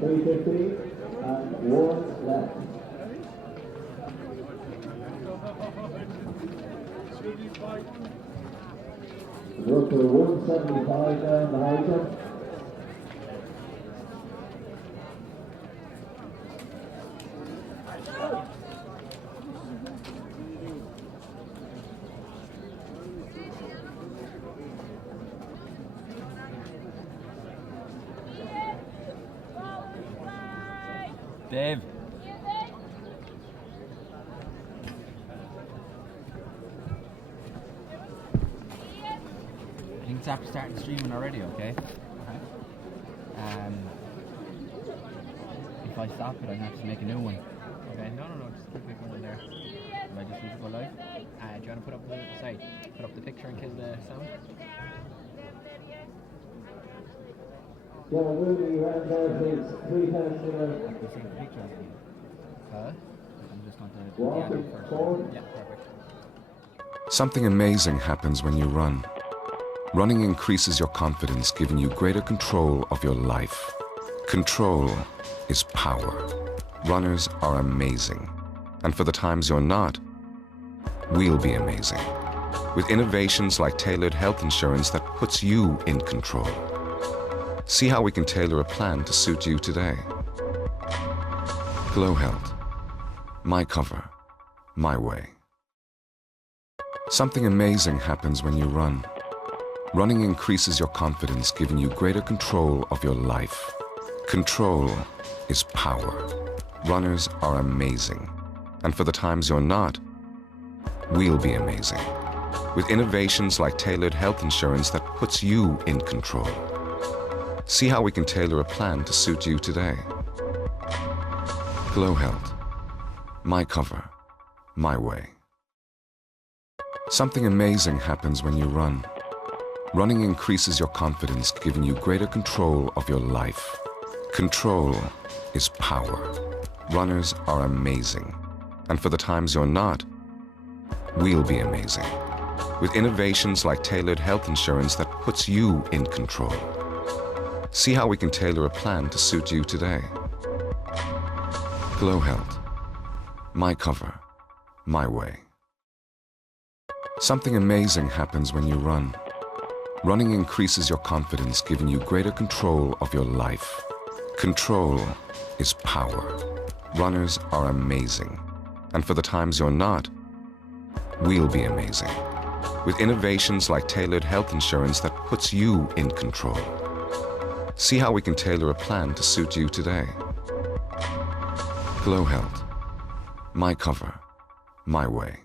350 and one left. Go to 175 down behind him. Dave. I think it's after starting streaming already, okay? If I stop it, I have to make a new one. Okay? No, just keep one in there. Do I just need to go live? Do you want to put up put up the picture and kill the sound? Yeah, Rudy ran there, please. 3 times there. Have to see the picture. Huh? I'm just going to Walking forward. Yeah, perfect. Something amazing happens when you run. Running increases your confidence, giving you greater control of your life. Control is power. Runners are amazing. And for the times you're not, we'll be amazing. With innovations like tailored health insurance that puts you in control. See how we can tailor a plan to suit you today. GloHealth. My cover, my way. Something amazing happens when you run. Running increases your confidence, giving you greater control of your life. Control is power. Runners are amazing. And for the times you're not, we'll be amazing. With innovations like tailored health insurance that puts you in control. See how we can tailor a plan to suit you today. GloHealth. My cover, my way. Something amazing happens when you run. Running increases your confidence, giving you greater control of your life. Control is power. Runners are amazing. And for the times you're not, we'll be amazing. With innovations like tailored health insurance that puts you in control. See how we can tailor a plan to suit you today. GloHealth. My cover, my way. Something amazing happens when you run. Running increases your confidence, giving you greater control of your life. Control is power. Runners are amazing. And for the times you're not, we'll be amazing. With innovations like tailored health insurance that puts you in control. See how we can tailor a plan to suit you today. GloHealth. My cover, my way.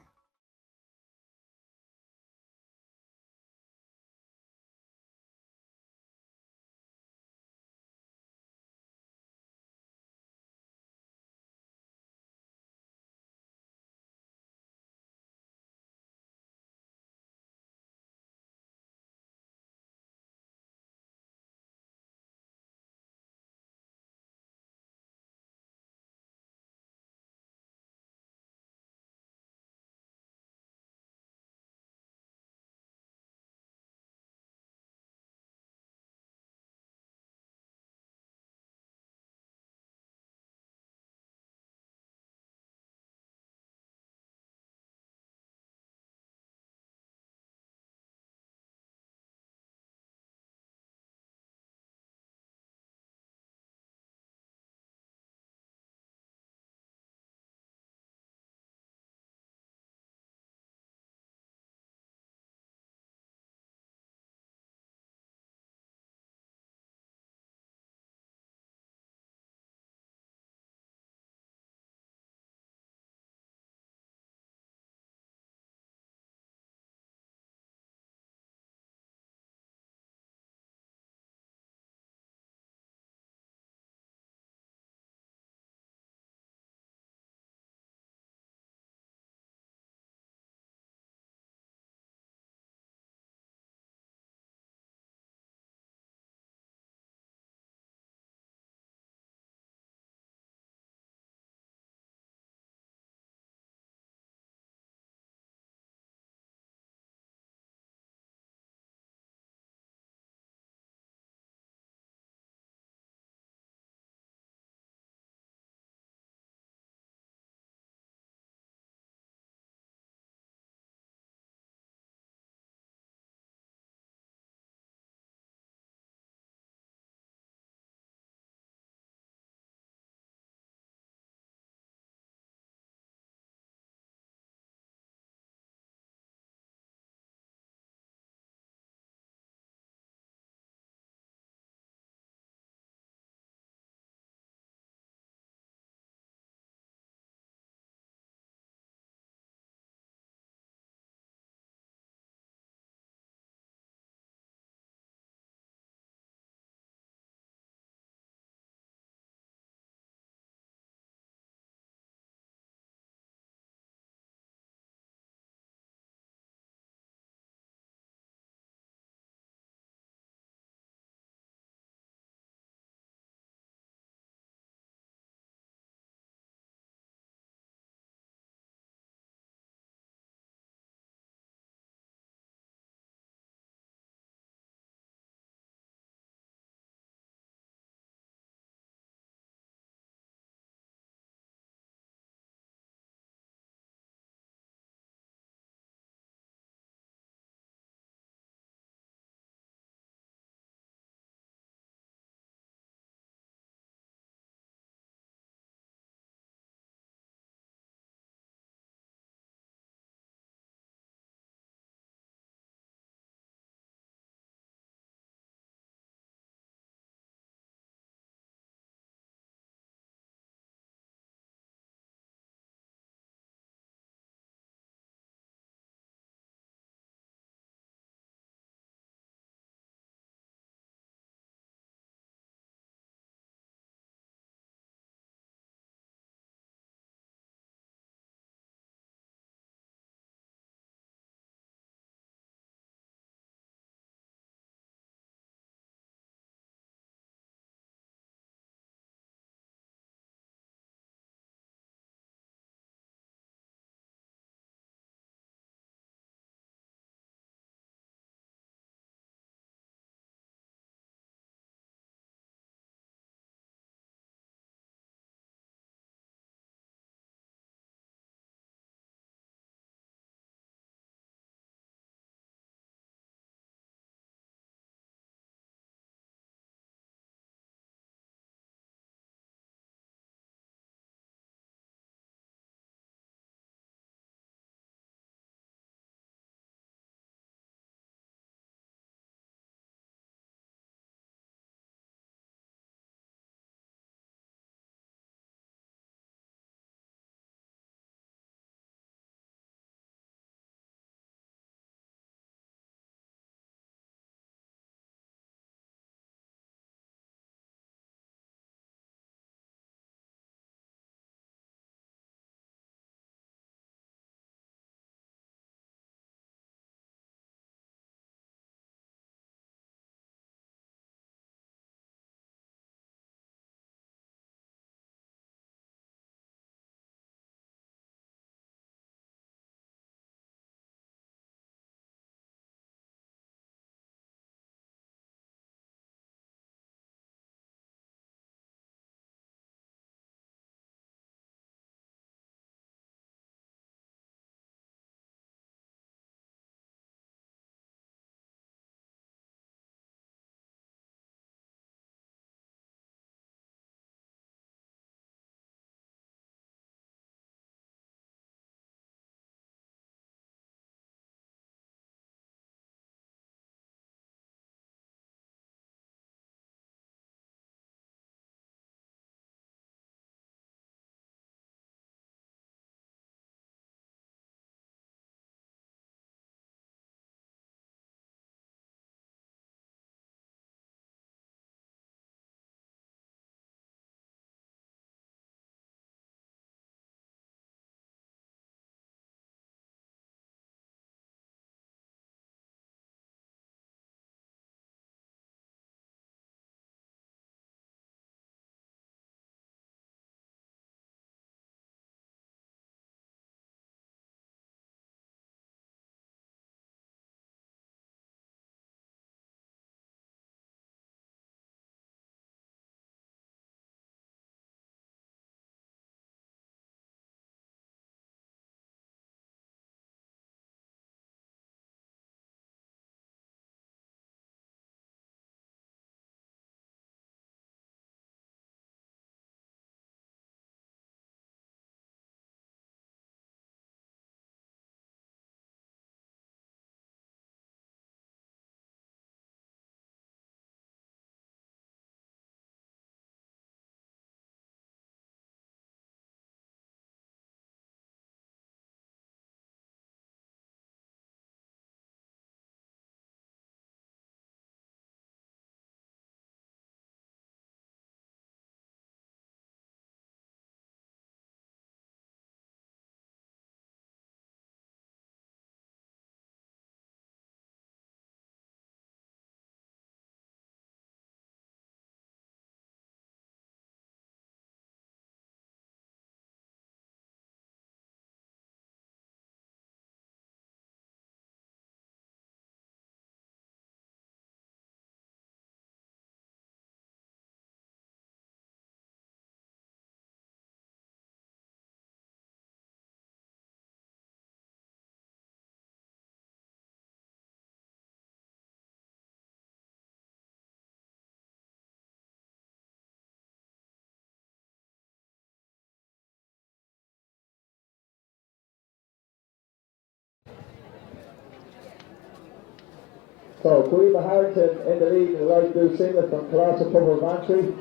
So Cueva Harrington in the lead in the light blue singlet from Colossal Cover Bantry.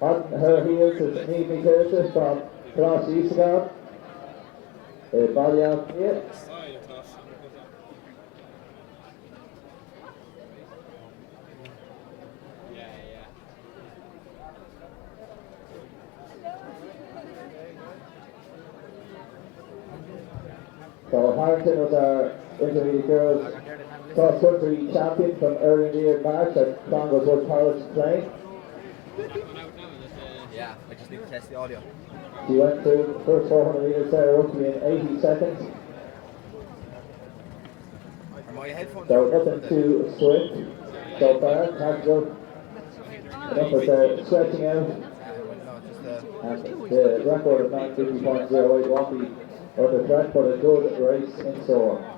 On her heels is Mimi Curtis from Colossal Eastgard. Ballion, yeah. So Harrington was our intermediate girls cross country champion from early in the year in March at Clongowes Wood College playing. Yeah, I just need to test the audio. She went through the first 400 metres there roughly in 80 seconds. Are my headphones So on? nothing too swift so far. Tactical. Enough with stretching out. No, just And the record of 950.08 won't be under threat, but a good race in store.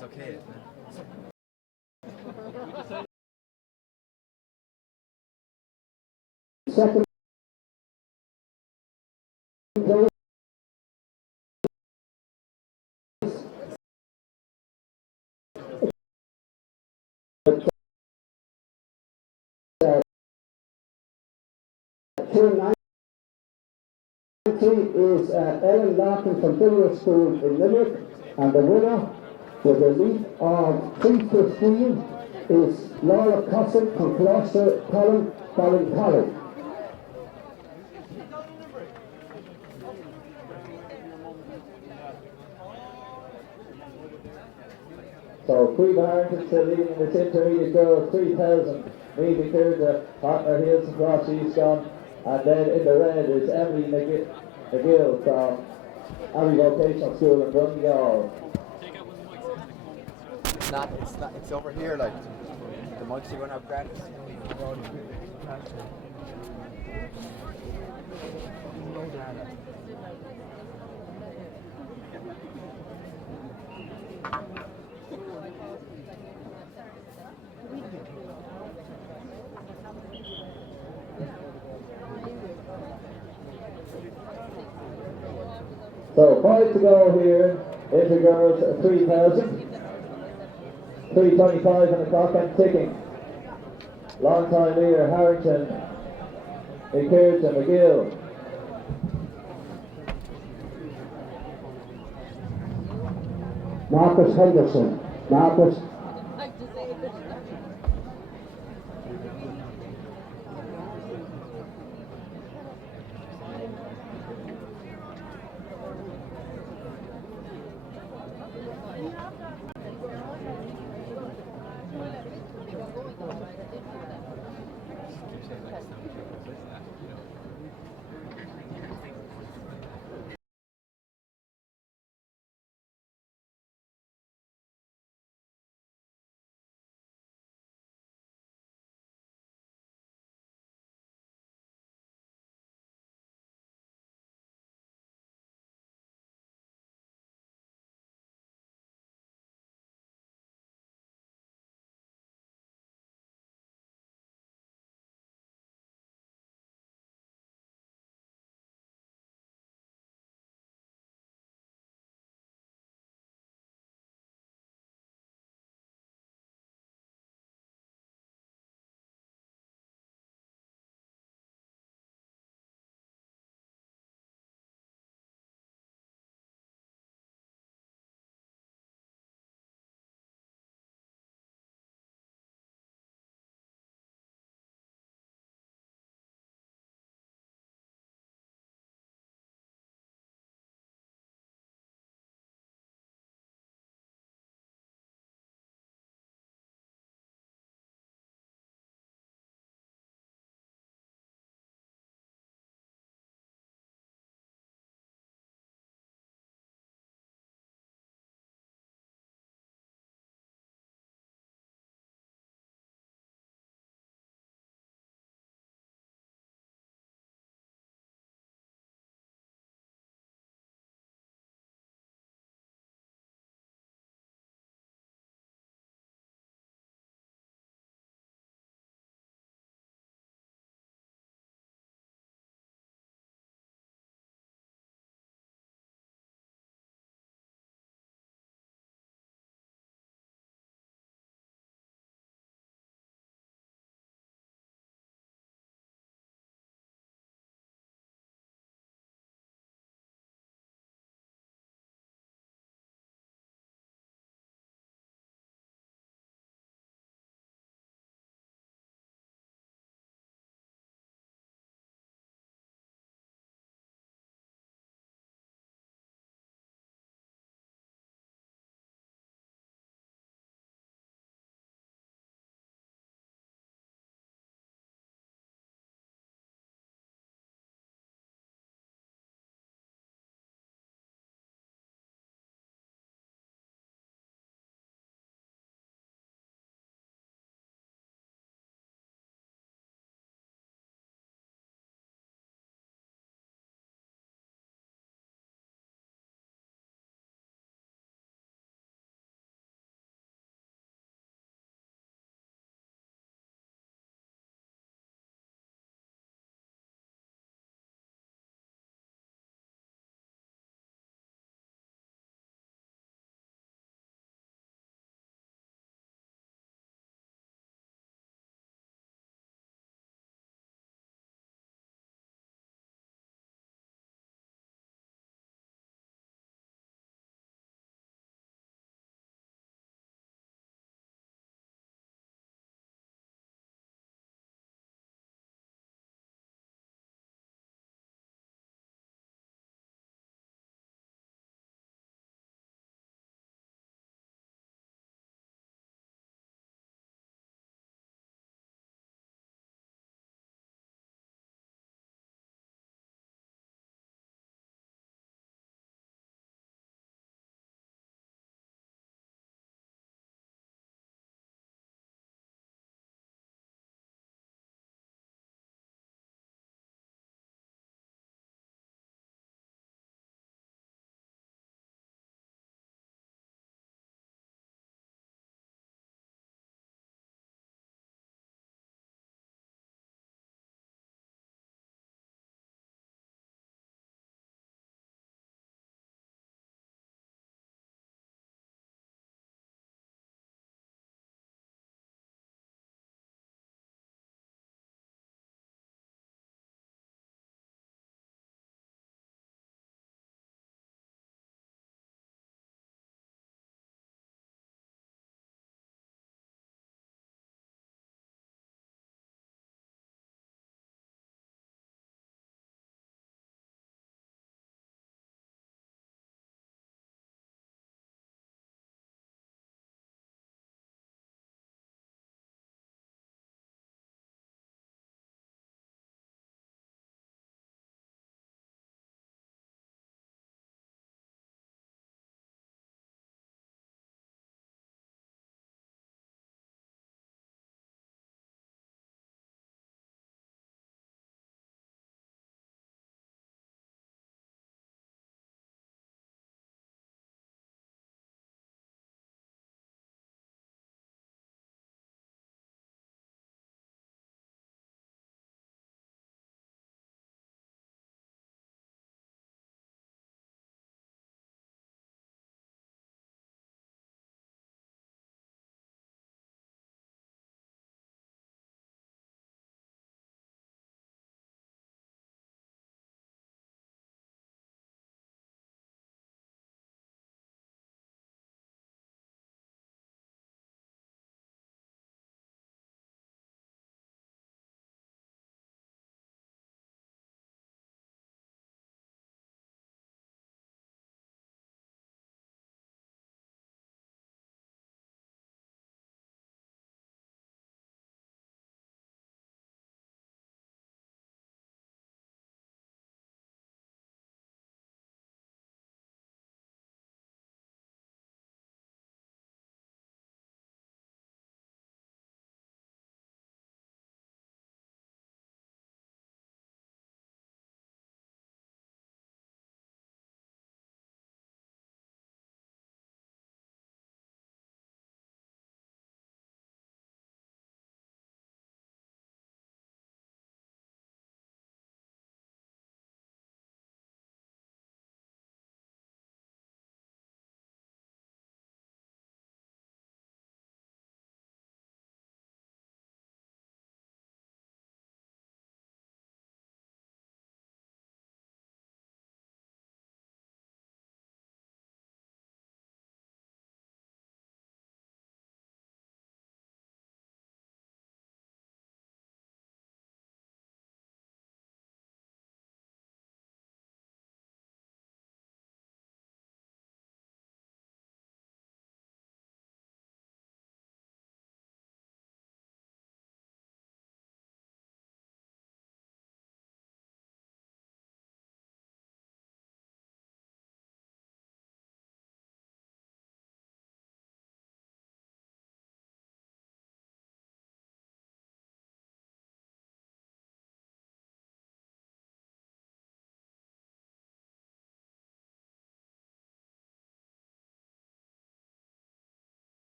it's okay. Second place. Turn 90 is Ellen Larkin from Billiard School in Limerick, and the winner with a lead of 3:15 is Laura Cosson from Gloucester College. So Cueva Harrington still leading in this intermediate girls 3,000. Maybe cleared the partner heels across Eastgard. And then in the red is Emily McGill from Abbey Vocational School in Donegal. It's over here, like the mics are going out gratis. So 5 to go here. Inter girls 3,000. 3:25 on the clock and ticking. Long time leader Harrington, McKeard and McGill. Marcus Henderson. Marcus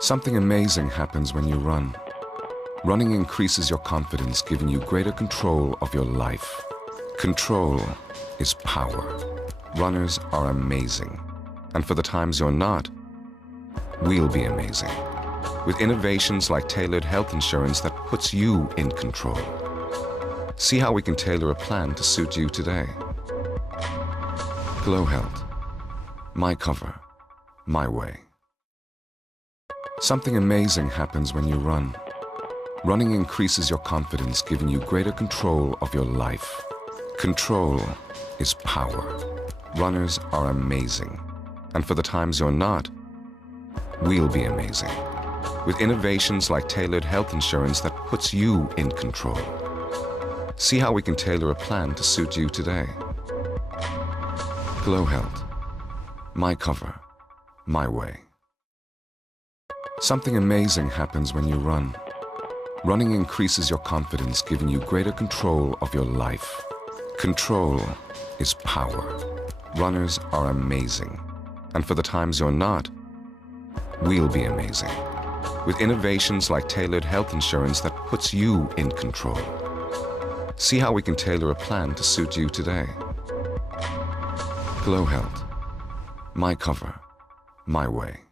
Something amazing happens when you run. Running increases your confidence, giving you greater control of your life. Control is power. Runners are amazing. And for the times you're not, we'll be amazing. With innovations like tailored health insurance that puts you in control. See how we can tailor a plan to suit you today. GloHealth. My cover, my way. Something amazing happens when you run. Running increases your confidence, giving you greater control of your life. Control is power. Runners are amazing. And for the times you're not, we'll be amazing. With innovations like tailored health insurance that puts you in control. See how we can tailor a plan to suit you today. GloHealth. My cover, my way. Something amazing happens when you run. Running increases your confidence, giving you greater control of your life. Control is power. Runners are amazing. And for the times you're not, we'll be amazing. With innovations like tailored health insurance that puts you in control. See how we can tailor a plan to suit you today. GloHealth. My cover, my way.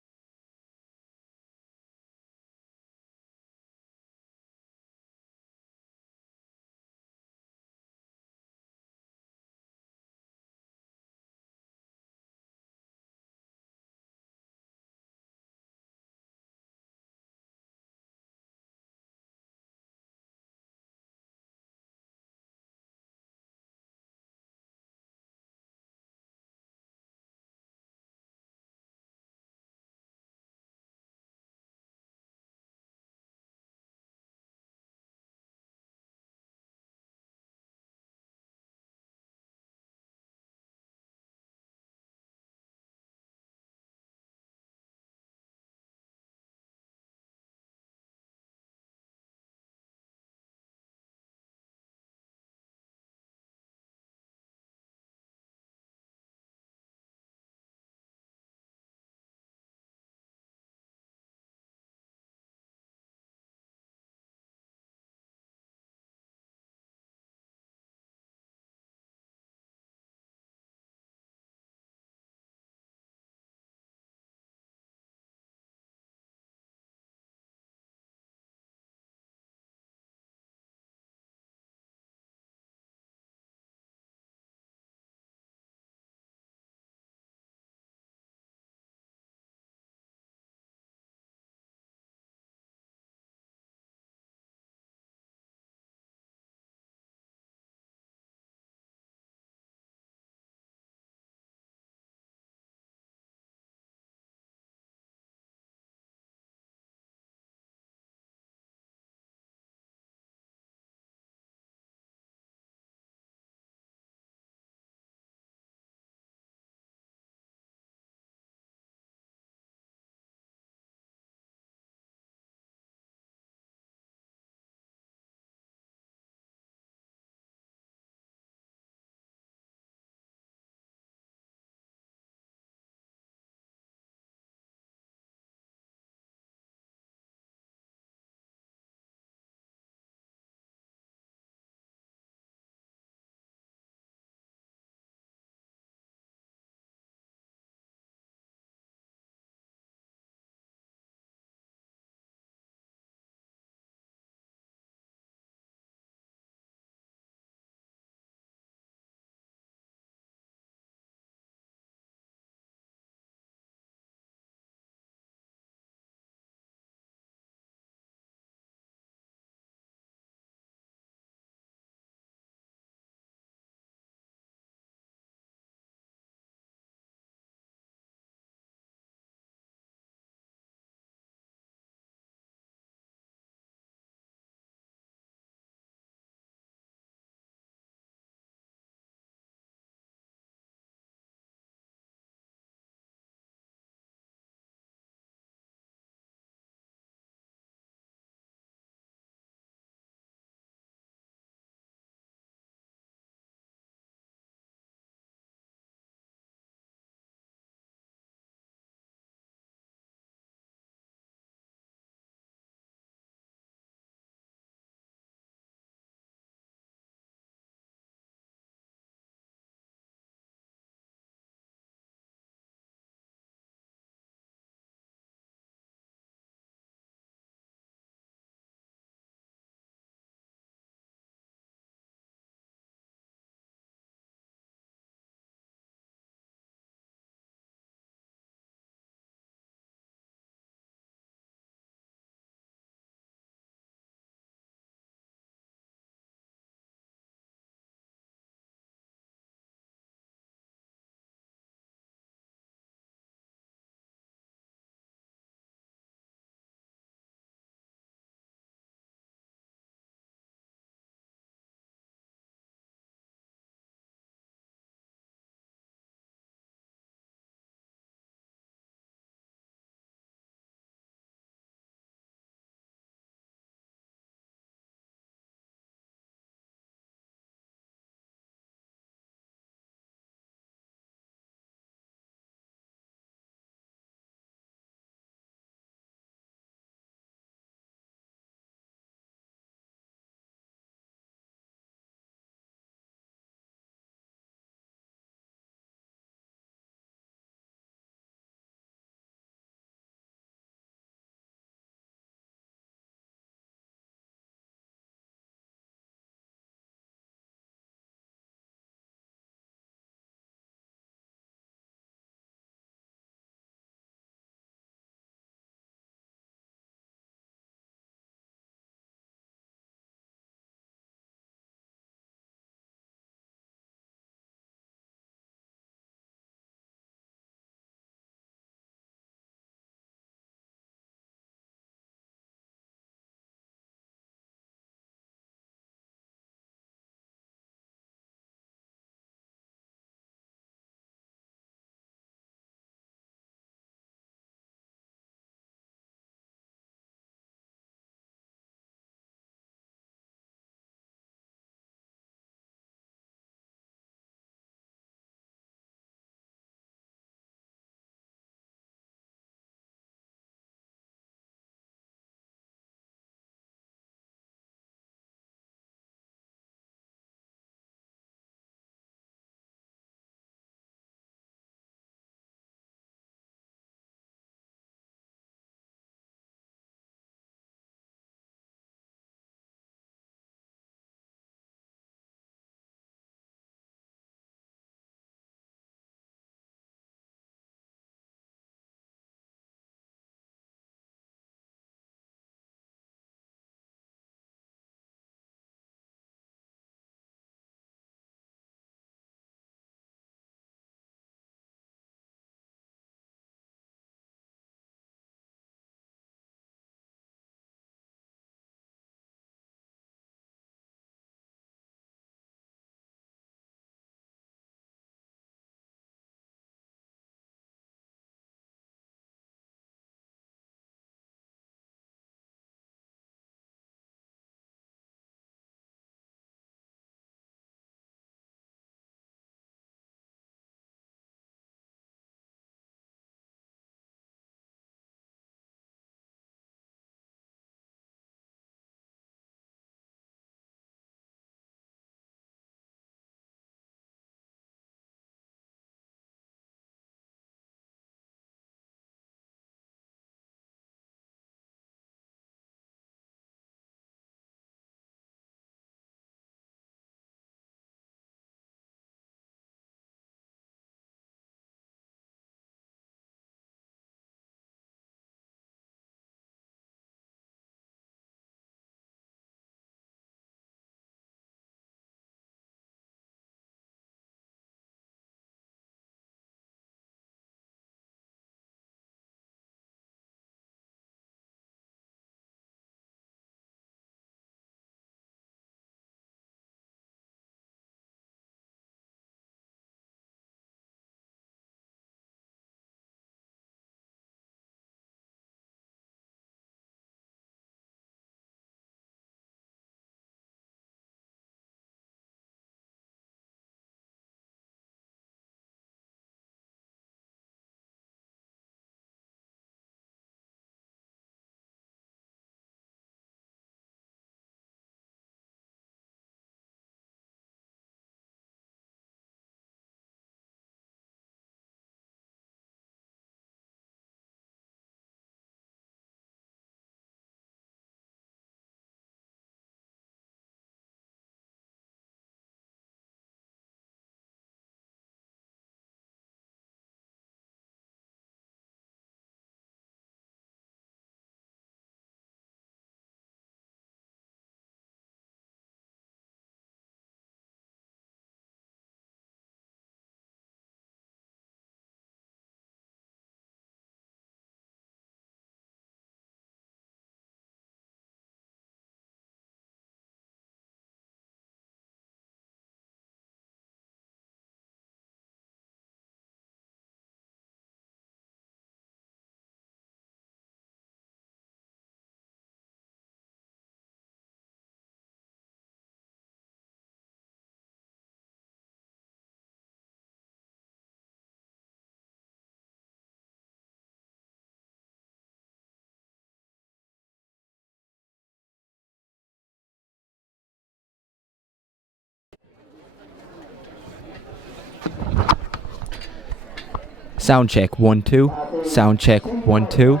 Sound check 1 2. Sound check 1 2.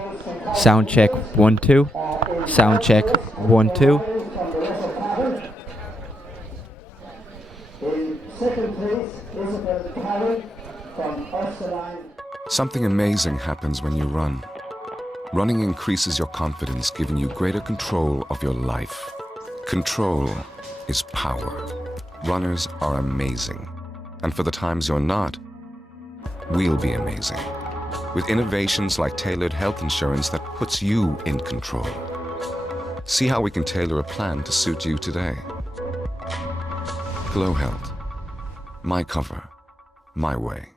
Sound check 1 2. Sound check 1 2. In second place, Isabel Carroll from Ursuline. Something amazing happens when you run. Running increases your confidence, giving you greater control of your life. Control is power. Runners are amazing. And for the times you're not, we'll be amazing. With innovations like tailored health insurance that puts you in control. See how we can tailor a plan to suit you today. GloHealth. My cover, my way.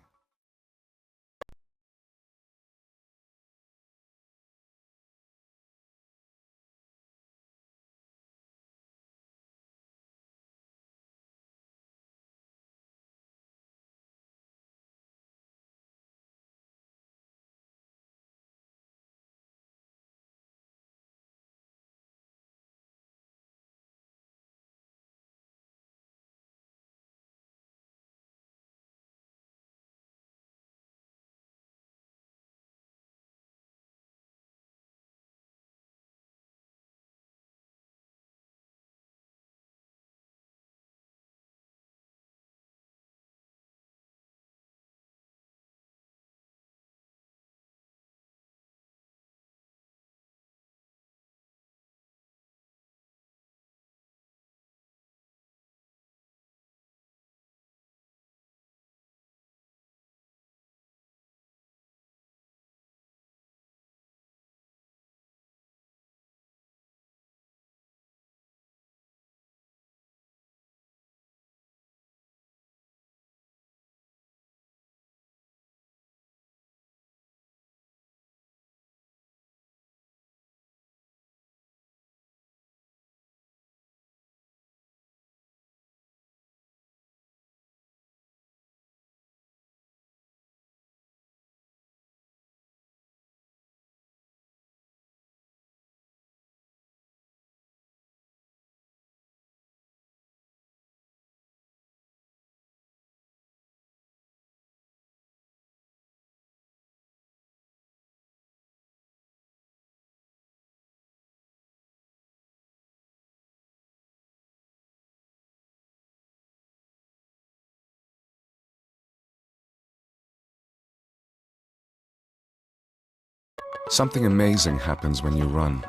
Something amazing happens when you run.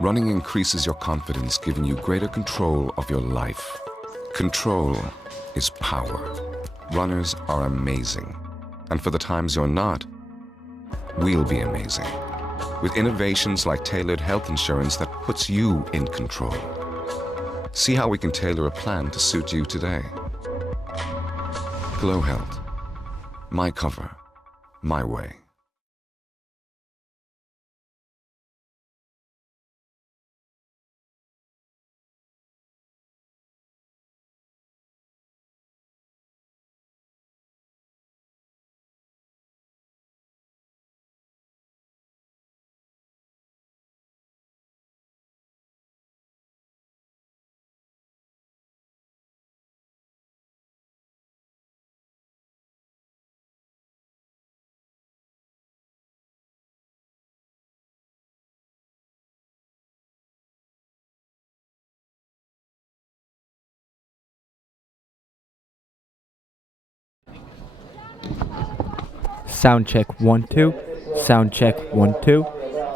Running increases your confidence, giving you greater control of your life. Control is power. Runners are amazing. And for the times you're not, we'll be amazing. With innovations like tailored health insurance that puts you in control. See how we can tailor a plan to suit you today. GloHealth. My cover, my way. Sound check 1 2. Sound check 1 2.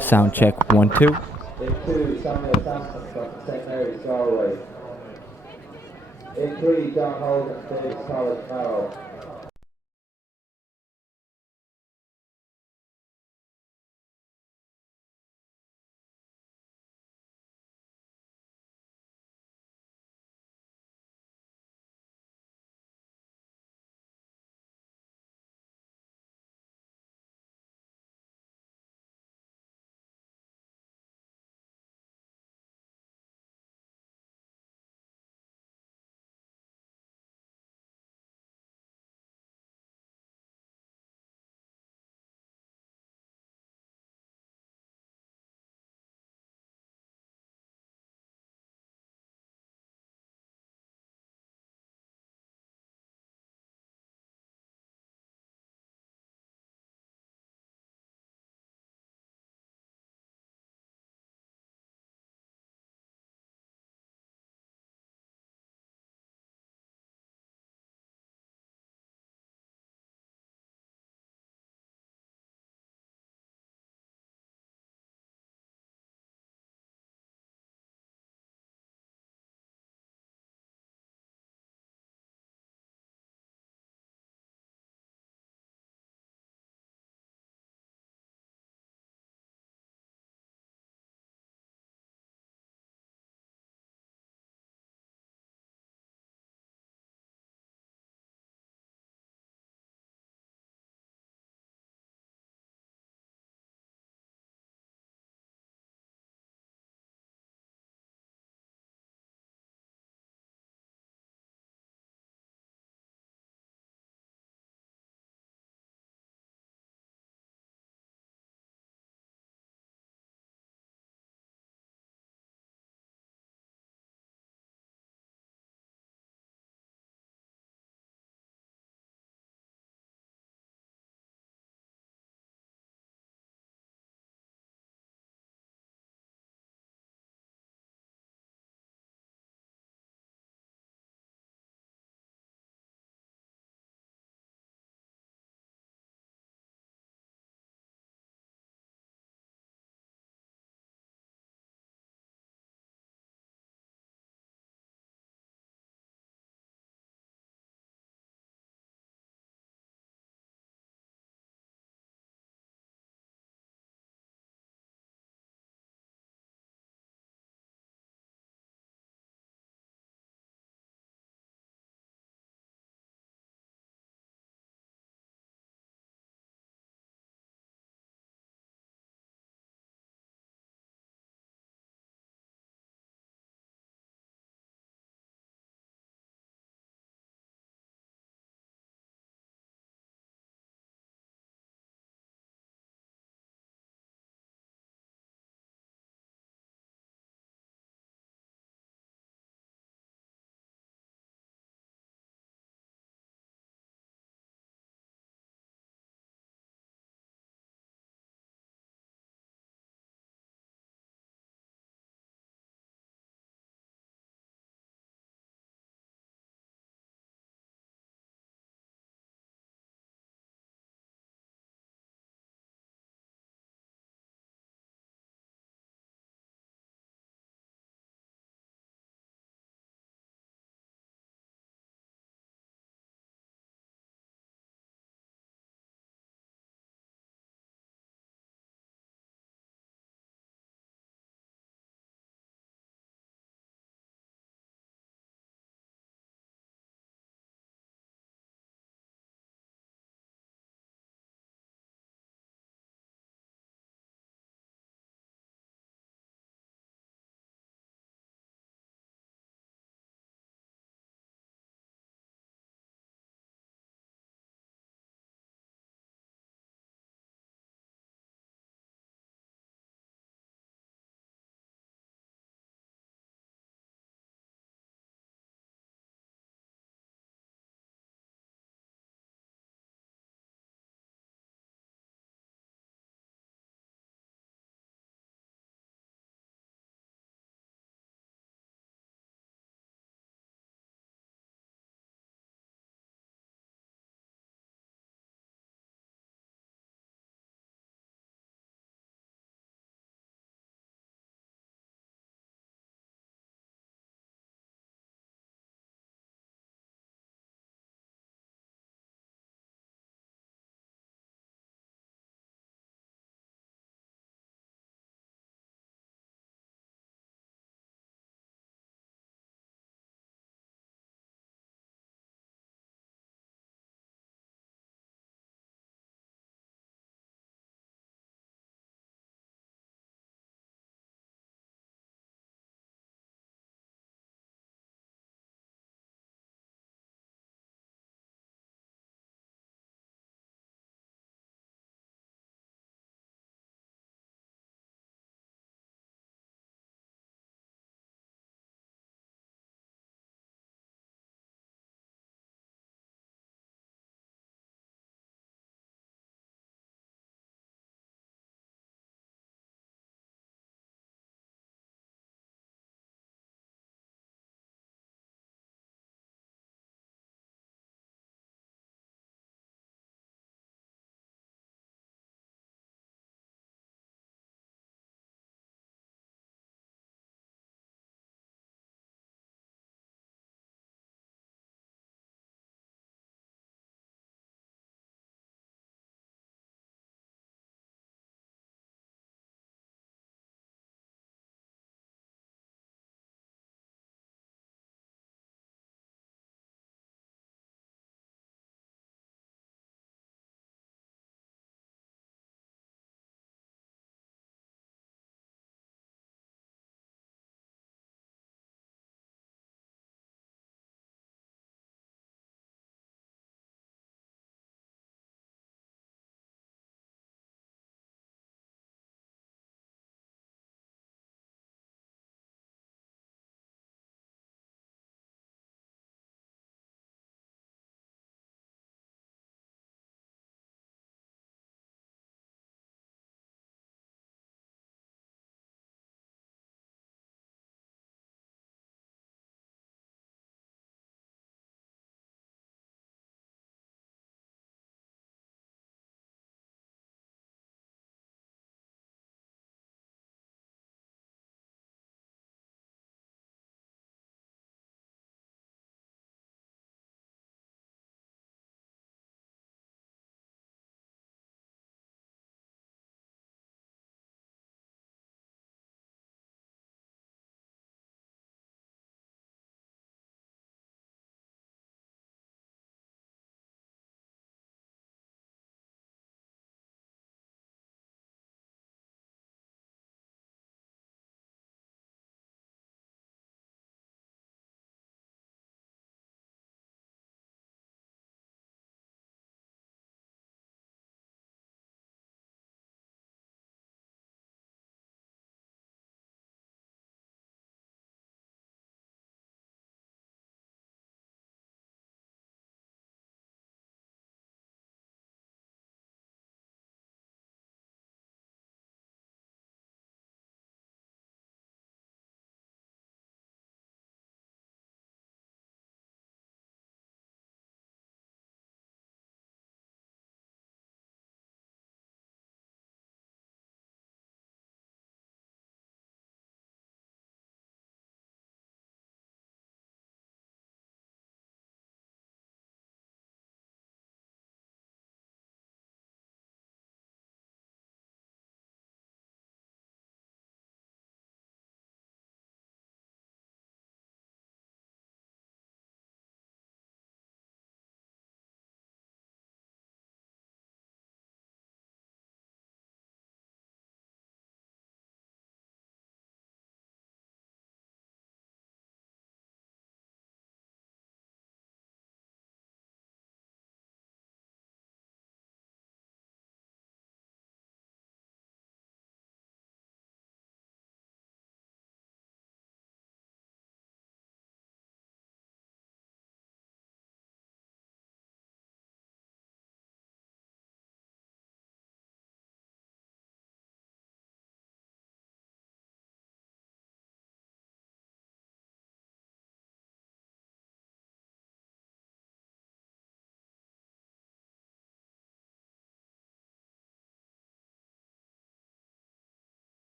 Sound check 1 2. In two, Samuel Sampson from St. Mary's Galway. In three, John Hogan, Davis College, Mayo.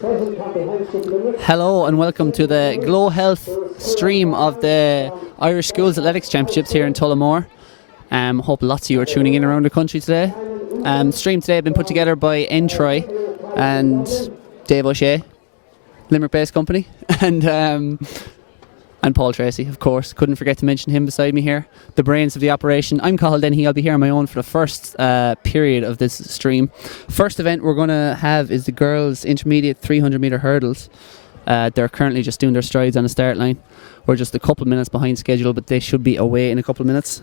Hello and welcome to the GloHealth stream of the Irish Schools Athletics Championships here in Tullamore. Hope lots of you are tuning in around the country today. Stream today has been put together by Troy and Dave O'Shea, Limerick-based company, and Paul Tracy, of course. Couldn't forget to mention him beside me here, the brains of the operation. I'm Cathal Dennehy. I'll be here on my own for the first period of this stream. First event we're going to have is the girls' intermediate 300 metre hurdles. They're currently just doing their strides on the start line. We're just a couple of minutes behind schedule, but they should be away in a couple of minutes.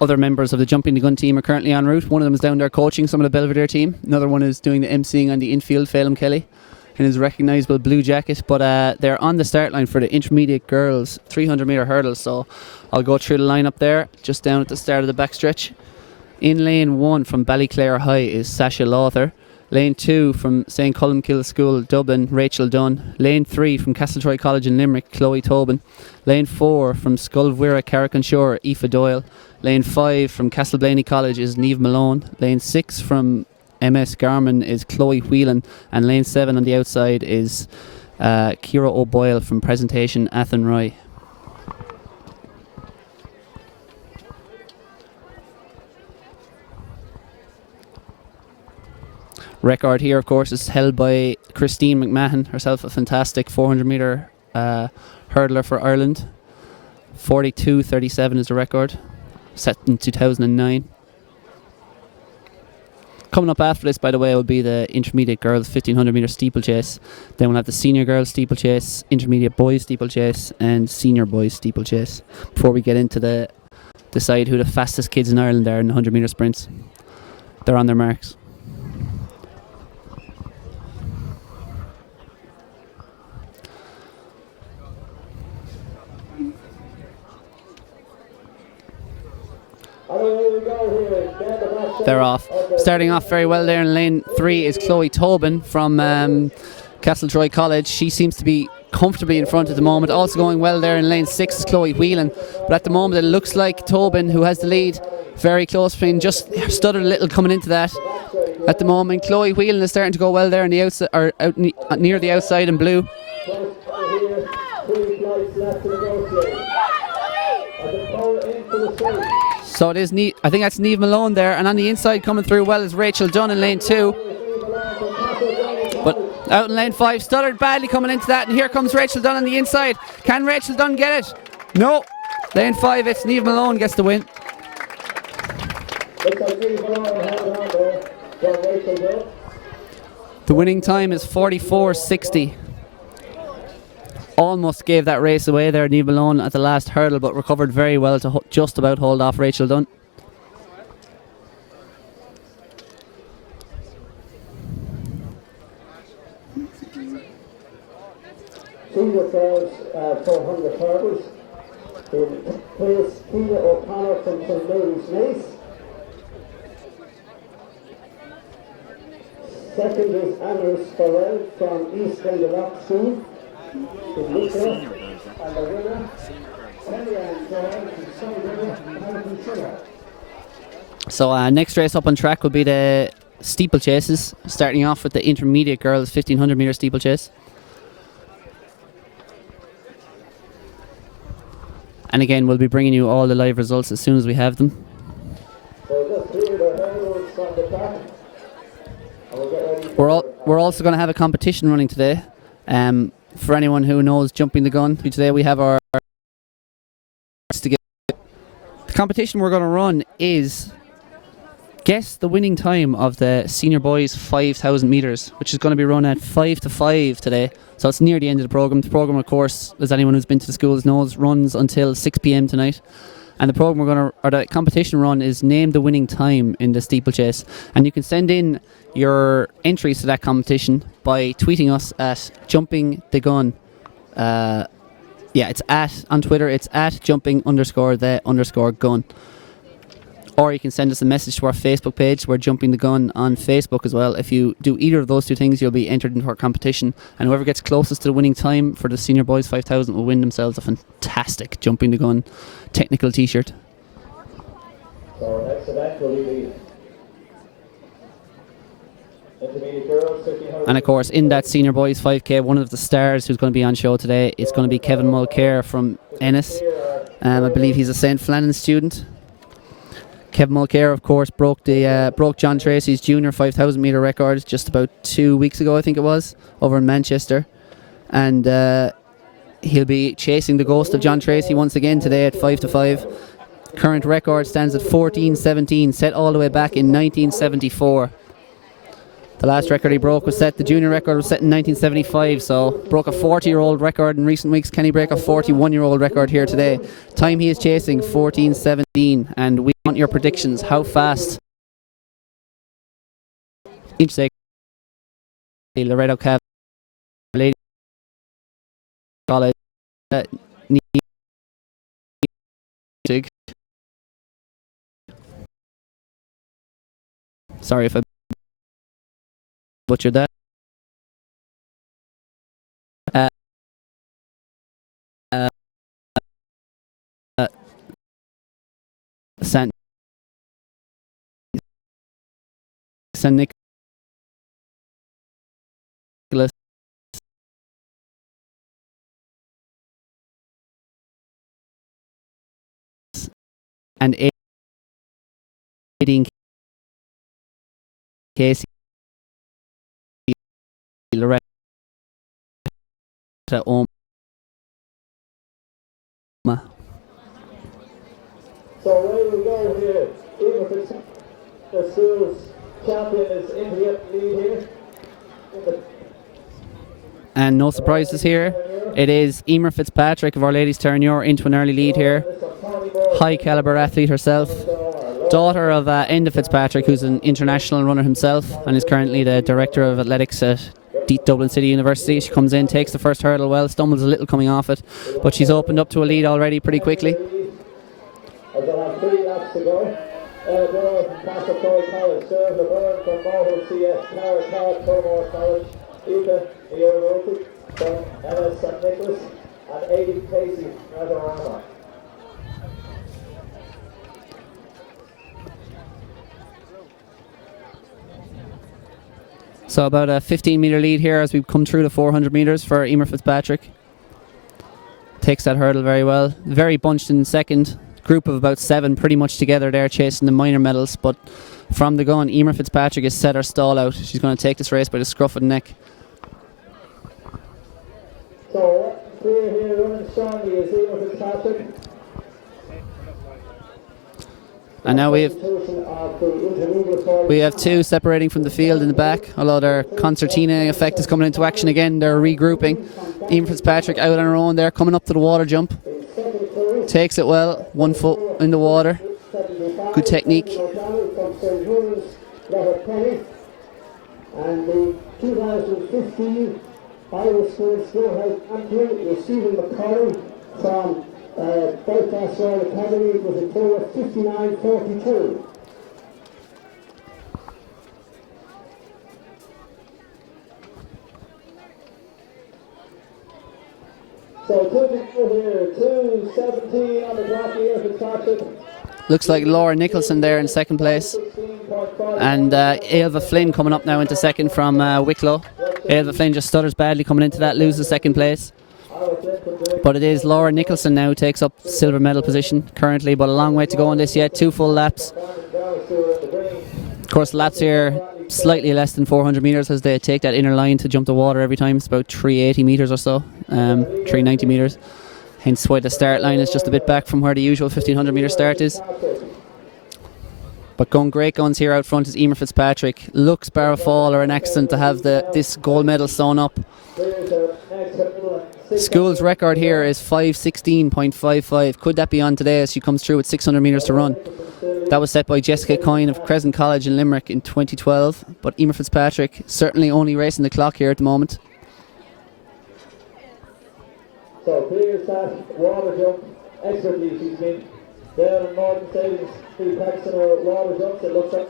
Other members of the Jumping the Gun team are currently en route. One of them is down there coaching some of the Belvedere team. Another one is doing the emceeing on the infield, Phelim Kelly, in his recognisable blue jacket. But they're on the start line for the intermediate girls 300 metre hurdles. So I'll go through the lineup there, just down at the start of the backstretch. In lane 1 from Ballyclare High is Sasha Lawther. Lane 2 from St. Columkill School, Dublin, Rachel Dunn. Lane 3 from Castletroy College in Limerick, Chloe Tobin. Lane 4 from Sculvwira Carrick-on-Shore, Aoife Doyle. Lane 5 from Castleblaney College is Niamh Malone. Lane 6 from MS Garmin is Chloe Whelan. And lane 7 on the outside is Ciara O'Boyle from Presentation Athenry. Record here, of course, is held by Christine McMahon, herself a fantastic 400 metre hurdler for Ireland. 42.37 is the record, set in 2009. Coming up after this, by the way, will be the intermediate girls 1500 metre steeplechase. Then we'll have the senior girls steeplechase, intermediate boys steeplechase, and senior boys steeplechase. Before we get into decide who the fastest kids in Ireland are in the 100 metre sprints. They're on their marks. They're off. Starting off very well there in lane 3 is Chloe Tobin from Castletroy College. She seems to be comfortably in front at the moment. Also going well there in lane 6 is Chloe Whelan. But at the moment it looks like Tobin, who has the lead, very close between, just stuttered a little coming into that. At the moment, Chloe Whelan is starting to go well there on the outside, or out near the outside in blue. So it is I think that's Niamh Malone there, and on the inside coming through well is Rachel Dunn in lane 2. But out in lane 5, stuttered badly coming into that, and here comes Rachel Dunn on the inside. Can Rachel Dunn get it? No. Lane 5, it's Niamh Malone gets the win. The winning time is 44.60. Almost gave that race away there, Niamh Malone, at the last hurdle, but recovered very well to just about hold off Rachel Dunn. Senior girls 400 hurdles. In place, Tina O'Connor from St Mary's Mace. Second is Anna Sparrell from East Glendalough School. So next race up on track will be the steeplechases, starting off with the intermediate girls 1500 metre steeplechase. And again, we'll be bringing you all the live results as soon as we have them. We're also going to have a competition running today. For anyone who knows Jumping the Gun, today we have our... The competition we're going to run is guess the winning time of the senior boys 5,000 metres, which is going to be run at 5 to 5 today. So it's near the end of the programme. The programme, of course, as anyone who's been to the schools knows, runs until 6 p.m. tonight. And the competition run is name the winning time in the steeplechase. And you can send in your entries to that competition by tweeting us at Jumping the Gun. It's on Twitter, it's at jumping_the_gun. Or you can send us a message to our Facebook page. We're Jumping the Gun on Facebook as well. If you do either of those two things, you'll be entered into our competition. And whoever gets closest to the winning time for the Senior Boys 5000 will win themselves a fantastic Jumping the Gun technical t-shirt. So next event will be Intermediate girls, 1500. And of course, in that senior boys 5k, one of the stars who's going to be on show today is going to be Kevin Mulcair from Ennis. I believe he's a St. Flannan student. Kevin Mulcair, of course, broke John Tracy's junior 5,000 metre record just about 2 weeks ago, I think it was, over in Manchester. And he'll be chasing the ghost of John Tracy once again today at 5 to 5. Current record stands at 14:17, set all the way back in 1974. The last record he broke was the junior record was set in 1975, so broke a 40-year-old record in recent weeks. Can he break a 41-year-old record here today? Time he is chasing, 14:17, and we want your predictions. How fast? Each second, Loretto Cav, Lady College, sorry if I butchered that. San Nicholas and 18 Casey Loretta Oma. So away we go here. Even if it's the school's champion is in the lead here. And no surprises here. It is Emer Fitzpatrick of Our Lady's Tournure into an early lead here. High calibre athlete herself. Daughter of Enda Fitzpatrick, who's an international runner himself and is currently the director of athletics at Dublin City University. She comes in, takes the first hurdle well, stumbles a little coming off it, but she's opened up to a lead already pretty quickly. They'll have 3 laps to go. Ella from Castletroy College, Sarah Laverne from Mohill CS, Cara Todd, Tomore College, Eva Ioroti from MS St. Nicholas, and Aidan Casey from Armagh. So about a 15 metre lead here as we come through the 400 metres for Emer Fitzpatrick. Takes that hurdle very well. Very bunched in second. Group of about 7 pretty much together there chasing the minor medals, but from the gun Emer Fitzpatrick has set her stall out. She's going to take this race by the scruff of the neck. So clear here running strongly is Emer Fitzpatrick. And now we have 2 separating from the field in the back, although their concertina effect is coming into action again. They're regrouping. Emer Fitzpatrick out on her own there, coming up to the water jump. Takes it well, 1 foot in the water. Good technique. And the 2015 Irish Sports GloHealth champion is Stephen McCauley from Belfast Royal Academy with a total of 59.42. So 2 to go here, 2:17 on the clock here for Fitzpatrick. Looks like Laura Nicholson there in second place. And Ailva Flynn coming up now into second from Wicklow. Ailva Flynn just stutters badly coming into that, loses second place. But it is Laura Nicholson now who takes up silver medal position currently, but a long way to go on this yet. 2 full laps. Of course, laps here slightly less than 400 metres as they take that inner line to jump the water every time. It's about 380 metres or so, 390 metres. Hence why the start line is just a bit back from where the usual 1500 metre start is. But going great guns here out front is Emer Fitzpatrick. Looks bar a fall or an accident to have this gold medal sewn up. School's record here is 5:16.55. Could that be on today as she comes through with 600 metres to run? That was set by Jessica Coyne of Crescent College in Limerick in 2012. But Emer Fitzpatrick certainly only racing the clock here at the moment. So clears that water jump expertly. She's been there in Northern Savings through practicing her water jumps. It looks like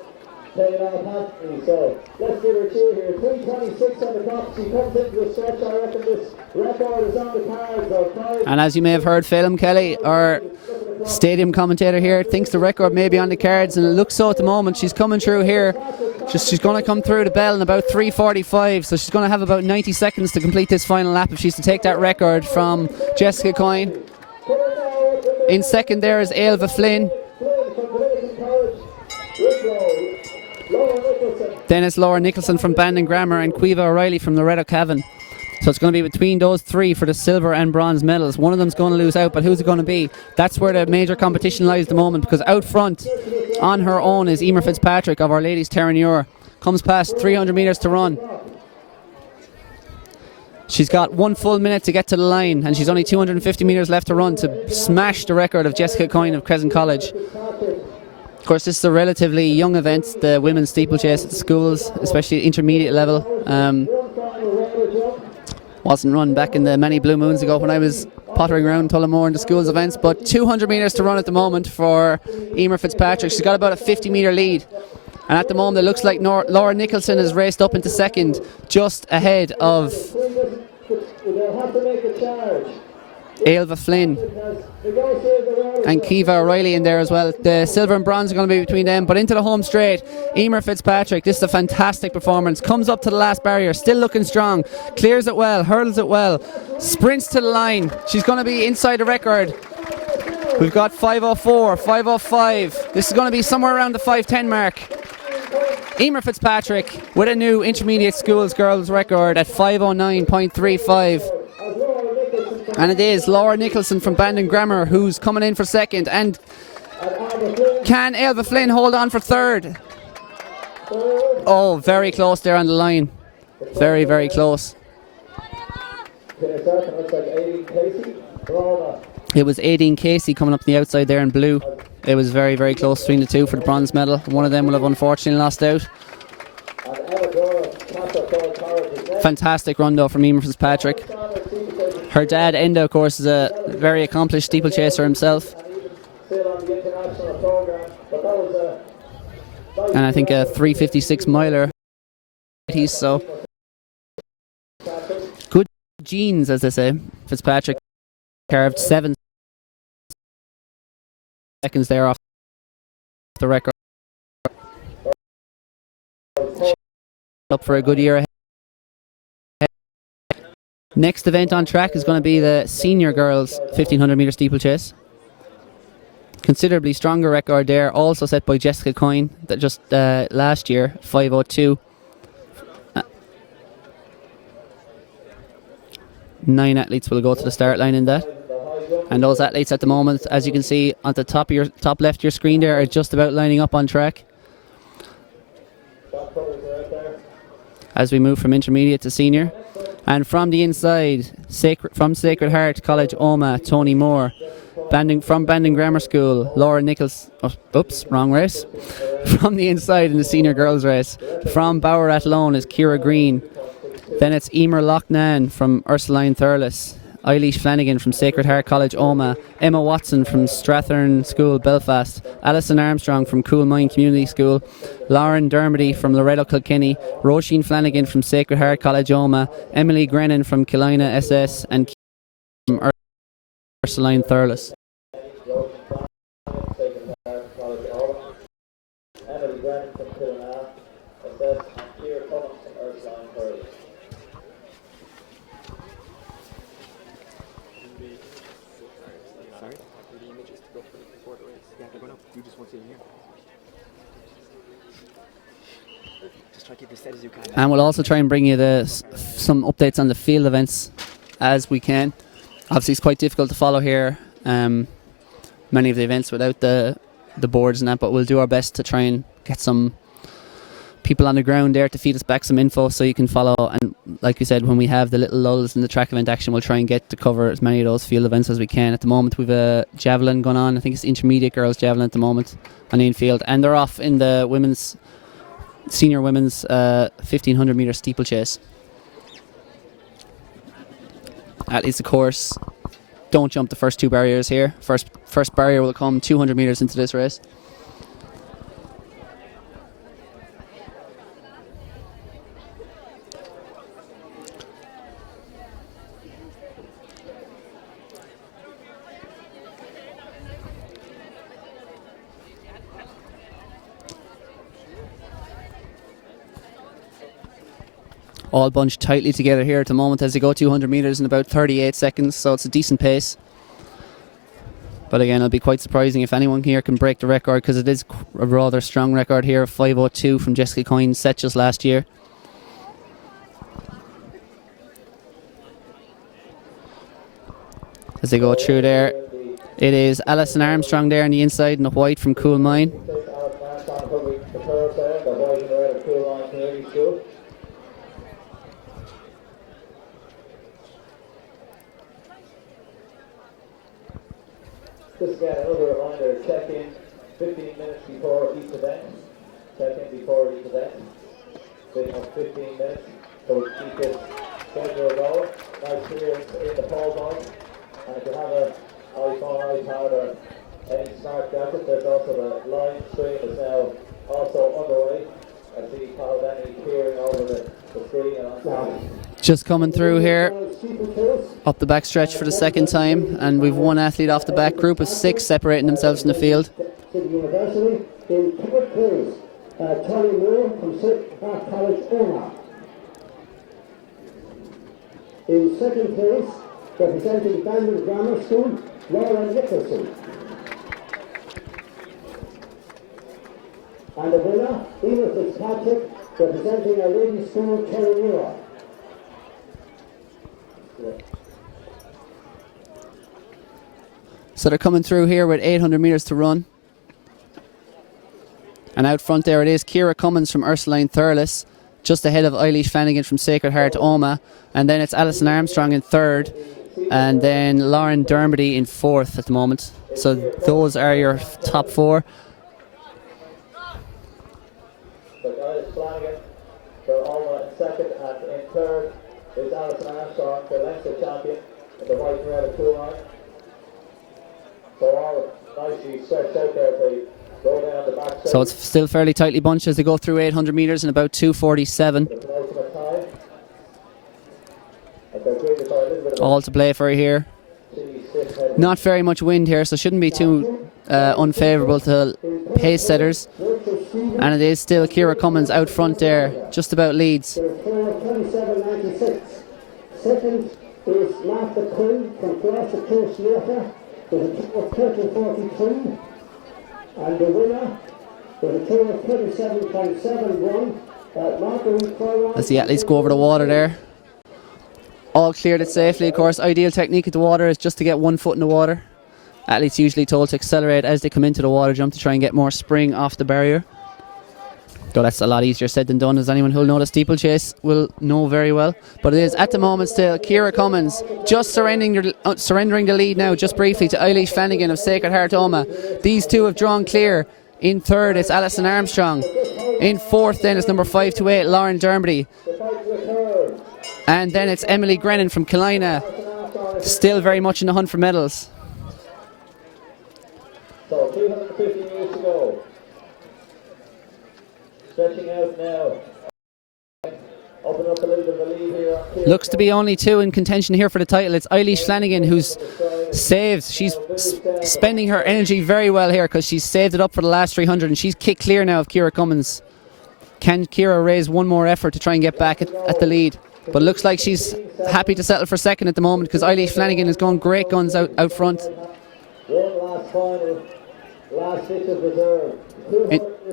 paying off handsomely. So let's give her a cheer here. 3:26 on the clock. She comes into the stretch. I reckon this record is on the cards. And as you may have heard, Phelim Kelly, our stadium commentator here, thinks the record may be on the cards, and it looks so at the moment. She's coming through here She's going to come through the bell in about 3:45, so she's going to have about 90 seconds to complete this final lap if she's to take that record from Jessica Coyne. In second there is Ailva Flynn. Then it's Laura Nicholson from Bandon Grammar and Quiva O'Reilly from Loretto Cavan. So it's going to be between those three for the silver and bronze medals. One of them's going to lose out, but who's it going to be? That's where the major competition lies at the moment, because out front on her own is Emer Fitzpatrick of Our Lady's Terranure. Comes past 300 metres to run. She's got 1 full minute to get to the line, and she's only 250 metres left to run to smash the record of Jessica Coyne of Crescent College. Of course, this is a relatively young event, the women's steeplechase at the schools, especially at intermediate level. Wasn't run back in the many blue moons ago when I was pottering around Tullamore in the schools events, but 200 metres to run at the moment for Emer Fitzpatrick. She's got about a 50 metre lead, and at the moment it looks like Laura Nicholson has raced up into second, just ahead of Ailva Flynn and Kiva O'Reilly in there as well. The silver and bronze are going to be between them, but into the home straight, Emer Fitzpatrick, this is a fantastic performance, comes up to the last barrier, still looking strong, clears it well, hurdles it well, sprints to the line. She's going to be inside the record. We've got 5:04, 5:05. This is going to be somewhere around the 5:10 mark. Emer Fitzpatrick with a new intermediate schools girls record at 5:09.35. And it is Laura Nicholson from Bandon Grammar who's coming in for second. And can Ailva Flynn hold on for third? Oh, very close there on the line. Very, very close. It was Aideen Casey coming up the outside there in blue. It was very, very close between the two for the bronze medal. One of them will have unfortunately lost out. Fantastic run though from Emer Fitzpatrick. Her dad, Enda, of course, is a very accomplished steeplechaser himself. And I think a 3:56 miler. So good genes, as they say. Fitzpatrick carved 7 seconds there off the record. Up for a good year ahead. Next event on track is going to be the senior girls 1500 metre steeplechase. Considerably stronger record there, also set by Jessica Coyne, that just last year, 5:02. 9 athletes will go to the start line in that. And those athletes at the moment, as you can see on the top left of your screen there, are just about lining up on track. As we move from intermediate to senior. And from the inside, from Sacred Heart College Omagh, Tony Moore. From Bandon Grammar School, Laura Nichols. Wrong race. From the inside in the senior girls race, from Bauer Athlone is Ciara Green. Then it's Emer Loughnane from Ursuline Thurles. Eilish Flanagan from Sacred Heart College Omagh, Emma Watson from Strathern School Belfast, Alison Armstrong from Coolmine Community School, Lauren Dermody from Loretto Kilkenny, Roisin Flanagan from Sacred Heart College Omagh, Emily Grennan from Killina SS, and from Ursuline Thurles. And we'll also try and bring you some updates on the field events as we can. Obviously it's quite difficult to follow here many of the events without the boards and that, but we'll do our best to try and get some people on the ground there to feed us back some info so you can follow. And like you said, when we have the little lulls in the track event action, we'll try and get to cover as many of those field events as we can. At the moment we've a javelin going on. I think it's intermediate girls javelin at the moment on the infield, and they're off in the senior women's 1500 metre steeplechase. Athletes, of course, don't jump the first two barriers here. First barrier will come 200 metres into this race. all bunched tightly together here at the moment as they go 200 metres in about 38 seconds, so it's a decent pace. But again, it'll be quite surprising if anyone here can break the record, because it is a rather strong record here of 5:02 from Jessica Coyne, set just last year. As they go through there, it is Alison Armstrong there on the inside in the white from Cool Mine. Just again, another reminder, check in 15 minutes before each event. Check in before each event. Bit of 15 minutes, so keep this schedule going. Nice clearance in the pole line. And if you have an iPhone, iPad, or any smart gadget, there's also the line stream is now also underway. I see Paul Denny peering over the screen on. Just coming through here, up the back stretch for the second time, and we've one athlete off the back, group of 6 separating themselves in the field. University in third place, Tony Moore from College Omagh. In second place, representing Bandon Grammar School, Laura Nicholson. And the winner, Eva Fitzpatrick, representing a ladies' school, Kerry Muir. So they're coming through here with 800 metres to run. And out front there it is Ciara Cummins from Ursuline Thurles, just ahead of Eilish Flanagan from Sacred Heart Omagh. And then it's Alison Armstrong in third, and then Lauren Dermody in fourth at the moment. So those are your top 4. So Eilish Flanagan for Omagh in second, and in third is Alison Armstrong, the Leinster champion, in the white and red of Cool Line. So all nicely stretched out there. They go down the back side. So it's still fairly tightly bunched as they go through 800 metres in about 2:47. All to play for here. Not very much wind here, so shouldn't be too unfavourable to pace setters. And it is still Ciara Cummins out front there, just about leads. 27.96. Second is Martha Quinn from Gloucester Coast Water with a total of 30.43. And the winner with a total of 37.71. Marguerite Corwan. As the athletes go over the water there. All cleared it safely, of course. Ideal technique at the water is just to get one foot in the water. Athletes usually told to accelerate as they come into the water jump to try and get more spring off the barrier. Though that's a lot easier said than done, as anyone who'll know the steeplechase will know very well. But it is at the moment still Ciara Cummins just surrendering the lead now just briefly to Eilish Flanagan of Sacred Heart Omagh. These two have drawn clear. In third it's Alison Armstrong. In fourth then it's number 528 Lauren Dermody. And then it's Emily Grennan from Killiney, still very much in the hunt for medals. So 250 metres to go. Stretching out now. Open up a little bit of a lead here. Looks to be only 2 in contention here for the title. It's Eilish Flanagan who's saved. She's spending her energy very well here because she's saved it up for the last 300 and she's kicked clear now of Ciara Cummins. Can Ciara raise one more effort to try and get back at the lead? But it looks like she's happy to settle for second at the moment because Eilish Flanagan is going great guns out front. One last final, last ditch of reserve.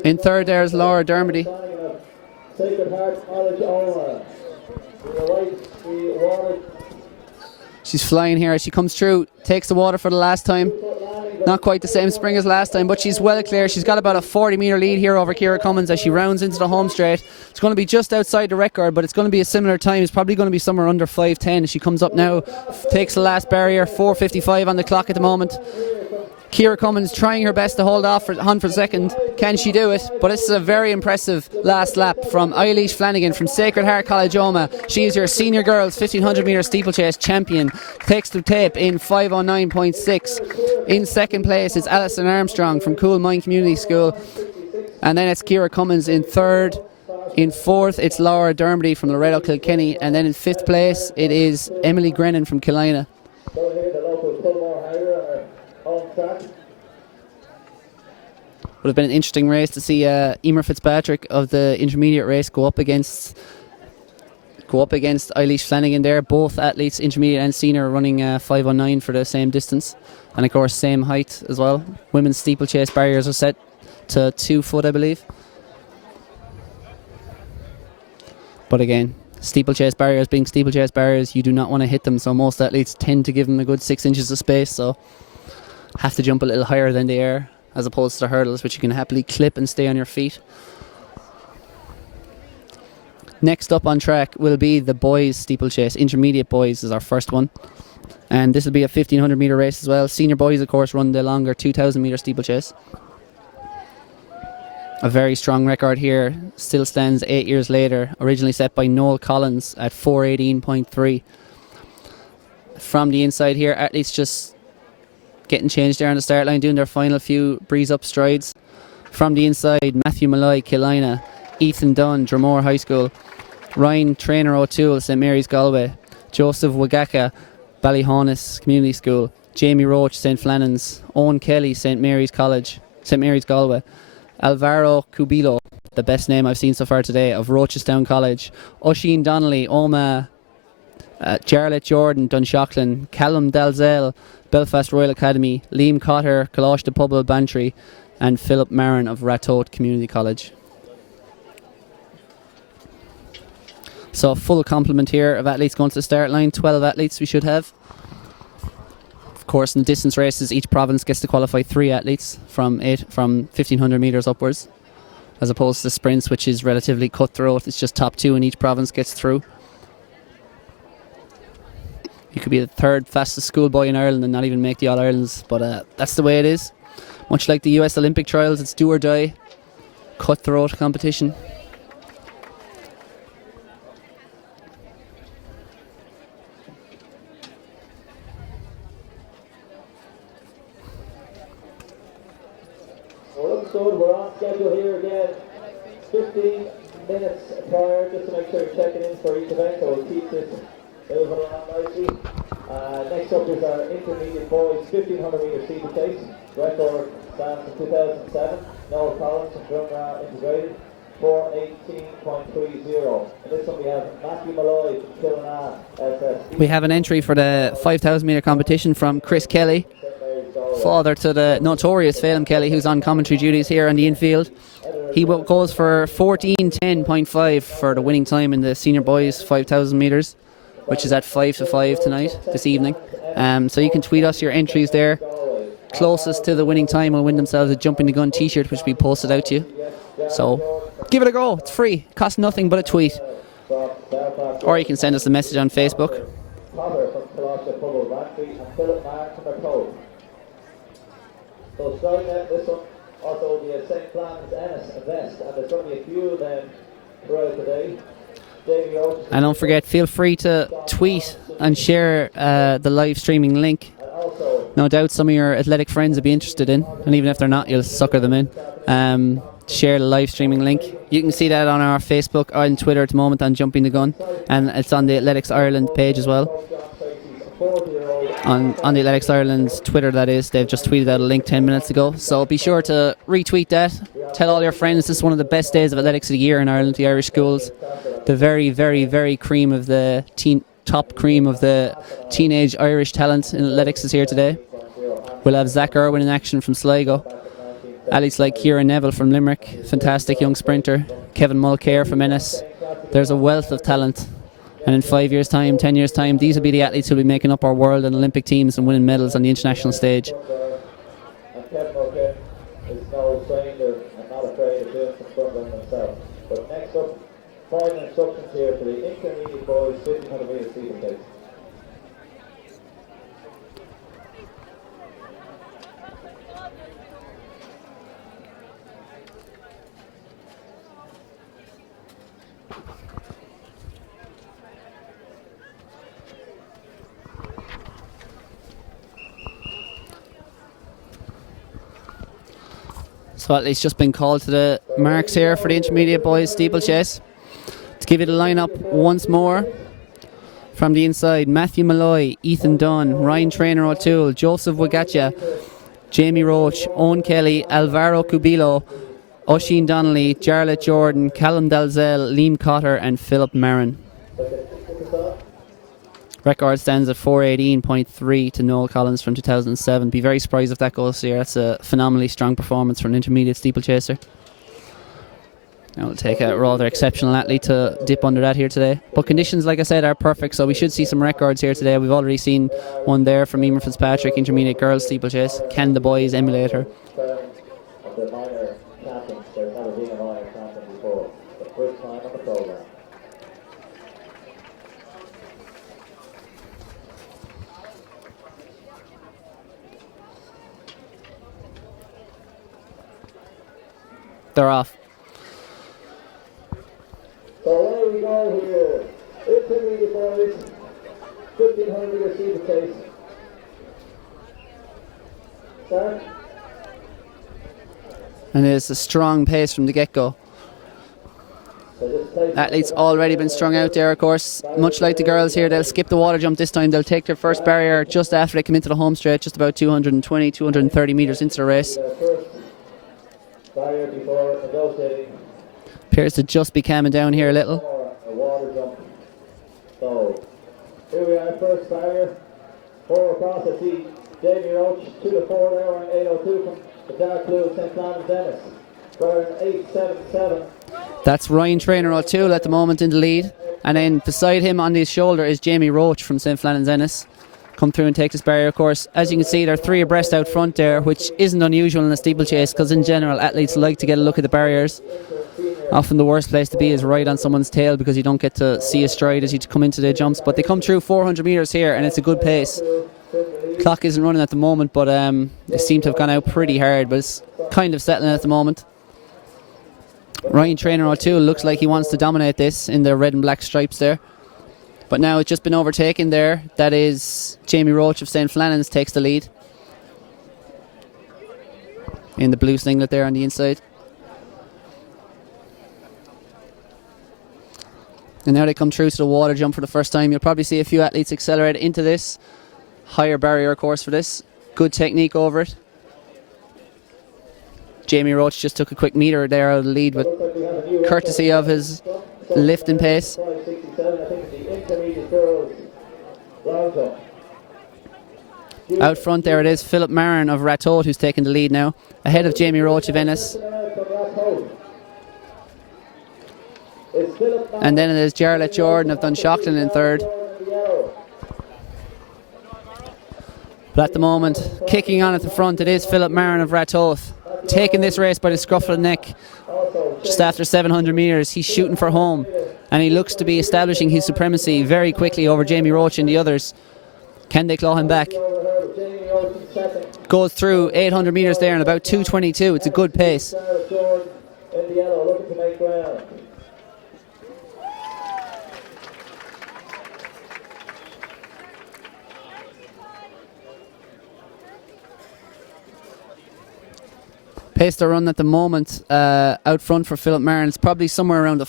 In third there is Laura Dermody. Sacred Heart College Omagh. She's flying here as she comes through, takes the water for the last time. Not quite the same spring as last time, but she's well clear. She's got about a 40 metre lead here over Ciara Cummins as she rounds into the home straight. It's going to be just outside the record, but it's going to be a similar time. It's probably going to be somewhere under 5:10 as she comes up now, takes the last barrier, 4:55 on the clock at the moment. Ciara Cummins trying her best to hold off on for second. Can she do it? But this is a very impressive last lap from Eilish Flanagan from Sacred Heart College Omagh. She is your senior girls 1500 metre steeplechase champion. Takes the tape in 5:09.6. In second place is Alison Armstrong from Cool Mine Community School. And then it's Ciara Cummins in third. In fourth, it's Laura Dermody from Loreto Kilkenny. And then in fifth place, it is Emily Grennan from Killiney. Would have been an interesting race to see Emer Fitzpatrick of the intermediate race go up against go up against Eilish Flanagan there. Both athletes, intermediate and senior, running 5:09 for the same distance. And of course, same height as well. Women's steeplechase barriers are set to 2 foot, I believe. But again, steeplechase barriers being steeplechase barriers, you do not want to hit them. So most athletes tend to give them a good 6 inches of space. So have to jump a little higher than they are, as opposed to the hurdles, which you can happily clip and stay on your feet. Next up on track will be the boys steeplechase. Intermediate boys is our first one. And this will be a 1,500 metre race as well. Senior boys, of course, run the longer 2,000 metre steeplechase. A very strong record here. Still stands 8 years later. Originally set by Noel Collins at 4:18.3. From the inside here, athletes just getting changed there on the start line, doing their final few breeze up strides. From the inside, Matthew Malloy, Killina. Ethan Dunn, Dromore High School. Ryan Trainer O'Toole, St Mary's Galway. Joseph Wagaka, Ballyhaunis Community School. Jamie Roach, St Flannan's. Owen Kelly, St Mary's College, St Mary's Galway. Alvaro Cubilo, the best name I've seen so far today, of Rochestown College. Oisin Donnelly, Oma, Jarlath Jordan, Dunshaughlin. Callum Dalzell, Belfast Royal Academy. Liam Cotter, Kalash de Pobble Bantry. And Philip Marin of Ratoath Community College. So a full complement here of athletes going to the start line. 12 athletes we should have. Of course, in the distance races, each province gets to qualify 3 athletes from 1,500 metres upwards, as opposed to sprints, which is relatively cutthroat. It's just top 2 and each province gets through. You could be the 3rd fastest schoolboy in Ireland and not even make the All-Irelands, but that's the way it is. Much like the US Olympic trials, it's do or die, cutthroat competition. Good, we're on schedule here again. 15 minutes prior, just to make sure you're checking in for each event, so we'll keep this moving along nicely. Next up is our intermediate boys 1,500 metre steeplechase. Record stands in 2007. Noel Collins from Drumra Integrated, 4:18.30. And this one we have Matthew Malloy from Killina SS. We have an entry for the 5,000 metre competition from Chris Kelly, father to the notorious Phelim Kelly, who's on commentary duties here on the infield. He goes for 14:10.5 for the winning time in the senior boys 5,000 metres, which is at 5 to 5 tonight, this evening. So you can tweet us your entries there. Closest to the winning time will win themselves a Jumping the Gun t-shirt, which will be posted out to you. So give it a go. It's free. It costs nothing but a tweet. Or you can send us a message on Facebook. So starting out this one, also will be a St. Flannan's Ennis event, and there's going to be a few of them throughout the day. And don't forget, feel free to tweet and share the live streaming link. No doubt some of your athletic friends would be interested in, and even if they're not, you'll sucker them in. Share the live streaming link. You can see that on our Facebook or on Twitter at the moment on Jumping the Gun, and it's on the Athletics Ireland page as well. On the Athletics Ireland's Twitter, that is. They've just tweeted out a link 10 minutes ago, so be sure to retweet that. Tell all your friends this is one of the best days of athletics of the year in Ireland, the Irish schools. The very, very, very cream of the top cream of the teenage Irish talent in athletics is here today. We'll have Zach Irwin in action from Sligo. Athletes like Kieran Neville from Limerick, fantastic young sprinter. Kevin Mulcair from Ennis. There's a wealth of talent. And in 5 years' time, 10 years' time, these will be the athletes who will be making up our world and Olympic teams and winning medals on the international stage. And Kevin Mulcair is no stranger and not afraid of doing some struggling himself. But next up, final instructions here for the intermediate boys 1,500 metre steeplechase. So athletes just been called to the marks here for the intermediate boys steeplechase. To give you the lineup once more. From the inside, Matthew Malloy, Ethan Dunn, Ryan Trainer O'Toole, Joseph Wagacha, Jamie Roach, Owen Kelly, Alvaro Cubilo, Oisin Donnelly, Jarlath Jordan, Callum Dalzell, Liam Cotter and Philip Marin. Record stands at 418.3 to Noel Collins from 2007. Be very surprised if that goes here. That's a phenomenally strong performance for an intermediate steeplechaser. Now we'll take a rather exceptional athlete to dip under that here today. But conditions, like I said, are perfect, so we should see some records here today. We've already seen one there from Emer Fitzpatrick, intermediate girls steeplechase. Can the boys emulate her? The minor champions, there's never been a minor champion before. The first time on the program. They're off. So away we go here. Intermediate boys, 1500 meter steeplechase. Start. And it's a strong pace from the get-go. Athletes already been strung out there, of course. Much like the girls here, they'll skip the water jump this time. They'll take their first barrier just after they come into the home straight, just about 220, 230 metres into the race. Barrier before negotiating. Appears to just be calming down here a little. A water jump. So here we are, first barrier. 4 across. I see Jamie Roach 2 to 4 there on 802 from the dark blue St. Flannan's Ennis. Wearing 877. That's Ryan Traynor O'Toole at the moment in the lead. And then beside him on his shoulder is Jamie Roach from St. Flannan's Ennis. Come through and take this barrier, of course. As you can see, there are 3 abreast out front there, which isn't unusual in a steeplechase because in general athletes like to get a look at the barriers. Often the worst place to be is right on someone's tail because you don't get to see a stride as you come into the jumps. But they come through 400 metres here and it's a good pace. Clock isn't running at the moment, but it seemed to have gone out pretty hard, but it's kind of settling at the moment. Ryan Traynor O'Toole looks like he wants to dominate this in the red and black stripes there. But now it's just been overtaken there. That is Jamie Roach of St. Flannan's takes the lead. In the blue singlet there on the inside. And now they come through to the water jump for the first time. You'll probably see a few athletes accelerate into this. Higher barrier course for this. Good technique over it. Jamie Roach just took a quick meter there out of the lead with courtesy of his lift and pace. Out front there it is Philip Marin of Ratoath who's taking the lead now, ahead of Jamie Roach of Ennis. And then it is Jarlath Jordan of Dunshaughlin in third. But at the moment, kicking on at the front, it is Philip Marin of Ratoath, taking this race by the scruff of the neck. Just after 700 metres, he's shooting for home, and he looks to be establishing his supremacy very quickly over Jamie Roach and the others. Can they claw him back? Goes through 800 metres there in about 2:22. It's a good pace. Pace to run at the moment out front for Philip Marin. It's probably somewhere around the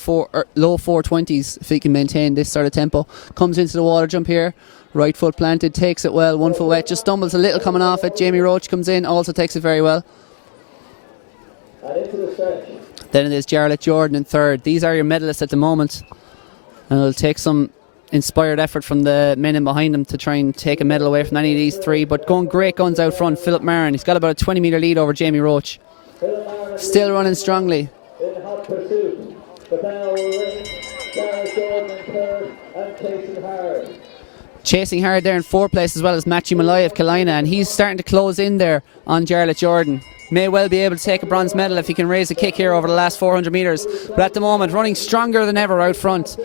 low 420s if he can maintain this sort of tempo. Comes into the water jump here. Right foot planted, takes it well, 1 foot wet, just stumbles a little coming off it. Jamie Roach comes in, also takes it very well. Then it is Jarlath Jordan in third. These are your medalists at the moment. And it'll take some inspired effort from the men in behind them to try and take a medal away from any of these 3. But going great guns out front, Philip Marin. He's got about a 20 metre lead over Jamie Roach. Still running strongly. In hot pursuit. But now we're in Jarlath Jordan in third and chasing hard. Chasing hard there in 4th place as well as Matthew Malloy of Killina, and he's starting to close in there on Jarlath Jordan. May well be able to take a bronze medal if he can raise a kick here over the last 400 metres. But at the moment, running stronger than ever out front.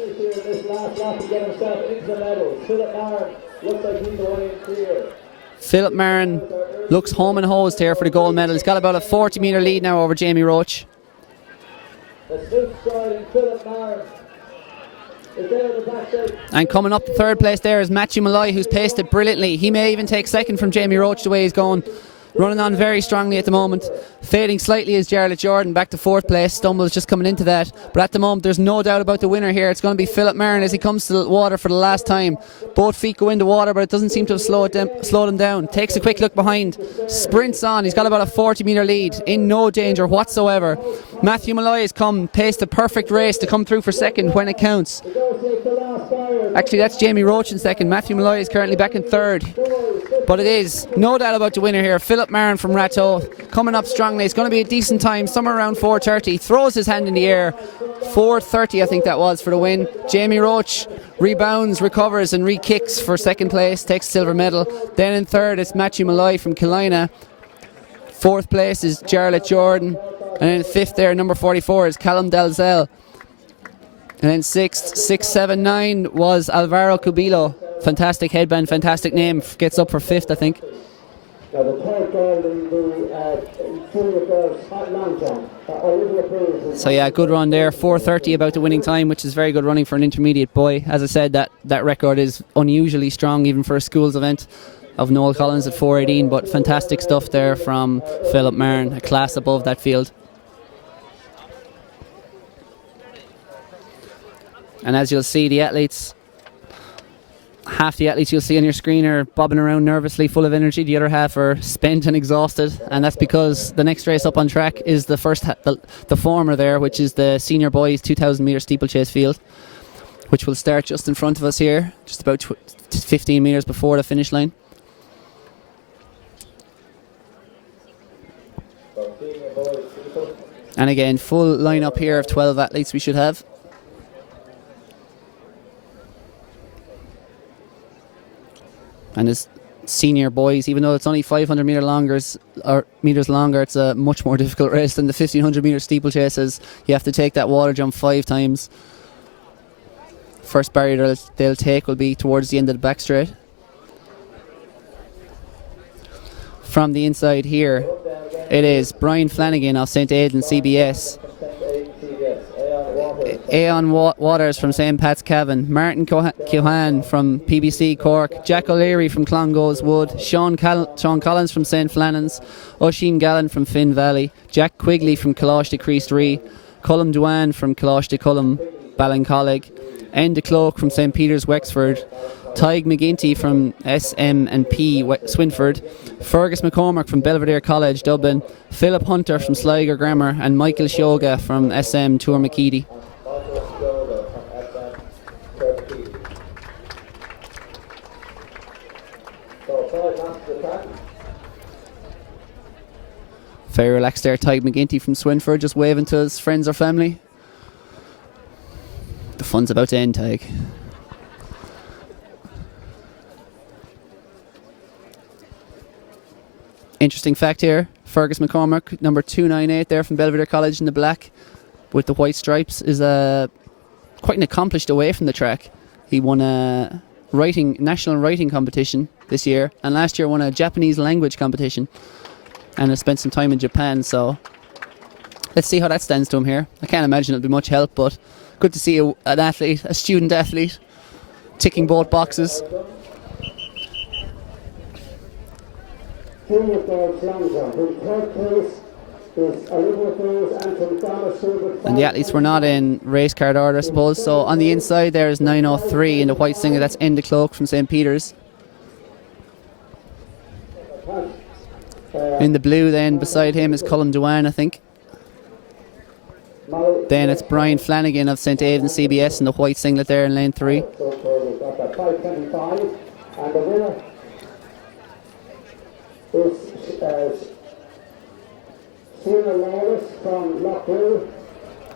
Philip Marin looks home and hosed here for the gold medal. He's got about a 40 metre lead now over Jamie Roach. And coming up the 3rd place there is Matthew Malloy, who's paced it brilliantly. He may even take 2nd from Jamie Roach the way he's going. running on very strongly at the moment. Fading slightly is Jarlath Jordan back to 4th place. Stumbles just coming into that. But at the moment, there's no doubt about the winner here. It's going to be Philip Marin as he comes to the water for the last time. Both feet go into water, but it doesn't seem to have slowed him down. Takes a quick look behind. Sprints on. He's got about a 40-metre lead. In no danger whatsoever. Matthew Malloy has paced a perfect race to come through for second when it counts. Actually, that's Jamie Roach in second. Matthew Malloy is currently back in third. But it is no doubt about the winner here. Philip Marin from Ratto coming up strongly. It's going to be a decent time, somewhere around 4:30. Throws his hand in the air. 4:30, I think that was, for the win. Jamie Roach rebounds, recovers and re-kicks for second place. Takes silver medal. Then in third, it's Matthew Malloy from Kilina. 4th place is Jarlath Jordan. And then 5th there, number 44, is Callum Dalzell. And then 6th, 6, 7, 9 was Alvaro Cubilo. Fantastic headband, fantastic name. Gets up for 5th, I think. Now the third girl in the junior girls hot long jump, Olivia Prince. So yeah, good run there. 4:30 about the winning time, which is very good running for an intermediate boy. As I said, that record is unusually strong even for a schools event of Noel Collins at 4:18. But fantastic stuff there from Philip Marin, a class above that field. And as you'll see, the athletes, half the athletes you'll see on your screen are bobbing around nervously, full of energy. The other half are spent and exhausted, and that's because the next race up on track is the former there, which is the senior boys 2,000 metre steeplechase field, which will start just in front of us here, just about 15 metres before the finish line. And again, full lineup here of 12 athletes we should have. And as senior boys, even though it's only 500 metres longer, it's a much more difficult race than the 1500 metre steeplechases. You have to take that water jump 5 times. First barrier they'll take will be towards the end of the back straight. From the inside here, it is Brian Flanagan of St Aidan CBS. Aon Waters from St Pat's Cavan, Martin Keohan from PBC Cork, Jack O'Leary from Clongowes Wood, Sean Collins from St Flannan's, Oisin Gallen from Finn Valley, Jack Quigley from Kalash de Creast Ree, Cullum Duane from Kalash de Cullum Ballincollig, End de Cloak from St Peter's Wexford, Tig McGinty from SM&P Swinford, Fergus McCormack from Belvedere College Dublin, Philip Hunter from Sligo Grammar, and Michael Shoga from SM Tourmakeedy. Very relaxed there, Tig McGinty from Swinford, just waving to his friends or family. The fun's about to end, Tig. Interesting fact here, Fergus McCormack, number 298 there from Belvedere College in the black with the white stripes, is quite an accomplished away from the track. He won a national writing competition this year, and last year won a Japanese language competition, and has spent some time in Japan, so let's see how that stands to him here. I can't imagine it'll be much help, but good to see a student athlete, ticking both boxes. Junior girls long jump, in third place is Olivia Prince and from Thomas. And the athletes were not in race card order, I suppose. So on the inside there is 903 in the white singlet. That's Enda Cloak from St Peter's. In the blue then beside him is Colin Duane, I think. Then it's Brian Flanagan of St Aidan CBS in the white singlet there in lane 3. And the winner is Sheila Lawless from Loughborough.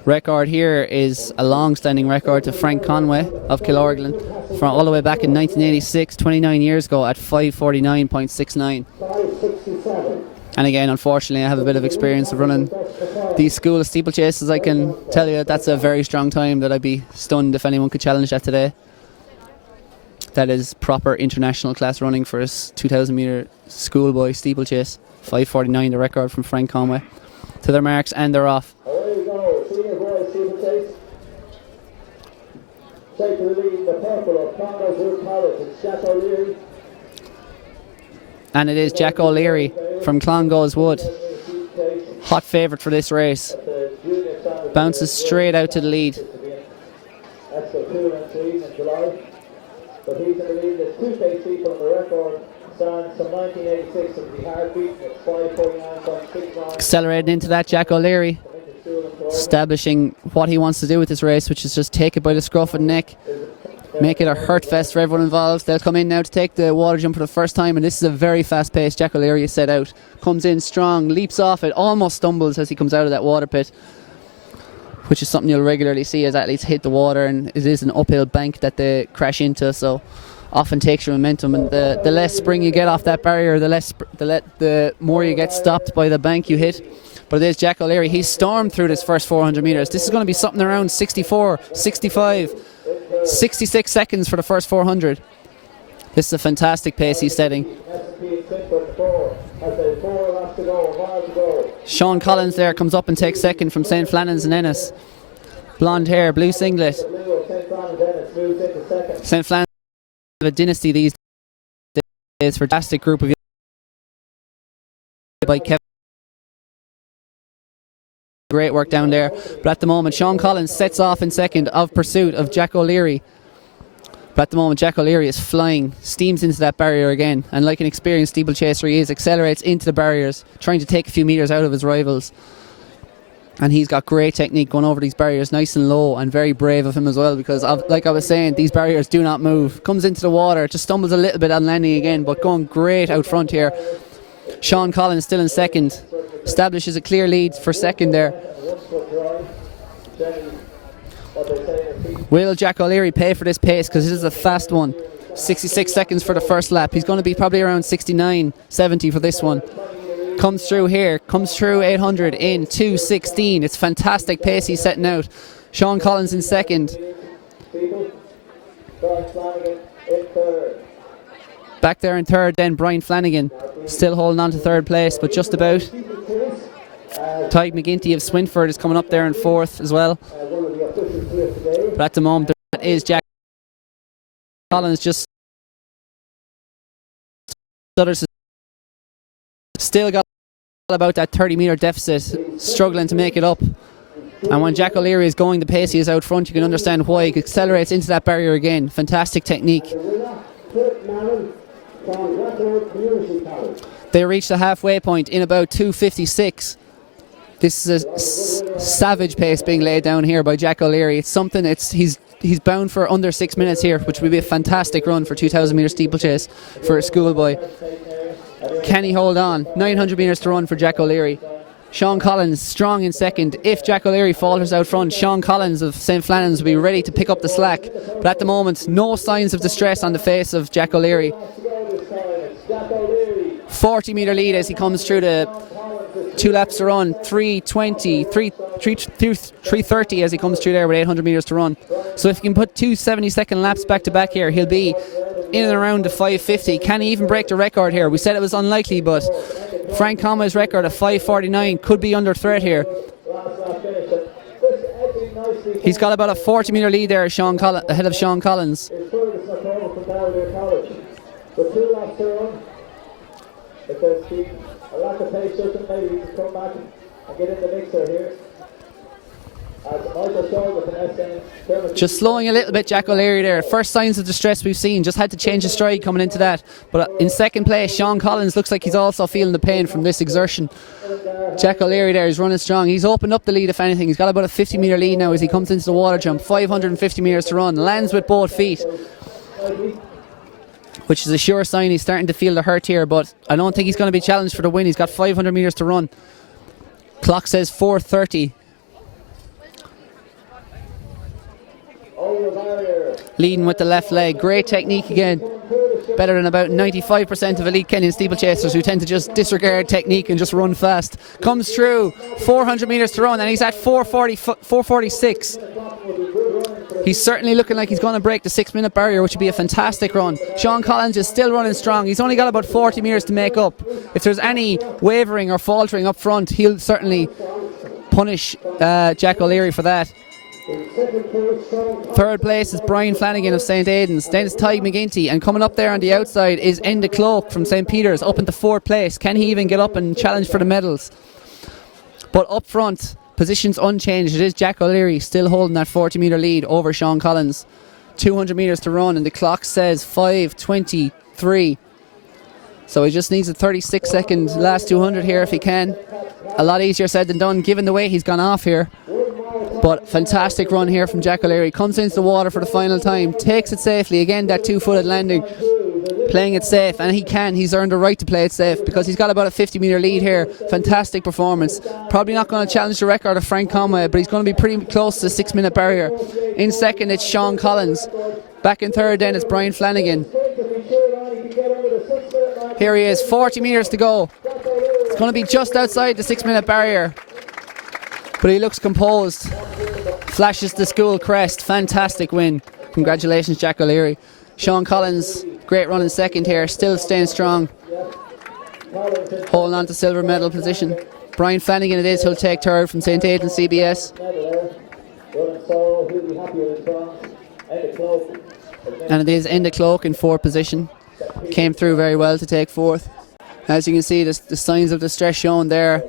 Record here is a long-standing record to Frank Conway of Killorglin from all the way back in 1986, 29 years ago, at 5:49.69. 5:67. And again, unfortunately, I have a bit of experience of running these school steeplechases. I can tell you that's a very strong time that I'd be stunned if anyone could challenge that today. That is proper international class running for a 2,000 metre schoolboy steeplechase. 5:49, the record from Frank Conway. To their marks, and they're off. Away you go, senior boys steeplechase. Take the lead, the purple of Clongowes Wood College. It's Jack O'Leary. And it is Jack O'Leary from Clongowes Wood. Hot favourite for this race. Bounces straight out to the lead. That's the 2 and 3 in July. But he's in the lead. There's 2 pace people on the record. Stands from 1986 of the heartbeat. It's 5:49.69. Accelerating into that, Jack O'Leary. Establishing what he wants to do with this race, which is just take it by the scruff of the neck. Make it a hurt fest for everyone involved. They'll come in now to take the water jump for the first time, and this is a very fast pace. Jack O'Leary is set out. Comes in strong, leaps off it, almost stumbles as he comes out of that water pit, which is something you'll regularly see as athletes hit the water, and it is an uphill bank that they crash into, so often takes your momentum, and the less spring you get off that barrier, the more you get stopped by the bank you hit. But it is Jack O'Leary. He's stormed through this first 400 metres. This is going to be something around 64, 65, 66 seconds for the first 400. This is a fantastic pace he's setting. Sean Collins there comes up and takes second from St. Flannan's and Ennis. Blonde hair, blue singlet. St. Flannan's have a dynasty these days for a fantastic group of by Kevin. Great work down there. But at the moment, Sean Collins sets off in second of pursuit of Jack O'Leary. But at the moment, Jack O'Leary is flying, steams into that barrier again, and like an experienced steeplechaser he is, accelerates into the barriers, trying to take a few metres out of his rivals. And he's got great technique going over these barriers nice and low, and very brave of him as well, because like I was saying, these barriers do not move. Comes into the water, just stumbles a little bit on landing again, but going great out front here. Sean Collins still in second, establishes a clear lead for second there. Will Jack O'Leary pay for this pace, because this is a fast one? 66 seconds for the first lap. He's going to be probably around 69, 70 for this one. Comes through here, comes through 800 in 2:16. It's fantastic pace he's setting out. Sean Collins in second. Back there in third then Brian Flanagan, still holding on to third place, but just about. Tyke McGinty of Swinford is coming up there in fourth as well. But at the moment that is Jack Collins, just still got about that 30 metre deficit, struggling to make it up. And when Jack O'Leary is going the pace he is out front, you can understand why. He accelerates into that barrier again. Fantastic technique. They reach the halfway point in about 2:56. This is a savage pace being laid down here by Jack O'Leary. It's something, he's bound for under 6 minutes here, which would be a fantastic run for 2,000 metre steeplechase for a schoolboy. Can he hold on? 900 metres to run for Jack O'Leary. Sean Collins strong in second. If Jack O'Leary falters out front, Sean Collins of St. Flannan's will be ready to pick up the slack. But at the moment, no signs of distress on the face of Jack O'Leary. 40 metre lead as he comes through the 2 laps to run. 3:20, 3:30 as he comes through there with 800 metres to run. So if he can put 2 70-second laps back to back here, he'll be in and around the 5:50. Can he even break the record here? We said it was unlikely, but Frank Conway's record of 5:49 could be under threat here. He's got about a 40 metre lead there ahead of Sean Collins. If there's been a lack of pace, maybe we can come back and get in the mixer here. Just slowing a little bit, Jack O'Leary there. First signs of distress we've seen. Just had to change his stride coming into that. But in second place, Sean Collins looks like he's also feeling the pain from this exertion. Jack O'Leary there is running strong. He's opened up the lead, if anything. He's got about a 50 metre lead now as he comes into the water jump. 550 metres to run. Lands with both feet, which is a sure sign he's starting to feel the hurt here, but I don't think he's going to be challenged for the win. He's got 500 metres to run. Clock says 4:30. Leading with the left leg. Great technique again. Better than about 95% of elite Kenyan steeplechasers who tend to just disregard technique and just run fast. Comes through 400 metres to run and he's at 4:46. He's certainly looking like he's going to break the 6 minute barrier, which would be a fantastic run. Sean Collins is still running strong. He's only got about 40 metres to make up. If there's any wavering or faltering up front, he'll certainly punish Jack O'Leary for that. In second place, Sean Third place is Brian Flanagan of St. Aidan's. Then it's Ty McGinty, and coming up there on the outside is Enda Cloak from St. Peter's, up into fourth place. Can he even get up and challenge for the medals? But up front, positions unchanged. It is Jack O'Leary still holding that 40 metre lead over Sean Collins. 200 metres to run, and the clock says 5:23. So he just needs a 36-second last 200 here if he can. A lot easier said than done, given the way he's gone off here. But fantastic run here from Jack O'Leary. Comes into the water for the final time, takes it safely. Again, that two-footed landing, playing it safe, and he can. He's earned the right to play it safe because he's got about a 50 metre lead here. Fantastic performance. Probably not going to challenge the record of Frank Conway, but he's going to be pretty close to the 6-minute barrier. In second, it's Sean Collins. Back in third, then it's Brian Flanagan. Here he is, 40 metres to go. It's going to be just outside the 6-minute barrier, but he looks composed. Flashes the school crest. Fantastic win. Congratulations, Jack O'Leary. Sean Collins, great run in second here, still staying strong, holding on to silver medal position. Brian Flanagan it is who'll take third from St. Aidan's CBS. And it is Enda Cloak in fourth position. Came through very well to take fourth. As you can see, the signs of distress shown there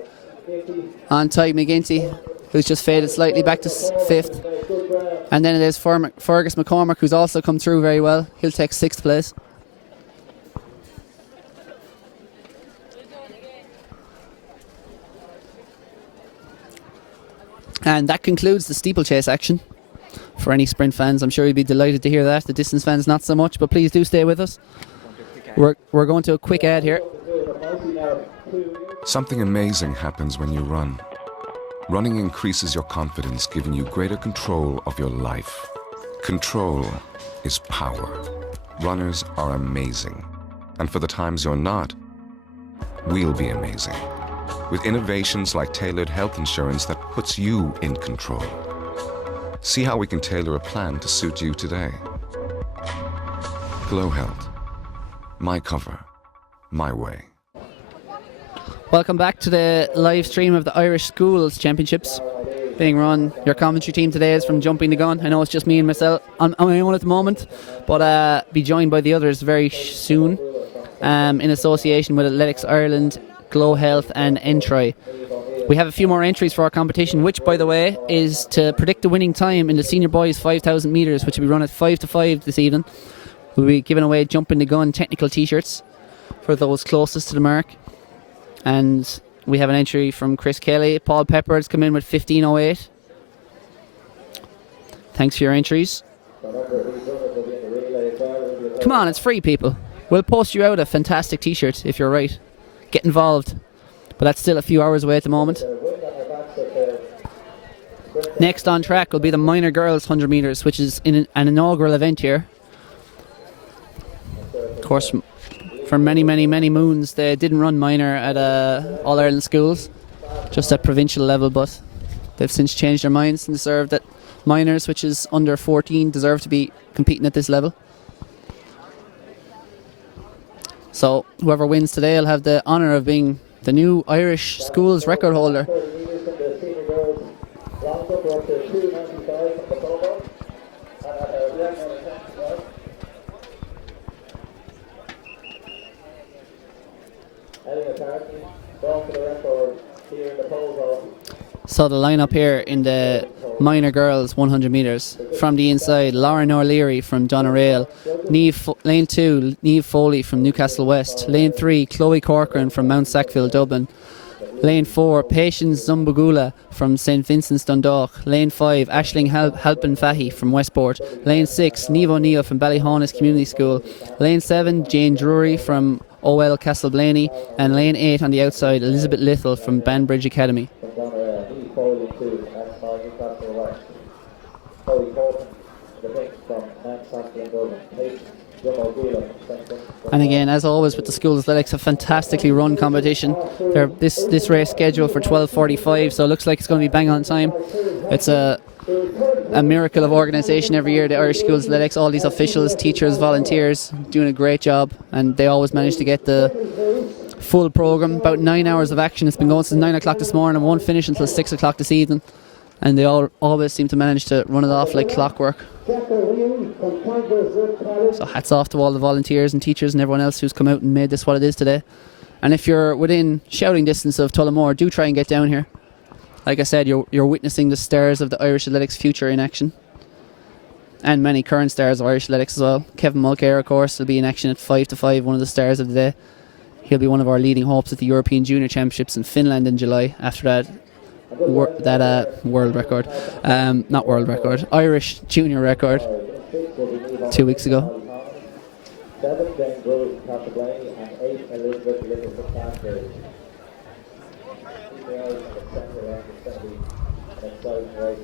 on Ty McGinty, who's just faded slightly back to fifth. And then it is Fergus McCormick, who's also come through very well. He'll take sixth place. And that concludes the steeplechase action. For any sprint fans, I'm sure you'd be delighted to hear that. The distance fans, not so much, but please do stay with us. We're going to a quick ad here. Something amazing happens when you run. Running increases your confidence, giving you greater control of your life. Control is power. Runners are amazing. And for the times you're not, we'll be amazing. With innovations like tailored health insurance that puts you in control. See how we can tailor a plan to suit you today. GloHealth. My cover. My way. Welcome back to the live stream of the Irish Schools Championships being run. Your commentary team today is from Jumping the Gun. I know it's just me and myself on my own at the moment, but be joined by the others very soon in association with Athletics Ireland, GloHealth and Entry. We have a few more entries for our competition, which, by the way, is to predict the winning time in the senior boys 5,000 metres, which will be run at 5 to 5 this evening. We'll be giving away Jumping the Gun technical t-shirts for those closest to the mark. And we have an entry from Chris Kelly. Paul Pepper has come in with 15:08. Thanks for your entries. Come on, it's free, people. We'll post you out a fantastic t-shirt if you're right. Get involved. But that's still a few hours away at the moment. Next on track will be the minor girls 100 metres, which is in an inaugural event here. Of course, for many moons they didn't run minor at All Ireland schools, just at provincial level, but they've since changed their minds and deserved that minors, which is under 14, deserve to be competing at this level. So whoever wins today will have the honour of being the new Irish schools record holder. So the lineup here in the minor girls 100 metres. From the inside, Lauren O'Leary from Doneraile. Lane 2, Niamh Foley from Newcastle West. Lane 3, Chloe Corcoran from Mount Sackville, Dublin. Lane 4, Patience Zumbagula from St Vincent's Dundalk. Lane 5, Aisling Halpin Fahy from Westport. Lane 6, Niamh O'Neill from Ballyhonus Community School. Lane 7, Jane Drury from OL Castleblaney. And Lane 8 on the outside, Elizabeth Little from Banbridge Academy. And again, as always with the school athletics, a fantastically run competition. This race scheduled for 12:45, so it looks like it's going to be bang on time. It's a miracle of organisation every year. The Irish Schools Athletics, all these officials, teachers, volunteers, doing a great job, and they always manage to get the full programme. About 9 hours of action. It's been going since 9 o'clock this morning and won't finish until 6 o'clock this evening. and they all always seem to manage to run it off like clockwork. So hats off to all the volunteers and teachers and everyone else who's come out and made this what it is today. And if you're within shouting distance of Tullamore, do try and get down here. Like I said, you're witnessing the stars of the Irish athletics future in action. And many current stars of Irish athletics as well. Kevin Mulcair, of course, will be in action at 5 to 5, one of the stars of the day. He'll be one of our leading hopes at the European Junior Championships in Finland in July. After that, world record, not world record, Irish junior record 2 weeks ago. 7 Jane Grove Castleblaney and 8 Elizabeth Livingston Castro. Keep your eyes on the centre end, it's going to be an exciting race.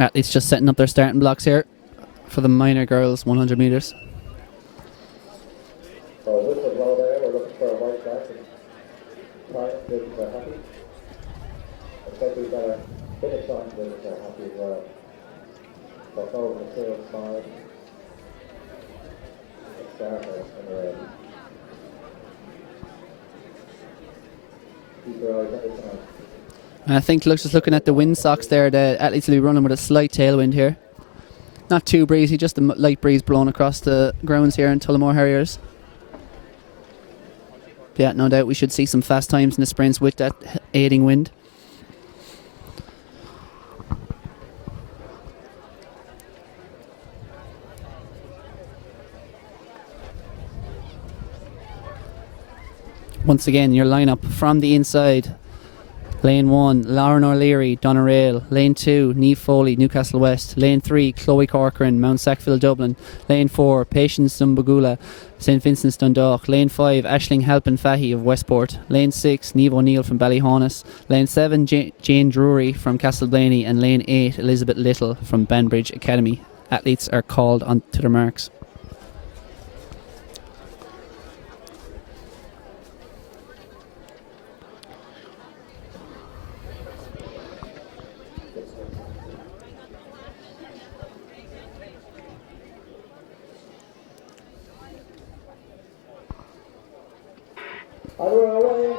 Athletes just setting up their starting blocks here for the minor girls 100 metres. So whistle blow there, we're looking for a white flag. Time judges are happy. Especially we've got a finish line judges are happy as well. That's over the field side. The starters in the red. Keep your eyes on this one. And I think just looking at the windsocks there, the athletes will be running with a slight tailwind here. Not too breezy, just a light breeze blowing across the grounds here in Tullamore Harriers. Yeah, no doubt we should see some fast times in the sprints with that aiding wind. Once again, your lineup from the inside. Lane 1, Lauren O'Leary, Doneraile. Lane 2, Niamh Foley, Newcastle West. Lane 3, Chloe Corcoran, Mount Sackville, Dublin. Lane 4, Patience Dumbagula, St Vincent's Dundalk. Lane 5, Aisling Halpin Fahy of Westport. Lane 6, Niamh O'Neill from Ballyhaunis. Lane 7, Jane Drury from Castleblaney. And Lane 8, Elizabeth Little from Banbridge Academy. Athletes are called on to their marks.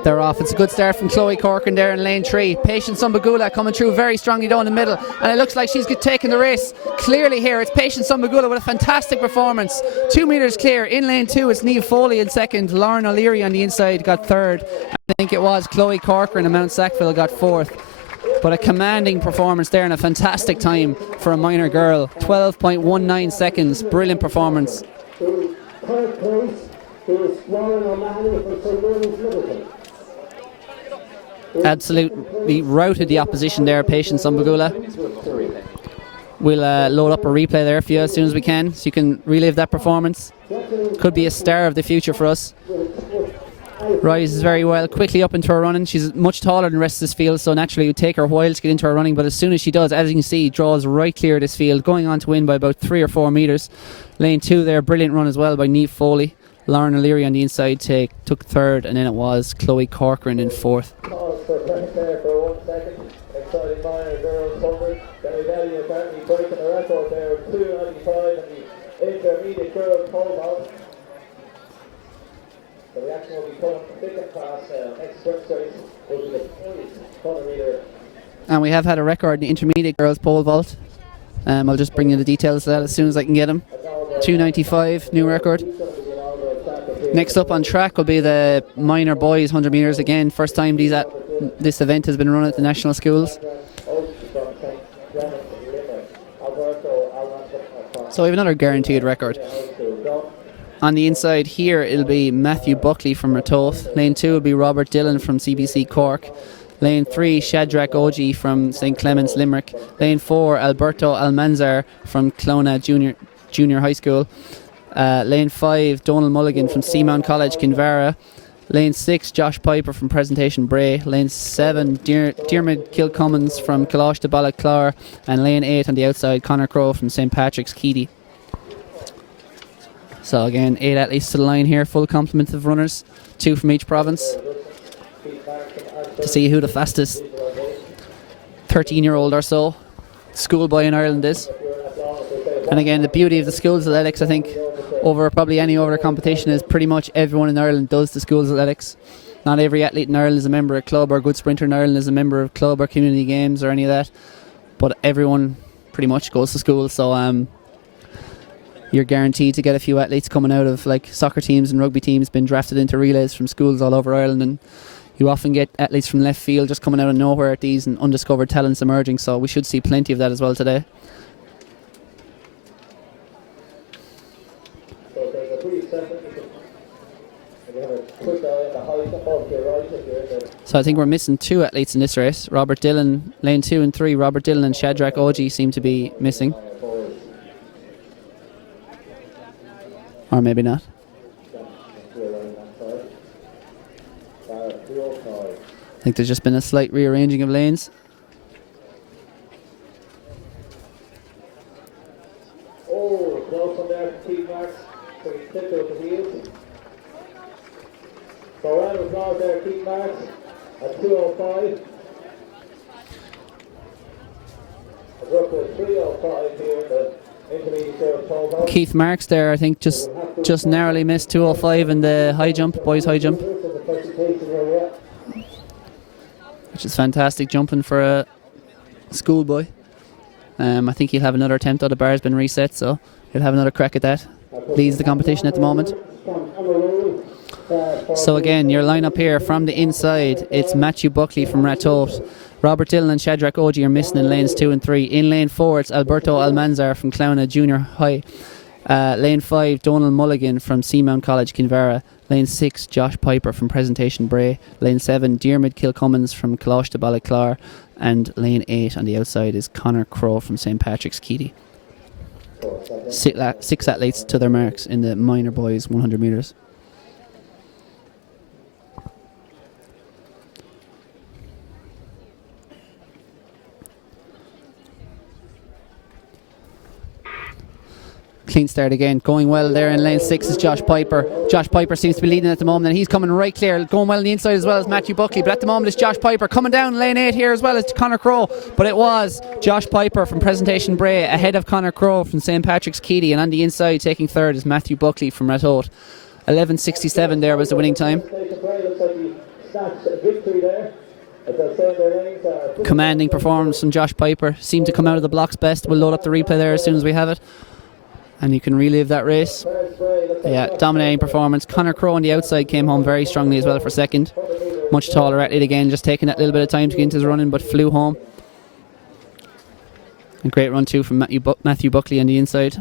They're off. It's a good start from Chloe Corcoran there in lane 3. Patience Umbagula coming through very strongly down the middle, and it looks like she's taking the race clearly here. It's Patience Umbagula with a fantastic performance. 2 metres clear. In lane 2 it's Niamh Foley in second. Lauren O'Leary on the inside got third. I think it was Chloe Corcoran and Mount Sackville got fourth. But a commanding performance there and a fantastic time for a minor girl. 12.19 seconds. Brilliant performance. Third place is Lauren O'Mahony from St Mary's Middleton. Absolutely routed the opposition there, Patience Umbagula. We'll load up a replay there for you as soon as we can, so you can relive that performance. Could be a star of the future for us. Rises very well, quickly up into her running. She's much taller than the rest of this field, so naturally it would take her a while to get into her running, but as soon as she does, as you can see, draws right clear of this field, going on to win by about 3 or 4 metres. Lane 2 there, brilliant run as well by Niamh Foley. Lauren O'Leary on the inside took third, and then it was Chloe Corcoran in fourth. Pause for break there for 1 second. Exciting minor girls coverage. Danny Daddy apparently breaking a record there of 2:95 in the intermediate girls pole vault. So the action will be coming thick and fast now. Next sprint race will be the poised 100 metre. And we have had a record in the intermediate girls pole vault. I'll just bring you the details of that as soon as I can get them. 2:95, new record. Next up on track will be the minor boys 100 metres again. First time this event has been run at the national schools. So we have another guaranteed record. On the inside here it'll be Matthew Buckley from Ratoath. Lane 2 will be Robert Dillon from CBC Cork. Lane 3 Shadrach Oji from St Clement's Limerick. Lane 4 Alberto Almanzar from Clona Junior High School. Lane 5 Donald Mulligan from Seamount College Kinvara. Lane 6 Josh Piper from Presentation Bray. Lane 7 Diarmid Kilcummins from Kalash de Balaclar. And lane 8 on the outside Conor Crowe from St Patrick's Keady. So again, 8 athletes to the line here, full complement of runners, 2 from each province, to see who the fastest 13-year-old or so schoolboy in Ireland is. And again, the beauty of the schools athletics, I think, over probably any other competition, is pretty much everyone in Ireland does the schools athletics. Not every athlete in Ireland is a member of a club, or a good sprinter in Ireland is a member of a club or community games or any of that. But everyone pretty much goes to school, so you're guaranteed to get a few athletes coming out of like soccer teams and rugby teams been drafted into relays from schools all over Ireland, and you often get athletes from left field just coming out of nowhere at these and undiscovered talents emerging, so we should see plenty of that as well today. So there's a brief second. You have a quick eye on the height above your right if you're in the... So I think we're missing 2 athletes in this race. Robert Dillon, lane 2 and 3. Robert Dillon and Shadrach Oji seem to be missing. Or maybe not. I think there's just been a slight rearranging of lanes. Oh, close on there to keep marks. So he tipped out the heels. So round of applause there, keep marks at 2:05. We're up to 3:05 here in the intermediate zero total. Keith Marks there, I think, just narrowly missed 2:05 in the high jump, boys high jump. Which is fantastic jumping for a schoolboy. I think he'll have another attempt. The bar's been reset, so he'll have another crack at that. Leads the competition at the moment. So again, your lineup here from the inside, it's Matthew Buckley from Ratoath. Robert Dillon and Shadrach Oji are missing in lanes 2 and 3. In lane 4, it's Alberto Almanzar from Clowna Junior High. Lane 5, Donald Mulligan from Seamount College, Kinvara. Lane 6, Josh Piper from Presentation Bray. Lane 7, Diarmid Kilcummins from Closh de Ballyclar. And lane 8 on the outside is Connor Crowe from St. Patrick's, Keady. 6 athletes to their marks in the minor boys 100 metres. Clean start again. Going well there in lane 6 is Josh Piper. Josh Piper seems to be leading at the moment, and he's coming right clear. Going well on the inside as well as Matthew Buckley. But at the moment it's Josh Piper. Coming down lane 8 here as well as Connor Crowe. But it was Josh Piper from Presentation Bray ahead of Connor Crowe from St. Patrick's, Keady. And on the inside taking third is Matthew Buckley from Ratoath. 11:67 there was the winning time. Commanding performance from Josh Piper. Seemed to come out of the blocks best. We'll load up the replay there as soon as we have it, and you can relive that race. Yeah, dominating performance. Connor Crowe on the outside came home very strongly as well for second. Much taller athlete again, just taking that little bit of time to get into his running, but flew home. A great run too from Matthew Buckley on the inside.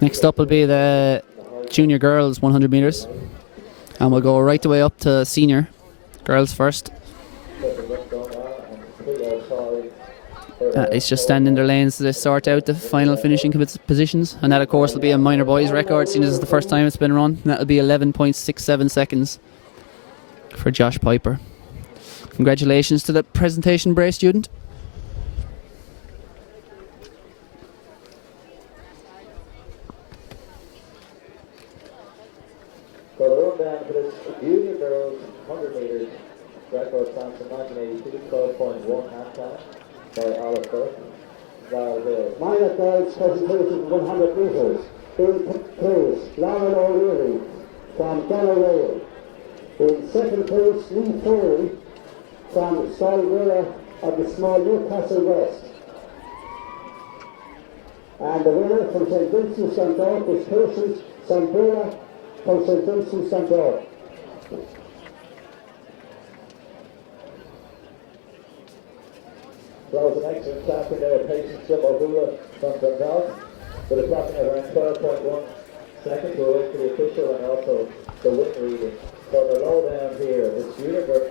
Next up will be the junior girls 100 metres, and we'll go right the way up to senior girls first. It's just standing in their lanes to sort out the final finishing positions, and that of course will be a minor boys record, seeing as it's the first time it's been run, and that will be 11.67 seconds for Josh Piper. Congratulations to the Presentation Bray student. So the rundown for this junior girls 100 metres record stands from 1982, 12.1 half time. Minor girls presentation 100 metres. In place, Lauren O'Leary from Galway. In second place, Lee Foley from Stalwilla of the small Newcastle West. And the winner from St. Vincent St. George is Patience Sambrilla from St. Vincent St. George. That was an excellent champion there, Patience Sambrilla from Dundalk, with a clocking at around 12.1 seconds. We'll wait for the official and also the win reading. So the low down here, it's Universe.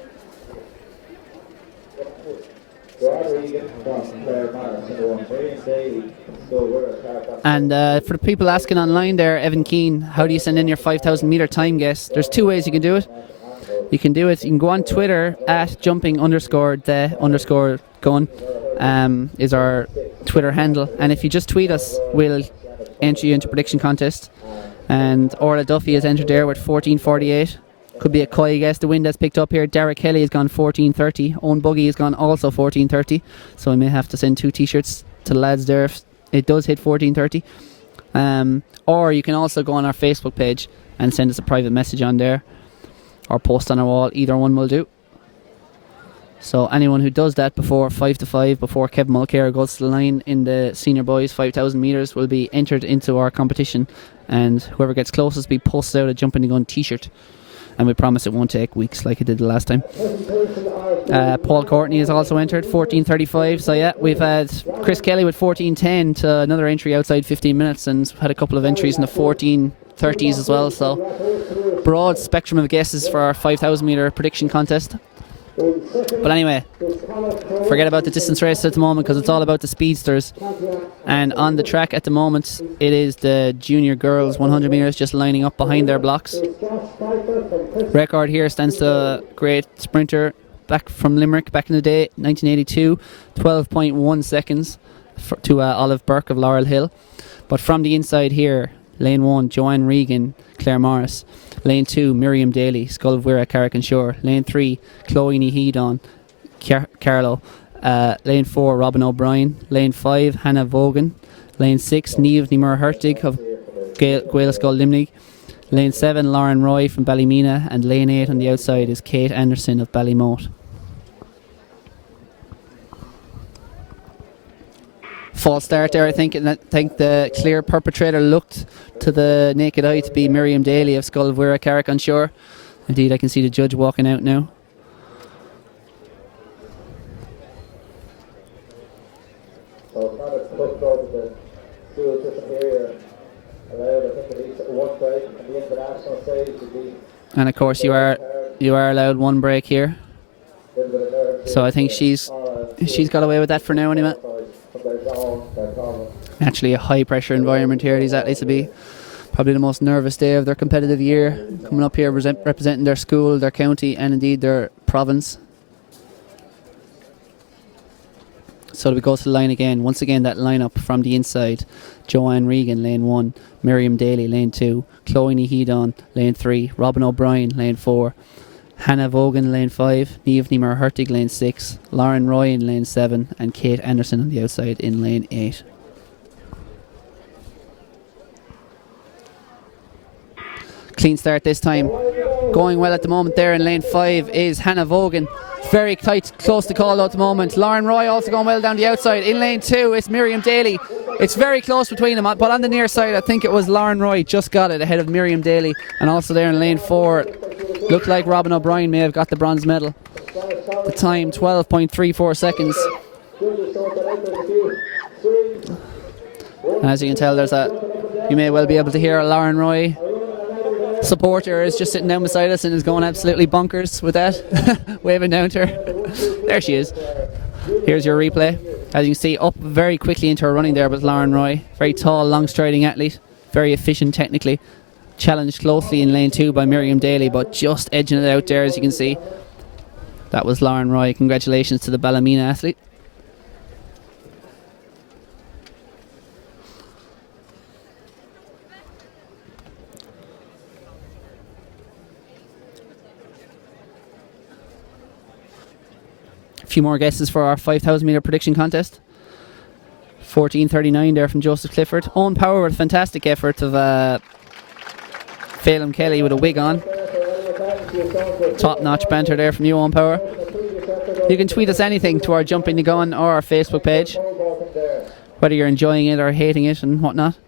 And for the people asking online there, Evan Keane, how do you send in your 5,000 metre time guess? There's 2 ways you can do it. You can go on Twitter at jumping_the_gun is our Twitter handle, and if you just tweet us, we'll enter you into prediction contest. And Orla Duffy has entered there with 14:48. Could be a coy guess. The wind has picked up here. Derek Kelly has gone 14:30. Owen Buggy has gone also 14:30. So we may have to send 2 t-shirts to the lads there if it does hit 14:30. Or you can also go on our Facebook page and send us a private message on there, or post on our wall. Either one will do. So anyone who does that before 5 to 5, before Kevin Mulcair goes to the line in the senior boys 5,000 metres, will be entered into our competition, and whoever gets closest will be posted out a Jumping the Gun t-shirt, and we promise it won't take weeks like it did the last time. Paul Courtney is also entered, 14:35. So yeah, we've had Chris Kelly with 14:10 to another entry outside 15 minutes, and had a couple of entries in the 14:30s as well. So broad spectrum of guesses for our 5,000 metre prediction contest. But anyway, forget about the distance race at the moment, because it's all about the speedsters. And on the track at the moment, it is the junior girls 100 metres just lining up behind their blocks. Record here stands to a great sprinter back from Limerick back in the day, 1982, 12.1 seconds to Olive Burke of Laurel Hill. But from the inside here, lane 1, Joanne Regan, Claire Morris. Lane 2, Miriam Daly, Scullvira, Carrick-on-Shore. Lane 3, Chloe Nihedon, Carlo. Lane 4, Robin O'Brien. Lane 5, Hannah Vaughan. Lane 6, Niamh Nimur Hertig of Gaelscoil Limnig. Lane 7, Lauren Roy from Ballymena. And lane 8 on the outside is Kate Anderson of Ballymote. False start there, I think, and I think the clear perpetrator looked to the naked eye to be Miriam Daly of Scullvira, Carrick-on-Shore. Indeed, I can see the judge walking out now. So it's not a quick go to the school system here. Allowed, I think, at least one break on the international stage to be. And of course, you are allowed one break here. So I think she's got away with that for now anyway. Actually, a high pressure environment here. These athletes will be probably the most nervous day of their competitive year, coming up here representing their school, their county, and indeed their province. So we go to the line again. Once again, that lineup from the inside: Joanne Regan, lane 1; Miriam Daly, lane 2; Chloe Nihedon, lane 3; Robin O'Brien, lane 4; Hannah Vaughan, lane 5; Niamh Nimur Hertig, lane 6; Lauren Roy in lane 7; and Kate Anderson on the outside in lane 8. Clean start this time. Going well at the moment there in lane 5 is Hannah Vaughan. Very tight, close to call at the moment. Lauren Roy also going well down the outside. In lane 2 it's Miriam Daly. It's very close between them, but on the near side I think it was Lauren Roy just got it ahead of Miriam Daly. And also there in lane 4, looked like Robin O'Brien may have got the bronze medal. The time 12.34 seconds. And as you can tell, you may well be able to hear a Lauren Roy supporter is just sitting down beside us and is going absolutely bonkers with that, waving down to her. There she is. Here's your replay. As you can see, up very quickly into her running there with Lauren Roy. Very tall, long striding athlete, very efficient technically. Challenged closely in lane 2 by Miriam Daly, but just edging it out there, as you can see. That was Lauren Roy. Congratulations to the Ballymena athlete. A few more guesses for our 5,000 metre prediction contest. 14:39 there from Joseph Clifford. Owen Power with a fantastic effort of Phelim Kelly with a wig on. Top notch banter there from you, Owen Power. You can tweet us anything to our Jumping the Gun or our Facebook page, whether you're enjoying it or hating it and whatnot.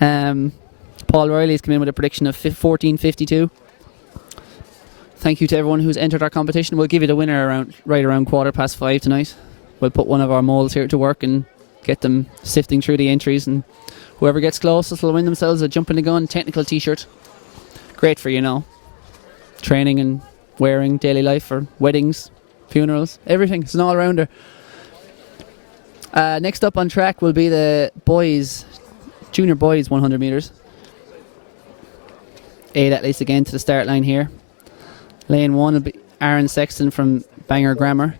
Paul Riley's come in with a prediction of 14:52. Thank you to everyone who's entered our competition. We'll give you the winner right around 5:15 tonight. We'll put one of our moles here to work and get them sifting through the entries, and whoever gets closest will win themselves a Jumping the Gun technical t-shirt. Great for, training and wearing, daily life, for weddings, funerals, everything. It's an all-rounder. Next up on track will be the junior boys 100 metres. 8 athletes again to the start line here. Lane 1 will be Aaron Sexton from Bangor Grammar.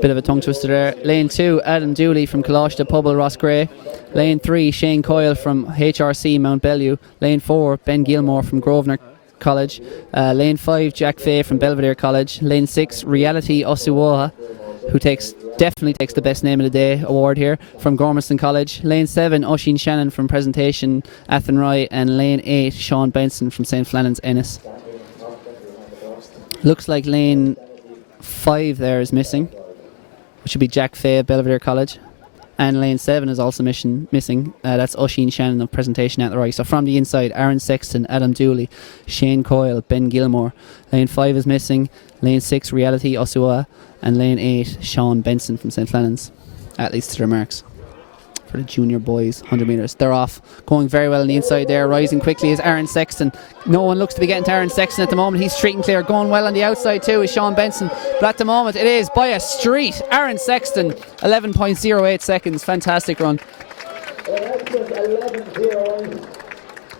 Bit of a tongue twister there. Lane 2, Adam Dooley from Colashta, Pobble, Rossgray. Lane 3, Shane Coyle from HRC, Mount Bellew. Lane 4, Ben Gilmore from Grosvenor College. Lane 5, Jack Fay from Belvedere College. Lane 6, Reality Osuoha, who takes definitely takes the Best Name of the Day award here from Gormiston College. Lane 7, Oisin Shannon from Presentation Athenry, and Lane 8, Sean Benson from St. Flannan's Ennis. Looks like Lane 5 there is missing, which should be Jack Fay of Belvedere College. And Lane 7 is also missing. That's Oisin Shannon of Presentation Athenry. So from the inside, Aaron Sexton, Adam Dooley, Shane Coyle, Ben Gilmore. Lane 5 is missing. Lane 6, Reality Osua. And Lane 8, Sean Benson from St. Flannan's. Athletes to their marks for the junior boys 100 metres. They're off, going very well on the inside there. Rising quickly is Aaron Sexton. No one looks to be getting to Aaron Sexton at the moment. He's street and clear. Going well on the outside too is Sean Benson. But at the moment it is by a street. Aaron Sexton, 11.08 seconds. Fantastic run. Well, that's just 11.08.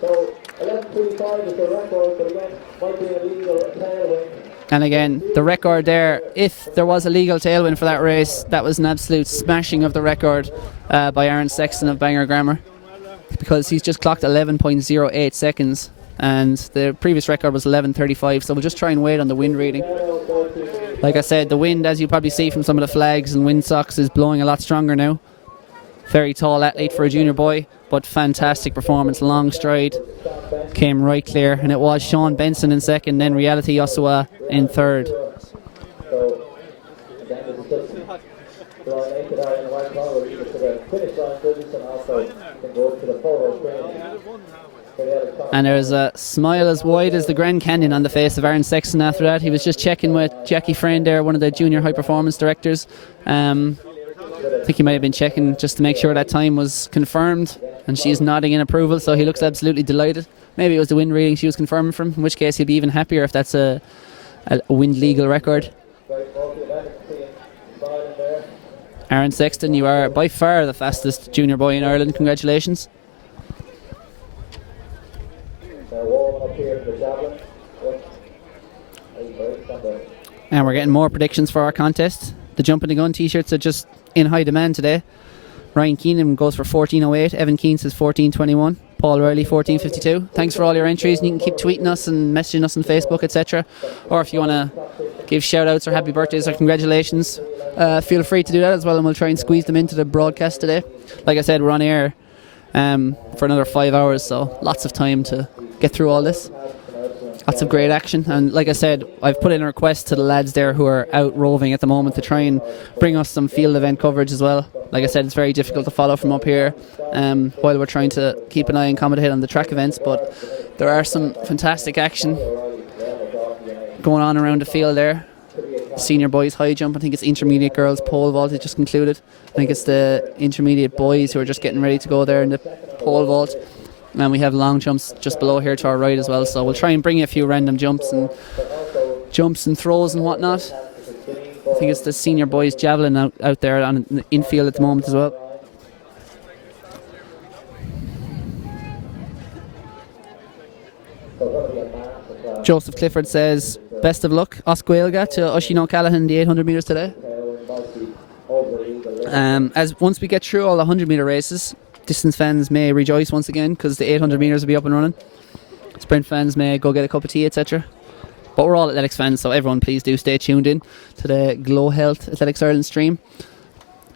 So 11.35 is the record, but again, might be a legal tailwind. And again, the record there, if there was a legal tailwind for that race, that was an absolute smashing of the record by Aaron Sexton of Bangor Grammar, because he's just clocked 11.08 seconds and the previous record was 11.35. So we'll just try and wait on the wind reading. Like I said, the wind, as you probably see from some of the flags and windsocks, is blowing a lot stronger now. Very tall athlete for a junior boy, but fantastic performance. Long stride, came right clear, and it was Sean Benson in second, then Reality Osua in third. So again, this is just drawing naked eye in the white collar, which is to the finish line goodness, and also can go up to the photo screen. And there's a smile as wide as the Grand Canyon on the face of Aaron Sexton after that. He was just checking with Jackie Friend there, one of the junior high performance directors. I think he might have been checking just to make sure that time was confirmed, and she's nodding in approval, so he looks absolutely delighted. Maybe it was the wind reading she was confirming from, in which case he'll be even happier if that's a wind legal record. Aaron Sexton, you are by far the fastest junior boy in Ireland. Congratulations. And we're getting more predictions for our contest. The Jump in the Gun t-shirts are just in high demand today. Ryan Keenan goes for 14.08, Evan Keane says 14.21, Paul Riley 14.52. Thanks for all your entries, and you can keep tweeting us and messaging us on Facebook, etc. Or if you want to give shout outs or happy birthdays or congratulations, feel free to do that as well, and we'll try and squeeze them into the broadcast today. Like I said, we're on air for another 5 hours, so lots of time to get through all this. Lots of great action, and like I said, I've put in a request to the lads there who are out roving at the moment to try and bring us some field event coverage as well. Like I said, it's very difficult to follow from up here while we're trying to keep an eye and commentate on the track events, but there are some fantastic action going on around the field there. Senior boys high jump, I think it's intermediate girls pole vault, it just concluded. I think it's the intermediate boys who are just getting ready to go there in the pole vault. And we have long jumps just below here to our right as well, so we'll try and bring you a few random jumps and throws and whatnot. I think it's the senior boys javelin out there on the infield at the moment as well. Joseph Clifford says best of luck Osquailga to Oisin O'Callaghan the 800 metres today. As once we get through all the 100 metre races, distance fans may rejoice once again because the 800 metres will be up and running. Sprint fans may go get a cup of tea, etc. But we're all athletics fans, so everyone please do stay tuned in to the GloHealth Athletics Ireland stream.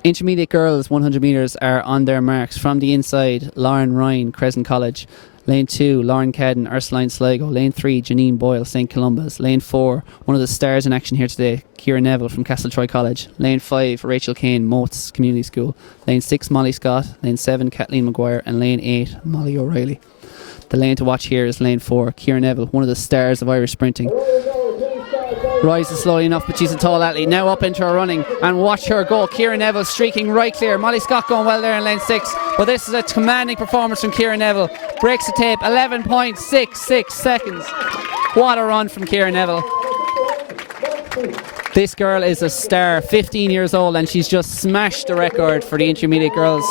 Intermediate girls 100 metres are on their marks. From the inside, Lauren Ryan, Crescent College. Lane 2, Lauren Cadden, Ursuline Sligo. Lane 3, Janine Boyle, St. Columba's. Lane 4, one of the stars in action here today, Ciara Neville from Castletroy College. Lane 5, Rachel Kane, Moats Community School. Lane 6, Molly Scott. Lane 7, Kathleen Maguire. And Lane 8, Molly O'Reilly. The lane to watch here is Lane 4, Ciara Neville, one of the stars of Irish sprinting. Rises slowly enough, but she's a tall athlete. Now up into her running, and watch her go. Ciara Neville streaking right clear. Molly Scott going well there in lane 6. But this is a commanding performance from Ciara Neville. Breaks the tape, 11.66 seconds. What a run from Ciara Neville. This girl is a star, 15 years old, and she's just smashed the record for the intermediate girls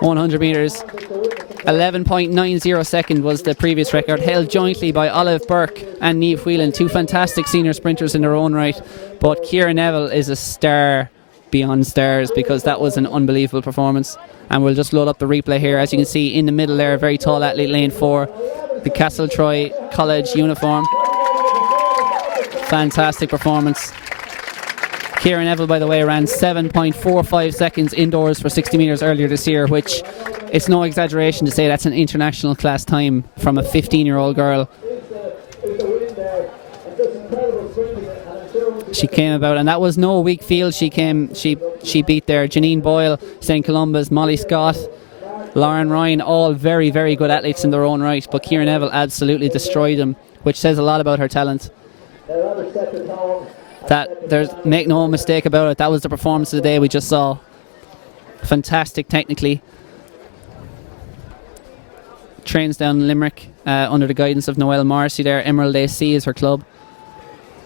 100 metres. 11.90 second was the previous record, held jointly by Olive Burke and Niamh Whelan, two fantastic senior sprinters in their own right. But Ciara Neville is a star beyond stars, because that was an unbelievable performance. And we'll just load up the replay here. As you can see in the middle there, a very tall athlete, lane 4, the Castletroy College uniform. Fantastic performance Kieran Neville, by the way, ran 7.45 seconds indoors for 60 metres earlier this year, which it's no exaggeration to say that's an international class time from a 15-year-old girl. She came about, and that was no weak field. She beat there Janine Boyle, St. Columba's, Molly Scott, Lauren Ryan, all very, very good athletes in their own right, but Kieran Neville absolutely destroyed them, which says a lot about her talent. Make no mistake about it, that was the performance of the day we just saw. Fantastic technically. Trains down in Limerick under the guidance of Noelle Morrissey there. Emerald AC is her club.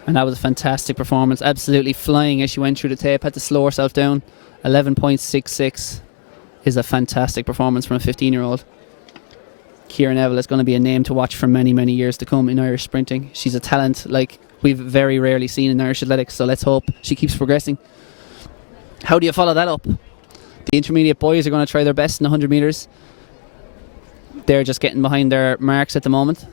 And that was a fantastic performance. Absolutely flying as she went through the tape. Had to slow herself down. 11.66 is a fantastic performance from a 15-year-old. Kieran Neville is going to be a name to watch for many, many years to come in Irish sprinting. She's a talent like we've very rarely seen in Irish athletics, so let's hope she keeps progressing. How do you follow that up? The intermediate boys are going to try their best in 100 metres. They're just getting behind their marks at the moment.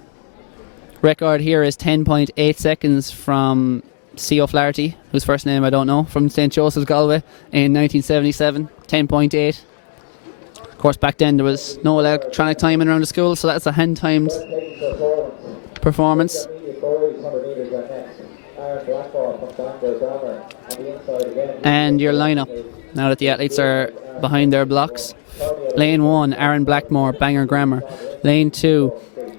Record here is 10.8 seconds from C.O. Flaherty, whose first name I don't know, from St. Joseph's, Galway in 1977. 10.8. Of course, back then there was no electronic timing around the school, so that's a hand-timed performance. And your lineup, now that the athletes are behind their blocks. Lane 1, Aaron Blackmore, Bangor Grammar. Lane 2,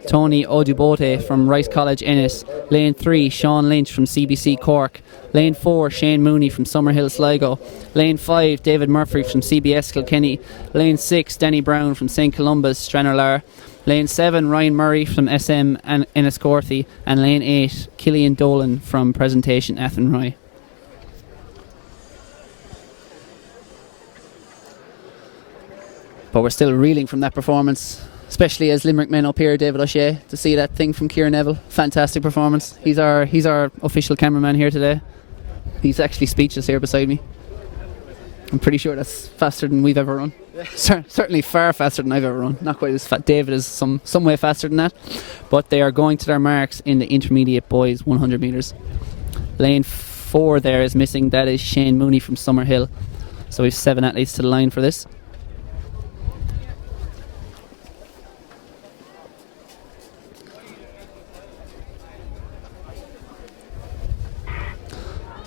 Tony Odubote from Rice College Ennis. Lane 3, Sean Lynch from CBC Cork. Lane 4, Shane Mooney from Summerhill Sligo. Lane 5, David Murphy from CBS Kilkenny. Lane 6, Danny Brown from St. Columba's Stranraer. Lane 7, Ryan Murray from SM and Enniscorthy. And Lane 8, Killian Dolan from Presentation Athenry. But we're still reeling from that performance, especially as Limerick men up here, David O'Shea, to see that thing from Kieran Neville. Fantastic performance. He's our official cameraman here today. He's actually speechless here beside me. I'm pretty sure that's faster than we've ever run. Certainly far faster than I've ever run. Not quite as fast. David is some way faster than that. But they are going to their marks in the intermediate boys 100 metres. Lane 4 there is missing. That is Shane Mooney from Summerhill. So we've 7 athletes to the line for this.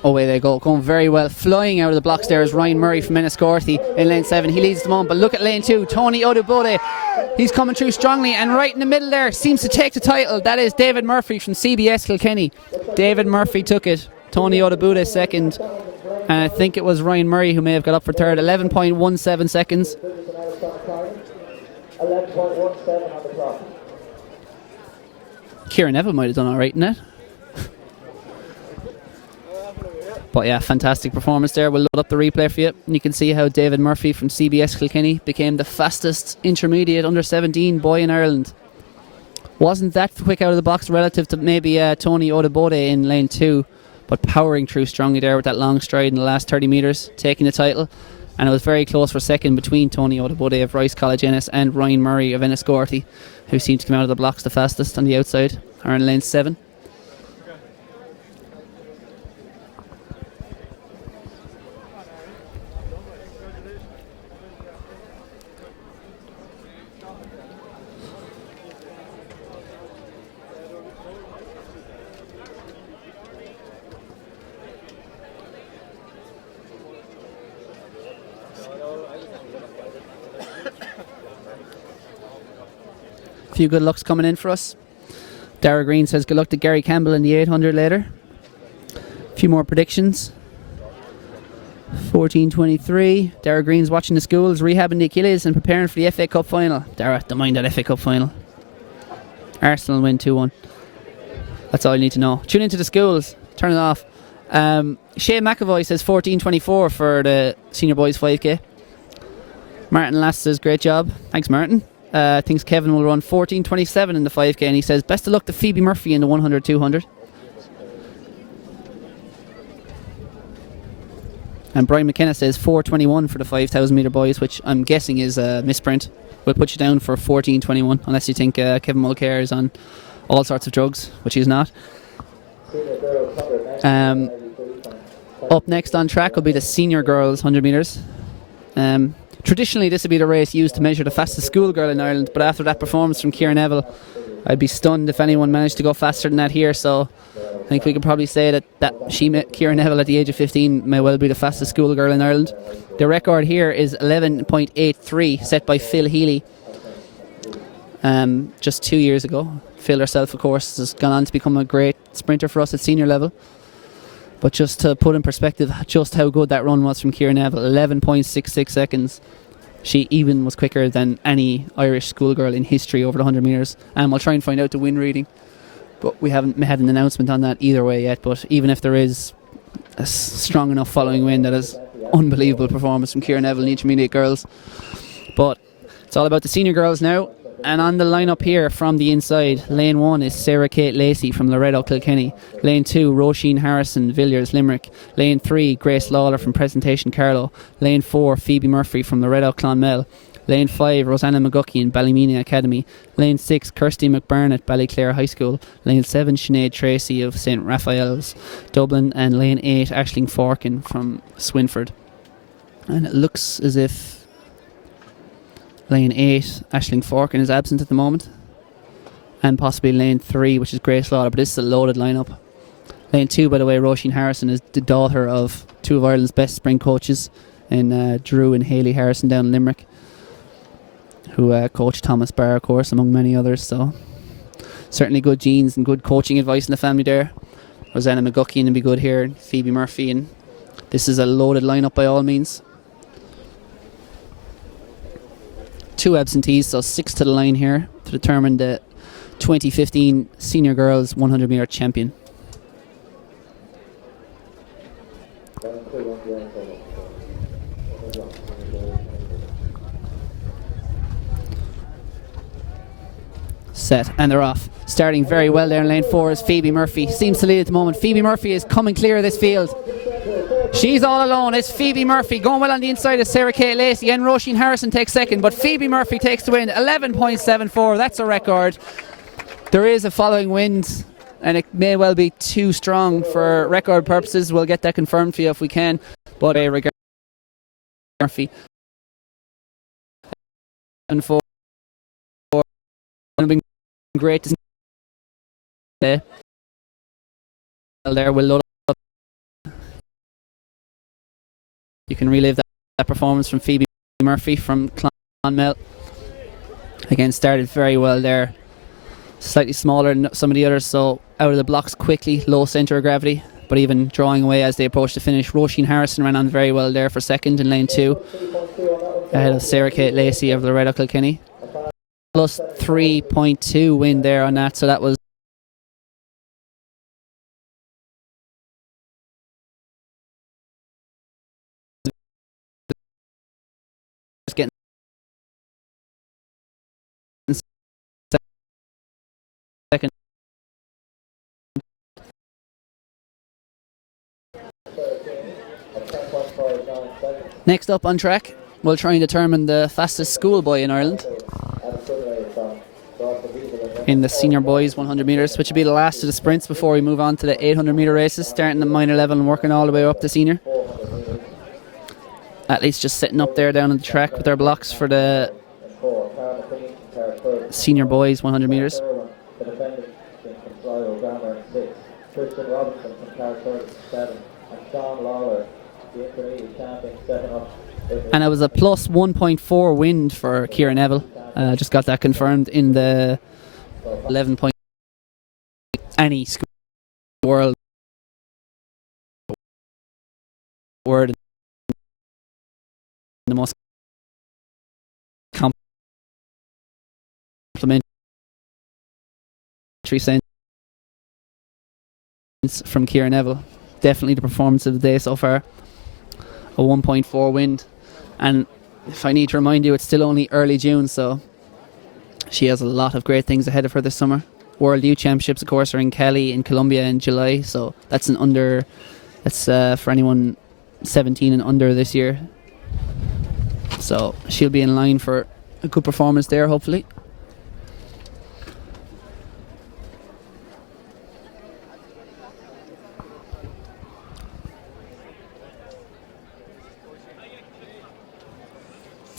Away they go, going very well. Flying out of the blocks there is Ryan Murray from Enniscorthy in lane 7. He leads them on, but look at lane 2, Tony Odubote. He's coming through strongly, and right in the middle there seems to take the title. That is David Murphy from CBS Kilkenny. David Murphy took it. Tony Odubote second. And I think it was Ryan Murray who may have got up for third. 11.17 seconds. 11.17 on the clock. Kieran Neville might have done alright in that. But yeah, fantastic performance there. We'll load up the replay for you, and you can see how David Murphy from CBS Kilkenny became the fastest intermediate under-17 boy in Ireland. Wasn't that quick out of the box relative to maybe Tony Odubote in lane 2, but powering through strongly there with that long stride in the last 30 metres, taking the title. And it was very close for second between Tony Odubote of Rice College Ennis and Ryan Murray of Enniscorthy, who seemed to come out of the blocks the fastest on the outside, or in lane 7. Few good looks coming in for us. Dara Green says good luck to Gary Campbell in the 800 later. A few more predictions. 14:23. Dara Green's watching the schools, rehabbing the Achilles and preparing for the FA Cup final. Dara, don't mind that FA Cup final. Arsenal win 2-1. That's all you need to know. Tune into the schools. Turn it off. Shane McAvoy says 14:24 for the senior boys 5k. Martin Lass says great job. Thanks, Martin. Thinks Kevin will run 14:27 in the 5k, and he says best of luck to Phoebe Murphy in the 100-200. And Brian McKenna says 4:21 for the 5,000 metre boys, which I'm guessing is a misprint. We'll put you down for 14:21 unless you think Kevin Mulcair is on all sorts of drugs, which he's not. Up next on track will be the senior girls 100 metres. Traditionally, this would be the race used to measure the fastest schoolgirl in Ireland, but after that performance from Ciara Neville, I'd be stunned if anyone managed to go faster than that here. So I think we can probably say that Ciara Neville at the age of 15 may well be the fastest schoolgirl in Ireland. The record here is 11.83, set by Phil Healy just 2 years ago. Phil herself, of course, has gone on to become a great sprinter for us at senior level. But just to put in perspective just how good that run was from Ciara Neville, 11.66 seconds. She even was quicker than any Irish schoolgirl in history over the 100 metres. And we'll try and find out the win reading. But we haven't had an announcement on that either way yet. But even if there is a strong enough following win, that is unbelievable performance from Ciara Neville and the intermediate girls. But it's all about the senior girls now. And on the lineup here from the inside, lane 1 is Sarah Kate Lacey from Loreto Kilkenny. Lane 2, Roisin Harrison, Villiers, Limerick. Lane 3, Grace Lawler from Presentation Carlow. Lane 4, Phoebe Murphy from Loreto Clonmel. Lane 5, Rosanna McGuckie Ballymena Academy. Lane 6, Kirsty McByrne at Ballyclare High School. Lane 7, Sinead Tracy of St Raphael's, Dublin. And Lane 8, Aisling Forkin from Swinford. And it looks as if Lane 8, Aisling Forkin, is absent at the moment. And possibly Lane 3, which is Grace Lawler, but this is a loaded lineup. Lane 2, by the way, Roisin Harrison, is the daughter of two of Ireland's best sprint coaches in Drew and Hayley Harrison down in Limerick, who coached Thomas Barr, of course, among many others. So certainly good genes and good coaching advice in the family there. Rosanna McGuckie will be good here, and Phoebe Murphy, and this is a loaded lineup by all means. 2 absentees, so 6 to the line here to determine the 2015 Senior Girls 100 metre champion. Set, and they're off. Starting very well there in lane 4 is Phoebe Murphy. Seems to lead at the moment. Phoebe Murphy is coming clear of this field. She's all alone. It's Phoebe Murphy. Going well on the inside is Sarah Kate Lacey, and Roisin Harrison takes second, but Phoebe Murphy takes the win. 11.74. That's a record. There is a following wind, and it may well be too strong for record purposes. We'll get that confirmed for you if we can. But a regard Murphy. 4. Been great to see there. We'll load up. You can relive that performance from Phoebe Murphy from Clonmel. Again, started very well there. Slightly smaller than some of the others, so out of the blocks quickly, low centre of gravity, but even drawing away as they approached the finish. Roisin Harrison ran on very well there for second in lane 2, ahead of Sarah Kate Lacey of Loreto Kilkenny. Plus 3.2 win there on that, so that was getting second. Next up on track, we'll try and determine the fastest schoolboy in Ireland in the senior boys 100 metres, which will be the last of the sprints before we move on to the 800 metre races, starting at minor level and working all the way up to senior. Athletes just sitting up there down on the track with their blocks for the senior boys 100 metres. And it was a plus 1.4 wind for Ciara Neville. Just got that confirmed in the 11 point any school world word the most complimentary sentence from Ciara Neville. Definitely the performance of the day so far. A 1.4 wind, and if I need to remind you, it's still only early June, so she has a lot of great things ahead of her this summer. World Youth Championships, of course, are in Cali in Colombia in July, so that's for anyone 17 and under this year. So she'll be in line for a good performance there, hopefully.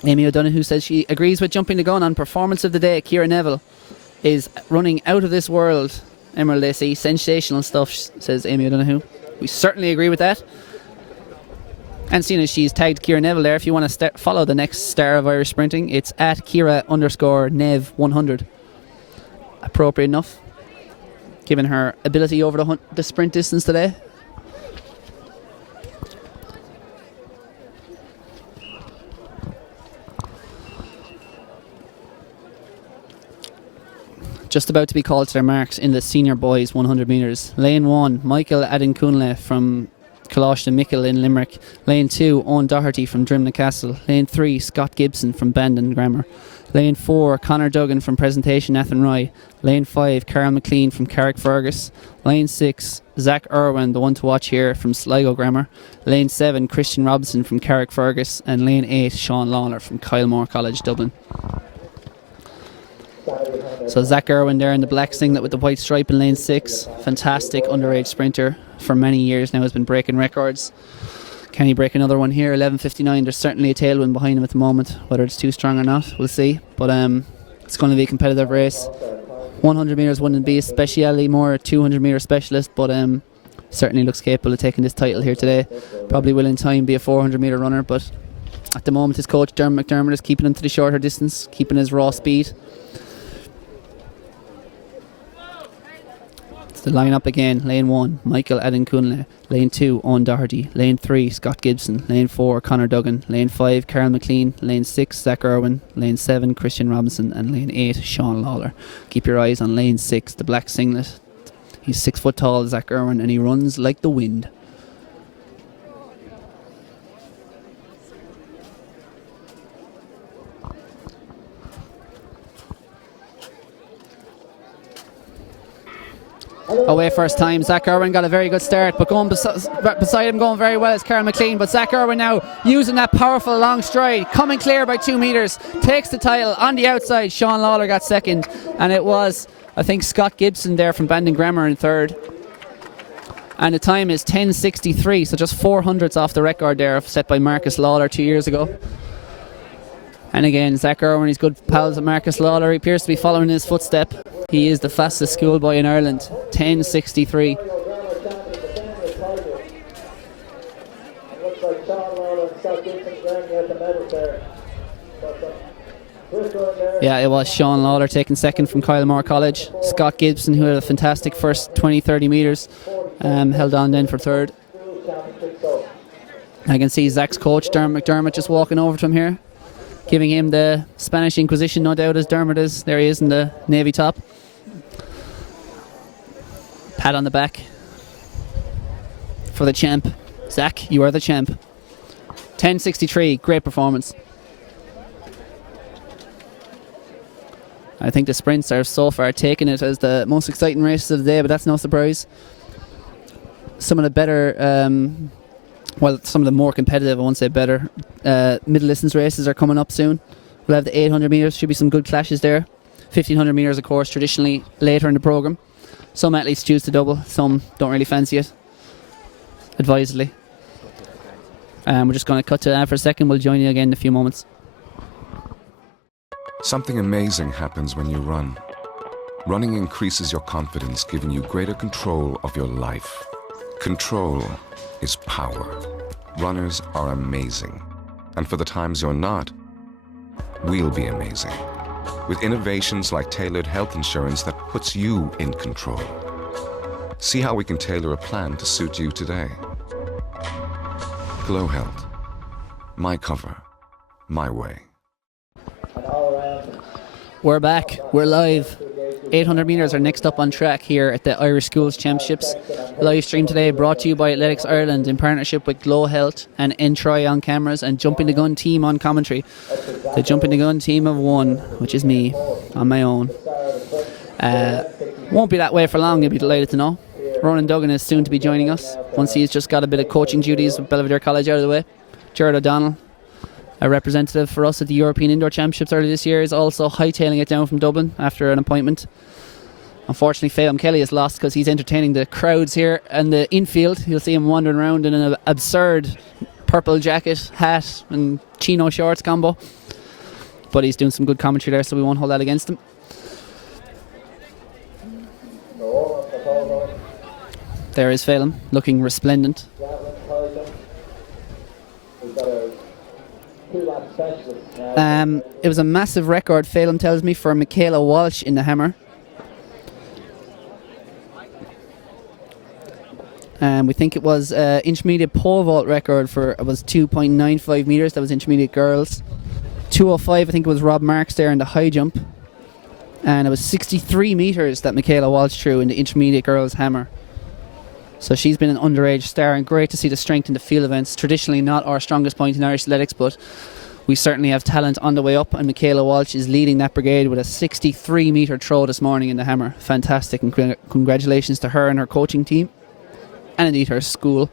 Amy O'Donoghue says she agrees with jumping the gun on performance of the day. Ciara Neville is running out of this world. Emerald AC, sensational stuff, says Amy O'Donoghue. We certainly agree with that. And seeing as she's tagged Ciara Neville there, if you want to follow the next star of Irish sprinting, it's at Ciara_Nev100. Appropriate enough, given her ability over the sprint distance today. Just about to be called to their marks in the senior boys 100 metres. Lane 1, Michael Adinkunle from Colashton Mickle in Limerick. Lane 2, Owen Doherty from Drimna Castle. Lane 3, Scott Gibson from Bandon Grammar. Lane 4, Conor Duggan from Presentation Athenry. Lane 5, Carol McLean from Carrickfergus. Lane 6, Zach Irwin, the one to watch here, from Sligo Grammar. Lane 7, Christian Robinson from Carrickfergus. And Lane 8, Sean Lawler from Kylemore College, Dublin. So Zach Irwin there in the black singlet with the white stripe in lane 6. Fantastic underage sprinter for many years now, has been breaking records. Can he break another one here? 11:59. There's certainly a tailwind behind him at the moment. Whether it's too strong or not, we'll see. But it's going to be a competitive race. 100 metres wouldn't be a speciality, more a 200 metre specialist, but certainly looks capable of taking this title here today. Probably will in time be a 400 metre runner, but at the moment his coach Dermot McDermott is keeping him to the shorter distance, keeping his raw speed. The line-up again: lane 1, Michael Adinkunle. Lane 2, Owen Doherty. Lane 3, Scott Gibson. Lane 4, Conor Duggan. Lane 5, Carol McLean. Lane 6, Zach Irwin. Lane 7, Christian Robinson. And Lane 8, Sean Lawler. Keep your eyes on Lane 6, the black singlet. He's 6 foot tall, Zach Irwin, and he runs like the wind. Away first time, Zach Irwin got a very good start, but going beside him going very well is Carol McLean. But Zach Irwin now using that powerful long stride, coming clear by 2 metres, takes the title on the outside. Sean Lawler got second, and it was, I think, Scott Gibson there from Bandon Grammar in third. And the time is 10:63, so just 400ths off the record there set by Marcus Lawler 2 years ago. And again, Zach Irwin, he's good pals with Marcus Lawler. He appears to be following in his footstep. He is the fastest schoolboy in Ireland. 10:63. Yeah, it was Sean Lawler taking second from Kylemore College. Scott Gibson, who had a fantastic first 20-30 metres, held on then for third. I can see Zach's coach, Dermot McDermott, just walking over to him here, giving him the Spanish Inquisition, no doubt, as Dermot is. There he is in the navy top. Pat on the back for the champ. Zach, you are the champ. 10:63, great performance. I think the sprints are so far taking it as the most exciting races of the day, but that's no surprise. Some of the better, some of the more competitive, I won't say better, middle distance races are coming up soon. We'll have the 800 metres, should be some good clashes there. 1500 metres, of course, traditionally later in the programme. Some athletes choose to double, some don't really fancy it, advisedly. We're just going to cut to that for a second. We'll join you again in a few moments. Something amazing happens when you run. Running increases your confidence, giving you greater control of your life. Control is power. Runners are amazing. And for the times you're not, we'll be amazing. With innovations like tailored health insurance that puts you in control. See how we can tailor a plan to suit you today. GloHealth. My cover. My way. We're back. We're live. 800 metres are next up on track here at the Irish Schools Championships. Live stream today brought to you by Athletics Ireland in partnership with GloHealth and N-Troy on cameras and Jumping the Gun team on commentary. The Jumping the Gun team of one, which is me, on my own. Won't be that way for long, you'll be delighted to know. Ronan Duggan is soon to be joining us once he's just got a bit of coaching duties with Belvedere College out of the way. Jared O'Donnell, a representative for us at the European Indoor Championships earlier this year, is also hightailing it down from Dublin after an appointment. Unfortunately, Phelan Kelly is lost because he's entertaining the crowds here in the infield. You'll see him wandering around in an absurd purple jacket, hat and chino shorts combo. but he's doing some good commentary there, so we won't hold that against him. There is Phelan, looking resplendent. It was a massive record, Phelan tells me, for Michaela Walsh in the hammer. We think it was intermediate pole vault record for, it was 2.95 metres, that was intermediate girls. 205, I think it was Rob Marks there in the high jump. And it was 63 metres that Michaela Walsh threw in the intermediate girls hammer. So she's been an underage star, and great to see the strength in the field events. Traditionally not our strongest point in Irish athletics, but we certainly have talent on the way up, and Michaela Walsh is leading that brigade with a 63 metre throw this morning in the hammer. Fantastic, and congratulations to her and her coaching team, and indeed her school.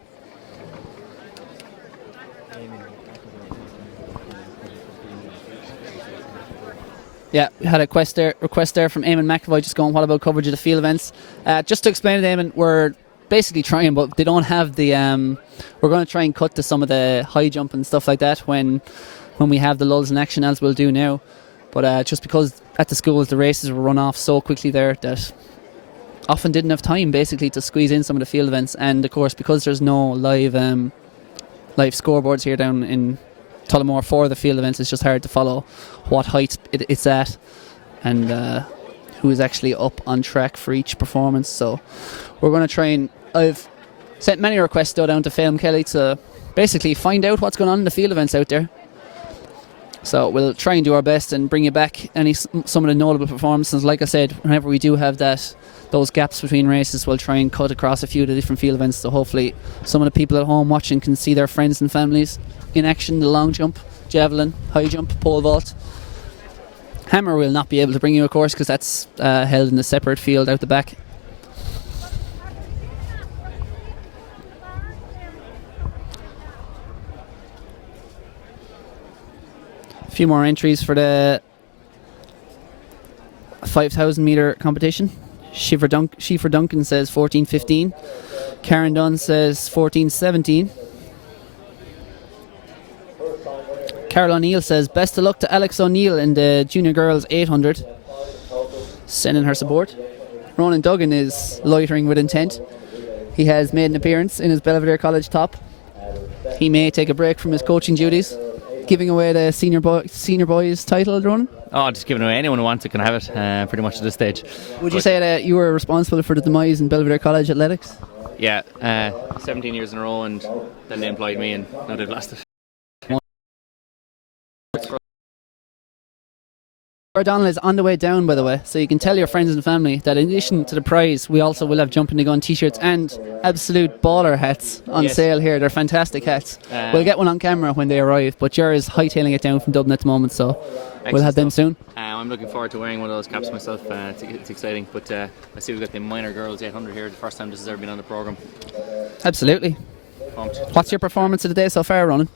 Yeah, we had a request there from Eamon McAvoy just going, what about coverage of the field events? Just to explain to Eamon, we're basically trying, but they don't have the we're going to try and cut to some of the high jump and stuff like that when we have the lulls in action, as we'll do now. But just because at the schools the races were run off so quickly there that often didn't have time basically to squeeze in some of the field events. And of course, because there's no live scoreboards here down in Tullamore for the field events, it's just hard to follow what height it's at and who is actually up on track for each performance. So we're going to try and, I've sent many requests though down to Phelan Kelly to basically find out what's going on in the field events out there. So we'll try and do our best and bring you back some of the notable performances. Like I said, whenever we do have those gaps between races, we'll try and cut across a few of the different field events, so hopefully some of the people at home watching can see their friends and families in action. The long jump, javelin, high jump, pole vault. Hammer will not be able to bring you, of course, because that's held in a separate field out the back. A few more entries for the 5,000 metre competition. Schiffer Duncan says 14:15. Karen Dunn says 14:17. Carol O'Neill says best of luck to Alex O'Neill in the junior girls 800. Sending her support. Ronan Duggan is loitering with intent. He has made an appearance in his Belvedere College top. He may take a break from his coaching duties. Giving away the senior boys title, Ronan? Oh, just giving away. Anyone who wants it can have it, pretty much at this stage. Would you say that you were responsible for the demise in Belvedere College athletics? Yeah, 17 years in a row, and then they employed me, and now they've lost it. O'Donnell is on the way down, by the way, so you can tell your friends and family that in addition to the prize, we also will have Jumping the Gun t-shirts and absolute baller hats on sale here. They're fantastic hats. We'll get one on camera when they arrive, but Jer is hightailing it down from Dublin at the moment, so we'll have them soon. I'm looking forward to wearing one of those caps myself. It's exciting, but I see we've got the minor girls 800 here, the first time this has ever been on the programme. Absolutely. Pumped. What's your performance of the day so far, Ronan?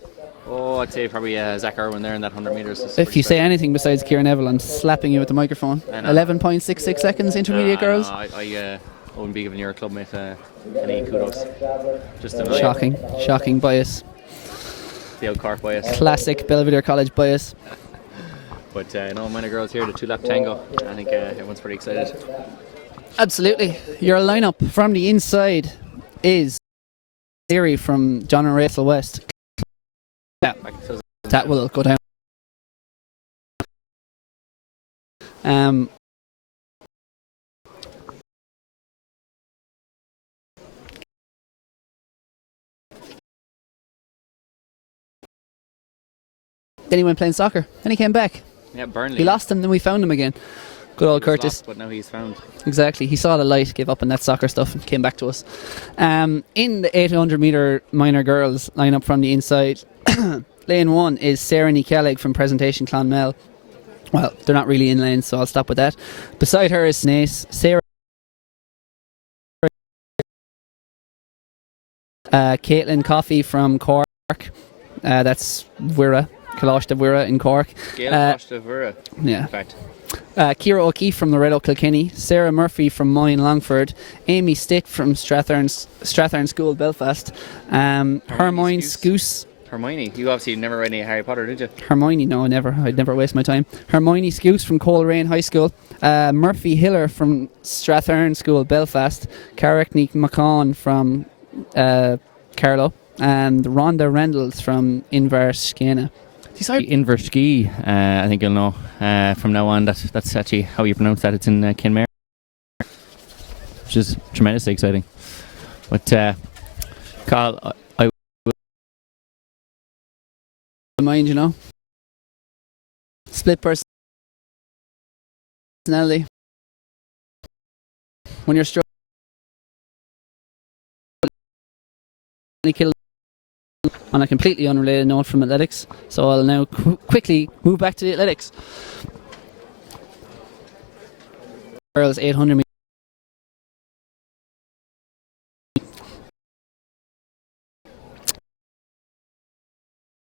Oh, I'd say probably Zach Irwin there in that 100 metres. If you say anything besides Kieran Neville, I'm slapping you with the microphone. 11.66 seconds, intermediate girls. I wouldn't be giving your clubmate any kudos. Just Shocking bias. The old Cork bias. Classic Belvedere College bias. But minor girls here, the 2-lap tango. I think everyone's pretty excited. Absolutely. Your lineup from the inside is Theory from John and Rachel West. Yeah, that will go down. Then he went playing soccer. Then he came back. Yeah, Burnley. He lost him, then we found him again. Good old Curtis. Lost, but now he's found. Exactly. He saw the light, gave up on that soccer stuff, and came back to us. In the 800 metre minor girls lineup from the inside, lane 1 is Sarah Nicalig from Presentation Clonmel. Well, they're not really in lane, so I'll stop with that. Beside her is Snace. Sarah. Caitlin Coffey from Cork. That's Wirra. Kalash de Wirra in Cork. Kalash de Wirra. Yeah. In fact. Ciara O'Keefe from the Red Oak Kilkenny, Sarah Murphy from Moyne Longford, Amy Stick from Strathern School Belfast, Hermoyne Scouse Hermione, you obviously never read any Harry Potter, did you? Hermione, no, never. I'd never waste my time. Hermione Scouse from Coleraine High School. Murphy Hiller from Strathern School, Belfast. Carrickney McCann from Carlow. And Rhonda Reynolds from Inverskena. Inverskey, I think you'll know from now on that's actually how you pronounce that. It's in Kinmare, which is tremendously exciting. But Carl, I mind, you know. Split personality. When you're struggling, kill on a completely unrelated note from athletics. So I'll now quickly move back to the athletics. Girls 800 meters.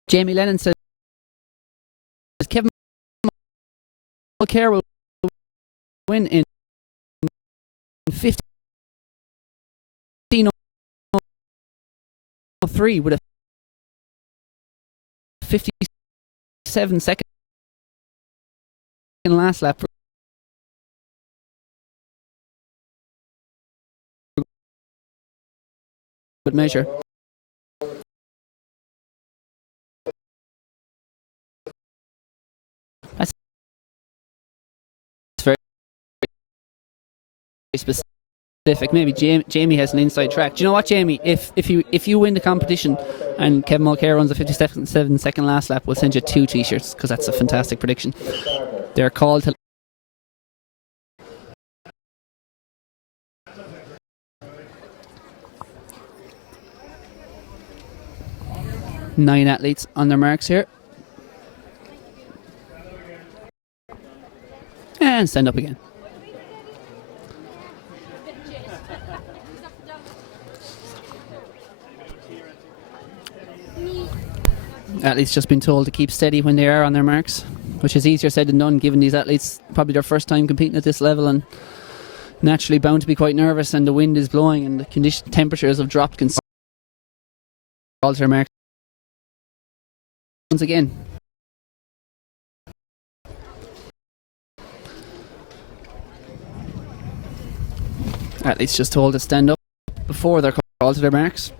Jamie Lennon says Kevin Mulcair will win in 15:03 with a 57-second last lap. Good measure. That's very specific. Maybe Jamie has an inside track. Do you know what, Jamie? If you win the competition and Kevin Mulcair runs a 57-second last lap, we'll send you 2 t-shirts because that's a fantastic prediction. They're called to 9 athletes on their marks here. And stand up again. Athletes just been told to keep steady when they are on their marks, which is easier said than done given these athletes probably their first time competing at this level and naturally bound to be quite nervous, and the wind is blowing and the temperatures have dropped considerably. Alter marks once again. Athletes just told to stand up before they're called to their marks.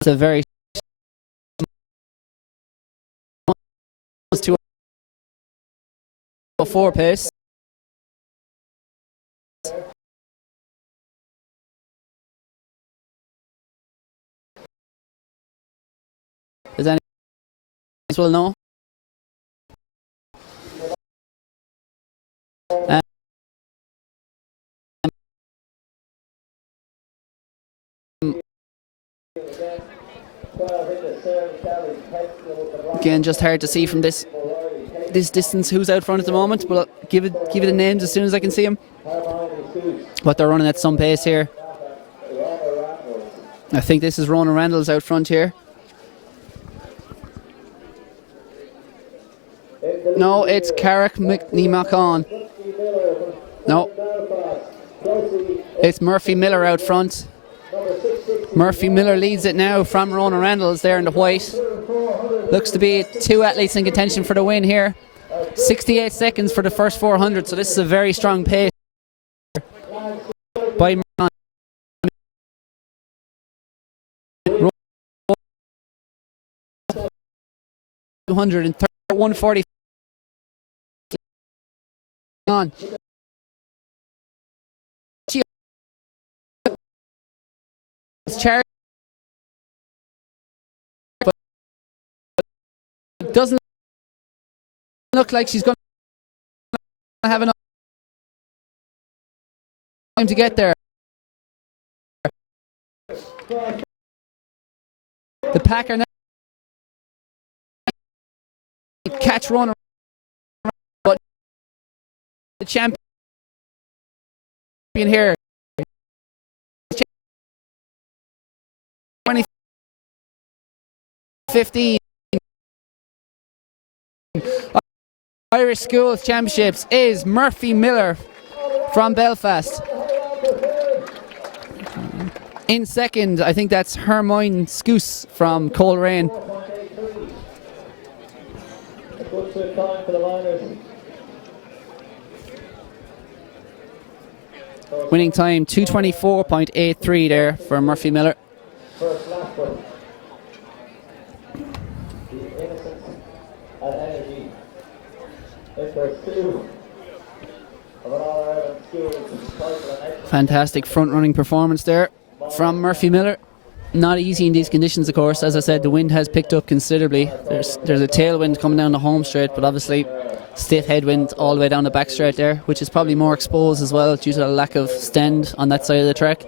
It's a very 2:04 pace. Does anyone else will know? Again, just hard to see from this distance who's out front at the moment, but I'll give you the names as soon as I can see them. But they're running at some pace here. I think this is Rona Randall's out front here. No, it's Carrick McNee-Macon. No, it's Murphy Miller out front. Murphy Miller leads it now from Rona Randall's there in the white. Looks to be 2 athletes in contention for the win here. 68 seconds for the first 400, so this is a very strong pace by Macon. 140 on. But doesn't look like she's going to have enough time to get there. The Packer now catch Rona, but the champion here 8:15. Irish Schools Championships is Murphy Miller from Belfast. In second, I think that's Hermione Scouse from Coleraine. A good swift time for the liners. Winning time 2:24.83 there for Murphy Miller. First lap, but the innocence and energy. If there's two of an All-Ireland Schools title and excellence. Fantastic front running performance there from Murphy Miller. Not easy in these conditions, of course. As I said, the wind has picked up considerably. There's a tailwind coming down the home straight, but obviously stiff headwind all the way down the back straight there, which is probably more exposed as well due to the lack of stand on that side of the track.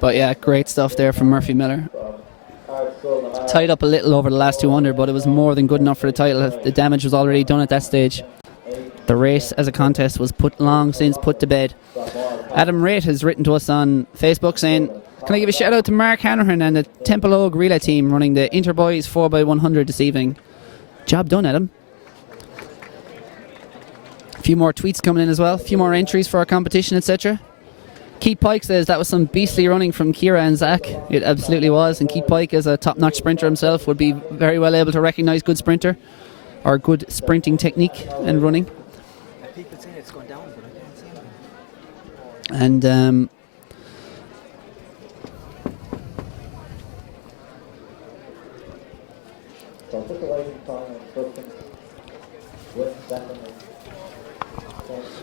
But yeah, great stuff there from Murphy Miller. Tied up a little over the last 200, but it was more than good enough for the title. The damage was already done at that stage. The race as a contest was long since put to bed. Adam Raitt has written to us on Facebook saying, can I give a shout out to Mark Hanrahan and the Temple Oak relay team running the Interboys 4x100 this evening. Job done, Adam. A few more tweets coming in as well, a few more entries for our competition, etc. Keith Pike says that was some beastly running from Kira and Zach. It absolutely was, and Keith Pike, as a top-notch sprinter himself, would be very well able to recognise good sprinter or good sprinting technique and running. People say it's going down, but I can't see it. And So just a waiting time instructions with second.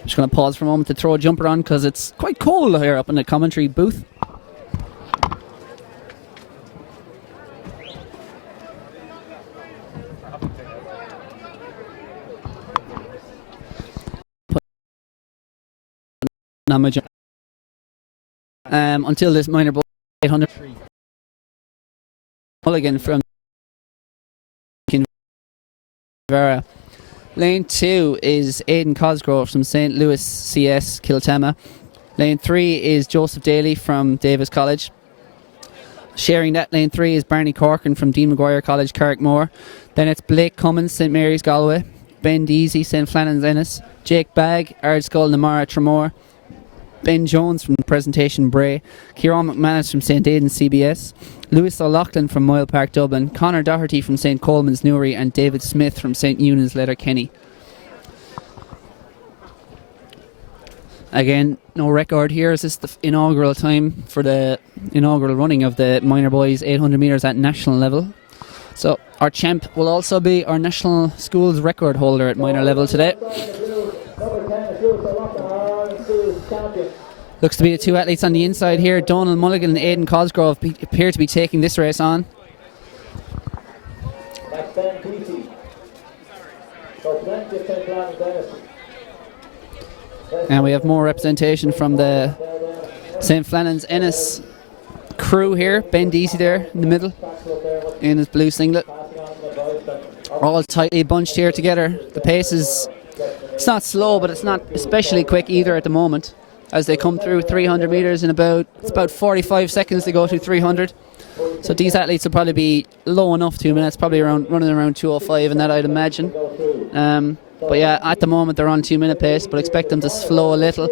just going to pause for a moment to throw a jumper on because it's quite cold here up in the commentary booth. Until this minor ball 800 Mulligan from Kinvara. Lane 2 is Aidan Cosgrove from St. Louis CS Kiltama. Lane 3 is Joseph Daly from Davis College. Sharing that lane 3 is Barney Corkin from Dean Maguire College, Carrickmore. Then it's Blake Cummins, St. Mary's Galway. Ben Deasy, St. Flannan's Ennis. Jake Bagg, Ardskull Namara Tremor. Ben Jones from Presentation Bray, Kieran McManus from St Aidan's CBS, Lewis O'Loughlin from Moyle Park Dublin, Conor Doherty from St Coleman's Newry, and David Smith from St Eunan's Letterkenny. Again, no record here. This is the inaugural time for the inaugural running of the minor boys 800 metres at national level. So our champ will also be our national schools record holder at minor level today. Looks to be the two athletes on the inside here. Donald Mulligan and Aidan Cosgrove appear to be taking this race on. And we have more representation from the St. Flannan's Ennis crew here. Ben Deasy there in the middle in his blue singlet. All tightly bunched here together. The pace is, it's not slow, but it's not especially quick either at the moment, as they come through 300 metres in about 45 seconds to go to 300. So these athletes will probably be low enough 2 minutes, probably running around 2:05 in that, I'd imagine. But yeah, at the moment they're on 2 minute pace, but expect them to slow a little.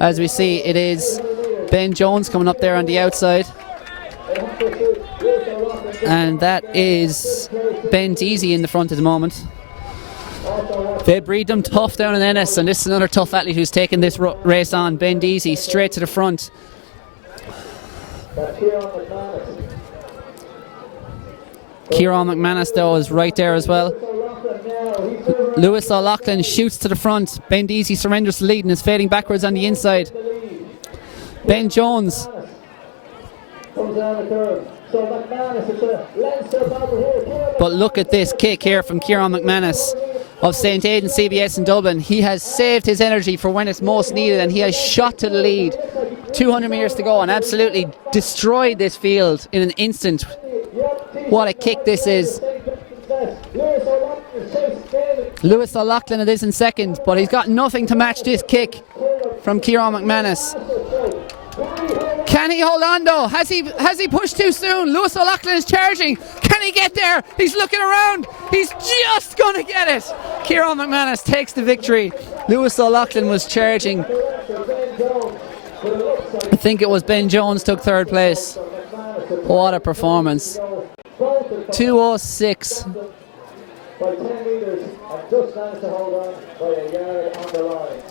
As we see, it is Ben Jones coming up there on the outside. And that is Ben Deasy in the front at the moment. They breed them tough down in Ennis, and this is another tough athlete who's taken this race on. Ben Deasy straight to the front. Kieran McManus though is right there as well. Lewis O'Loughlin shoots to the front. Ben Deasy surrenders the lead and is fading backwards on the inside. Ben Jones. But look at this kick here from Kieran McManus of St Aidan CBS in Dublin. He has saved his energy for when it's most needed, and he has shot to the lead. 200 metres to go and absolutely destroyed this field in an instant. What a kick this is. Lewis O'Loughlin it is in second, but he's got nothing to match this kick from Kieran McManus. Can Can he hold on though? Has he pushed too soon? Lewis O'Loughlin is charging. Can he get there? He's looking around. He's just going to get it. Kieran McManus takes the victory. Lewis O'Loughlin was charging. I think it was Ben Jones took third place. What a performance. 2:06. By 10 metres and just managed to hold on by a yard on the line.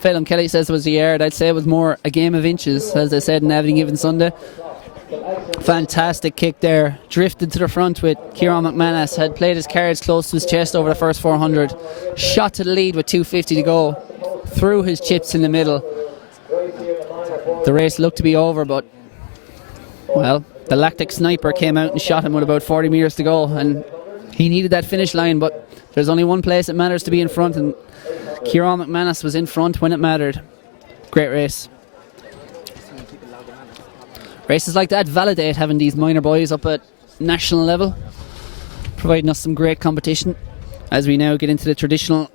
Phelim Kelly says it was a yard. I'd say it was more a game of inches, as they said in Every Given Sunday. Fantastic kick there. Drifted to the front with Kieran McManus. Had played his cards close to his chest over the first 400. Shot to the lead with 2:50 to go. Threw his chips in the middle. The race looked to be over, but, well, the lactic sniper came out and shot him with about 40 metres to go, and he needed that finish line, but there's only one place it matters to be in front, and Kieran McManus was in front when it mattered. Great race. Races like that validate having these minor boys up at national level, providing us some great competition as we now get into the traditional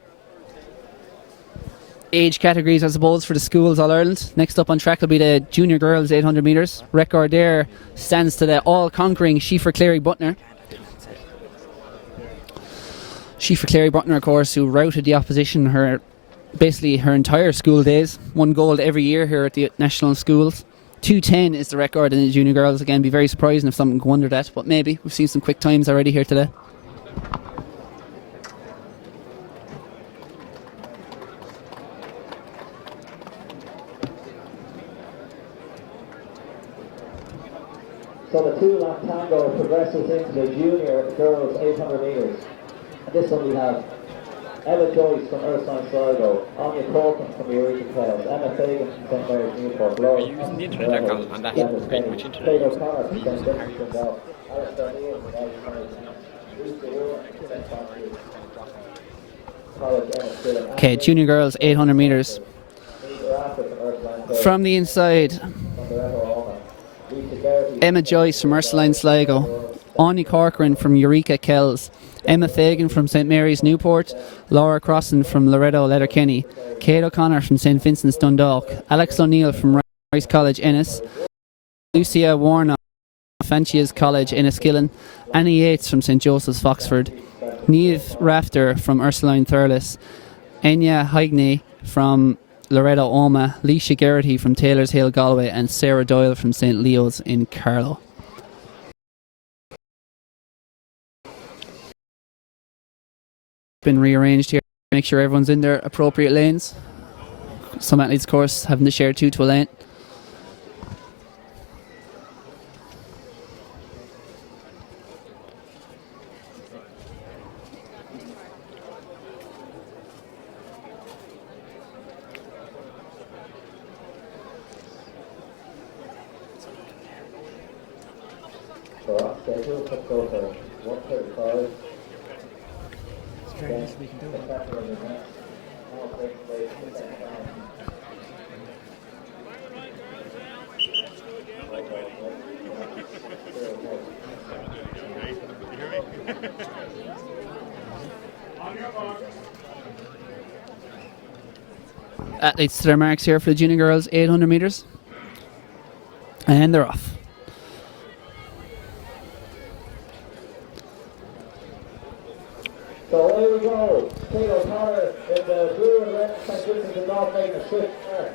age categories, I suppose, for the schools All-Ireland. Next up on track will be the junior girls 800 metres. Record there stands to the all-conquering Sheaffer Cleary Butner. Sheaffer Cleary Butner, of course, who routed the opposition basically her entire school days. Won gold every year here at the national schools. 2:10 is the record in the junior girls. Again, be very surprising if something could wonder that, but maybe. We've seen some quick times already here today. So the two-lap tango progresses into the junior girls 800 metres. And this one we have Emma Joyce from Ursuline Sligo, Anya Corcoran from Eureka Kells, Emma Fagan from St Mary's Newport, Laura Using the internet there, Colin, on that. Great, which internet? Kate O'Connor from St Vincent Dundalk, Alistair Neal from Irish Lucy Warren from St Patrick's College, Emma Skillen. Okay, junior girls 800 metres. From the inside, Emma Joyce from Ursuline Sligo, Anya Corcoran from Eureka Kells, Emma Fagan from St Mary's Newport, Laura Crossan from Loreto Letterkenny, Kate O'Connor from St Vincent's Dundalk, Alex O'Neill from Rice College Ennis, Lucia Warnock from Fanchia's College Enniskillen, Annie Yates from St Joseph's Foxford, Niamh Rafter from Ursuline Thurles, Enya Higney from Loreto Oma, Leisha Geraghty from Taylor's Hill Galway, and Sarah Doyle from St Leo's in Carlow. Been rearranged here to make sure everyone's in their appropriate lanes. Some athletes, of course, having to share two to a lane. So our schedule, let's go for 1:35. Very nice we can do it. Athletes to their marks here for the junior girls 800 metres. And they're off. So here we go. Kate O'Connor in the blue and red, St Vincent's and Dundalk making a swift start.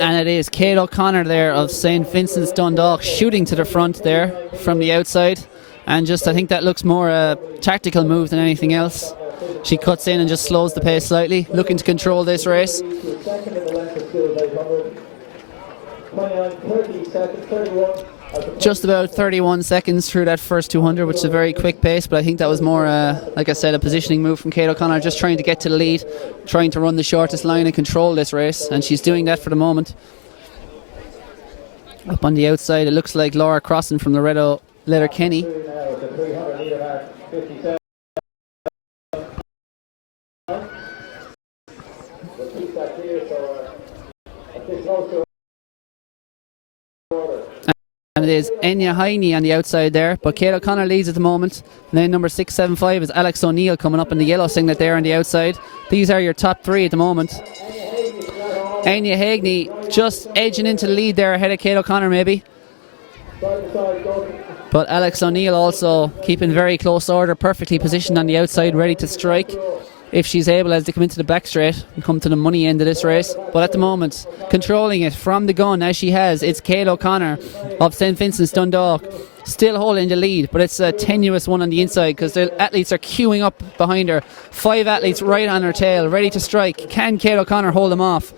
And it is Kate O'Connor there of St Vincent's Dundalk shooting to the front there from the outside. And just, I think that looks more a tactical move than anything else. She cuts in and just slows the pace slightly, looking to control this race. Second in the length of schools 800. 29, 30 seconds, 31. Just about 31 seconds through that first 200, which is a very quick pace, but I think that was more, like I said, a positioning move from Kate O'Connor, just trying to get to the lead, trying to run the shortest line and control this race, and she's doing that for the moment. Up on the outside, it looks like Laura Crossan from Loreto Letterkenny. And it is Enya Heine on the outside there, but Kate O'Connor leads at the moment. Lane number 675 is Alex O'Neill coming up in the yellow singlet there on the outside. These are your top three at the moment. Anya Hagney just edging into the lead there ahead of Kate O'Connor maybe. But Alex O'Neill also keeping very close order, perfectly positioned on the outside, ready to strike if she's able as they come into the back straight and come to the money end of this race. But at the moment, controlling it from the gun as she has, it's Kate O'Connor of St. Vincent's Dundalk, still holding the lead, but it's a tenuous one on the inside because the athletes are queuing up behind her. 5 athletes right on her tail, ready to strike. Can Kate O'Connor hold them off?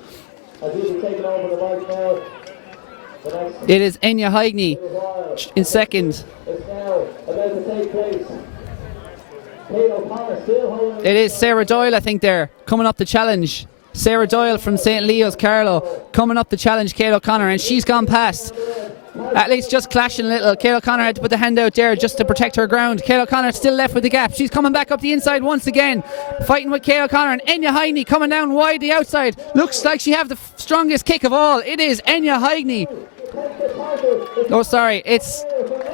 It is Enya Higney in second. It is Sarah Doyle, I think, there, coming up the challenge. Sarah Doyle from St. Leo's Carlow coming up the challenge, Kate O'Connor, and she's gone past. Athletes just clashing a little. Kate O'Connor had to put the hand out there just to protect her ground. Kate O'Connor still left with the gap. She's coming back up the inside once again, fighting with Kate O'Connor, and Enya Higney coming down wide the outside. Looks like she have the strongest kick of all. It is Enya Higney. Oh, sorry, it's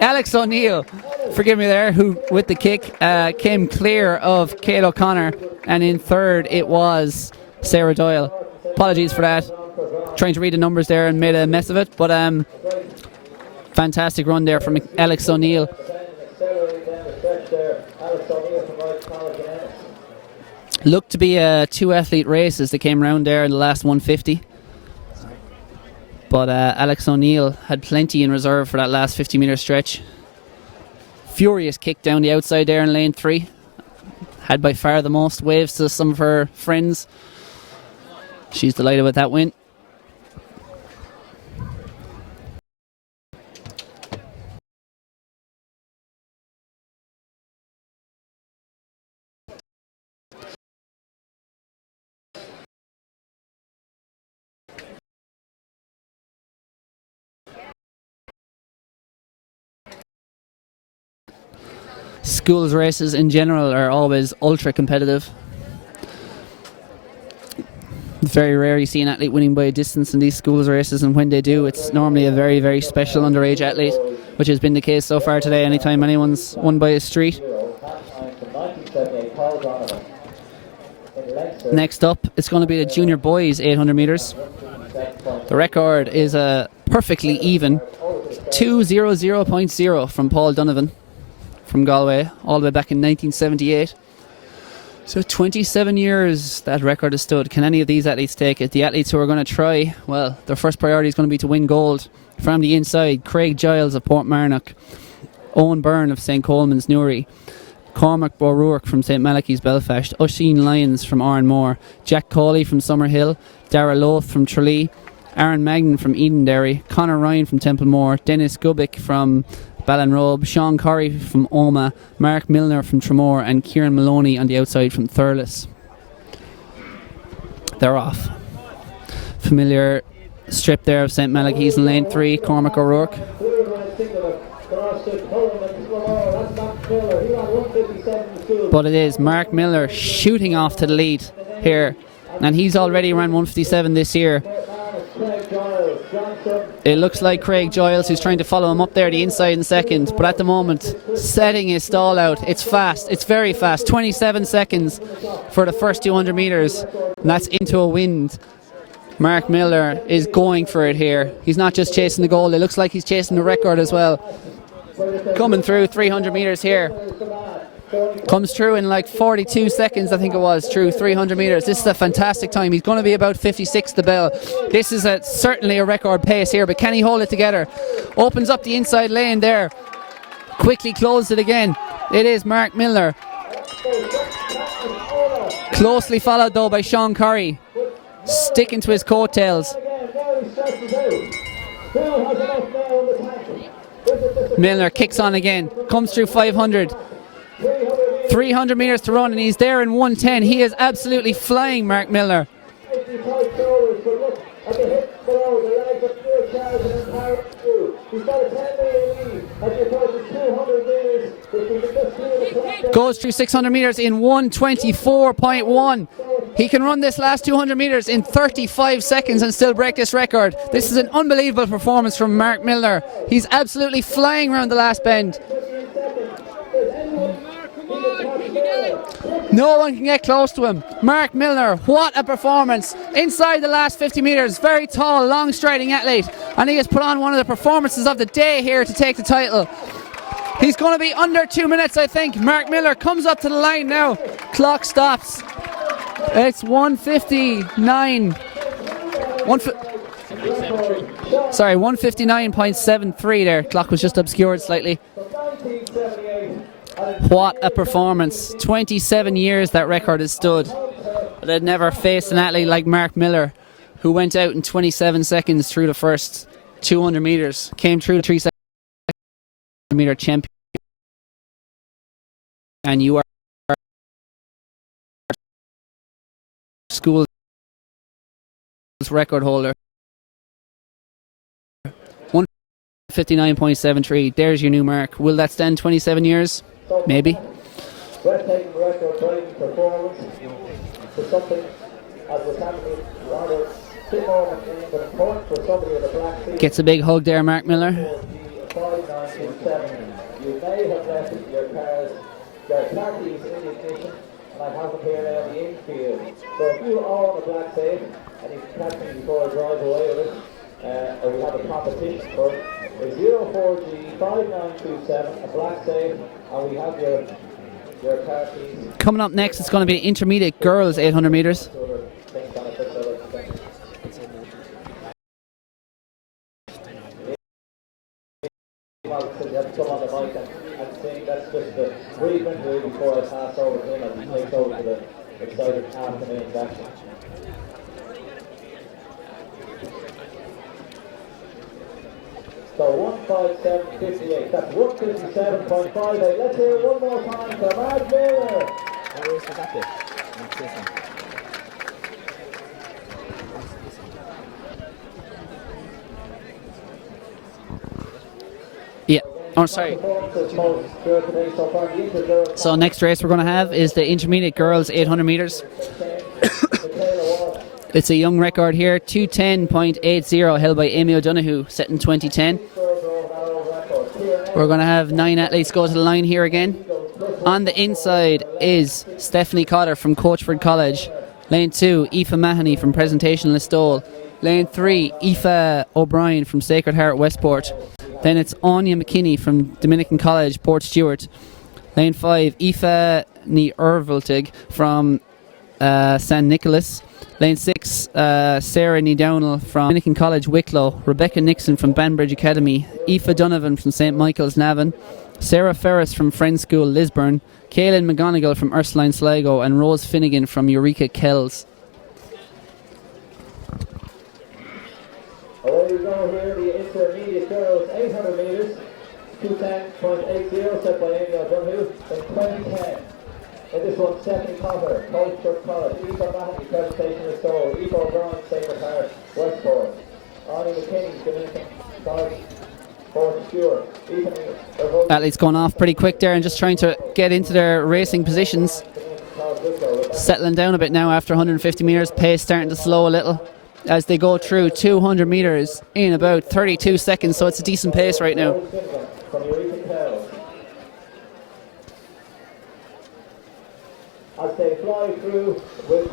Alex O'Neill, forgive me there, who with the kick came clear of Kate O'Connor, and in third it was Sarah Doyle. Apologies for that, trying to read the numbers there and made a mess of it, but fantastic run there from Alex O'Neill. Looked to be a 2 athlete race as they came round there in the last 150. But Alex O'Neill had plenty in reserve for that last 50 metre stretch. Furious kick down the outside there in lane 3. Had by far the most waves to some of her friends. She's delighted with that win. Schools races in general are always ultra competitive. It's very rare you see an athlete winning by a distance in these schools races, and when they do, it's normally a very, very special underage athlete, which has been the case so far today. Anytime anyone's won by a street. Next up, it's going to be the junior boys 800 metres. The record is a perfectly even 2:00.0 from Paul Donovan from Galway, all the way back in 1978. So 27 years that record has stood. Can any of these athletes take it? The athletes who are going to try, well, their first priority is going to be to win gold. From the inside, Craig Giles of Portmarnock, Owen Byrne of St. Coleman's Newry, Cormac O'Rourke from St. Malachy's Belfast, Oisin Lyons from Oranmore, Jack Cawley from Summerhill, Dara Loth from Tralee, Aaron Magnan from Edenderry, Conor Ryan from Templemore, Dennis Gubick from Ballinrobe, Sean Corrie from Omagh, Mark Milner from Tramore, and Kieran Maloney on the outside from Thurles. They're off. Familiar strip there of St. Malachy's in lane 3, Cormac O'Rourke. But it is Mark Miller shooting off to the lead here, and he's already ran 157 this year. It looks like Craig Giles who's trying to follow him up there the inside in second, but at the moment setting his stall out. It's fast, it's very fast, 27 seconds for the first 200 metres, and that's into a wind. Mark Miller is going for it here. He's not just chasing the goal, it looks like he's chasing the record as well. Coming through 300 metres here. Comes through in like 42 seconds, I think it was, through 300 metres. This is a fantastic time. He's going to be about 56 the bell. This is certainly a record pace here, but can he hold it together? Opens up the inside lane there. Quickly closed it again. It is Mark Miller. Closely followed though by Sean Corrie, sticking to his coattails. Milner kicks on again, comes through 500. 300 metres to run, and he's there in 1:10. He is absolutely flying, Mark Milner. Goes through 600 metres in 1:24.1. He can run this last 200 metres in 35 seconds and still break this record. This is an unbelievable performance from Mark Milner. He's absolutely flying around the last bend. No one can get close to him. Mark Milner, what a performance. Inside the last 50 metres, very tall, long striding athlete. And he has put on one of the performances of the day here to take the title. He's going to be under 2 minutes, I think. Mark Miller comes up to the line now. Clock stops. It's 1:59. 1:59.73 there. Clock was just obscured slightly. What a performance. 27 years that record has stood. But I'd never faced an athlete like Mark Miller, who went out in 27 seconds through the first 200 metres. Came through the 3 second metre champion. And you are school's record holder. 1:59.73. There's your new mark. Will that stand 27 years? Maybe. Breathtaking record-breaking performance for something as was happening rather bit more but important for somebody with a black seat. Gets a big hug there, Mark Miller. 5927. You may have left your cars, your car keys in the ignition, and I have them here now in the infield. So if you own a black safe and you can catch me before I drive away with it, or we have a competition for it, it's 04G5927, a black safe, and we have your car keys. Coming up next, it's going to be intermediate girls 800 metres. You have to come on the mic and sing. That's just the brief interview before I pass over to him as he takes over to the exciting afternoon's action. So 1:57.58. That's 1:57.58. Let's hear it one more time for Mark Miller. Yeah. Oh, sorry. So next race we're going to have is the intermediate girls 800 metres. It's a young record here, 2:10.80, held by Amy O'Donoghue, set in 2010. We're going to have 9 athletes go to the line here again. On the inside is Stephanie Cotter from Coachford College. Lane 2, Aoife Mahoney from Presentation Listowel. Lane 3, Aoife O'Brien from Sacred Heart Westport. Then it's Anya McKinney from Dominican College, Port Stewart. Lane 5, Aoife Ní Irviltig from San Nicholas. Lane 6, Sarah Ní Downell from Dominican College, Wicklow. Rebecca Nixon from Banbridge Academy. Aoife Donovan from St Michael's, Navan. Sarah Ferris from Friends School, Lisburn. Caelan McGonigal from Ursuline, Sligo. And Rose Finnegan from Eureka Kells. Away we go here, the intermediate girls, 800 metres, 2:10.80, set by Amy O'Donoghue, in 2010. In this one, Stephanie Cotter, Coachford College, Aoife Mahoney, Presentation Listowel, Aoife O'Brien, Sacred Heart, Westport, Anya McKinney, Dominican College, Port Stewart, Athletes going off pretty quick there and just trying to get into their racing positions. Settling down a bit now after 150 metres, pace starting to slow a little as they go through 200 metres in about 32 seconds, so it's a decent pace right now. As they fly through with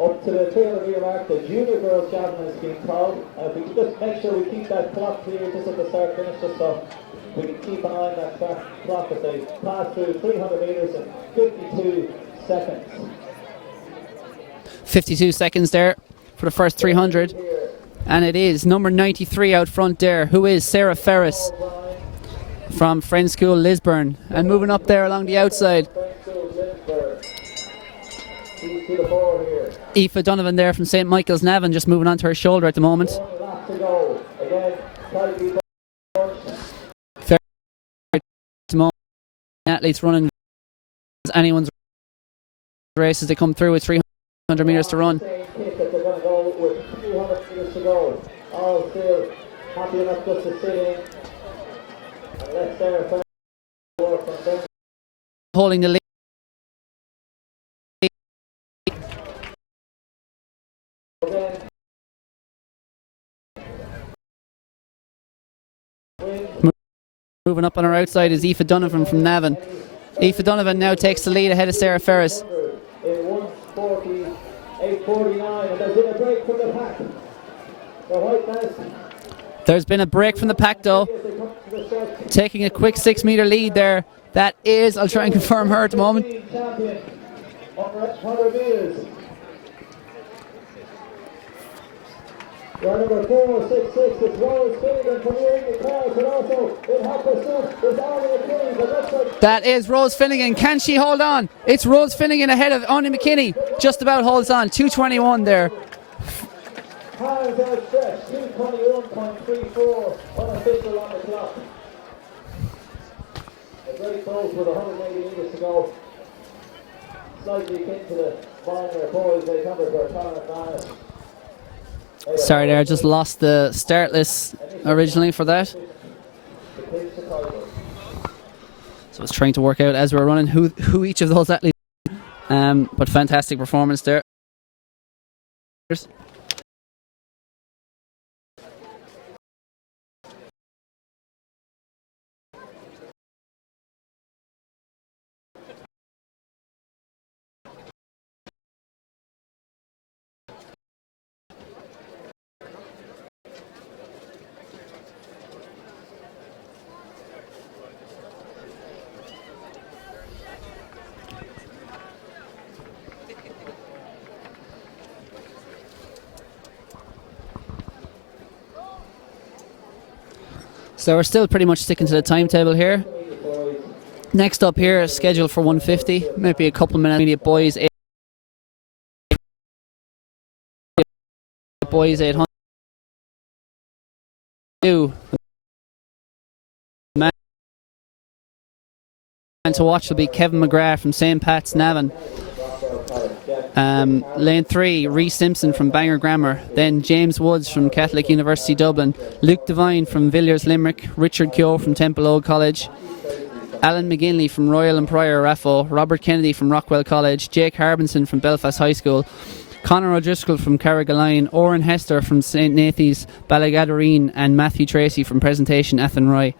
up to the 300 metre mark, the junior girls javelin is being called. And if we can just make sure we keep that clock clear just at the start finish, just so we can keep an eye on that clock as they pass through 300 metres in 52 seconds. 52 seconds there for the first 300. And it is number 93 out front there, who is Sarah Ferris from Friends School, Lisburn. And moving up there along the outside, Aoife Donovan there from St Michael's, Navan, just moving onto her shoulder at the moment. Athletes running anyone's race as they come through with 300 metres to run. Holding the lead. Moving up on our outside is Aoife Donovan from Navan. Aoife Donovan now takes the lead ahead of Sarah Ferris. 8:49, and there's been a break from the pack. The white mask. There's been a break from the pack though. Taking a quick 6 metre lead there. That is, I'll try and confirm her at the moment. Champion over 100 metres. Number 466 is Rose Finnegan from here in the crowd, but also in hot pursuit is Arnie McKinney. But looks like That is Rose Finnegan. Can she hold on? It's Rose Finnegan ahead of Arnie McKinney. Just about holds on. 2:21 there. hands outstretched, 2:21.34 unofficial on the clock. A very close with 180 metres to go. Slightly akin to the minor boys, they covered for Conor McManus. Sorry there, I just lost the start list originally for that. So I was trying to work out as we were running who each of those athletes. But fantastic performance there. So we're still pretty much sticking to the timetable here. Next up here is scheduled for 150, maybe a couple of minutes. Immediate boys, boys 800. Man to watch will be Kevin McGrath from St. Pat's Navan. Lane 3, Rhys Simpson from Bangor Grammar, then James Woods from Catholic University Dublin, Luke Devine from Villiers Limerick, Richard Keogh from Temple Old College, Alan McGinley from Royal and Prior Raffo, Robert Kennedy from Rockwell College, Jake Harbinson from Belfast High School, Conor O'Driscoll from Carrigaline, Oren Hester from St. Nathy's Ballygadareen, and Matthew Tracy from Presentation Athenry.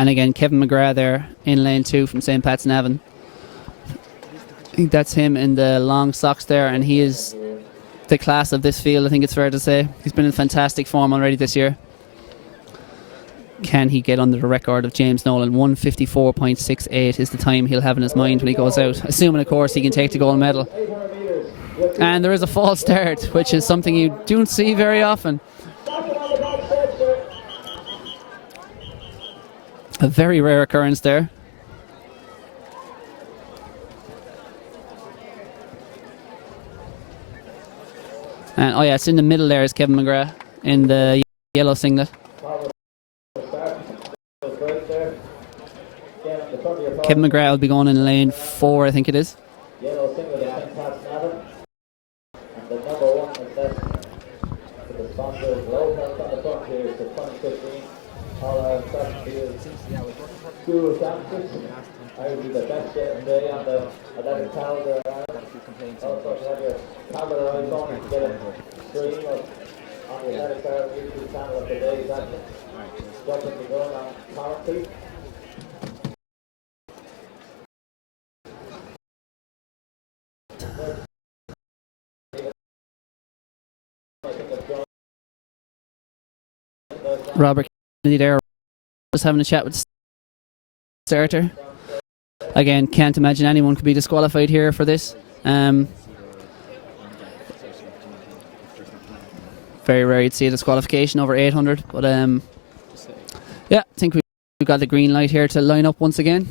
And again, Kevin McGrath there in lane 2 from St. Pat's Navan. I think that's him in the long socks there, and he is the class of this field, I think it's fair to say. He's been in fantastic form already this year. Can he get under the record of James Nolan? 154.68 is the time he'll have in his mind when he goes out, assuming, of course, he can take the gold medal. And there is a false start, which is something you don't see very often. A very rare occurrence there. And oh yeah, it's in the middle there is Kevin McGrath in the yellow singlet. Kevin McGrath will be going in lane 4, I think it is. Yellow singlet is St. Pat's Navan. And the number 1 contestant for the sponsor GloHealth on the front here is the 2015 All-Ireland Track and Field School Championships. I will be the best yet today on the athletic calendar. Also, you have your camera iPhone to get a stream of on the athletic calendar YouTube channel of today's action. Jumping the gun on currently. Robert Kennedy there was having a chat with the starter. Again, can't imagine anyone could be disqualified here for this. Very rare you'd see a disqualification over 800, but yeah, I think we've got the green light here to line up once again.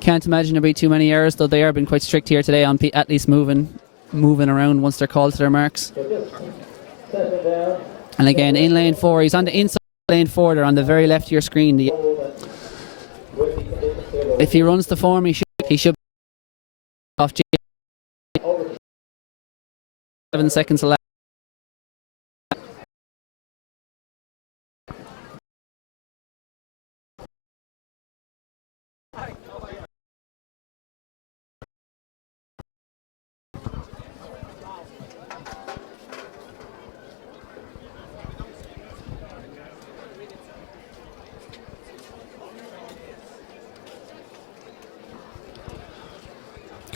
Can't imagine there'll be too many errors, though they are being quite strict here today on at least moving around once they're called to their marks. And again, in lane 4, he's on the inside lane 4 there on the very left of your screen. If he runs the form, he should be off 7 seconds left.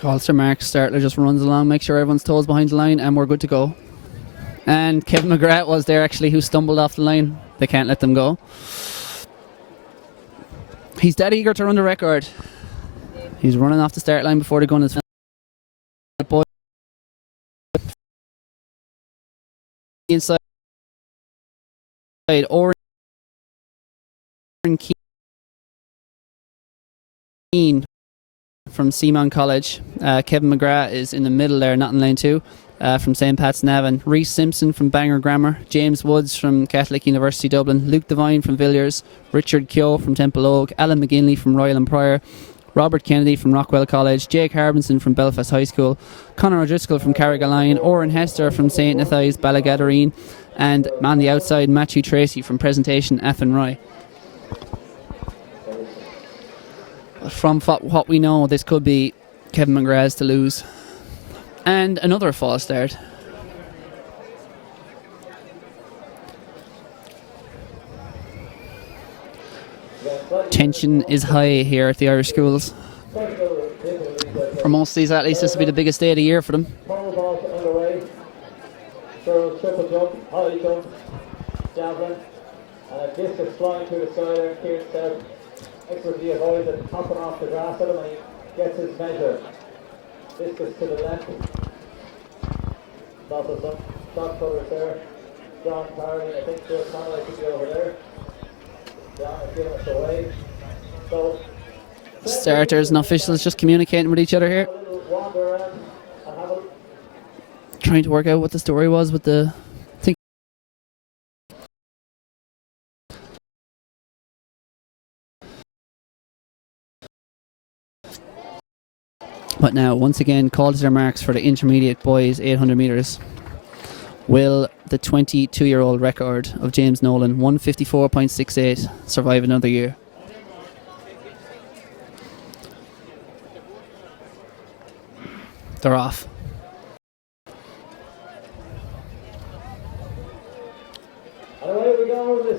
Calster Mark Startler just runs along, make sure everyone's toes behind the line, and we're good to go. And Kevin McGrath was there actually who stumbled off the line. They can't let them go. He's dead eager to run the record. He's running off the start line before the gun is finished. Inside Oren Keane from Seaman College. Kevin McGrath is in the middle there, not in lane 2. From St. Pat's Navan, Reece Simpson from Bangor Grammar, James Woods from Catholic University Dublin, Luke Devine from Villiers, Richard Keogh from Temple Oak, Alan McGinley from Royal and Pryor, Robert Kennedy from Rockwell College, Jake Harbinson from Belfast High School, Conor O'Driscoll from Carrigaline, Oren Hester from St. Nathias Ballagadareen, and on the outside Matthew Tracy from Presentation Athenry. From what we know, this could be Kevin McGrath's to lose. And another false start. Tension is high here at the Irish schools. For most of these athletes, this will be the biggest day of the year for them. Triple jump, high jump, javelin, and a discus flying through the sky there. Kieran said, expertly avoids it, hopping off the grass at him, and he gets his measure. Discus to the left. Lots of some shot putters there. John Parley, I think Joe Connolly could be over there. John is giving us away. So, starters and officials just communicating with each other here. Trying to work out what the story was with the... But now, once again, called to their marks for the intermediate boys 800 metres. Will the 22-year-old record of James Nolan, 154.68, survive another year? They're off.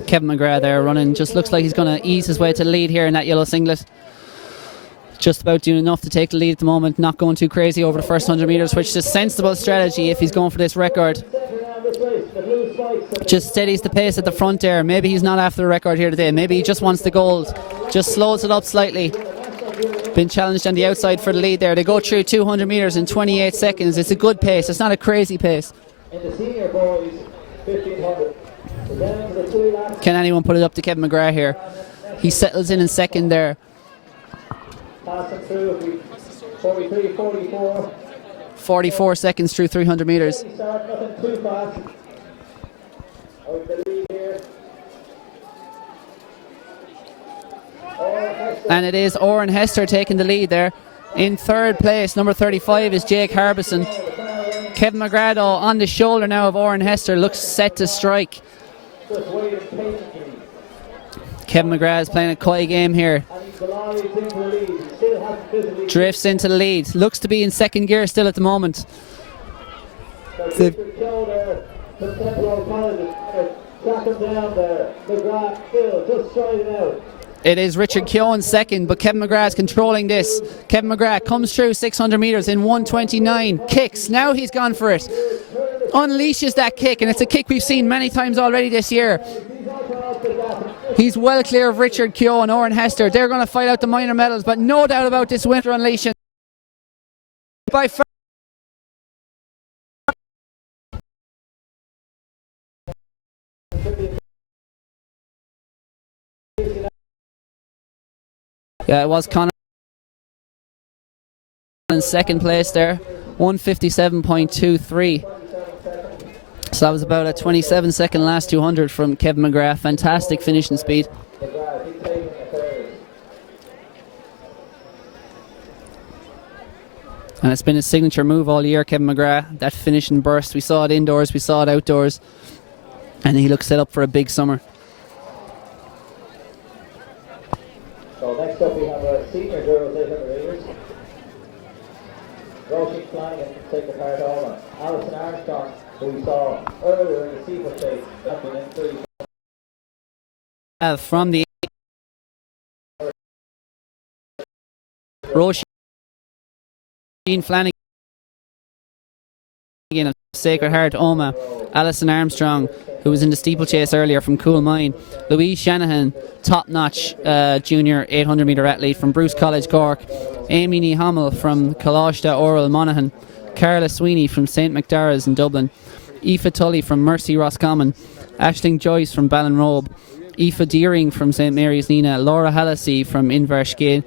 Kevin McGrath there running, just looks like he's going to ease his way to the lead here in that yellow singlet. Just about doing enough to take the lead at the moment, not going too crazy over the first 100 metres, which is a sensible strategy if he's going for this record. Just steadies the pace at the front there. Maybe he's not after the record here today, maybe he just wants the gold. Just slows it up slightly. Been challenged on the outside for the lead there. They go through 200 metres in 28 seconds. It's a good pace, it's not a crazy pace. In the senior boys, 1500. Can anyone put it up to Kevin McGrath here? He settles in second there. Passing through 43, 44. 44 seconds through 300 metres. Nothing too fast. Out the lead here. And it is Oren Hester taking the lead there. In third place, number 35 is Jake Harbison. Kevin McGrath on the shoulder now of Oren Hester, looks set to strike. Kevin McGrath is playing a coy game here. Drifts into the lead. Looks to be in second gear still at the moment. It is Richard Keogh in second, but Kevin McGrath is controlling this. Kevin McGrath comes through 600 metres in 1:29. Kicks. Now he's gone for it. Unleashes that kick, and it's a kick we've seen many times already this year. He's well clear of Richard Keogh and Oren Hester. They're going to fight out the minor medals, but no doubt about this winter unleashing. By far. Yeah, it was Conor in second place there, 157.23. So that was about a 27-second last 200 from Kevin McGrath. Fantastic finishing speed. And it's been his signature move all year, Kevin McGrath. That finishing burst, we saw it indoors, we saw it outdoors. And he looks set up for a big summer. So next up we have our senior girls 800 metres. Roisin Flanagan taking part over. Alison Armstrong, who we saw earlier in the steeple chase, has been in 3. From the Roisin Roisin Flanagan of Sacred Heart Oma, Alison Armstrong, who was in the steeplechase earlier from Coolmine, Louise Shanahan, top-notch junior 800 metre athlete from Bruce College Cork, Amy Nehamel from Colashta Oral Monaghan, Carla Sweeney from St McDara's in Dublin, Aoife Tully from Mercy Roscommon, Aisling Joyce from Ballinrobe, Aoife Deering from St Mary's Nina, Laura Hallisey from Inverskid,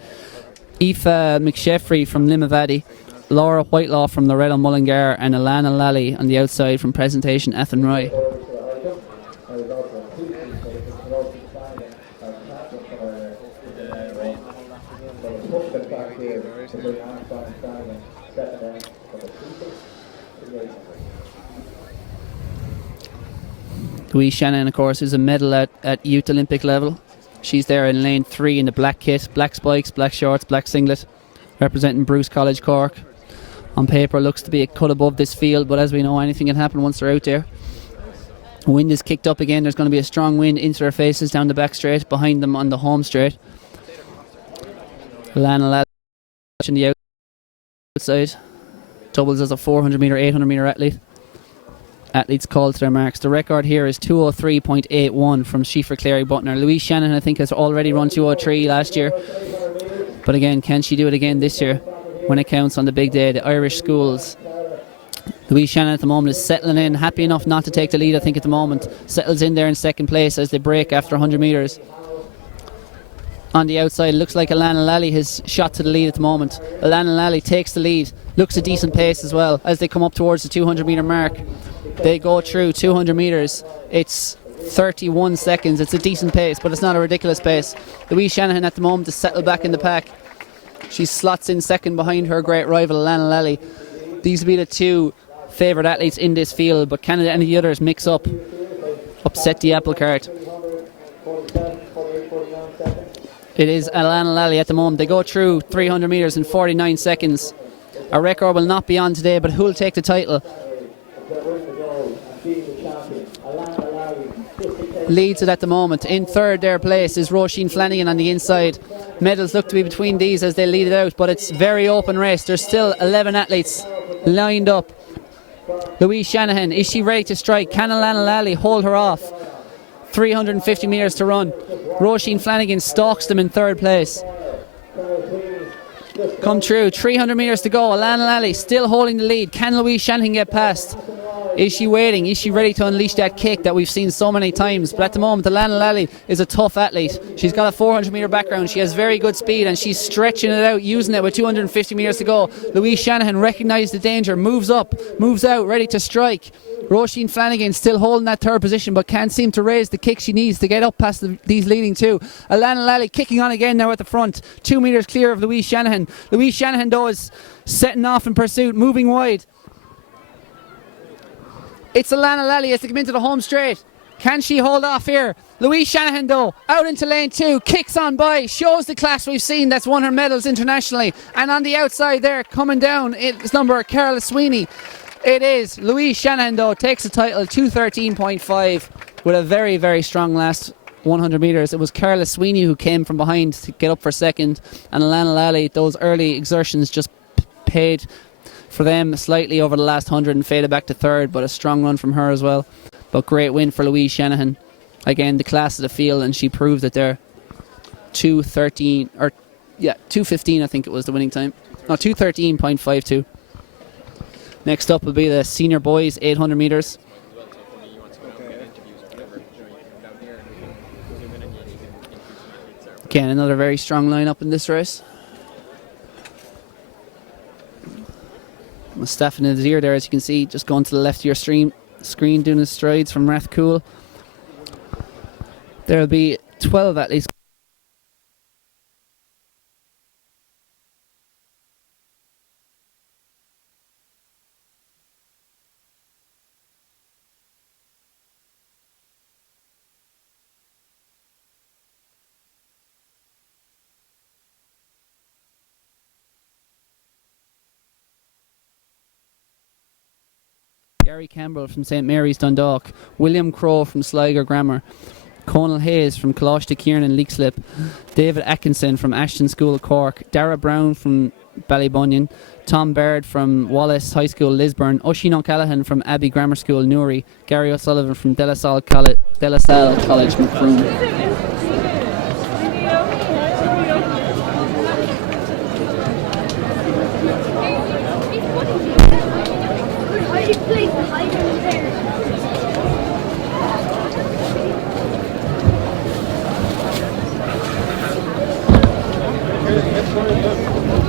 Aoife McSheffrey from Limavady, Laura Whitelaw from Loretta Mullingar, and Alana Lally on the outside from Presentation Athenry. Louise Shannon, of course, is a medal at youth Olympic level. She's there in lane 3 in the black kit, black spikes, black shorts, black singlet, representing Bruce College Cork. On paper looks to be a cut above this field, but as we know, anything can happen once they're out there. Wind is kicked up again. There's going to be a strong wind into their faces down the back straight, behind them on the home straight. Lana Ladd on the outside. Doubles as a 400 metre, 800 metre athlete. Athletes called to their marks. The record here is 2:03.81 from Schiefer Clary Butner. Louise Shannon, I think, has already run 2:03 last year. But again, can she do it again this year when it counts on the big day, the Irish schools? Louise Shannon at the moment is settling in, happy enough not to take the lead, I think, at the moment. Settles in there in second place as they break after 100 metres. On the outside, looks like Alana Lally has shot to the lead at the moment. Alana Lally takes the lead, looks a decent pace as well as they come up towards the 200 metre mark. They go through 200 metres. It's 31 seconds. It's a decent pace, but it's not a ridiculous pace. Louise Shanahan at the moment is settled back in the pack. She slots in second behind her great rival Alana Lally. These will be the two favourite athletes in this field, but can any of the others mix up, upset the apple cart? It is Alana Lally at the moment. They go through 300 metres in 49 seconds. A record will not be on today, but who will take the title? Leads it at the moment. In third their place is Roisin Flanagan on the inside. Medals look to be between these as they lead it out, but it's very open race. There's still 11 athletes lined up. Louise Shanahan, is she ready to strike? Can Alana Lally hold her off? 350 metres to run. Roisin Flanagan stalks them in third place. Come through, 300 metres to go. Alana Lally still holding the lead. Can Louise Shanahan get past? Is she waiting? Is she ready to unleash that kick that we've seen so many times? But at the moment, Alana Lally is a tough athlete. She's got a 400 metre background. She has very good speed and she's stretching it out, using it with 250 metres to go. Louise Shanahan recognised the danger, moves up, moves out, ready to strike. Roisin Flanagan still holding that third position, but can't seem to raise the kick she needs to get up past these leading two. Alana Lally kicking on again now at the front, 2 metres clear of Louise Shanahan. Louise Shanahan, though, is setting off in pursuit, moving wide. It's Alana Lally as they come into the home straight. Can she hold off here? Louise Shanahan, though, out into lane 2, kicks on by, shows the class we've seen that's won her medals internationally. And on the outside there, coming down, it's number Carla Sweeney. It is Louise Shanahan, though, takes the title, 2:13.5 with a very, very strong last 100 metres. It was Carla Sweeney who came from behind to get up for second, and Alana Lally, those early exertions just paid for them slightly over the last 100 and faded back to third, but a strong run from her as well. But great win for Louise Shanahan. Again, the class of the field, and she proved that they're 2:15 I think it was the winning time. No, 2:13.52. Next up will be the senior boys 800 metres. Again, another very strong lineup in this race. Mustafa Nazir there, as you can see, just going to the left of your screen doing his strides from Rathcoole. There will be 12 athletes. Gary Campbell from St Mary's Dundalk, William Crowe from Sligo Grammar, Conal Hayes from Colashta Kieran and Leixlip, David Atkinson from Ashton School Cork, Dara Brown from Ballybunion, Tom Baird from Wallace High School, Lisburn, Oisin O'Callaghan from Abbey Grammar School, Newry, Gary O'Sullivan from De La Salle College, Macroom.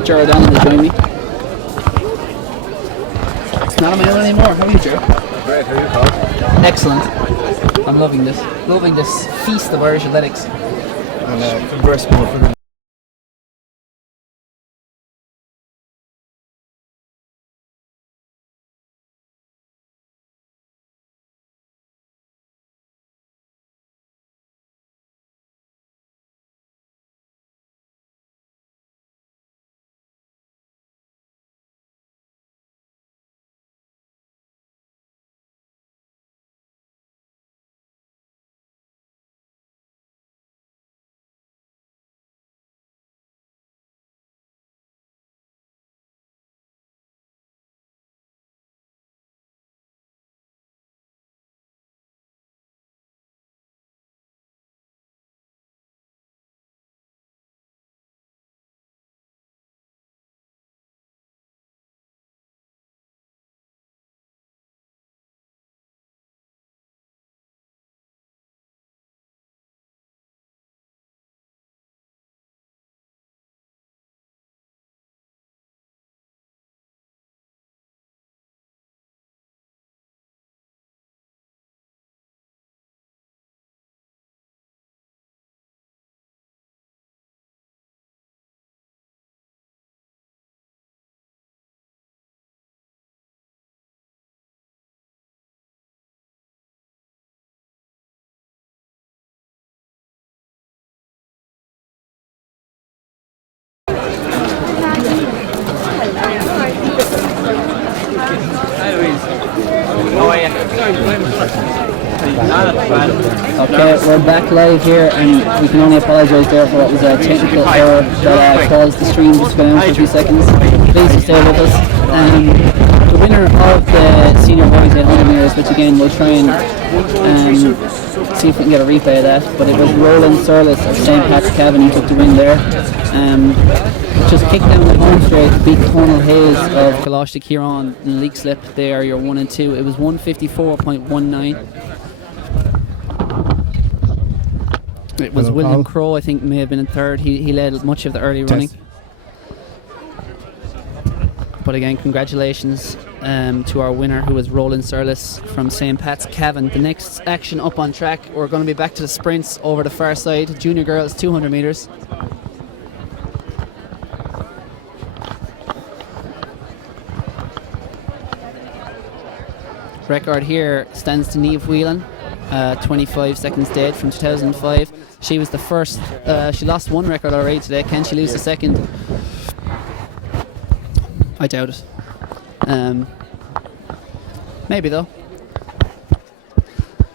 Jared Allen to join me. It's not on my own anymore. How are you, Jared? Great, how are you, Paul? Excellent. I'm loving this. Loving this feast of Irish athletics. And congrats more for the Okay, we're back live here, and we can only apologise there for what was a technical error that caused the stream to go down for a few seconds. Please just stay with us. The winner of the senior boys 800 metres, which again we'll try and see if we can get a replay of that, but it was Roland Surlis of St. Pat's Cavan who took the win there. Just kicked down the home straight, beat Conal Hayes of Coláiste Ciarán in the league slip. They are your 1 and 2. It was 154.19. It was William Crowe, I think, may have been in third. He led much of the early running. But again, congratulations to our winner, who was Roland Surlis from St. Pat's Cavan. The next action up on track, we're going to be back to the sprints over the far side. Junior girls 200 metres. Record here stands to Niamh Whelan, 25 seconds dead from 2005. She was the first. She lost one record already today. Can she lose the second? I doubt it. Maybe though.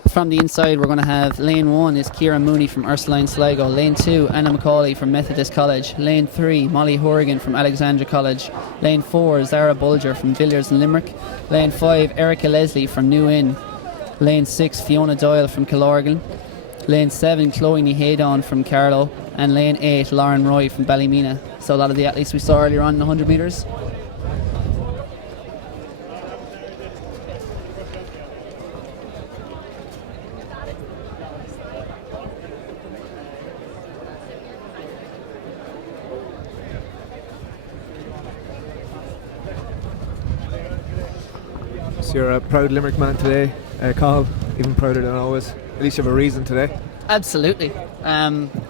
From the inside, we're going to have lane 1 is Ciara Mooney from Ursuline Sligo. Lane 2, Anna McCauley from Methodist College. Lane 3, Molly Horrigan from Alexandra College. Lane 4, Zara Bulger from Villiers and Limerick. Lane 5, Erica Leslie from New Inn. Lane 6, Fiona Doyle from Killorgan. Lane 7, Chloe Nihedon from Carlow. And lane 8, Lauren Roy from Ballymena. So a lot of the athletes we saw earlier on in the 100 metres. So you're a proud Limerick man today, Cathal, even prouder than always. At least you have a reason today. Absolutely.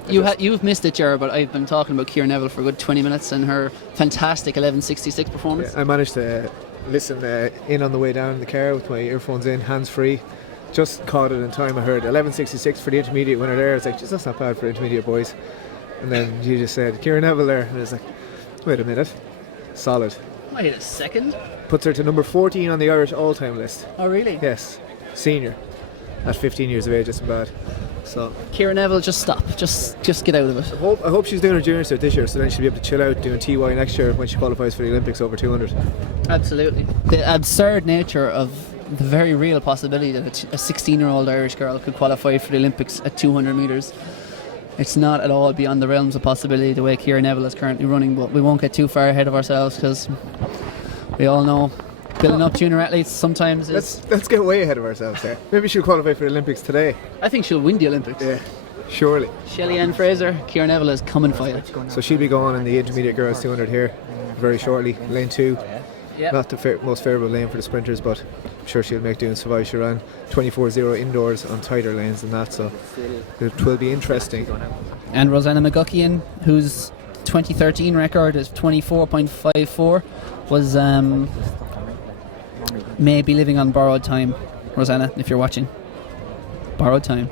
You've missed it, Ger, but I've been talking about Ciara Neville for a good 20 minutes and her fantastic 11:66 performance. Yeah, I managed to listen in on the way down in the car with my earphones in, hands free. Just caught it in time. I heard 11:66 for the intermediate winner there. It's like, geez, that's not bad for intermediate boys. And then you just said Ciara Neville there, and I was like, wait a minute, solid. Wait a second. Puts her to number 14 on the Irish all-time list. Oh, really? Yes, senior. At 15 years of age, isn't bad. So Ciara Neville, just stop. Just get out of it. I hope she's doing her junior cert this year, so then she'll be able to chill out doing TY next year when she qualifies for the Olympics over 200. Absolutely. The absurd nature of the very real possibility that a 16-year-old Irish girl could qualify for the Olympics at 200 metres. It's not at all beyond the realms of possibility the way Ciara Neville is currently running, but we won't get too far ahead of ourselves because we all know building up junior athletes sometimes is... Let's get way ahead of ourselves there. Maybe she'll qualify for the Olympics today. I think she'll win the Olympics. Yeah, surely. Shelley-Ann Fraser, Ciara Neville is coming for you. So she'll be going in the intermediate girls 200 here very shortly, lane 2. Yep. Not the most favourable lane for the sprinters, but I'm sure she'll make doing survive. She ran 24.0 indoors on tighter lanes than that, so it will be interesting. And Rosanna McGuckian, whose 2013 record is 24.54, was maybe living on borrowed time. Rosanna, if you're watching, borrowed time.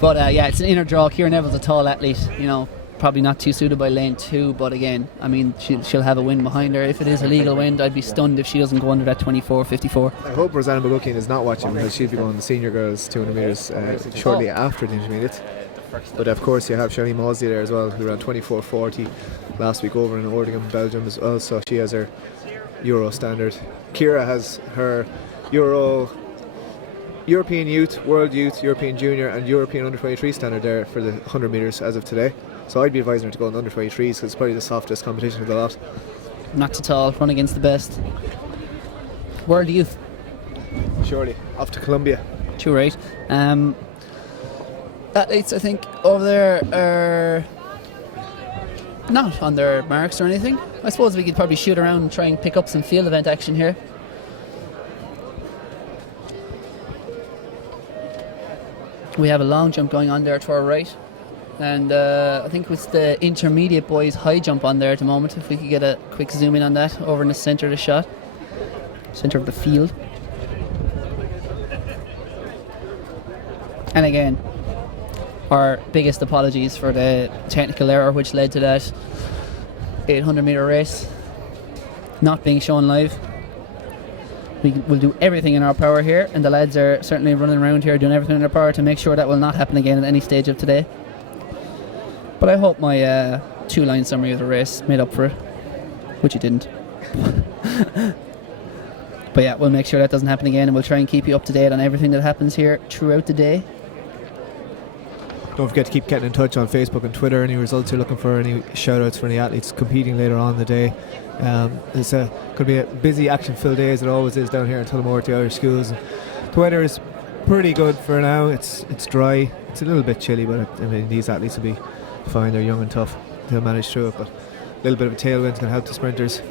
But yeah, it's an inner draw. Ciara Neville's a tall athlete, you know, probably not too suited by lane 2, but again, I mean, she'll have a wind behind her. If it is a legal wind, I'd be stunned if she doesn't go under that 24.54. I hope Rosanna McGuckian is not watching because she'll be going the senior girls 200 metres shortly after the intermediate. But of course you have Shelley Mawsley there as well, who ran 24.40 last week over in Ordingham, Belgium as well, so she has her Euro standard. Ciara has her European Youth, World Youth, European Junior and European Under 23 standard there for the 100 metres as of today. So I'd be advising her to go on Under 23s because it's probably the softest competition of the lot. Not at all, run against the best. World Youth. Surely, off to Colombia. Too right. Athletes, I think, over there are not on their marks or anything. I suppose we could probably shoot around and try and pick up some field event action here. We have a long jump going on there to our right. And I think it's the intermediate boys high jump on there at the moment. If we could get a quick zoom in on that over in the centre of the shot, centre of the field. And again, our biggest apologies for the technical error which led to that 800 metre race not being shown live. We will do everything in our power here, and the lads are certainly running around here doing everything in their power to make sure that will not happen again at any stage of today. But I hope my 2-line summary of the race made up for it, which it didn't. But yeah, we'll make sure that doesn't happen again, and we'll try and keep you up to date on everything that happens here throughout the day. Don't forget to keep getting in touch on Facebook and Twitter. Any results you're looking for, any shout outs for any athletes competing later on in the day. It's could be a busy action-filled day as it always is down here in Tullamore at the Irish schools. The weather is pretty good for now. It's dry. It's a little bit chilly, but I mean, these athletes will be fine. They're young and tough. They'll manage through it, but a little bit of a tailwind's going to help the sprinters.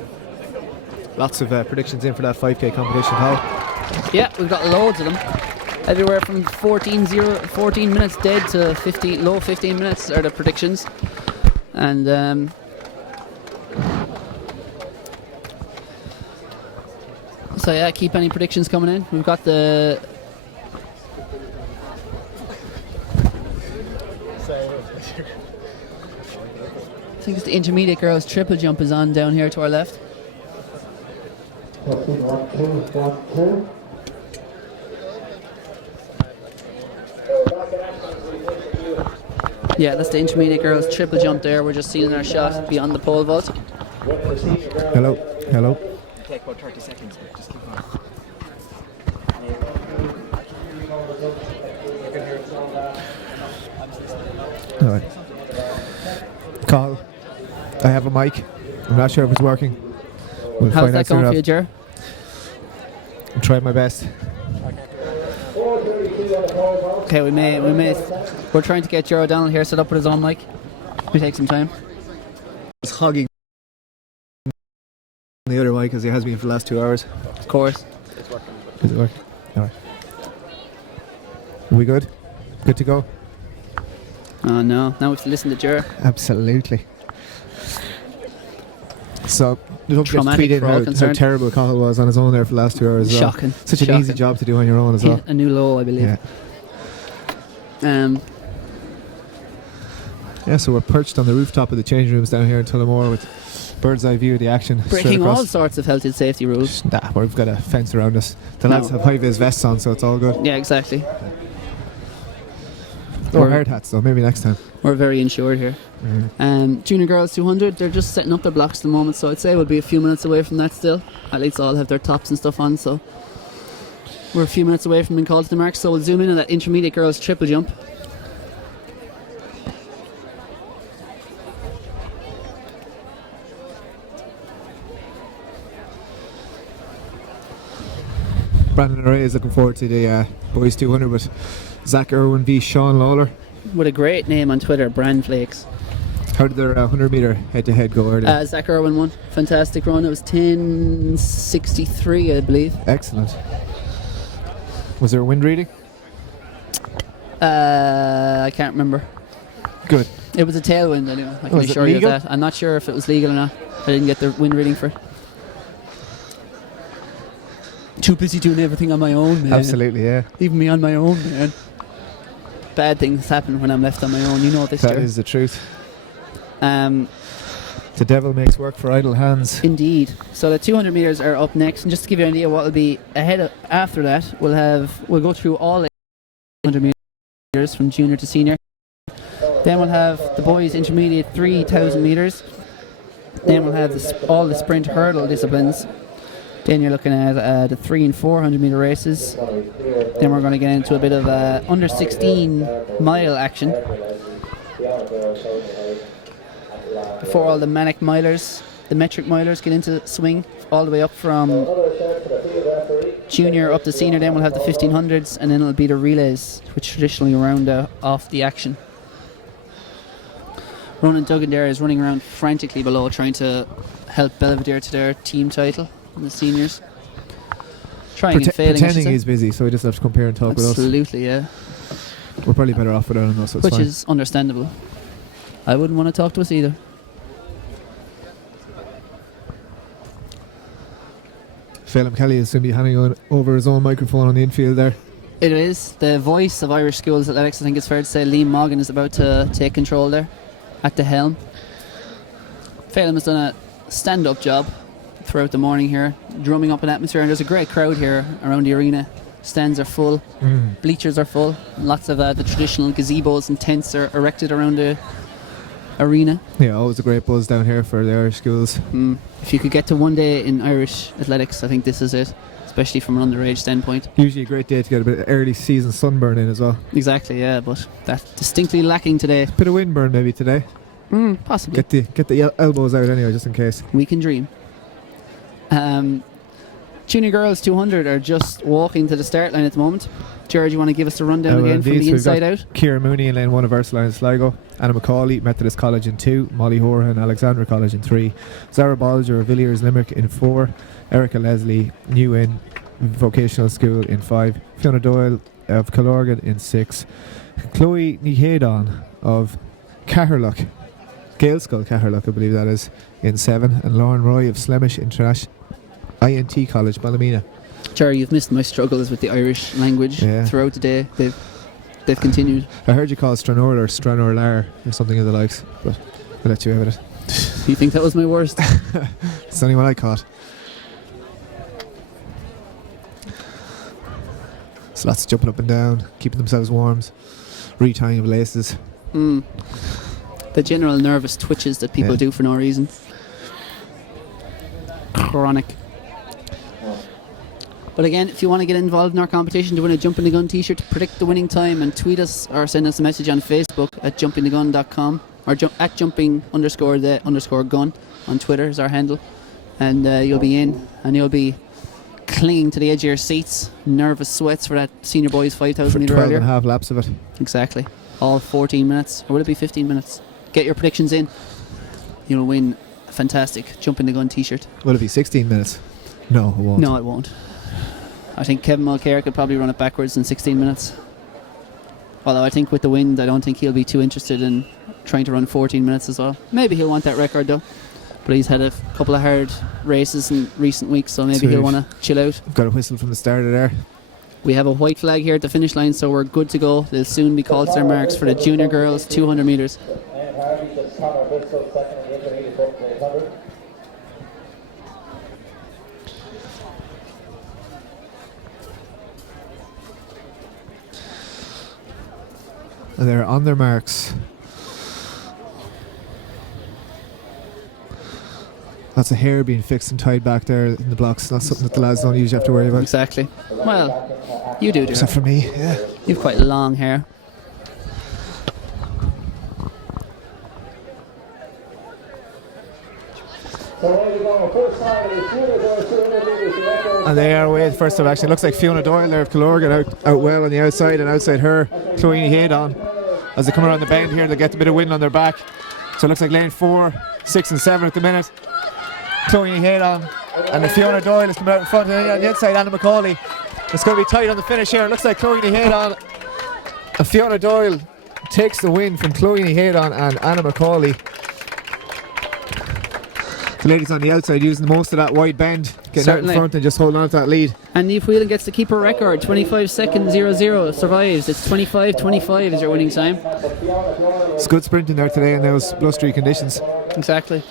Lots of predictions in for that 5k competition, Hal. Yeah, we've got loads of them. Everywhere from 14 minutes dead to low 15 minutes are the predictions. And so yeah, keep any predictions coming in. We've got the I think it's the intermediate girls triple jump is on down here to our left. Yeah, that's the intermediate girls triple jump there. We're just seeing our shot beyond the pole vault. Hello. Take about 30 seconds, but just keep on. Alright. Carl, I have a mic. I'm not sure if it's working. We'll How's find that out soon going for you, enough. Ger? I'm trying my best. Okay, we're trying to get Ger O'Donnell here set up with his own mic. We take some time. It's hogging the other mic as he has been for the last 2 hours. Of course. Is it working? Alright. Are we good? Good to go? Oh no, now we have to listen to Ger. Absolutely. So, don't forget to Traumatic tweet in for all how concerned. terrible Cahill was on his own there for the last 2 hours as well. Shocking. Such an easy job to do on your own as well. A new low, I believe. Yeah, so we're perched on the rooftop of the change rooms down here in Tullamore with bird's eye view of the action. Breaking all sorts of health and safety rules. Nah, we've got a fence around us. The lads have high-vis vests on, so it's all good. Yeah, exactly. No hard hats though, maybe next time. We're very insured here. Junior girls 200, they're just setting up their blocks at the moment, so I'd say we'll be a few minutes away from that still. Athletes all have their tops and stuff on, so we're a few minutes away from being called to the mark, so we'll zoom in on that intermediate girls triple jump. Brandon Array is looking forward to the boys 200 with Zach Irwin v Sean Lawler. With a great name on Twitter, Brand Flakes. How did their 100 metre head-to-head go earlier? Zach Irwin won. Fantastic run. It was 10:63, I believe. Excellent. Was there a wind reading? I can't remember. Good. It was a tailwind anyway. I can Was it assure you of legal? that. I'm not sure if it was legal or not. I didn't get the wind reading for it. Too busy doing everything on my own, man. Absolutely, yeah. Leaving me on my own, man. Bad things happen when I'm left on my own. You know this, That Ger. is the truth. Um, The devil makes work for idle hands. Indeed. So the 200 meters are up next, and just to give you an idea what will be ahead of, after that, we'll go through all 200 meters from junior to senior. Then we'll have the boys intermediate 3,000 meters. Then we'll have all the sprint hurdle disciplines. Then you're looking at the 300 and 400 meter races. Then we're going to get into a bit of under 16 mile action. Before all the manic milers, the metric milers get into swing, all the way up from junior up to senior. Then we'll have the 1500s, and then it'll be the relays, which traditionally round off the action. Ronan Duggan there is running around frantically below, trying to help Belvedere to their team title in the seniors. Trying and failing, I should Pretending say. he's busy, so he doesn't have to compare and talk with us. Absolutely, yeah. We're probably better off without him though, so it's Which fine. is understandable. I wouldn't want to talk to us either. Phelim Kelly is going to be handing over his own microphone on the infield there. It is the voice of Irish schools athletics. I think it's fair to say Liam Morgan is about to take control there at the helm. Phelim has done a stand-up job throughout the morning here, drumming up an atmosphere, and there's a great crowd here around the arena. Stands are full, bleachers are full, lots of the traditional gazebos and tents are erected around the arena. Yeah, always a great buzz down here for the Irish schools. If you could get to one day in Irish athletics, I think this is it, especially from an underage standpoint. Usually a great day to get a bit of early season sunburn in as well. Exactly, yeah, but that's distinctly lacking today. Bit of windburn maybe today. Possibly. Get the elbows out anyway, just in case. We can dream. Junior girls 200 are just walking to the start line at the moment. George, you want to give us a rundown again from the inside out? Ciara Mooney in lane 1 of Ursuline Sligo, Anna McCauley, Methodist College in 2, Molly Horan, Alexandra College in 3, Zara Bolger, Villiers Limerick in 4, Erica Leslie, New Inn Vocational School in 5, Fiona Doyle of Killorgan in 6, Chloe Nihedon of Caherlock, Gaelskull Caherlock I believe that is, in 7, and Lauren Roy of Slemish International INT College, Ballymena. Jerry, you've missed my struggles with the Irish language throughout the day. They've continued. I heard you call it Stranor or Stranorlar or something of the likes, but I'll let you have it. You think that was my worst? It's the only one I caught. So lots of jumping up and down, keeping themselves warm, retying of laces. The general nervous twitches that people do for no reason. Chronic. But again, if you want to get involved in our competition to win a Jump in the Gun t-shirt, predict the winning time and tweet us or send us a message on Facebook at jumpingthegun.com or at jumping_the_gun on Twitter is our handle, and you'll be in and you'll be clinging to the edge of your seats, nervous sweats for that senior boys 5,000 metre 12 earlier. and a half laps of it. Exactly. All 14 minutes, or will it be 15 minutes? Get your predictions in. You'll win a fantastic Jump in the Gun t-shirt. Will it be 16 minutes? No, it won't. No, it won't. I think Kevin Mulcair could probably run it backwards in 16 minutes. Although I think with the wind, I don't think he'll be too interested in trying to run 14 minutes as well. Maybe he'll want that record though. But he's had a couple of hard races in recent weeks, so maybe he'll want to chill out. I've got a whistle from the start of there. We have a white flag here at the finish line, so we're good to go. They'll soon be called to their marks for the junior girls 200 metres. And they're on their marks. Lots of hair being fixed and tied back there in the blocks. Not something that the lads don't usually have to worry about. Exactly. Well, you do. Except for me, yeah. You've quite long hair. And they are away the first time. Actually, it looks like Fiona Doyle there of Killorgan out well on the outside, and outside her, Chloe Head on. As they come around the bend here, they get a bit of wind on their back. So it looks like lane 4, 6 and 7 at the minute. Chloe Head on. And the Fiona Doyle is coming out in front, and on the inside, Anna McCauley. It's going to be tight on the finish here. It looks like Chloe Head on. And Fiona Doyle takes the win from Chloe Head on and Anna McCauley. The ladies on the outside using most of that wide bend, getting out in front and just holding on to that lead. And Niamh Whelan gets to keep her record. 25 seconds 00 survives. It's 25-25 is your winning time. It's good sprinting there today in those blustery conditions. Exactly.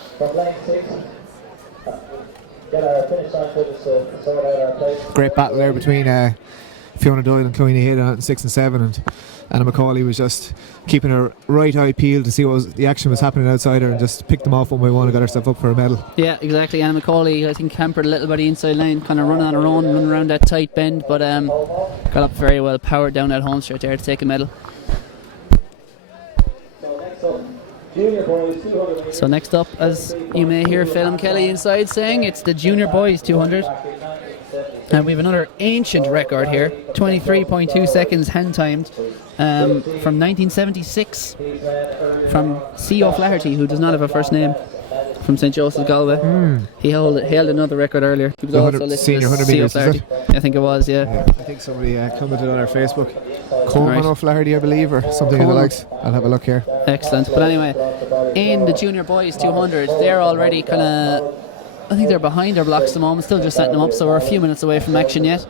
Great battle there between Fiona Doyle and Chloe Head on 6 and 7, and Anna McCauley was just keeping her right eye peeled to see what the action was happening outside her, and just picked them off one by one and got herself up for a medal. Yeah, exactly. Anna McCauley, I think, campered a little by the inside line, kind of running on her own, running around that tight bend, but got up very well, powered down that home straight there to take a medal. So next up, as you may hear Phelim Kelly inside saying, it's the Junior Boys 200. And we have another ancient record here, 23.2 seconds hand timed, from 1976, from C. O'Flaherty, who does not have a first name, from St. Joseph's Galway. He held another record earlier. He was also listed senior 100 as C. metres, O'Flaherty. I think it was, yeah. I think somebody commented on our Facebook. Coleman O'Flaherty, I believe, or something of the likes. I'll have a look here. Excellent. But anyway, in the Junior Boys 200, they're already kind of, I think they're behind their blocks at the moment, still just setting them up, so we're a few minutes away from action yet.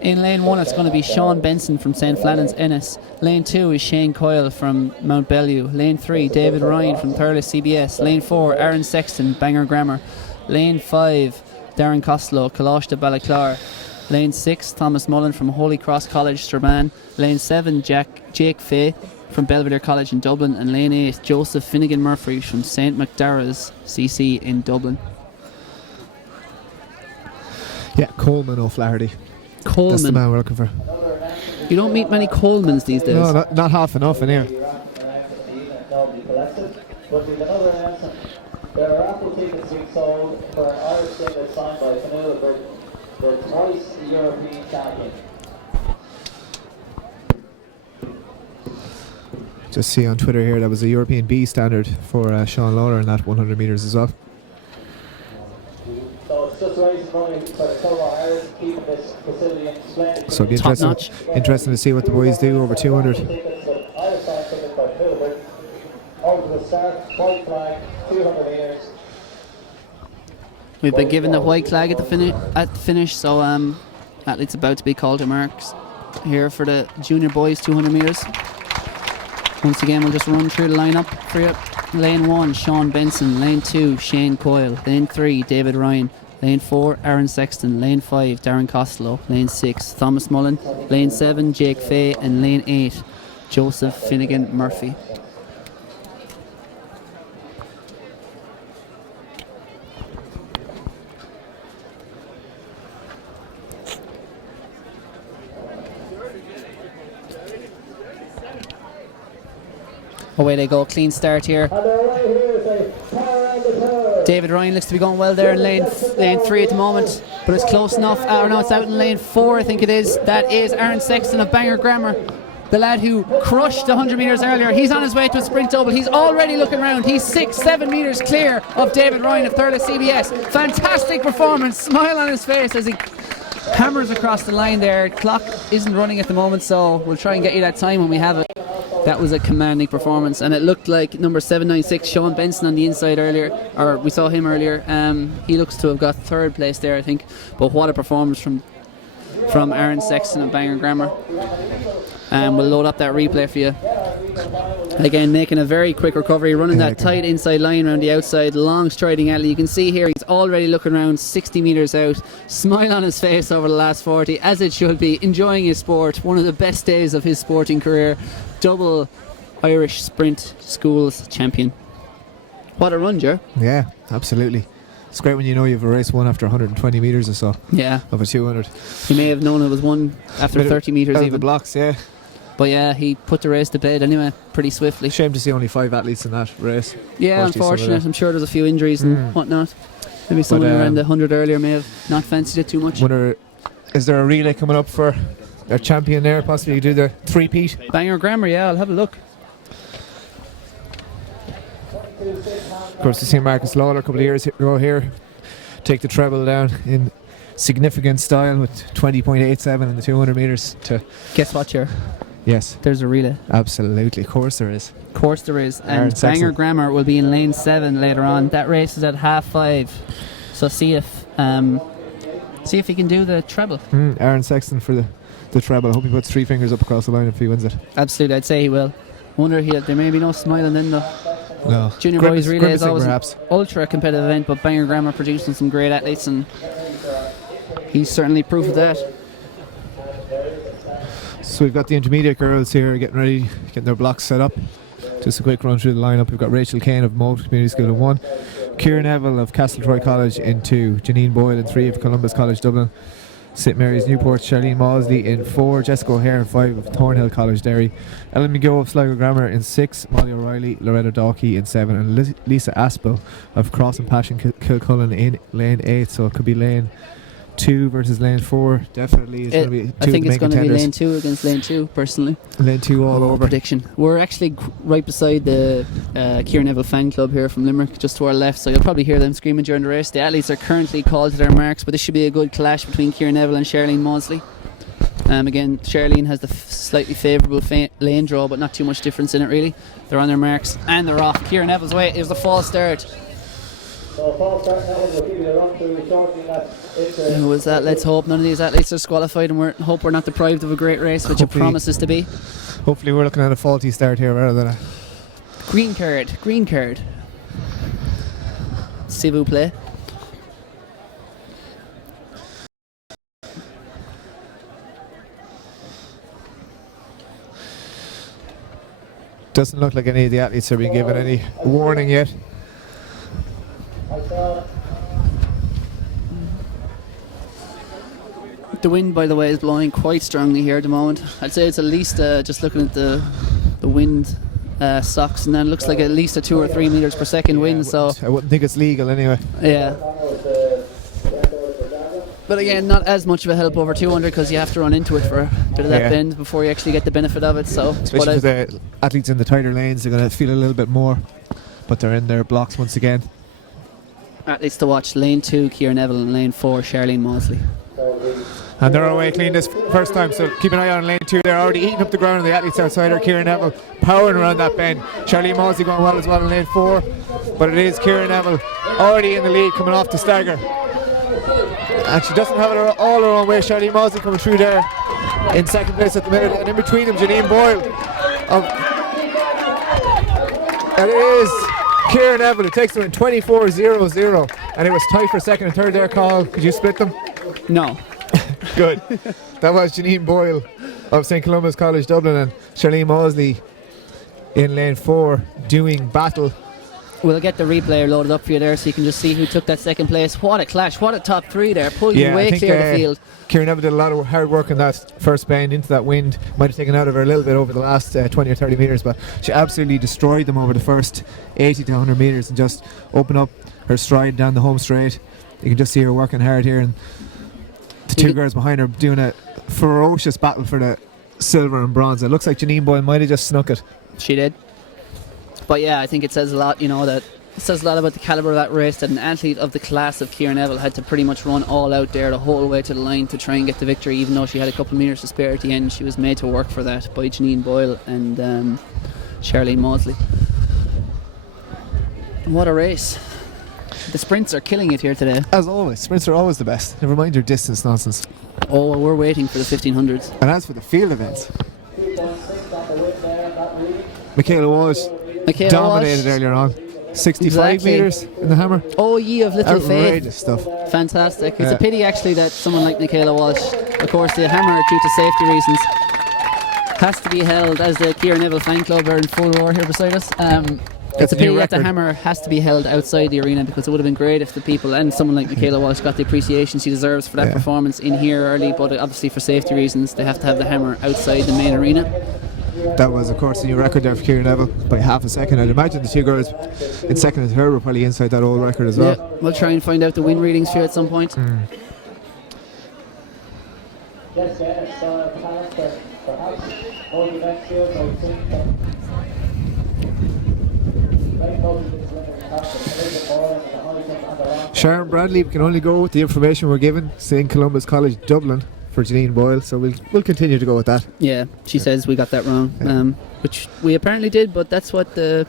In lane 1, it's going to be Sean Benson from St. Flannan's Ennis. Lane 2 is Shane Coyle from Mount Bellew. Lane 3, David Ryan from Thurles CBS. Lane 4, Aaron Sexton, Bangor Grammar. Lane 5, Darren Costello, Colashta Balaclar. Lane 6, Thomas Mullen from Holy Cross College, Strabane. Lane 7, Jake Fay from Belvedere College in Dublin. And Lane 8, Joseph Finnegan Murphy from St. McDara's CC in Dublin. Yeah, Coleman O'Flaherty. Coleman. That's the man we're looking for. You don't meet many Colemans these days. No, not half enough in here. There are Apple tickets being sold for an Irish singlet signed by Canula, the twice European champion. Just see on Twitter here, that was a European B standard for Sean Lawler in that 100 metres as well. So it's just raising money for the club of Ireland, keeping this facility in splendid. So it'll be interesting to see what the boys do over 200. Over the start, white flag, 200 metres. We've been given the white flag at the finish, so athletes about to be called to marks here for the Junior Boys 200 metres. Once again, we'll just run through the lineup for you. Lane 1, Sean Benson. Lane 2, Shane Coyle. Lane 3, David Ryan. Lane 4, Aaron Sexton. Lane 5, Darren Costello. Lane 6, Thomas Mullen. Lane 7, Jake Fay. And Lane 8, Joseph Finnegan Murphy. Away they go, clean start here. David Ryan looks to be going well there in lane 3 at the moment, but it's close enough. No, it's out in lane 4, I think it is. That is Aaron Sexton of Bangor Grammar, the lad who crushed the 100 metres earlier. He's on his way to a sprint double. He's already looking around. He's 6-7 metres clear of David Ryan of Thurles CBS. Fantastic performance, smile on his face as he hammers across the line there. Clock isn't running at the moment, so we'll try and get you that time when we have it. That was a commanding performance, and it looked like number 796 Sean Benson on the inside earlier, or we saw him earlier. He looks to have got third place there, I think. But what a performance from from Aaron Sexton of Bangor Grammar. And we'll load up that replay for you. Again, making a very quick recovery, running that tight inside line around the outside, long striding athlete. You can see here he's already looking around 60 metres out, smile on his face over the last 40, as it should be, enjoying his sport. One of the best days of his sporting career. Double Irish Sprint Schools champion. What a run, Ger. Yeah, absolutely. It's great when you know you've a race won after 120 metres or so. Yeah. Of a 200. He may have known it was won after 30 metres out even. of the blocks, yeah. But yeah, he put the race to bed anyway, pretty swiftly. Shame to see only 5 athletes in that race. Yeah, unfortunate. I'm sure there's a few injuries and whatnot. Maybe someone who ran the 100 earlier may have not fancied it too much. Is there a relay coming up for their champion there? Possibly do the three-peat? Bangor Grammar, yeah, I'll have a look. Of course, we've seen Marcus Lawler a couple of years ago here take the treble down in significant style with 20.87 in the 200 metres to... Guess what, Ger? Yes. There's a relay. Absolutely, of course there is. Of course there is. Aaron And Sexton. Bangor Grammar will be in lane 7 later on. That race is at 5:30. So see if he can do the treble. Aaron Sexton for the treble. I hope he puts 3 fingers up across the line if he wins it. Absolutely, I'd say he will. Wonder there may be no smiling then though. No. Junior boys relay is always perhaps. an ultra competitive event, but Bangor Grammar producing some great athletes, and he's certainly proof of that. So we've got the intermediate girls here getting ready, getting their blocks set up. Just a quick run through the lineup. We've got Rachel Kane of Moat Community School in 1, Kieran Neville of Castletroy College in 2, Janine Boyle in 3 of Columbus College Dublin, St Mary's Newport, Charlene Mosley in 4, Jessica O'Hare in 5 of Thornhill College Derry, Ellen McGill of Sligo Grammar in 6, Molly O'Reilly, Loretta Dawkey in 7, and Lisa Aspel of Cross and Passion Kilcullen in lane 8. So it could be lane 2 versus lane 4. Definitely is going to be two I think of the it's going to be contenders. lane 2 against lane 2 personally. Lane 2 all over. Prediction. We're actually right beside the Kieran Neville fan club here from Limerick, just to our left, so you'll probably hear them screaming during the race. The athletes are currently called to their marks, but this should be a good clash between Kieran Neville and Charlene Mosley. Again, Charlene has the slightly favourable lane draw, but not too much difference in it really. They're on their marks and they're off. Kieran Neville's way. It was a false start. So false start now, we'll give you a run through shortly that. Who was that? Let's hope none of these athletes are disqualified, and hope we're not deprived of a great race, which it promises to be. Hopefully we're looking at a faulty start here rather than a... Green card. S'il vous plaît. Doesn't look like any of the athletes are being given any warning yet. The wind, by the way, is blowing quite strongly here at the moment. I'd say it's at least, just looking at the wind socks, and then it looks like at least a 2 or 3 meters per second wind. So I wouldn't think it's legal anyway. yeah. But again, not as much of a help over 200 because you have to run into it for a bit of that bend before you actually get the benefit of it. So, especially for the athletes in the tighter lanes, they're going to feel a little bit more, but they're in their blocks once again. Athletes to watch: lane 2, Kieran Neville, and lane 4, Charlene Mosley. And they're away clean this first time, so keep an eye on lane 2. They're already eating up the ground, and the athletes outside are Kieran Neville powering around that bend. Charlene Mosley going well as well in lane 4, but it is Kieran Neville already in the lead coming off the stagger. And she doesn't have it all her own way. Charlene Mosley coming through there in second place at the minute, and in between them Janine Boyle and it is Kieran Neville. It takes them in 24.00, and it was tight for second and third there. Carl, could you split them? No. Good. That was Janine Boyle of St Columbus College Dublin and Charlene Mosley in lane 4 doing battle. We'll get the replay loaded up for you there so you can just see who took that second place. What a clash, what a top 3 there, pulling way clear of the field. Kieran Neville did a lot of hard work in that first bend into that wind. Might have taken out of her a little bit over the last 20 or 30 metres, but she absolutely destroyed them over the first 80 to 100 metres and just opened up her stride down the home straight. You can just see her working hard here, and the 2 girls behind her doing a ferocious battle for the silver and bronze. It looks like Janine Boyle might have just snuck it. She did. But yeah, I think it says a lot, that it says a lot about the calibre of that race, that an athlete of the class of Kieran Neville had to pretty much run all out there the whole way to the line to try and get the victory, even though she had a couple of metres to spare at the end. She was made to work for that by Janine Boyle and Charlene Mosley. What a race. The sprints are killing it here today. As always, sprints are always the best. Never mind your distance nonsense. Oh, well, we're waiting for the 1500s. And as for the field events, Michaela Walsh dominated earlier on. 65 Exactly. metres in the hammer. Oh, ye of little Outrageous faith. stuff. Fantastic. It's Yeah. a pity actually that someone like Michaela Walsh, of course the hammer due to safety reasons, has to be held, as the Ciara Neville fan club are in full roar here beside us. It's a a new pity that the record. hammer has to be held outside the arena, because it would have been great if the people and someone like Michaela Walsh got the appreciation she deserves for that Yeah. performance in here early, but obviously for safety reasons they have to have the hammer outside the main arena. That was, of course, a new record there for Ciara Neville by half a second. I'd imagine the two girls in second and third were probably inside that old record as well. Yeah, we'll try and find out the win readings for you at some point. Yes, yes, perhaps all the next year, I think Sharon Bradley, we can only go with the information we're given. St Columba's College Dublin for Janine Boyle, so we'll continue to go with that. Yeah, she says we got that wrong, which we apparently did, but that's what the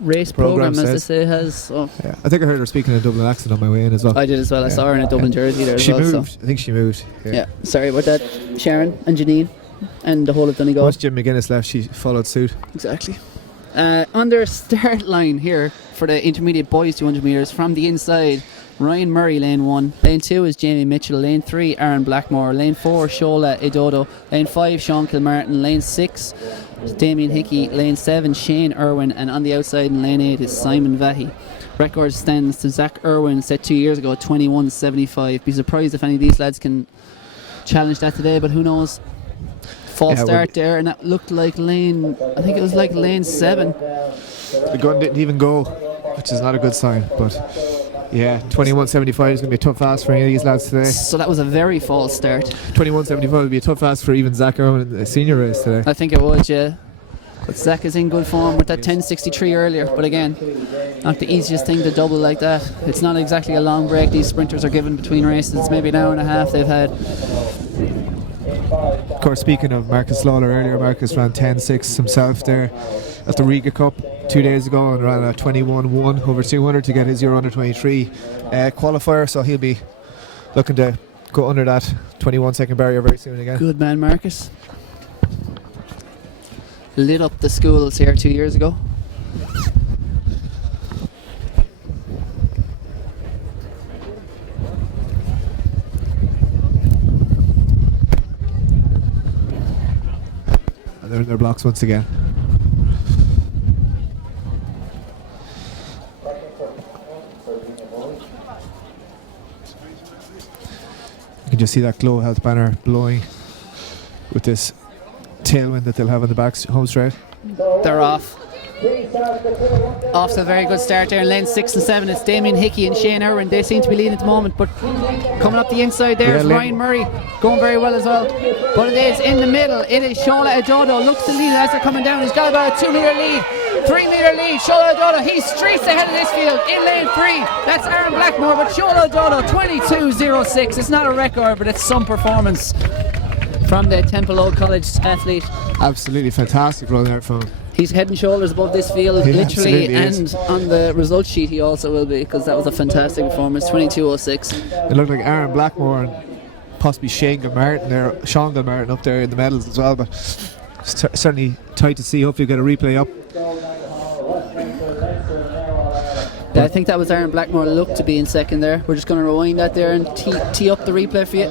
race program, as they says. say, has. So Yeah, I think I heard her speaking in a Dublin accent on my way in as well. I did as well. I saw her in a Dublin jersey there as She well. moved. So. I think she moved. Yeah, sorry about that, Sharon and Janine and the whole of Donegal. Once Jim McGuinness left, she followed suit. Exactly. On their start line here for the intermediate boys 200 metres, from the inside, Ryan Murray, lane 1. Lane 2 is Jamie Mitchell. Lane 3, Aaron Blackmore. Lane 4, Shola Idodo. Lane 5, Sean Kilmartin. Lane 6, Damien Hickey. Lane 7, Shane Irwin. And on the outside in lane 8 is Simon Vahi. Record stands to Zach Irwin, set 2 years ago, 21.75. Be surprised if any of these lads can challenge that today, but who knows. False start there, and that looked like lane, I think it was like lane 7. The gun didn't even go, which is not a good sign. But yeah, 21.75 is going to be a tough ask for any of these lads today. So that was a very false start. 21.75 would be a tough ask for even Zach Irwin in the senior race today. I think it would, yeah. But Zach is in good form with that 10.63 earlier. But again, not the easiest thing to double like that. It's not exactly a long break these sprinters are given between races. It's maybe an hour and a half they've had. Of course, speaking of Marcus Lawler earlier, Marcus ran 10.6 himself there at the Riga Cup 2 days ago and ran a 21.1 over 200 to get his Euro Under 23 qualifier, so he'll be looking to go under that 21 second barrier very soon again. Good man, Marcus. Lit up the schools here 2 years ago. And they're in their blocks once again. You can just see that GloHealth banner blowing with this tailwind that they'll have on the back home straight. They're off. Off to a very good start there in lane 6 and 7. It's Damien Hickey and Shane Irwin. They seem to be leading at the moment, but coming up the inside there is Ryan Murray, going very well as well. But it is in the middle. It is Shola Idodo. Looks to lead as they're coming down. He's got about a 2 metre lead. 3 metre lead. Shola Idodo. He streaks ahead of this field in lane 3. That's Aaron Blackmore, but Shola Idodo 22.06. It's not a record, but it's some performance from the Temple Old College athlete. Absolutely fantastic run there from him. He's head and shoulders above this field, He literally, absolutely is. and on the result sheet he also will be, because that was a fantastic performance. 22.06. It looked like Aaron Blackmore and possibly Sean Gilmartin up there in the medals as well, but certainly tight to see. Hopefully we'll get a replay up. Yeah, I think that was Aaron Blackmore looked to be in second there. We're just going to rewind that there and tee up the replay for you.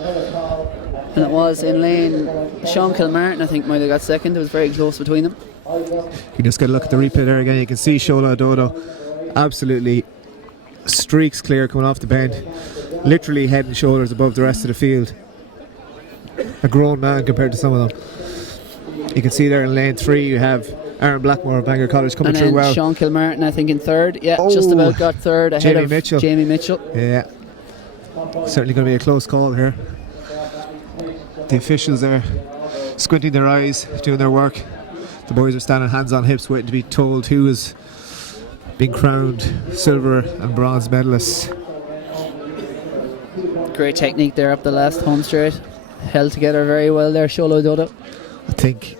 And it was in lane, Sean Kilmartin I think might have got second. It was very close between them. You can just get a look at the replay there again. You can see Shola Idodo absolutely streaks clear coming off the bend, literally head and shoulders above the rest of the field. A grown man compared to some of them. You can see there in lane 3 you have Aaron Blackmore of Bangor College coming and through then well. Sean Kilmartin I think in third. Yeah, just about got third ahead Jamie of Mitchell. Jamie Mitchell. Yeah, certainly going to be a close call here. The officials are squinting their eyes, doing their work. The boys are standing hands on hips waiting to be told who is being crowned silver and bronze medalists. Great technique there up the last home straight. Held together very well there, Shola Idodo. I think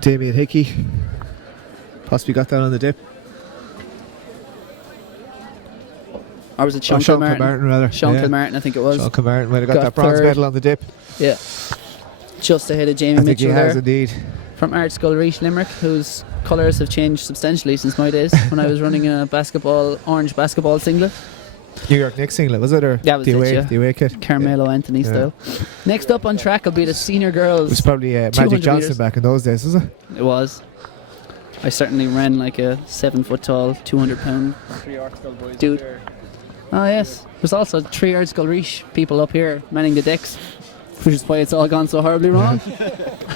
Damien Hickey possibly got that on the dip. Or was it Sean Sean Kilmartin? Kilmartin, rather. Sean Yeah. Kilmartin, I think it was. Sean Kilmartin might have got that bronze third. medal on the dip. Yeah. Just ahead of Jamie I think he Mitchell has there. indeed. From Art Scullery, Limerick, whose colours have changed substantially since my days when I was running a orange basketball singlet. New York Knicks singlet, was it? Or That was the it, away, yeah. the away kit? Carmelo Anthony Yeah. style. Next up on track will be the senior girls. It was probably Magic 200 Johnson metres. back in those days, was it? It was. I certainly ran like a 7 foot tall, 200 pound dude. Oh yes. There's also 3 Ard Scullery people up here manning the decks, which is why it's all gone so horribly wrong.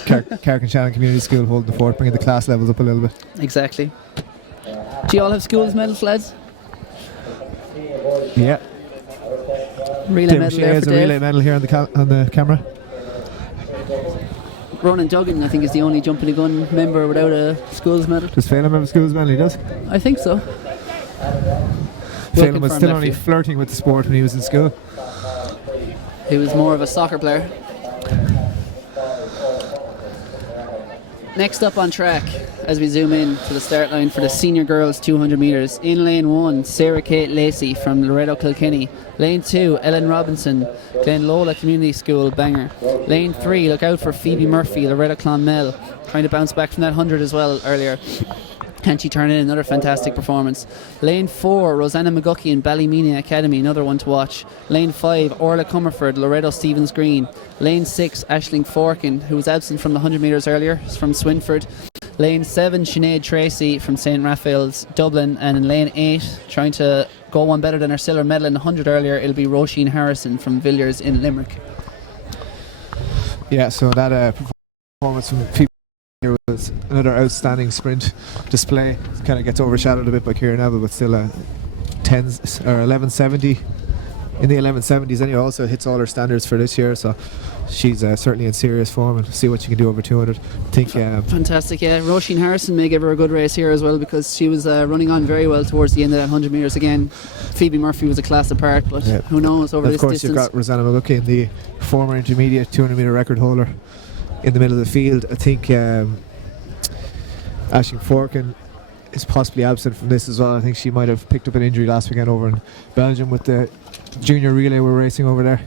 Carrick and Shannon Community School holding the fort, bringing the class levels up a little bit. Exactly. Do you all have schools medals, lads? Yeah. Relay Dave medal O'Shea there has for a Dave. relay medal here on the camera. Ronan Duggan, I think, is the only jumping a gun member without a schools medal. Does Phelan have a schools medal? He does. I think so. Phelan was confirm still that only for you. flirting with the sport when he was in school. He was more of a soccer player. Next up on track, as we zoom in to the start line for the senior girls 200 metres. In lane 1, Sarah Kate Lacey from Loreto Kilkenny. Lane 2, Ellen Robinson, Glen Lola Community School, Bangor. Lane 3, look out for Phoebe Murphy, Loreto Clonmel, trying to bounce back from that 100 as well earlier. Can she turn in another fantastic performance? Lane 4, Rosanna McGuckie in Ballymena Academy, another one to watch. Lane 5, Orla Comerford, Loreto Stevens Green. Lane 6, Aisling Forkin, who was absent from the 100 metres earlier, is from Swinford. Lane 7, Sinead Tracy from St Raphael's, Dublin. And in lane 8, trying to go one better than her silver medal in the 100 earlier, it'll be Roisin Harrison from Villiers in Limerick. Yeah, so that performance from Phoebe was another outstanding sprint display. Kind of gets overshadowed a bit by Ciara Neville, but still a 10s or 1170 in the 1170s. Anyway, also hits all her standards for this year, so she's certainly in serious form, and see what she can do over 200. I think Fantastic, yeah. Roisin Harrison may give her a good race here as well, because she was running on very well towards the end of that 100 metres again. Phoebe Murphy was a class apart, but who knows over this of course distance. you've got Rosanna McGuckie, the former intermediate 200 metre record holder, in the middle of the field. I think Aisling Forkin is possibly absent from this as well. I think she might have picked up an injury last weekend over in Belgium with the junior relay we're racing over there.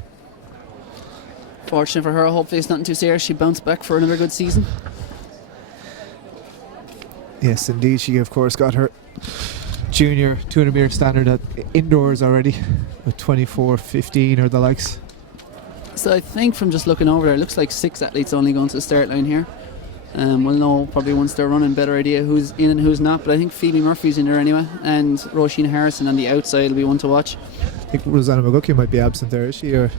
Fortunate for her, hopefully it's nothing too serious. She bounced back for another good season. Yes, indeed. She of course got her junior 200 metre standard at indoors already with 24:15 or the likes. So I think from just looking over there, it looks like 6 athletes only going to the start line here. We'll know probably once they're running, better idea who's in and who's not, but I think Phoebe Murphy's in there anyway, and Roisin Harrison on the outside will be one to watch. I think Rosanna McGuckie might be absent there, is she? Or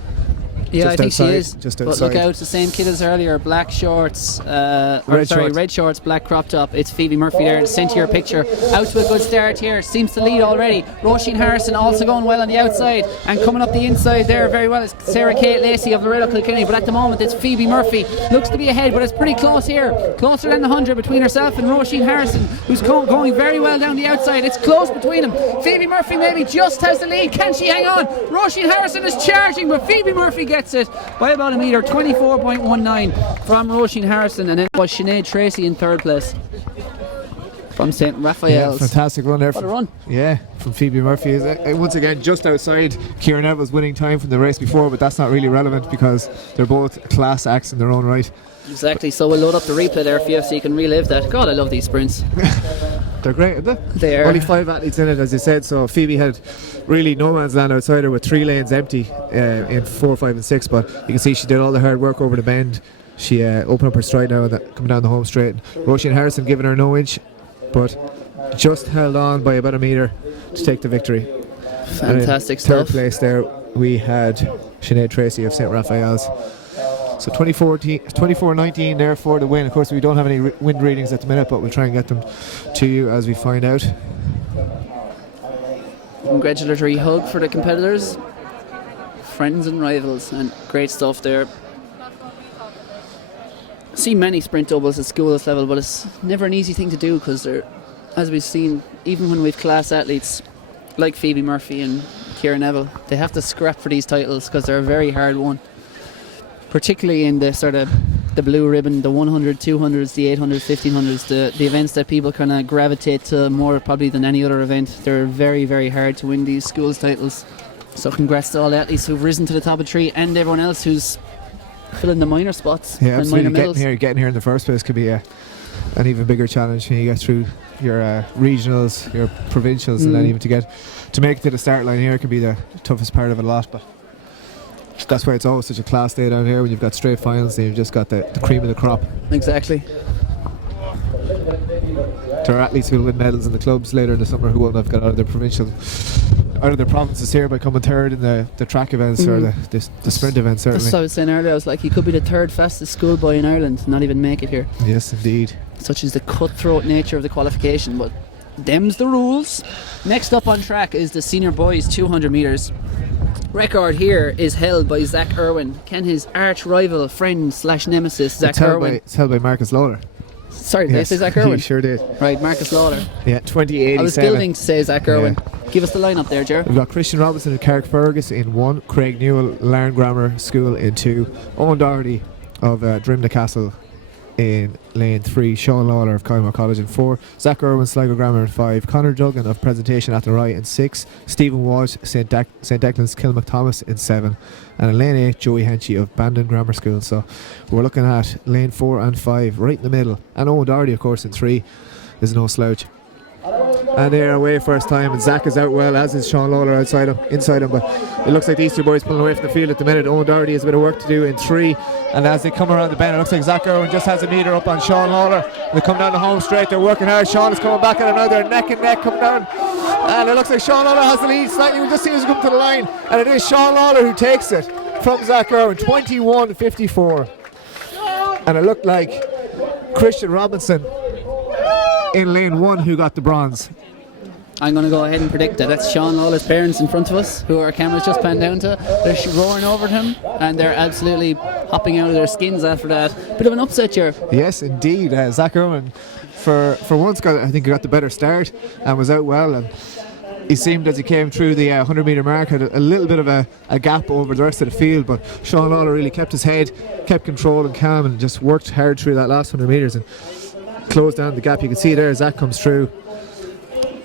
Yeah, just I think outside, she is. just but outside. look out, it's the same kid as earlier. Black shorts, red shorts, black crop top. It's Phoebe Murphy there, sent to your picture. Out to a good start here, seems to lead already. Roisin Harrison also going well on the outside, and coming up the inside there very well is Sarah Kate Lacey of Loreto Kilkenny. But at the moment it's Phoebe Murphy. Looks to be ahead, but it's pretty close here. Closer than the 100 between herself and Roisin Harrison, who's going very well down the outside. It's close between them. Phoebe Murphy maybe just has the lead. Can she hang on? Roisin Harrison is charging, but Phoebe Murphy gets it by about a metre, 24.19 from Roisin Harrison, and then was Sinead Tracy in third place from St Raphael's. Yeah, fantastic run there. What a run. Yeah, from Phoebe Murphy. Once again, just outside Ciara Neville's winning time from the race before, but that's not really relevant because they're both class acts in their own right. Exactly, so we'll load up the replay there for you so you can relive that. God, I love these sprints. They're great, aren't they? They are. Only 5 athletes in it, as you said, so Phoebe had really no man's land outside her with 3 lanes empty in 4, 5 and 6, but you can see she did all the hard work over the bend. She opened up her stride now coming down the home straight. Roisin Harrison giving her no inch, but just held on by about a metre to take the victory. Fantastic and in third stuff. place there we had Sinead Tracy of St Raphael's. So 24-19 there for the win. Of course we don't have any wind readings at the minute, but we'll try and get them to you as we find out. Congratulatory hug for the competitors, friends and rivals, and great stuff there. See many sprint doubles at schools level, but it's never an easy thing to do because they're, as we've seen, even when we've class athletes like Phoebe Murphy and Ciara Neville, they have to scrap for these titles because they're a very hard one, particularly in the sort of the the blue ribbon, the 100, 200s, the 800s, 1500s, the events that people kind of gravitate to more probably than any other event. They're very, very hard to win these schools titles. So congrats to all the athletes who've risen to the top of the tree and everyone else who's filling the minor spots Yeah, and minor absolutely. medals. Getting here in the first place could be an even bigger challenge when you get through your regionals, your provincials, and then even to make it to the start line here can be the toughest part of it a lot. But that's why it's always such a class day down here when you've got straight finals and you've just got the cream of the crop. Exactly. There are athletes who will win medals in the clubs later in the summer who won't have got out of their provinces here by coming third in the track events or the sprint events, certainly. That's what I was saying earlier. I was like, you could be the third fastest schoolboy in Ireland, not even make it here. Yes, indeed. Such is the cutthroat nature of the qualification, but them's the rules. Next up on track is the senior boys 200 metres. Record here is held by Zach Irwin. Can his arch rival, friend / nemesis Zach Irwin? It's held by Marcus Lawler. Sorry, did I say Zach Irwin? You sure did. Right, Marcus Lawler. Yeah, 2087. I was building to say Zach Irwin. Give us the lineup there, Ger. We've got Christian Robinson and Carrickfergus in 1, Craig Newell, Larne Grammar School in 2, Owen Doherty of Drimna Castle in lane 3, Sean Lawler of Kylmore College in 4, Zach Irwin, Sligo Grammar in 5, Conor Duggan of Presentation at the Right in 6, Stephen Walsh, St Declan's Kilmacthomas in 7, and in lane 8, Joey Henchy of Bandon Grammar School. So we're looking at lane 4 and 5 right in the middle, and Owen Doherty of course in 3 is no slouch. And they're away first time, and Zach is out well, as is Sean Lawler inside him, but it looks like these two boys pulling away from the field at the minute. Owen Doherty has a bit of work to do in 3, and as they come around the bend, it looks like Zach Irwin just has a metre up on Sean Lawler. They come down the home straight, they're working hard. Sean is coming back at another neck and neck coming down, and it looks like Sean Lawler has the lead slightly. We just see him come to the line, and it is Sean Lawler who takes it from Zach Irwin, 21.54. And it looked like Christian Robinson in lane 1 who got the bronze. I'm going to go ahead and predict that that's Sean Lawler's parents in front of us, who our cameras just panned down to. They're roaring over to him, and they're absolutely hopping out of their skins after that. Bit of an upset here. Yes, indeed. Zach Irwin, for once, I think he got the better start and was out well. And he seemed, as he came through the 100 metre mark, had a little bit of a gap over the rest of the field. But Sean Lawler really kept his head, kept control and calm, and just worked hard through that last 100 metres and closed down the gap. You can see there Zach comes through,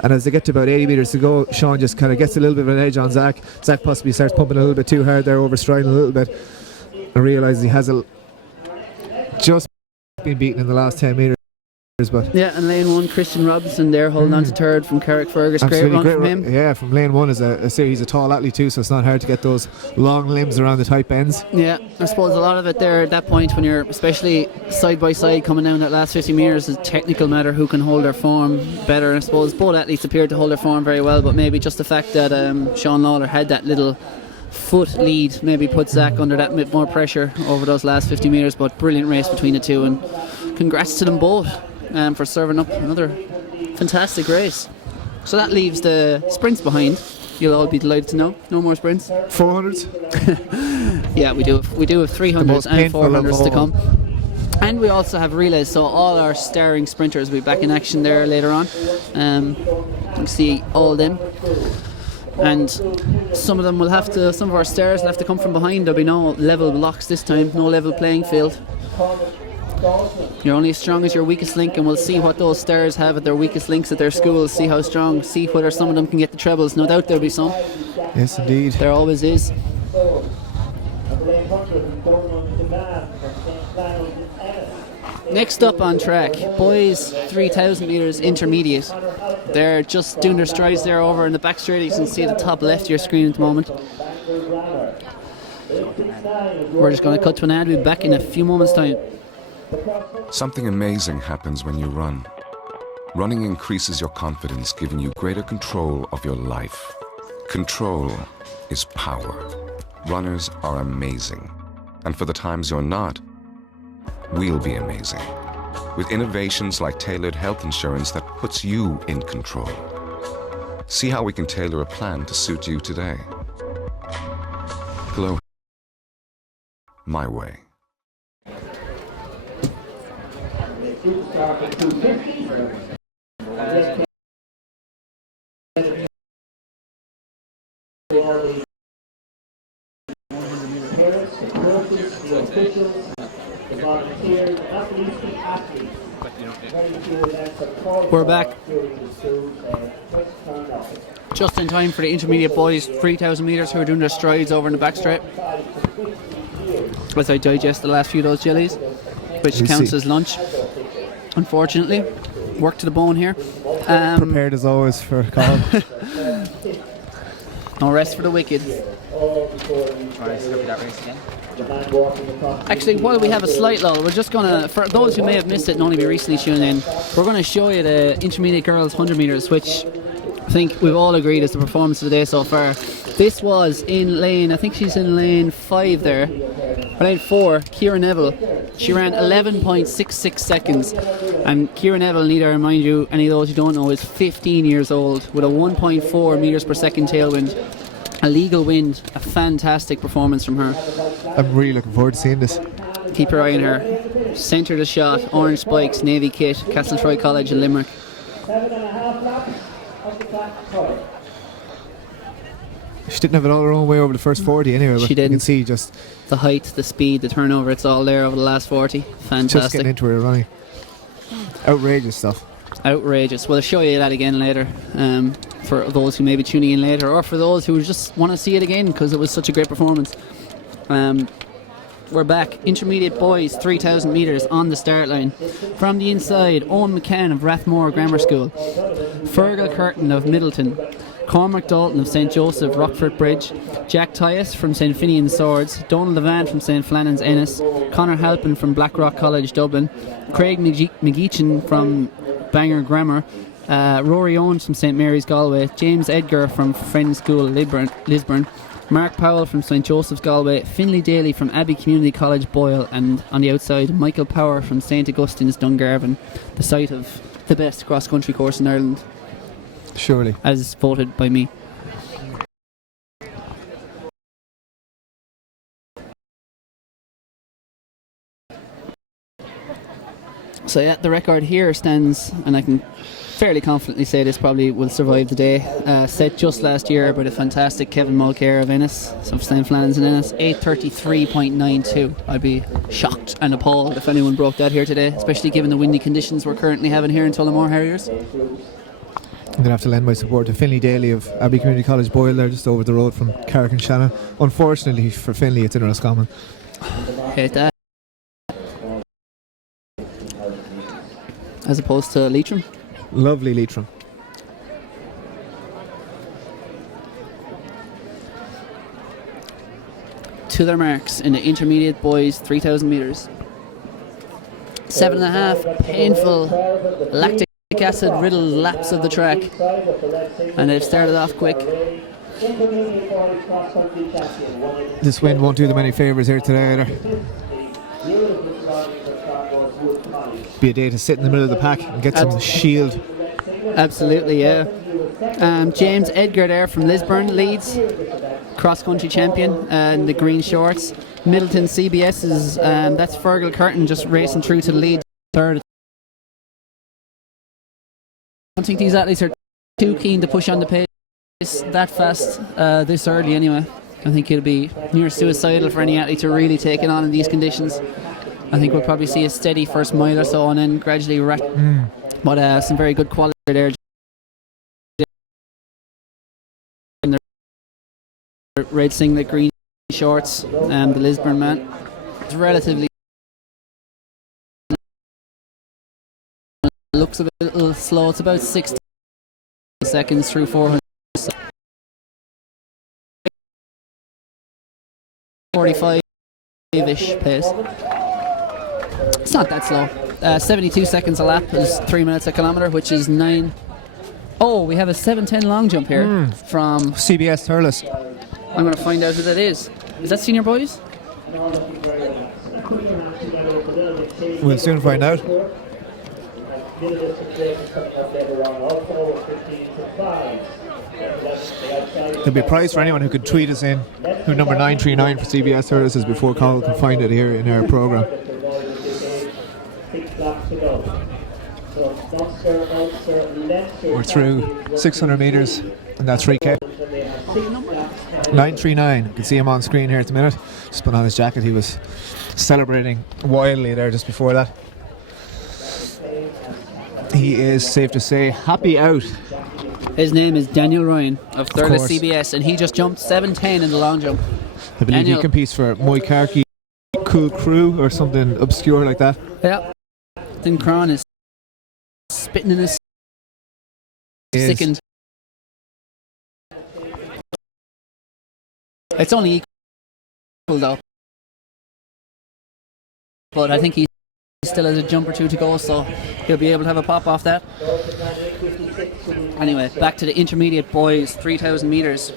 and as they get to about 80 metres to go, Sean just kind of gets a little bit of an edge on Zach. Zach possibly starts pumping a little bit too hard there, overstriding a little bit, and realises he has just been beaten in the last 10 metres. But yeah, and lane 1, Christian Robinson there holding on to third from Carrickfergus. Great run from him. Yeah, from lane 1 is he's a tall athlete too, so it's not hard to get those long limbs around the tight bends. Yeah, I suppose a lot of it there at that point, when you're especially side by side coming down that last 50 metres, is a technical matter who can hold their form better. And I suppose both athletes appeared to hold their form very well, but maybe just the fact that Sean Lawler had that little foot lead maybe put Zach under that bit more pressure over those last 50 metres. But brilliant race between the two, and congrats to them both for serving up another fantastic race. So that leaves the sprints behind. You'll all be delighted to know. No more sprints. 400s? Yeah, we do have 300s and 400s to come. And we also have relays, so all our starring sprinters will be back in action there later on. You can see all of them. And some of our stars will have to come from behind. There'll be no level blocks this time, no level playing field. You're only as strong as your weakest link, and we'll see what those stars have at their weakest links at their schools, see how strong, see whether some of them can get the trebles. No doubt there'll be some. Yes, indeed. There always is. Next up on track, boys 3,000 metres intermediate. They're just doing their strides there over in the back straight. You can see at the top left of your screen at the moment. We're just going to cut to an ad. We'll be back in a few moments' time. Something amazing happens when you run. Running increases your confidence, giving you greater control of your life. Control is power. Runners are amazing. And for the times you're not, we'll be amazing. With innovations like tailored health insurance that puts you in control. See how we can tailor a plan to suit you today. GloHealth. My way. Parents, the coaches, the officials, the volunteers. We're back. Just in time for the intermediate boys, 3,000 metres, who are doing their strides over in the back straight. As I digest the last few of those jellies, which counts as lunch. Unfortunately, work to the bone here. Prepared as always for Colin. No rest for the wicked. Alright, so that race again. Actually, while we have a slight lull, we're just going to, for those who may have missed it and only be recently tuned in, we're going to show you the intermediate girls 100 metres, which I think we've all agreed is the performance of the day so far. This was in lane, I think she's in lane 5 there, or lane 4, Ciara Neville. She ran 11.66 seconds, and Ciara Neville, need I remind you, any of those who don't know, is 15 years old with a 1.4 metres per second tailwind. A legal wind, a fantastic performance from her. I'm really looking forward to seeing this. Keep your eye on her. Centre the shot, orange spikes, navy kit, Castletroy College in Limerick. 7.5 laps of the track. She didn't have it all her own way over the first 40 anyway, but She didn't. you can see just The height, the speed, the turnover, it's all there over the last 40. just Fantastic. getting into her running. Outrageous stuff. Outrageous. We'll show you that again later, for those who may be tuning in later, or for those who just want to see it again because it was such a great performance. We're back. Intermediate boys, 3,000 metres on the start line. From the inside, Owen McCann of Rathmore Grammar School, Fergal Curtin of Middleton, Cormac Dalton of St Joseph Rockford Bridge, Jack Tyus from St Finian's Swords, Donald Levan from St Flannan's Ennis, Conor Halpin from Blackrock College Dublin, Craig McGeechan from Bangor Grammar, Rory Owens from St Mary's Galway, James Edgar from Friends School Lisburn, Mark Powell from St Joseph's Galway, Finlay Daly from Abbey Community College Boyle, and on the outside Michael Power from St Augustine's Dungarvan, the site of the best cross country course in Ireland, Surely. as voted by me. So yeah, the record here stands, and I can fairly confidently say this probably will survive the day, set just last year by the fantastic Kevin Mulcair of Ennis, of St Flannan's and Ennis, 8:33.92. I'd be shocked and appalled if anyone broke that here today, especially given the windy conditions we're currently having here in Tullamore Harriers. I'm going to have to lend my support to Finlay Daly of Abbey Community College Boyle, there just over the road from Carrick and Shannon. Unfortunately for Finlay, it's in Roscommon. Hate that. As opposed to Leitrim. Lovely Leitrim. To their marks in the intermediate boys 3,000 metres. 7.5 painful lactic acid riddled laps of the track, and they've started off quick. This wind won't do them any favours here today either. Be a day to sit in the middle of the pack and get some shield. Absolutely, yeah. James Edgar there from Lisburn leads, cross-country champion in the green shorts. Middleton CBS is, that's Fergal Curtin just racing through to the lead, third. I don't think these athletes are too keen to push on the pace that fast this early anyway. I think it'll be near suicidal for any athlete to really take it on in these conditions. I think we'll probably see a steady first mile or so and then gradually but some very good quality there. Red singlet, green shorts, the Lisburn man. It's relatively looks a little slow. It's about 60 seconds through 400. 45-ish pace. It's not that slow. 72 seconds a lap is 3 minutes a kilometre, which is 9. Oh, we have a 7:10 long jump here from CBS Thurles. I'm going to find out who that is. Is that senior boys? We'll soon find out. There'll be a prize for anyone who could tweet us in who number 939 for CBS Thurles is before Carl can find it here in our programme. We're through 600 metres and that's 3k. 939. You can see him on screen here at the minute. Just put on his jacket. He was celebrating wildly there just before that. He is, safe to say, happy out. His name is Daniel Ryan of Thurles course. CBS, and he just jumped 7:10 in the long jump. I believe Daniel. he competes for Moikarki Cool Crew or something obscure like that. Yeah. Then Cron is spitting in his He is. second. It's only equal though. But I think he still has a jump or two to go, so he'll be able to have a pop off that. Anyway, back to the intermediate boys, 3,000 metres.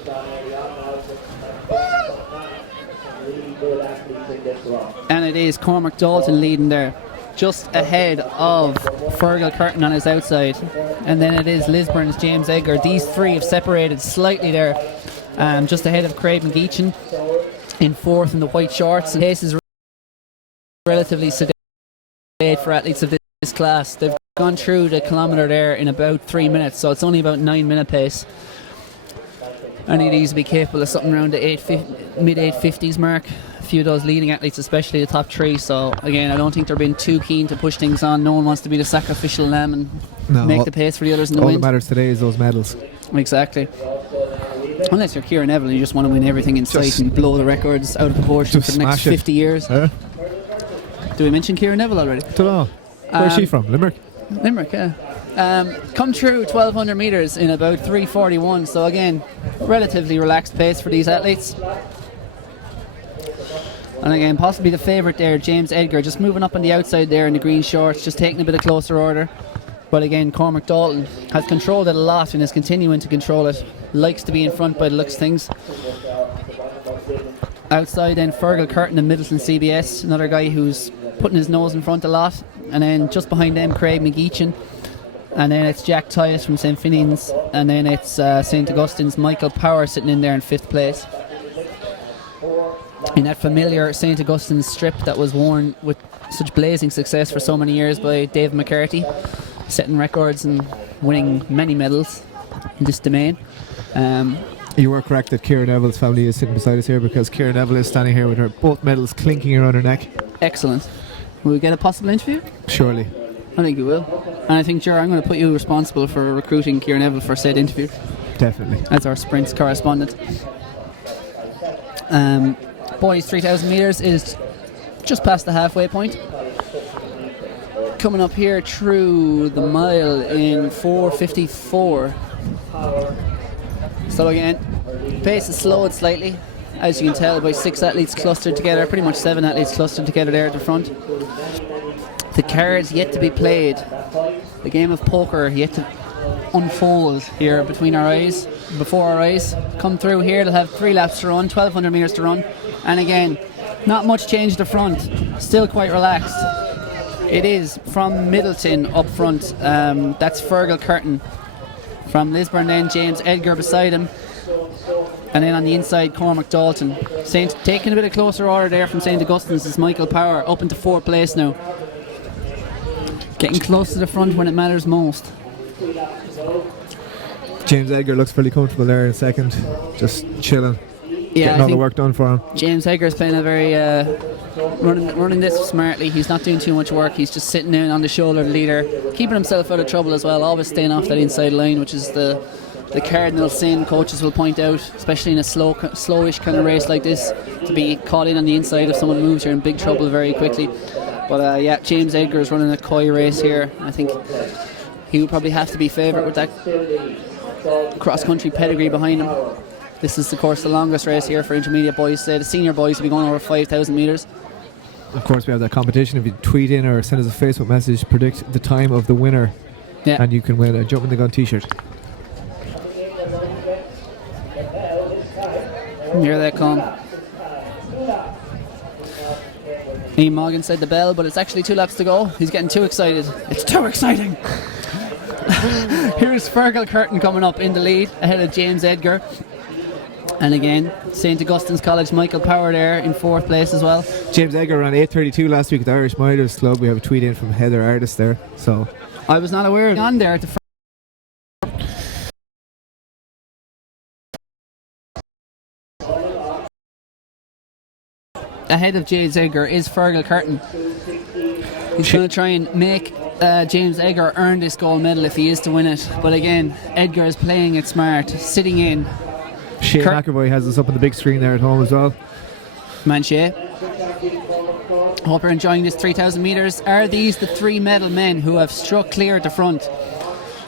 And it is Cormac Dalton leading there, just ahead of Fergal Curtin on his outside. And then it is Lisburn's James Edgar. These three have separated slightly there, just ahead of Craig McGeechan in fourth in the white shorts. The pace is relatively sedate for athletes of this class. They've gone through the kilometre there in about 3 minutes, so it's only about 9-minute pace. Any of these will be capable of something around the mid 850s mark. A few of those leading athletes, especially the top three. So again, I don't think they're being too keen to push things on. No one wants to be the sacrificial lamb and make the pace for the others in the All wind. that matters today is those medals. Exactly. Unless you're Kieran Neville, you just want to win everything in sight and blow the records out of proportion for the next 50 years. Huh? Did we mention Kieran Neville already? Don't know. Where's she from? Limerick? Limerick, yeah. Come through 1,200 metres in about 3:41. So again, relatively relaxed pace for these athletes. And again, possibly the favourite there, James Edgar, just moving up on the outside there in the green shorts, just taking a bit of closer order. But again, Cormac Dalton has controlled it a lot and is continuing to control it. Likes to be in front by the looks of things. Outside then Fergal Curtin and Middleton CBS, another guy who's putting his nose in front a lot. And then just behind them, Craig McGeechan. And then it's Jack Tyus from St. Finian's. And then it's St. Augustine's Michael Power sitting in there in 5th place. In that familiar St. Augustine's strip that was worn with such blazing success for so many years by Dave McCarthy, setting records and winning many medals in this domain. You were correct that Kieran Neville's family is sitting beside us here, because Kieran Neville is standing here with her both medals clinking around her neck. Excellent. Will we get a possible interview? Surely. I think you will. And I think, I'm going to put you responsible for recruiting Kieran Neville for said interview. Definitely. As our sprints correspondent. Boys 3,000 metres is just past the halfway point. Coming up here through the mile in 4:54. So again, pace is slowed slightly, as you can tell by 6 athletes clustered together, pretty much 7 athletes clustered together there at the front. The cards yet to be played. The game of poker yet to unfold here before our eyes. Come through here, they'll have 3 laps to run, 1,200 metres to run. And again, not much change at the front, still quite relaxed. It is from Middleton up front, that's Fergal Curtin. From Lisburn then, James Edgar beside him. And then on the inside, Cormac Dalton. Taking a bit of closer order there from St. Augustine's is Michael Power, up into 4th place now. Getting close to the front when it matters most. James Edgar looks fairly comfortable there in 2nd, just chilling, getting all the work done for him. James Edgar's playing a very running this smartly. He's not doing too much work. He's just sitting in on the shoulder of the leader, keeping himself out of trouble as well, always staying off that inside line, which is the cardinal sin, coaches will point out, especially in a slowish kind of race like this. To be caught in on the inside if someone moves, you're in big trouble very quickly. But James Edgar is running a coy race here. I think he would probably have to be favourite with that cross-country pedigree behind him. This is, of course, the longest race here for intermediate boys. The senior boys will be going over 5,000 metres. Of course, we have that competition. If you tweet in or send us a Facebook message, predict the time of the winner, and you can win a Jump in the Gun t-shirt. Here they come. Ian Morgan said the bell, but it's actually 2 laps to go. He's getting too excited. It's too exciting! Here's Fergal Curtin coming up in the lead ahead of James Edgar. And again, St. Augustine's College Michael Power there in 4th place as well. James Edgar ran 8:32 last week at the Irish Miners Club. We have a tweet in from Heather Artist there. So I was not aware of on there at the ahead of James Edgar is Fergal Curtin. He's going to try and make James Edgar earned this gold medal if he is to win it. But again, Edgar is playing it smart, sitting in. Shane McAvoy has us up on the big screen there at home as well. Manche. Hope you're enjoying this 3,000 metres. Are these the three medal men who have struck clear at the front?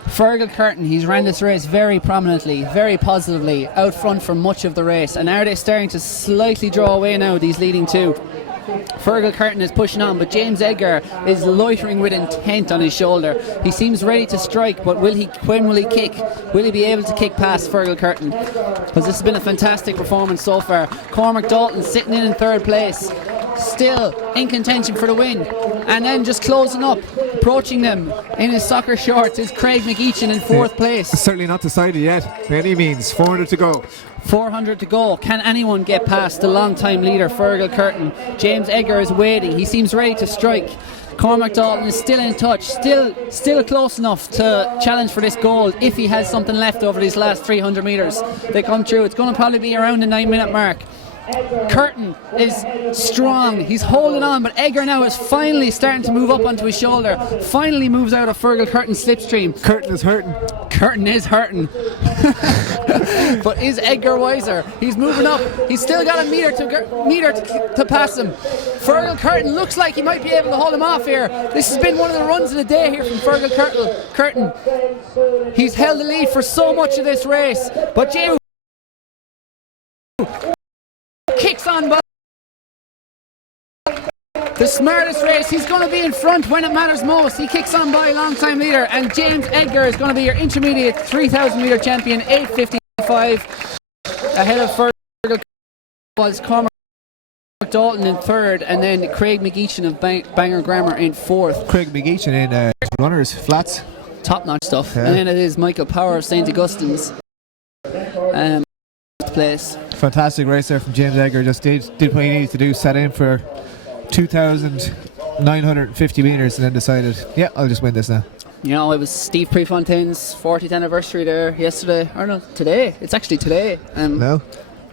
Fergal Curtin, he's ran this race very prominently, very positively, out front for much of the race. And are they starting to slightly draw away now, these leading two? Fergal Curtin is pushing on, but James Edgar is loitering with intent on his shoulder. He seems ready to strike, but when will he kick? Will he be able to kick past Fergal Curtin? Because this has been a fantastic performance so far. Cormac Dalton sitting in third place, still in contention for the win. And then just closing up, approaching them in his soccer shorts, is Craig McGeechan in fourth place. Certainly not decided yet, by any means. 400 to go. 400 to go. Can anyone get past the long-time leader, Fergal Curtin? James Edgar is waiting. He seems ready to strike. Cormac Dalton is still in touch, still close enough to challenge for this gold if he has something left over these last 300 metres. They come through. It's going to probably be around the 9-minute mark. Curtin is strong, he's holding on, but Edgar now is finally starting to move up onto his shoulder, finally moves out of Fergal Curtin's slipstream. Curtin is hurting. Curtin is hurting. But is Edgar wiser? He's moving up, he's still got a metre to pass him. Fergal Curtin looks like he might be able to hold him off here. This has been one of the runs of the day here from Fergal Curtin. He's held the lead for so much of this race, but Jay kicks on by the smartest race. He's going to be in front when it matters most. He kicks on by long-time leader, and James Edgar is going to be your intermediate 3,000 metre champion, 8:55. Ahead of Fergal was Cormac Dalton in third, and then Craig McGeechan of Bangor Grammar in fourth. Craig McGeechan in runners, flats. Top-notch stuff. Yeah. And then it is Michael Power of St. Augustine's place. Fantastic race there from James Edgar. Just did what he needed to do, sat in for 2,950 metres and then decided, yeah, I'll just win this now. You know, it was Steve Prefontaine's 40th anniversary there yesterday, or no, today. It's actually today. No?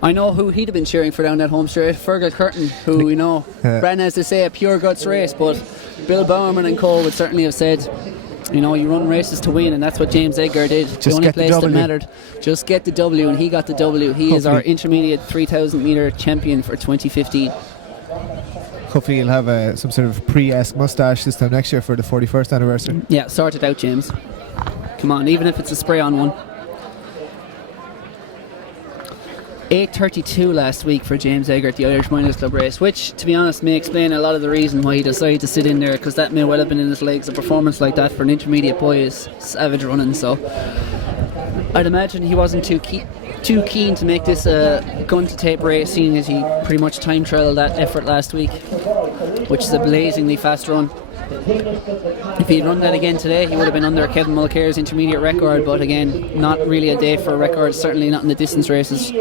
I know who he'd have been cheering for down that home straight. Fergal Curtin, who we know ran, as they say, a pure guts race, but Bill Bowerman and co would certainly have said, you know, you run races to win, and that's what James Edgar did. The only place that mattered. Just get the W, and he got the W. He is our intermediate 3,000 metre champion for 2015. Hopefully he'll have some sort of pre-esque moustache this time next year for the 41st anniversary. Yeah, sort it out, James. Come on, even if it's a spray-on one. 8:32 last week for James Edgar at the Irish Miners Club race, which, to be honest, may explain a lot of the reason why he decided to sit in there, because that may well have been in his legs. A performance like that for an intermediate boy is savage running, so I'd imagine he wasn't too keen to make this a gun-to-tape race, seeing as he pretty much time-trialled that effort last week, which is a blazingly fast run. If he'd run that again today, he would have been under Kevin Mulcair's intermediate record, but again, not really a day for a record, certainly not in the distance races.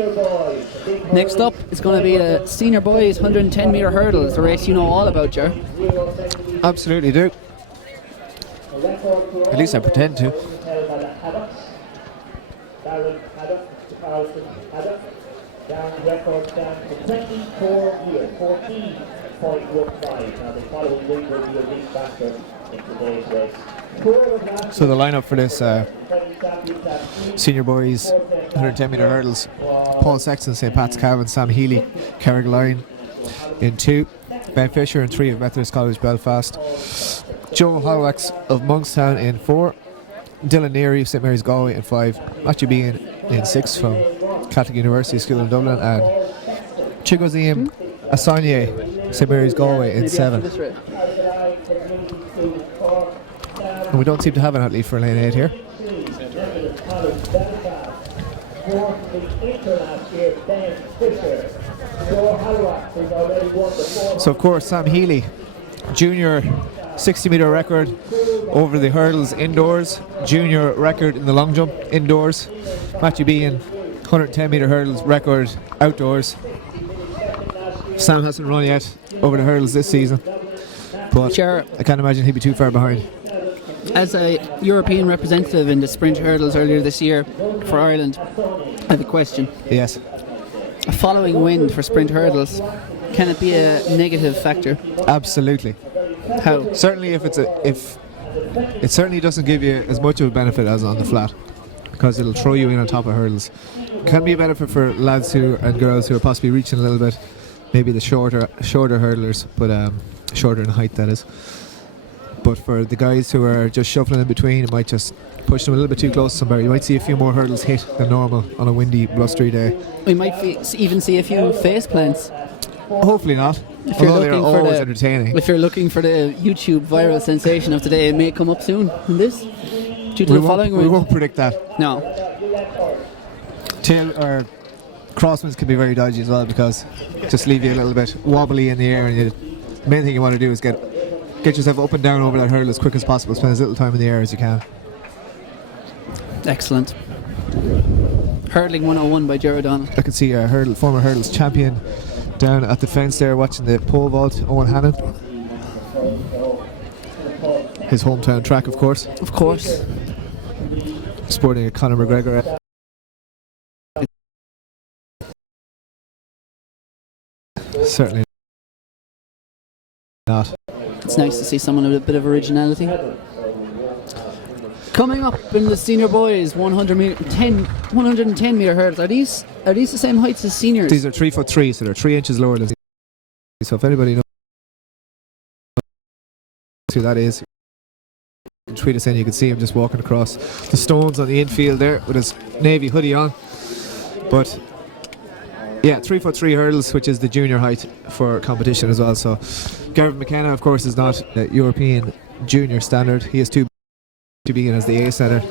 Next up is going to be the senior boys 110 metre hurdles, the race you know all about, Ger. Absolutely do. At least I pretend to. Down record down to 24 years, 14.15. Now the following week will be a big factor in today's race. So the lineup for this senior boys 110 metre hurdles: Paul Sexton, St. Pat's Cavan, Sam Healy, Carrigaline in 2, Ben Fisher in 3 of Methodist College Belfast, Joe Hollowacks of Monkstown in 4, Dylan Neary of St. Mary's Galway in 5, Matthew Bean in 6 from Catholic University School in Dublin, and Chigozium Asanye, St. Mary's Galway in 7. And we don't seem to have an athlete for lane 8 here. So of course Sam Healy, junior 60 metre record over the hurdles indoors, junior record in the long jump indoors. Matthew Bean, 110 metre hurdles record outdoors. Sam hasn't run yet over the hurdles this season, but Sure. I can't imagine he'd be too far behind. As a European representative in the sprint hurdles earlier this year for Ireland, I have a question. Yes. A following wind for sprint hurdles, can it be a negative factor? Absolutely. How? Certainly if it certainly doesn't give you as much of a benefit as on the flat, because it'll throw you in on top of hurdles. Can be a benefit for lads and girls who are possibly reaching a little bit, maybe the shorter hurdlers, but shorter in height, that is. But for the guys who are just shuffling in between, it might just push them a little bit too close to somebody. You might see a few more hurdles hit than normal on a windy, blustery day. We might even see a few face plants. Hopefully not, although they're always entertaining. If you're looking for the YouTube viral sensation of today, it may come up soon in this. Due to the following we won't predict that. No. Tail or crosswinds can be very dodgy as well, because just leave you a little bit wobbly in the air, and the main thing you want to do is get yourself up and down over that hurdle as quick as possible. Spend as little time in the air as you can. Excellent. Hurdling 101 by Ger O'Donnell. I can see a former hurdles champion down at the fence there watching the pole vault, Owen Hannon. His hometown track, of course. Of course. Sporting a Conor McGregor. Certainly not. It's nice to see someone with a bit of originality. Coming up in the senior boys, 110 metre hurdles. Are these the same heights as seniors? These are 3'3", so they're 3 inches lower than. So if anybody knows who that is, you can tweet us in. You can see him just walking across the stones on the infield there with his navy hoodie on. But yeah, 3'3" hurdles, which is the junior height for competition as well. So Garvin McKenna, of course, is not a European junior standard. He is too to begin as the A standard.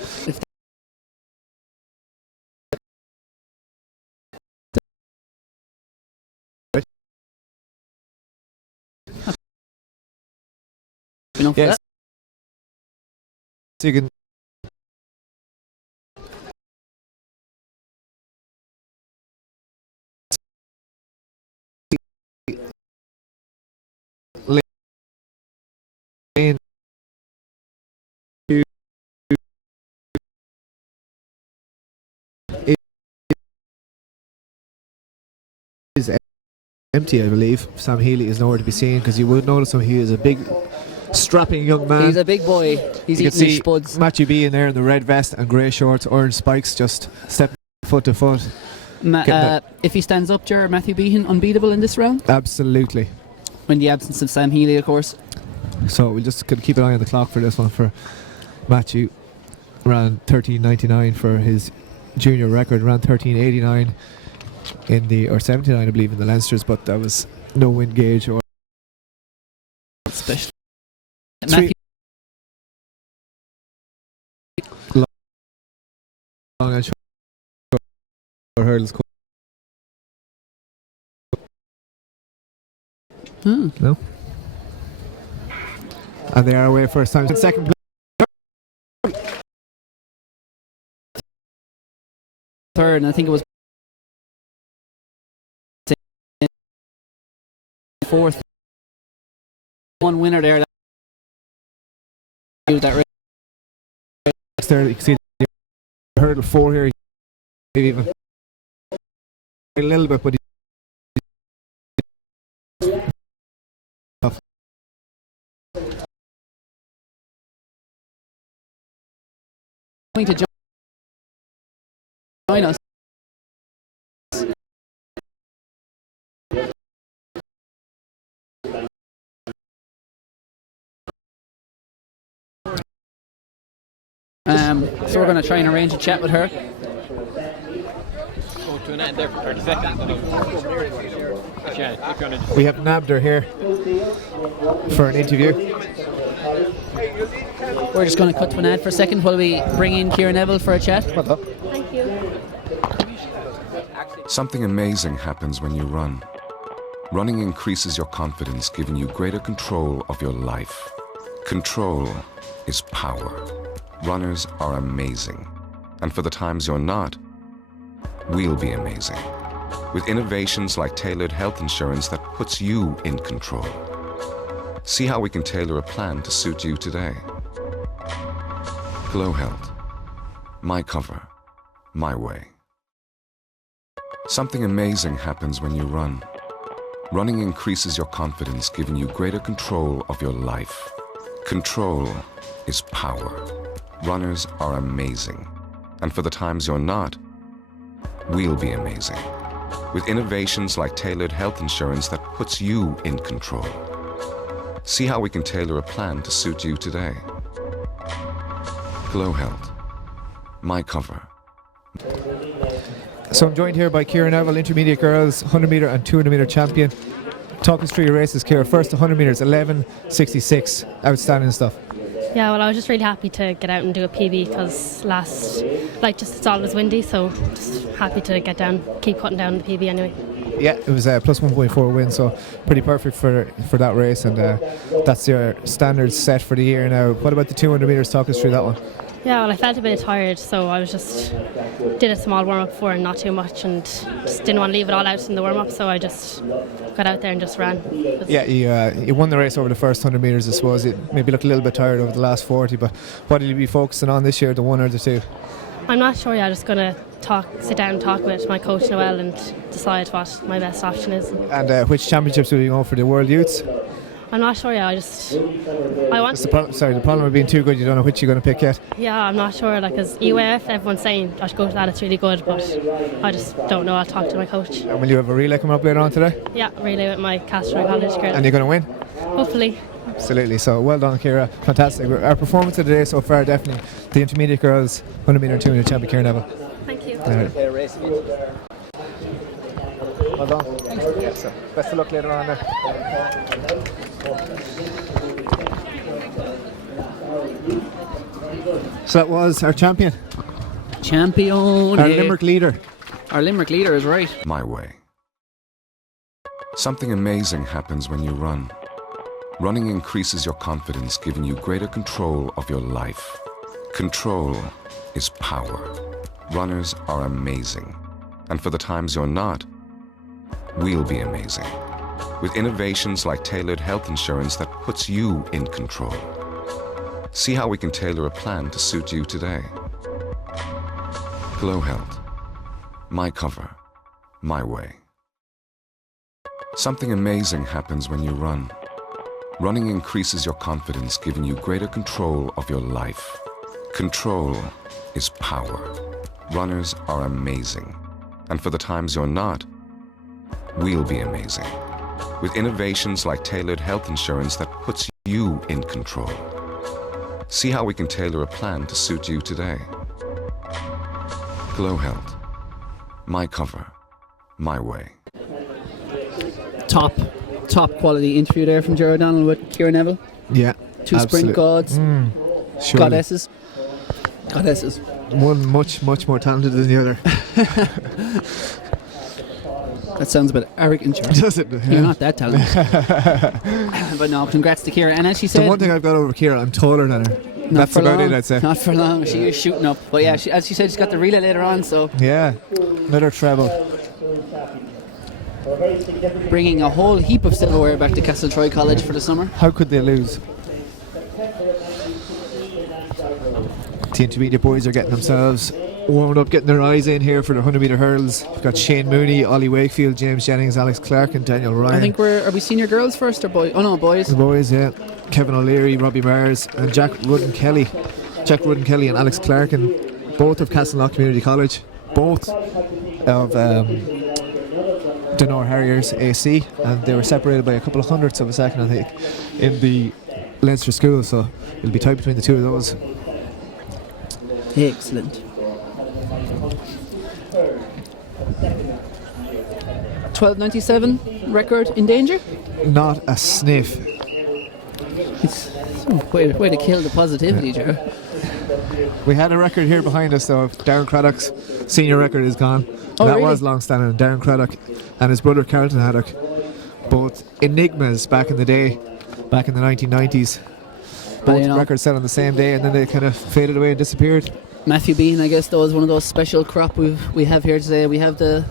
Yes. So you can is empty, I believe. Sam Healy is nowhere to be seen, because you would notice him. He is a big, strapping young man. He's a big boy. He's eating his spuds. Matthew B in there in the red vest and grey shorts, orange spikes, just stepping foot to foot. If he stands up, Ger, Matthew Behan unbeatable in this round? Absolutely. In the absence of Sam Healy, of course. So we'll just keep an eye on the clock for this one. For Matthew, ran 13.99 for his junior record, ran 13.89 in the, or 79 I believe, in the Leinsters, but that was no wind gauge or special. Matthew long and short hurdles. No. And they are away first time. Second third, and I think it was fourth. One winner there. That there, you can see the hurdle 4 here. Maybe even a little bit, but tough. Going to join us. So we're going to try and arrange a chat with her. Go to an end there for 30 seconds. We have nabbed her here for an interview. We're just going to cut to an ad for a second while we bring in Ciara Neville for a chat. Thank you. Something amazing happens when you run. Running increases your confidence, giving you greater control of your life. Control is power. Runners are amazing. And for the times you're not, we'll be amazing. With innovations like tailored health insurance that puts you in control. See how we can tailor a plan to suit you today. GloHealth. My cover. My way. Something amazing happens when you run. Running increases your confidence, giving you greater control of your life. Control is power. Runners are amazing. And for the times you're not, we'll be amazing. With innovations like tailored health insurance that puts you in control. See how we can tailor a plan to suit you today. GloHealth. My cover. So I'm joined here by Ciara Neville, intermediate girls 100 metre and 200 metre champion. Talk us through your races, Ciara. First 100 metres, 11:66. Outstanding stuff. Yeah, well, I was just really happy to get out and do a PB because it's always windy, so just happy to get down, keep cutting down the PB anyway. Yeah, it was a plus 1.4 win, so pretty perfect for that race, and that's your standards set for the year now. What about the 200 metres? Talk us through that one. Yeah, well, I felt a bit tired, so I was just did a small warm-up before and not too much, and just didn't want to leave it all out in the warm-up, so I just got out there and just ran. Yeah, you won the race over the first 100 metres, I suppose. It maybe looked a little bit tired over the last 40, but what will you be focusing on this year, the one or the two? I'm not sure yet. I'm just going to sit down and talk with my coach Noel and decide what my best option is. And which championships will you go for, the World Youths? I'm not sure yet. The problem with being too good, you don't know which you're going to pick yet. Yeah, I'm not sure. Because EWF, everyone's saying I should go to that. It's really good, but I just don't know. I'll talk to my coach. And will you have a relay coming up later on today? Yeah, relay with my Castro College girl. And you're going to win? Hopefully. Absolutely. So well done, Ciara. Fantastic. Our performance of the day so far, definitely the intermediate girls 100 metre and 200 metre champion Ciara Neville. Thank you. Well done. Thanks. Yeah, so best of luck later on there. So that was our champion. Our Limerick leader. Our Limerick leader is right. My way. Something amazing happens when you run. Running increases your confidence, giving you greater control of your life. Control is power. Runners are amazing. And for the times you're not, we'll be amazing. With innovations like tailored health insurance that puts you in control. See how we can tailor a plan to suit you today. GloHealth. My cover. My way. Something amazing happens when you run. Running increases your confidence, giving you greater control of your life. Control is power. Runners are amazing. And for the times you're not, we'll be amazing. With innovations like tailored health insurance that puts you in control. See how we can tailor a plan to suit you today. GloHealth. My cover. My way. Top quality interview there from Gerard O'Donnell with Ciara Neville. Yeah. Two sprint gods. Sure. Goddesses. One much more talented than the other. That sounds a bit arrogant, Gerard. Does it? You're not that talented. But no, congrats to Ciara. And as she said, the one thing I've got over Ciara, I'm taller than her. That's about it, I'd say. Not for long. She is shooting up. But yeah, as she said, she's got the relay later on, so yeah, another treble. Bringing a whole heap of silverware back to Castletroy College for the summer. How could they lose? The intermediate boys are getting themselves warmed up, getting their eyes in here for the 100 metre hurdles. We've got Shane Mooney, Ollie Wakefield, James Jennings, Alex Clark and Daniel Ryan. I think are we senior girls first or boys? Oh no, boys. The boys, yeah. Kevin O'Leary, Robbie Mars and Jack Rudden Kelly and Alex Clark, and both of Castleknock Community College, both of Dunor Harriers AC, and they were separated by a couple of hundredths of a second, I think, in the Leinster school, so it'll be tight between the two of those. Excellent. 12.97 record in danger? Not a sniff. It's way to kill the positivity, Joe. We had a record here behind us though. Darren Craddock's senior record is gone. Oh, that really? was long standing. Darren Craddock and his brother Carlton Haddock, both enigmas back in the day, back in the 1990s. Both records set on the same day, and then they kind of faded away and disappeared. Matthew Bean, I guess, though, is one of those special crop we have here today. We have the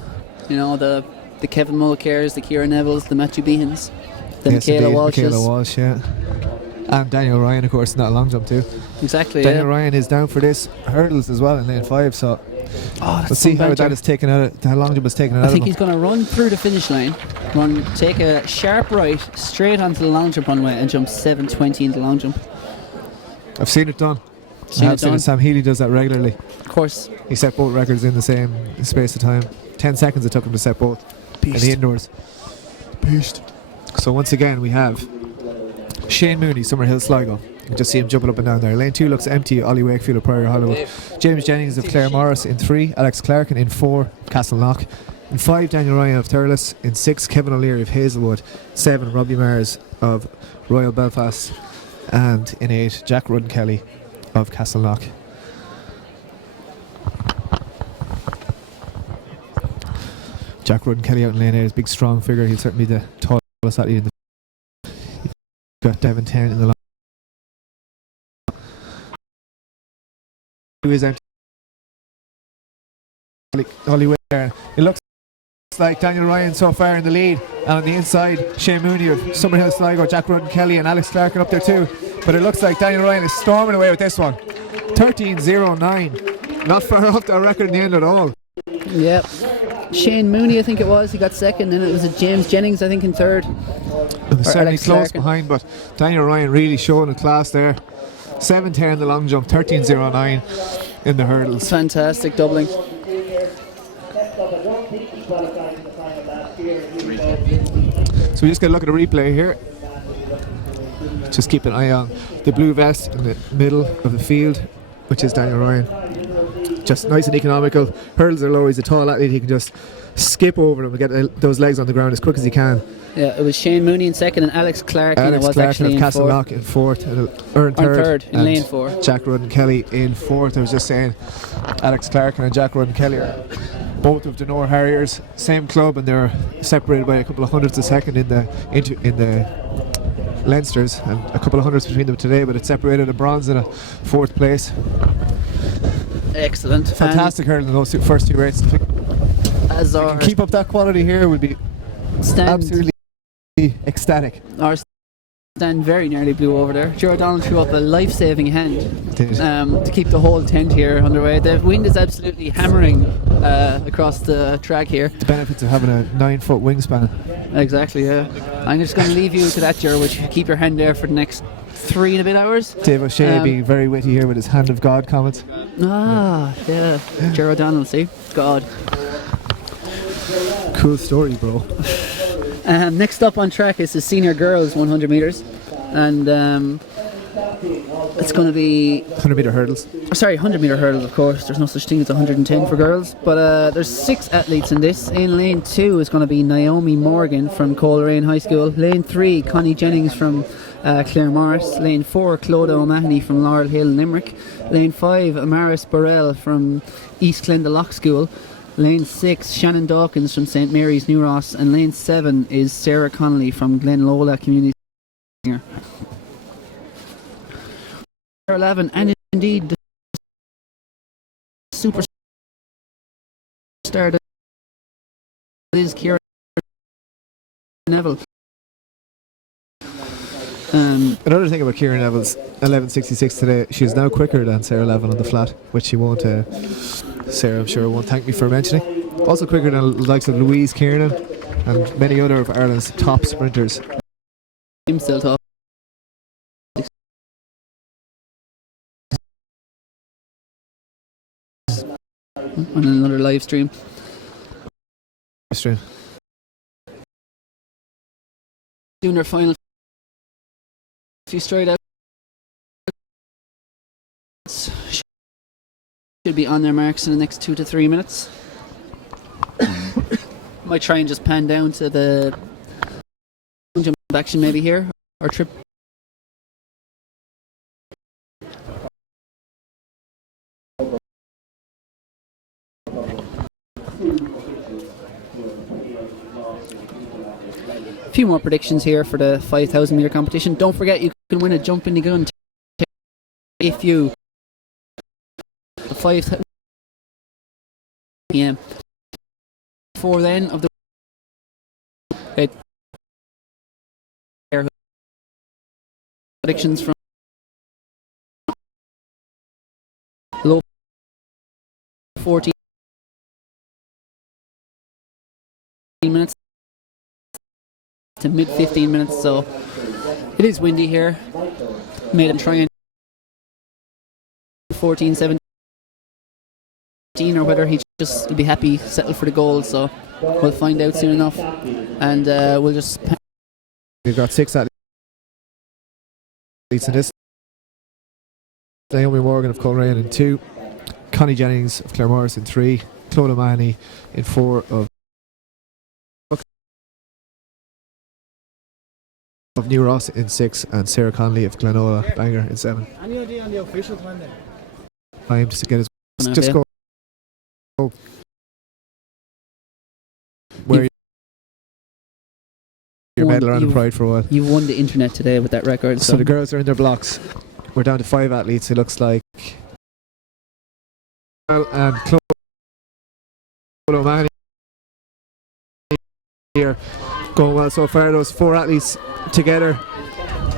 Kevin Mulcaires, the Ciara Nevilles, the Matthew Beans, the Michaela Walshes. Michaela Walsh, yeah. And Daniel Ryan, of course, not a long jump too. Exactly. Daniel Ryan is down for this hurdles as well in lane 5, so let's see how that is taken out. How long jump is taken out. I think he's going to run through the finish line, take a sharp right straight onto the long jump runway, and jump 7:20 in the long jump. I've seen it done. Seen I have it seen done. it. Sam Healy does that regularly. Of course. He set both records in the same space of time. 10 seconds it took him to set both in the indoors. Beast. So once again we have Shane Mooney, Summerhill Sligo. You can just see him jumping up and down there. Lane 2 looks empty. Ollie Wakefield of Priory Hollywood. James Jennings of Clare Morris in 3. Alex Clarkin in 4. Castleknock. In 5, Daniel Ryan of Thurles. In 6, Kevin O'Leary of Hazelwood. 7, Robbie Mars of Royal Belfast. And in 8, Jack Rudden Kelly of Castleknock. Jack Rudden Kelly out in lane 8 is a big strong figure. He'll certainly be the tallest athlete in the got Devon 10 in the line. Who is empty? Ollie Ware. It looks like Daniel Ryan so far in the lead, and on the inside Shane Mooney of Summerhill Sligo, Jack Rudden Kelly and Alex Clarkin up there too. But it looks like Daniel Ryan is storming away with this one. 13.09. Not far off our record in the end at all. Yep. Shane Mooney, I think it was, he got second, and it was James Jennings, I think, in third. It was certainly Alex close Clarkin. behind, but Daniel Ryan really showing a class there. 7.10 in the long jump, 13.09 in the hurdles. Fantastic doubling. So we just get a look at a replay here. Just keep an eye on the blue vest in the middle of the field, which is Daniel Ryan. Just nice and economical. Hurdles are low. He's a tall athlete. He can just skip over them and get those legs on the ground as quick as he can. Yeah, it was Shane Mooney in second and Alex Clarkin Alex was Clarkin actually of in fourth. Castleknock in fourth, or in third, in lane 4. Jack Rudden Kelly in fourth. I was just saying, Alex Clarkin and Jack Rudden Kelly are both of Denore Harriers, same club, and they're separated by a couple of hundredths of a second in the Leinsters, and a couple of hundredths between them today. But it's separated a bronze and a fourth place. Excellent. Fantastic hurdle in those first two races. As our Keep up that quality here would be absolutely ecstatic. Our stand very nearly blew over there. Joe O'Donnell threw up a life-saving hand to keep the whole tent here underway. The wind is absolutely hammering across the track here. The benefits of having a 9-foot wingspan. Exactly, yeah. I'm just going to leave you to that, Joe, which keep your hand there for the next 3 and a bit hours. Dave O'Shea being very witty here with his hand of God comments. Yeah. Joe O'Donnell, see? God. Cool story, bro. Next up on track is the senior girls 100 metres, and it's going to be 100 metre hurdles. Sorry, 100 metre hurdles, of course. There's no such thing as 110 for girls, but there's 6 athletes in this. In lane 2 is going to be Naomi Morgan from Coleraine High School. Lane 3, Connie Jennings from Clare Morris. Lane 4, Clodagh O'Mahony from Laurel Hill, Limerick. Lane 5, Amaris Burrell from East Glendalough School. Lane 6, Shannon Dawkins from St Mary's, New Ross, and lane 7 is Sarah Connolly from Glenlola Community. 11, and indeed the superstar that is Ciara Neville. Another thing about Ciara Neville's 11.66 today, she's now quicker than Sarah Levin on the flat, which she won't. Sarah, I'm sure, won't thank me for mentioning. Also quicker than the likes of Louise Kiernan and many other of Ireland's top sprinters. I'm still top. On another live stream. Doing their final few straight out. Should be on their marks in the next 2 to 3 minutes. Might try and just pan down to the jump action maybe here, or trip. A few more predictions here for the 5,000 metre competition. Don't forget you can win a jump in the gun if you 5 p.m. Before then of the predictions from low 14 minutes to mid 15 minutes, so it is windy here. Made him try and 14, 17, or whether he just will be happy, settle for the gold. So we'll find out soon enough, and we'll just. We've got 6 athletes in this. Naomi Morgan of Coleraine in 2, Connie Jennings of Claremorris in 3, Claude O'Mahony in 4 of New Ross in 6, and Sarah Conley of Glenola Bangor in 7. Any idea on the official time then? Time to get his. Just go. Where your medal around the pride for a while. You won the internet today with that record. So the girls are in their blocks. We're down to 5 athletes. It looks like. And Claude O'Mahony here going well so far. Those 4 athletes together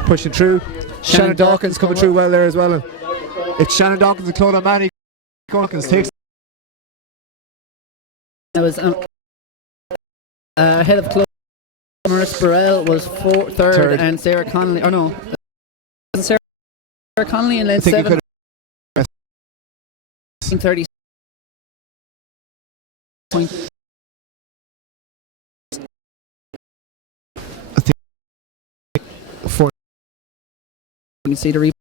pushing through. Shannon Dawkins coming through well there as well. And it's Shannon Dawkins and Claude O'Mahony. Dawkins takes. That was ahead of Claude. Maurice Burrell was third, and Sarah Connolly. Oh no, Sarah Connolly in lane 7. 30 point. I think 4. You see the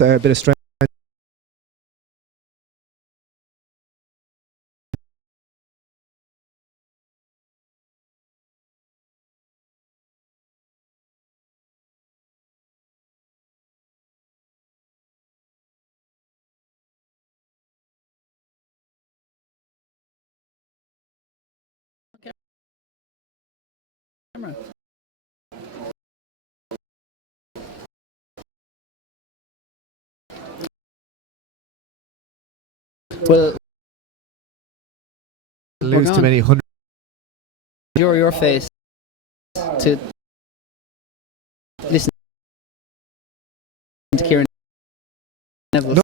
a bit of strength. Well, lose too many hundred. Your face to listen to Kieran Neville. No.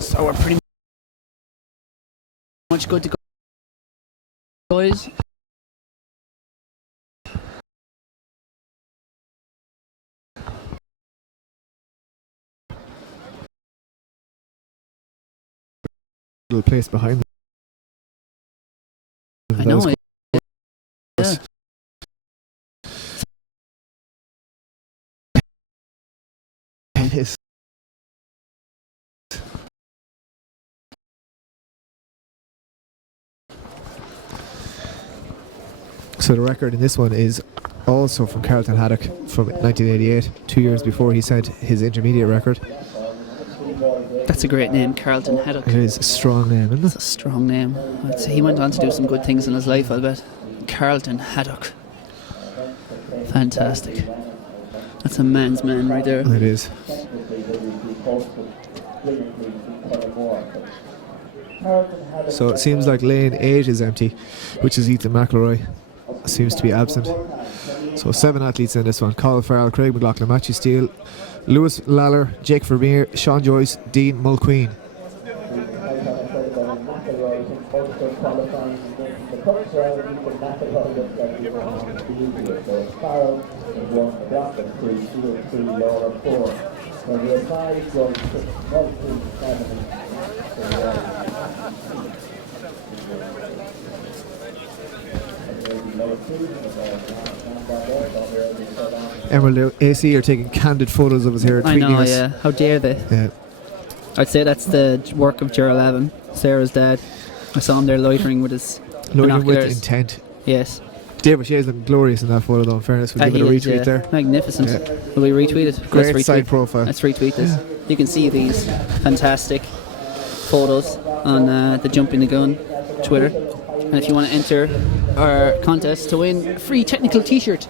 So we're pretty much good to go, boys. Little place behind them. I know it. Yeah. It is. So the record in this one is also from Carlton Haddock from 1988, 2 years before he set his intermediate record. That's a great name, Carlton Haddock. It is a strong name, isn't it? It's a strong name. I'd say he went on to do some good things in his life, I'll bet. Carlton Haddock. Fantastic. That's a man's man right there. It is. So it seems like lane 8 is empty, which is Ethan McElroy. Seems to be absent. So 7 athletes in this one: Colin Farrell, Craig McLaughlin, Matthew Steele, Lewis Laller, Jake Vermeer, Sean Joyce, Dean Mulqueen. Emerald AC are taking candid photos of us here. I know, us. yeah. How dare they? Yeah. I'd say that's the work of Gerald Lavin, Sarah's dad. I saw him there loitering with his Loitering with binoculars. intent. Yes. David Shea's looking glorious in that photo, though, in fairness. We'll give it a retweet there. Magnificent. Yeah. Will we retweet it? Great Let's side retweet. profile. Let's retweet this. Yeah. You can see these fantastic photos on the Jumping the Gun Twitter. And if you want to enter our contest to win a free technical t-shirt,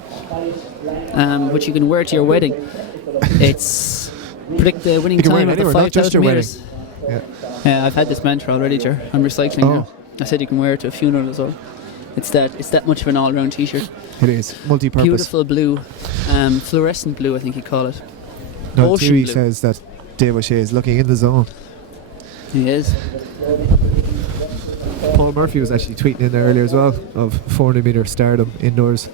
which you can wear to your wedding, it's predict the winning You can wear time it of the anywhere, not just 5,000 your metres. wedding. Yeah. I've had this mantra already, Ger. I'm recycling now. I said you can wear it to a funeral as well. It's that much of an all-round t-shirt. It is multi-purpose. Beautiful blue, fluorescent blue, I think you call it. No, Ocean Dewey blue. says that Dave O'Shea is looking in the zone. He is. Paul Murphy was actually tweeting in there earlier as well of 400 metre stardom indoors,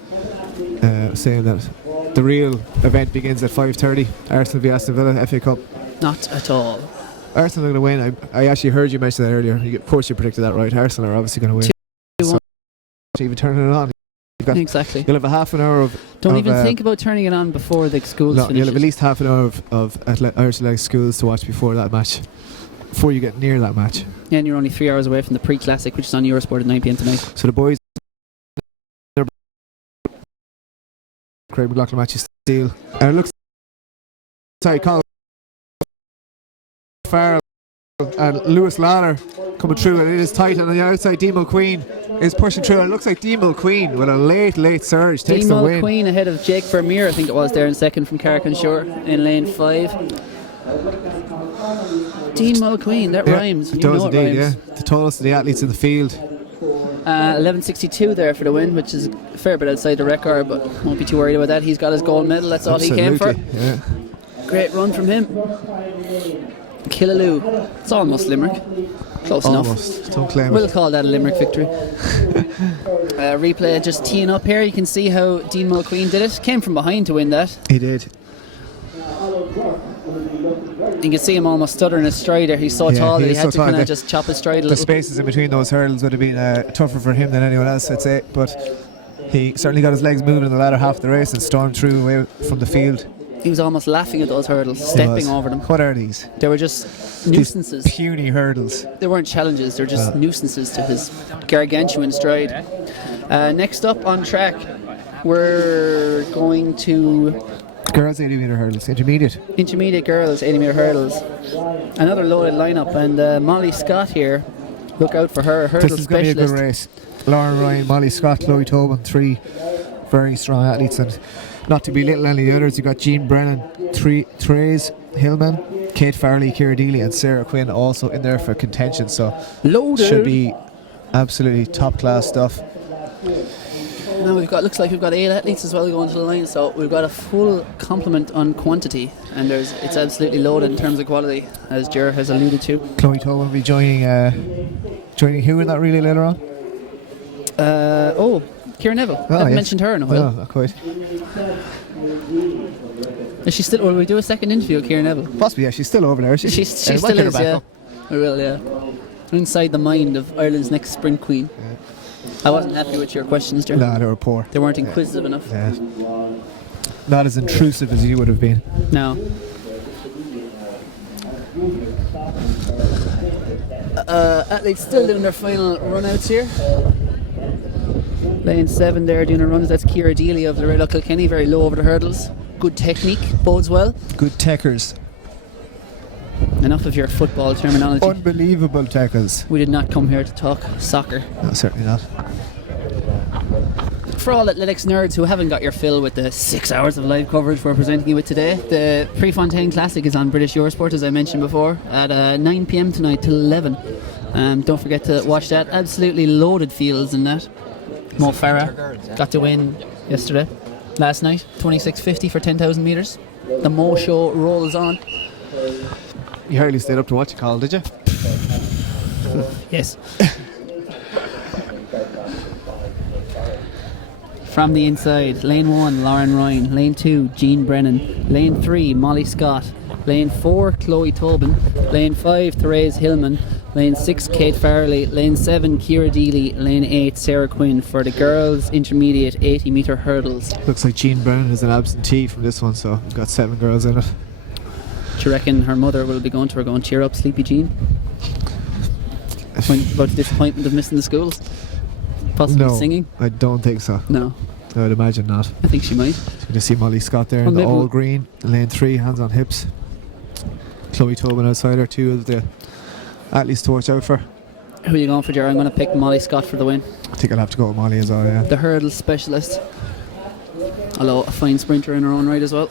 saying that the real event begins at 5:30. Arsenal v Aston Villa, FA Cup. Not at all. Arsenal are going to win. I actually heard you mention that earlier. Of course you predicted that right. Arsenal are obviously going to win. So, even turning it on. Exactly. You'll have a half an hour of... Don't even think about turning it on before the schools No, finishes. you'll have at least half an hour of Irish Athletics schools to watch before that match. Before you get near that match. Yeah, and you're only 3 hours away from the pre-classic, which is on Eurosport at 9 p.m. tonight. So the boys... Craig McLaughlin match is still... And it looks... Sorry, Colin Farrell and Lewis Lawler coming through, and it is tight on the outside. Dean Mulqueen is pushing through, and it looks like Dean Mulqueen with a late surge takes Dean the win. Mulqueen ahead of Jake Vermeer, I think it was, there in second from Carrick-on-Shore in lane 5. Dean Mulqueen, that rhymes. It You does know it indeed, rhymes. yeah. The tallest of the athletes in the field. 11.62 there for the win, which is a fair bit outside the record, but won't be too worried about that. He's got his gold medal, that's all he came for. Yeah. Great run from him. Killaloo. It's almost Limerick. Close Almost. enough. Don't claim We'll it. call that a Limerick victory. Replay just teeing up here. You can see how Dean Mulqueen did it. Came from behind to win that. He did. You can see him almost stuttering his stride there. He's so tall that he had to kind of just chop his stride a The little. spaces in between those hurdles would have been tougher for him than anyone else, I'd say. But he certainly got his legs moving in the latter half of the race and stormed through away from the field. He was almost laughing at those hurdles, stepping over them. What are these? They were just nuisances. These puny hurdles. They weren't challenges, they're just nuisances to his gargantuan stride. Next up on track, we're going to... Girls 80 metre hurdles, Intermediate girls, 80 metre hurdles. Another loaded lineup, and Molly Scott here, look out for her, hurdle This is going to be a good race. Lauren Ryan, Molly Scott, Chloe Tobin, 3 very strong athletes, and not to belittle any of the others, you've got Jean Brennan, Therese Hillman, Kate Farley, Ciara Deely and Sarah Quinn also in there for contention, so loaded. Should be absolutely top class stuff. Now looks like we've got 8 athletes as well going to the line, so we've got a full complement on quantity, and it's absolutely loaded in terms of quality, as Ger has alluded to. Chloe Tobin will be joining who in that relay later on? Ciara Neville. I haven't mentioned her in a while. No, not quite. Is she still? Will we do a second interview with Ciara Neville? Possibly, yeah. She's still over there. She still is, yeah. We will, yeah. Inside the mind of Ireland's next sprint queen. Yeah. I wasn't happy with your questions, Ger. No, they were poor. They weren't inquisitive enough. Yeah. Not as intrusive as you would have been. No. Athletes still doing their final run-outs here. Lane 7 there doing her runs. That's Ciara Deely of Laredo Kilkenny, very low over the hurdles. Good technique, bodes well. Good techers. Enough of your football terminology. Unbelievable techers. We did not come here to talk soccer. No, certainly not. For all athletics nerds who haven't got your fill with the 6 hours of live coverage we're presenting you with today, the Prefontaine Classic is on British Eurosport, as I mentioned before, at 9 p.m. tonight till 11. Don't forget to watch that. Absolutely loaded fields in that. Mo Farah got to win last night, 26.50 for 10,000 metres. The Mo show rolls on. You hardly stayed up to watch it, Carl, did you? Yes. From the inside, lane 1, Lauren Ryan, lane 2, Jean Brennan, lane 3, Molly Scott, lane 4, Chloe Tobin, lane 5, Therese Hillman, lane 6, Kate Farley, lane 7, Ciara Deely, lane 8, Sarah Quinn for the girls' intermediate 80 metre hurdles. Looks like Jean Brennan is an absentee from this one, so we've got 7 girls in it. Do you reckon her mother will be going to her going, cheer up, Sleepy Jean? About the disappointment of missing the schools? Possibly singing? I don't think so. No. I would imagine not. I think she might. So you can see Molly Scott there in the all green, lane 3, hands on hips. Chloe Tobin outside her, 2 of the athletes to watch out for. Who are you going for, Jerry? I'm going to pick Molly Scott for the win. I think I'll have to go with Molly as well, yeah. The hurdle specialist. Although a fine sprinter in her own right as well.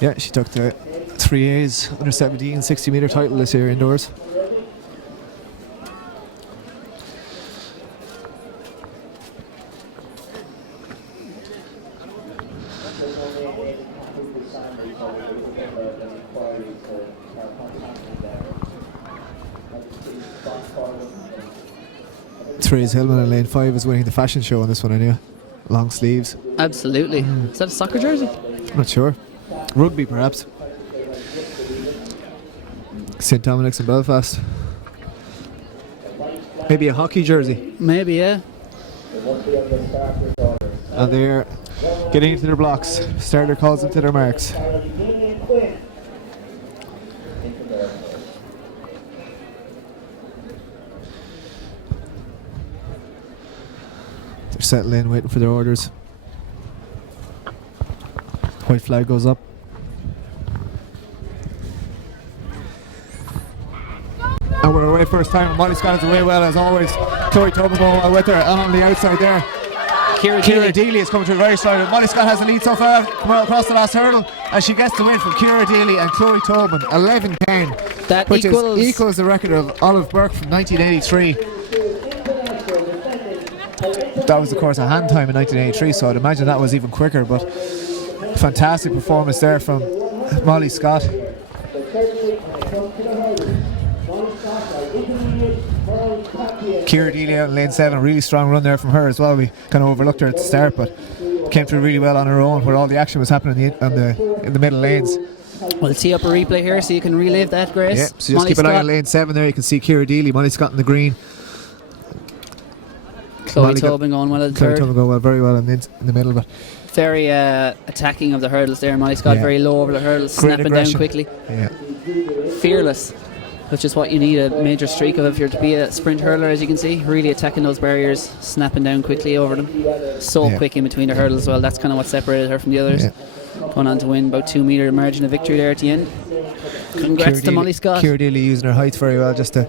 Yeah, she took the 3A's under 17 60 metre title this year indoors. Therese Hillman in lane 5 is winning the fashion show on this one anyway. Long sleeves. Absolutely. Is that a soccer jersey? I'm not sure. Rugby perhaps. St Dominic's in Belfast. Maybe a hockey jersey. Maybe, yeah. And they're getting into their blocks. Starter calls them to their marks. They're settling in, waiting for their orders. White flag goes up. And we're away first time. Molly Scott is away well as always. Chloe Tobin going well with her. And on the outside there, Ciara Deely is coming through very slowly. Molly Scott has the lead so far. Come across the last hurdle as she gets the win from Ciara Deely and Chloe Tobin. 11:10, That which equals the record of Olive Burke from 1983. That was, of course, a hand time in 1983, so I'd imagine that was even quicker. But fantastic performance there from Molly Scott. Ciara Deely out in lane 7, a really strong run there from her as well. We kind of overlooked her at the start, but came through really well on her own where all the action was happening in the middle lanes. We'll tee up a replay here so you can relive that, Grace. Yeah, so just keep an eye on lane 7 there. You can see Ciara Deely, Molly Scott in the green. Chloe Tobin going well at the Chloe third. Tobin going well, very well in the middle, but Very attacking of the hurdles there. Molly Scott very low over the hurdles, great snapping aggression. down quickly. Yeah. Fearless, which is what you need a major streak of if you're to be a sprint hurdler, as you can see. Really attacking those barriers, snapping down quickly over them. So quick in between the hurdles as well. That's kind of what separated her from the others. Yeah. Going on to win about 2 metre margin of victory there at the end. Congrats to Molly Scott. Ciara Deely using her height very well just to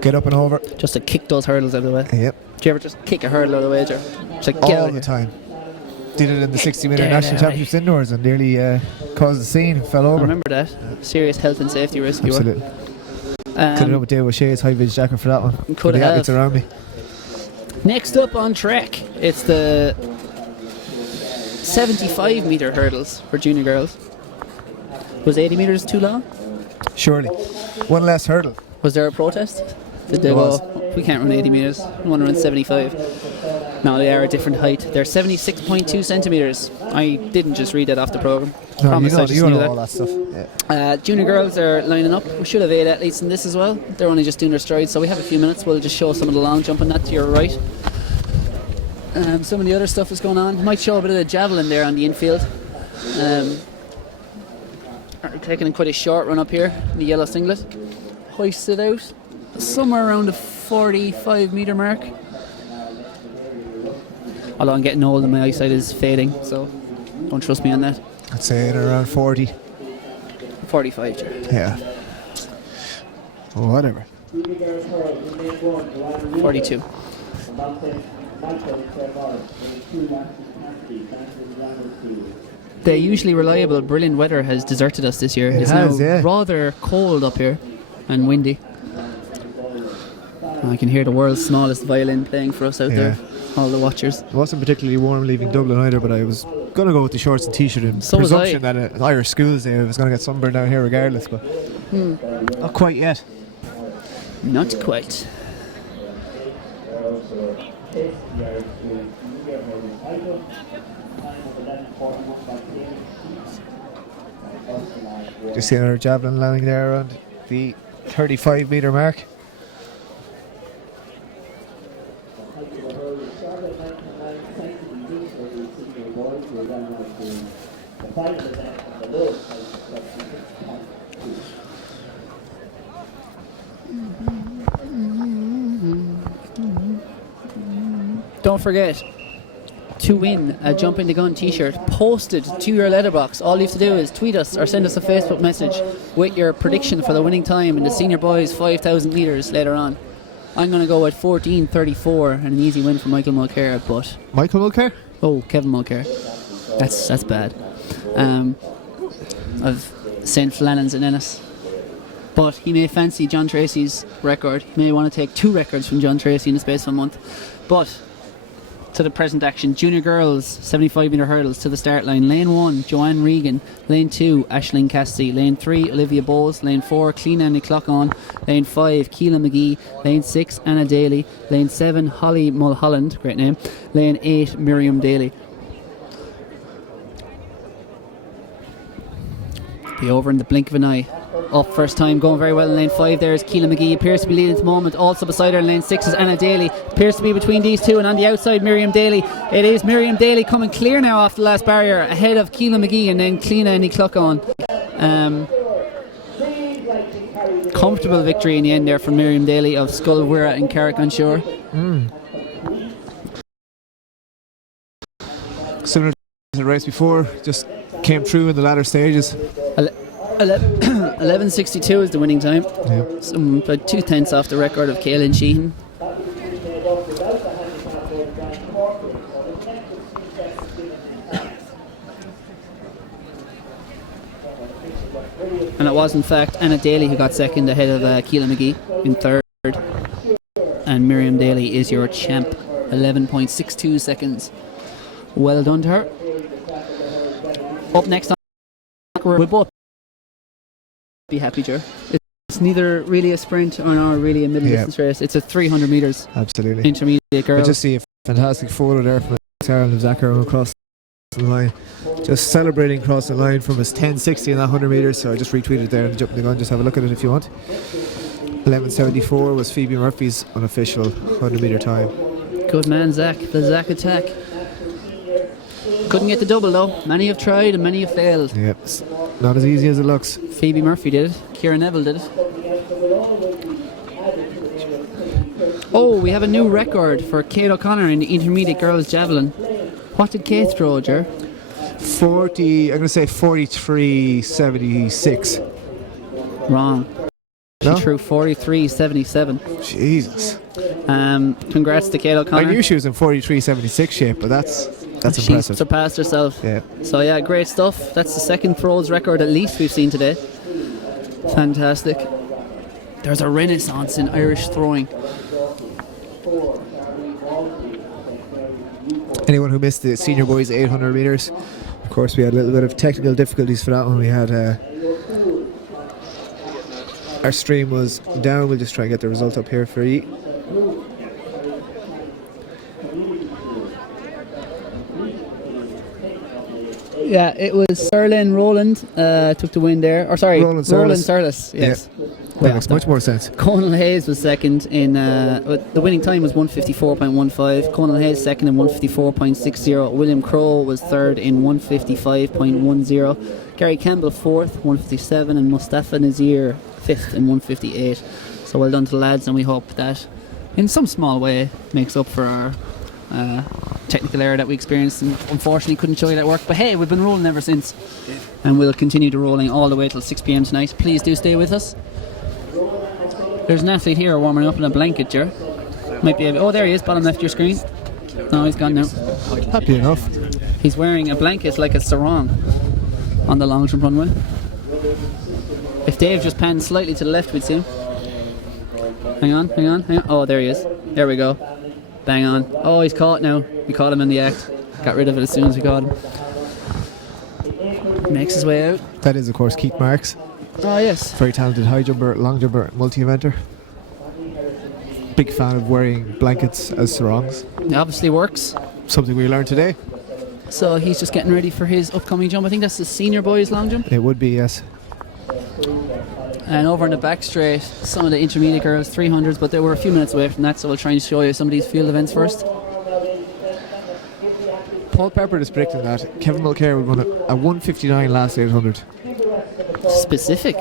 get up and over. Just to kick those hurdles out of the way. Yep. Do you ever just kick a hurdle out of the way, Ger? Just like, get All out the here. time. Did it in the 60 metre There, national there, championships indoors and nearly caused a scene, fell I over. remember that. Serious health and safety risk. You were. Absolutely. Could have done with Dave O'Shea's high vis jacket for that one. Could For the have. athletes around me. Next up on track, it's the 75 metre hurdles for junior girls. Was 80 metres too long? Surely. One less hurdle. Was there a protest? Did they There was. go, we can't run 80 metres, we want to run 75. No, they are a different height. They're 76.2 centimetres. I didn't just read that off the programme. No, Promise I you just know knew all that stuff. Yeah. Junior girls are lining up. We should have 8 athletes in this as well. They're only just doing their strides, so we have a few minutes. We'll just show some of the long jump on that to your right. Some of the other stuff is going on. Might show a bit of the javelin there on the infield. Taking quite a short run up here in the yellow singlet. Hoisted out somewhere around the 45 metre mark. Although I'm getting old and my eyesight is fading, so don't trust me on that. I'd say around 40. 45, Ger. Yeah. Well, whatever. 42. The usually reliable, brilliant weather has deserted us this year. It's has, now yeah. rather cold up here and windy. I can hear the world's smallest violin playing for us out there. All the watchers. It wasn't particularly warm leaving Dublin either, but I was going to go with the shorts and t-shirt in So was presumption I. that at Irish schools I was going to get sunburned down here regardless, but not quite yet. Not quite. Just see another javelin landing there around the 35 metre mark. Don't forget to win a Jump in the Gun t-shirt posted to your letterbox. All you have to do is tweet us or send us a Facebook message with your prediction for the winning time in the senior boys 5,000 metres later on. I'm going to go with 14:34 and an easy win for Michael Mulcair, but... Michael Mulcair? Oh, Kevin Mulcair. That's bad. Of St. Flannan's in Ennis. But he may fancy John Tracy's record. He may want to take 2 records from John Tracy in the space of a month. But to the present action, junior girls 75 metre hurdles to the start line. Lane 1, Joanne Regan. Lane 2, Aisling Cassidy. Lane 3, Olivia Bowes. Lane 4, Cleena Niclock-on. Lane 5, Keela McGee. Lane 6, Anna Daly. Lane 7, Holly Mulholland, great name. Lane 8, Miriam Daly. Be over in the blink of an eye. Up first time, going very well in lane 5. There's Keela McGee, appears to be leading at the moment. Also beside her in lane 6 is Anna Daly. Appears to be between these two, and on the outside Miriam Daly. It is Miriam Daly coming clear now off the last barrier, ahead of Keela McGee and then Cleena Niclock-on. Comfortable victory in the end there from Miriam Daly of Sculwira in Carrick-on-Shore. Similar to the race before, just came through in the latter stages. 11:62 is the winning time. Yeah. About 2/10 off the record of Kaylin Sheehan. And it was in fact Anna Daly who got second, ahead of Keela McGee in third. And Miriam Daly is your champ. 11.62 seconds. Well done to her. Up next, we'll both be happy, Joe. It's neither really a sprint nor really a middle distance race. It's a 300 metres. Absolutely. Intermediate girl. I just see a fantastic photo there from Sarah and Zachar across the line. Just celebrating across the line from his 10.60 in that 100 metres. So I just retweeted there and jumping the gun. Just have a look at it if you want. 11.74 was Phoebe Murphy's unofficial 100 metre time. Good man, Zach. The Zach attack. Couldn't get the double though. Many have tried and many have failed. Yep, it's not as easy as it looks. Phoebe Murphy did it. Ciara Neville did it. Oh, we have a new record for Kate O'Connor in the intermediate girls javelin. What did Kate throw, Ger? 40, I'm going to say 43.76. Wrong. No? She threw 43.77. Jesus. Congrats to Kate O'Connor. I knew she was in 43.76 shape, but that's She impressive. surpassed herself. Yeah. So yeah, great stuff. That's the second throws record at least we've seen today. Fantastic. There's a renaissance in Irish throwing. Anyone who missed the senior boys 800 metres, of course we had a little bit of technical difficulties for that one. We had our stream was down. We'll just try and get the result up here for you. Yeah, it was Serlin Roland took the win there. Or sorry, Roland Surlis. Yes. Yeah. That makes much more sense. Conal Hayes was second in the winning time was 154.15. Conal Hayes second in 154.60. William Crowe was third in 155.10. Gary Campbell fourth, 157, and Mustafa Nazir fifth in 158. So well done to the lads, and we hope that in some small way makes up for our technical error that we experienced and unfortunately couldn't show you that work. But hey, we've been rolling ever since, and we'll continue to rolling all the way till 6 p.m. tonight. Please do stay with us. There's an athlete here warming up in a blanket, Ger. Might be able, oh, there he is, bottom left of your screen. No, he's gone now. Happy enough. He's wearing a blanket like a sarong on the long jump runway. If Dave just panned slightly to the left, we'd see him. Hang on. Oh, there he is. There we go. Bang on. Oh, he's caught now. We caught him in the act. Got rid of it as soon as we caught him. Makes his way out. That is, of course, Keith Marks. Oh, yes. Very talented high jumper, long jumper, multi-eventer. Big fan of wearing blankets as sarongs. It obviously works. Something we learned today. So he's just getting ready for his upcoming jump. I think that's the senior boys long jump. It would be, yes. And over in the back straight, some of the intermediate girls, 300s, but they were a few minutes away from that, so we'll try and show you some of these field events first. Paul Pepper is predicting that Kevin Mulcair would run a 159 last 800. Specific.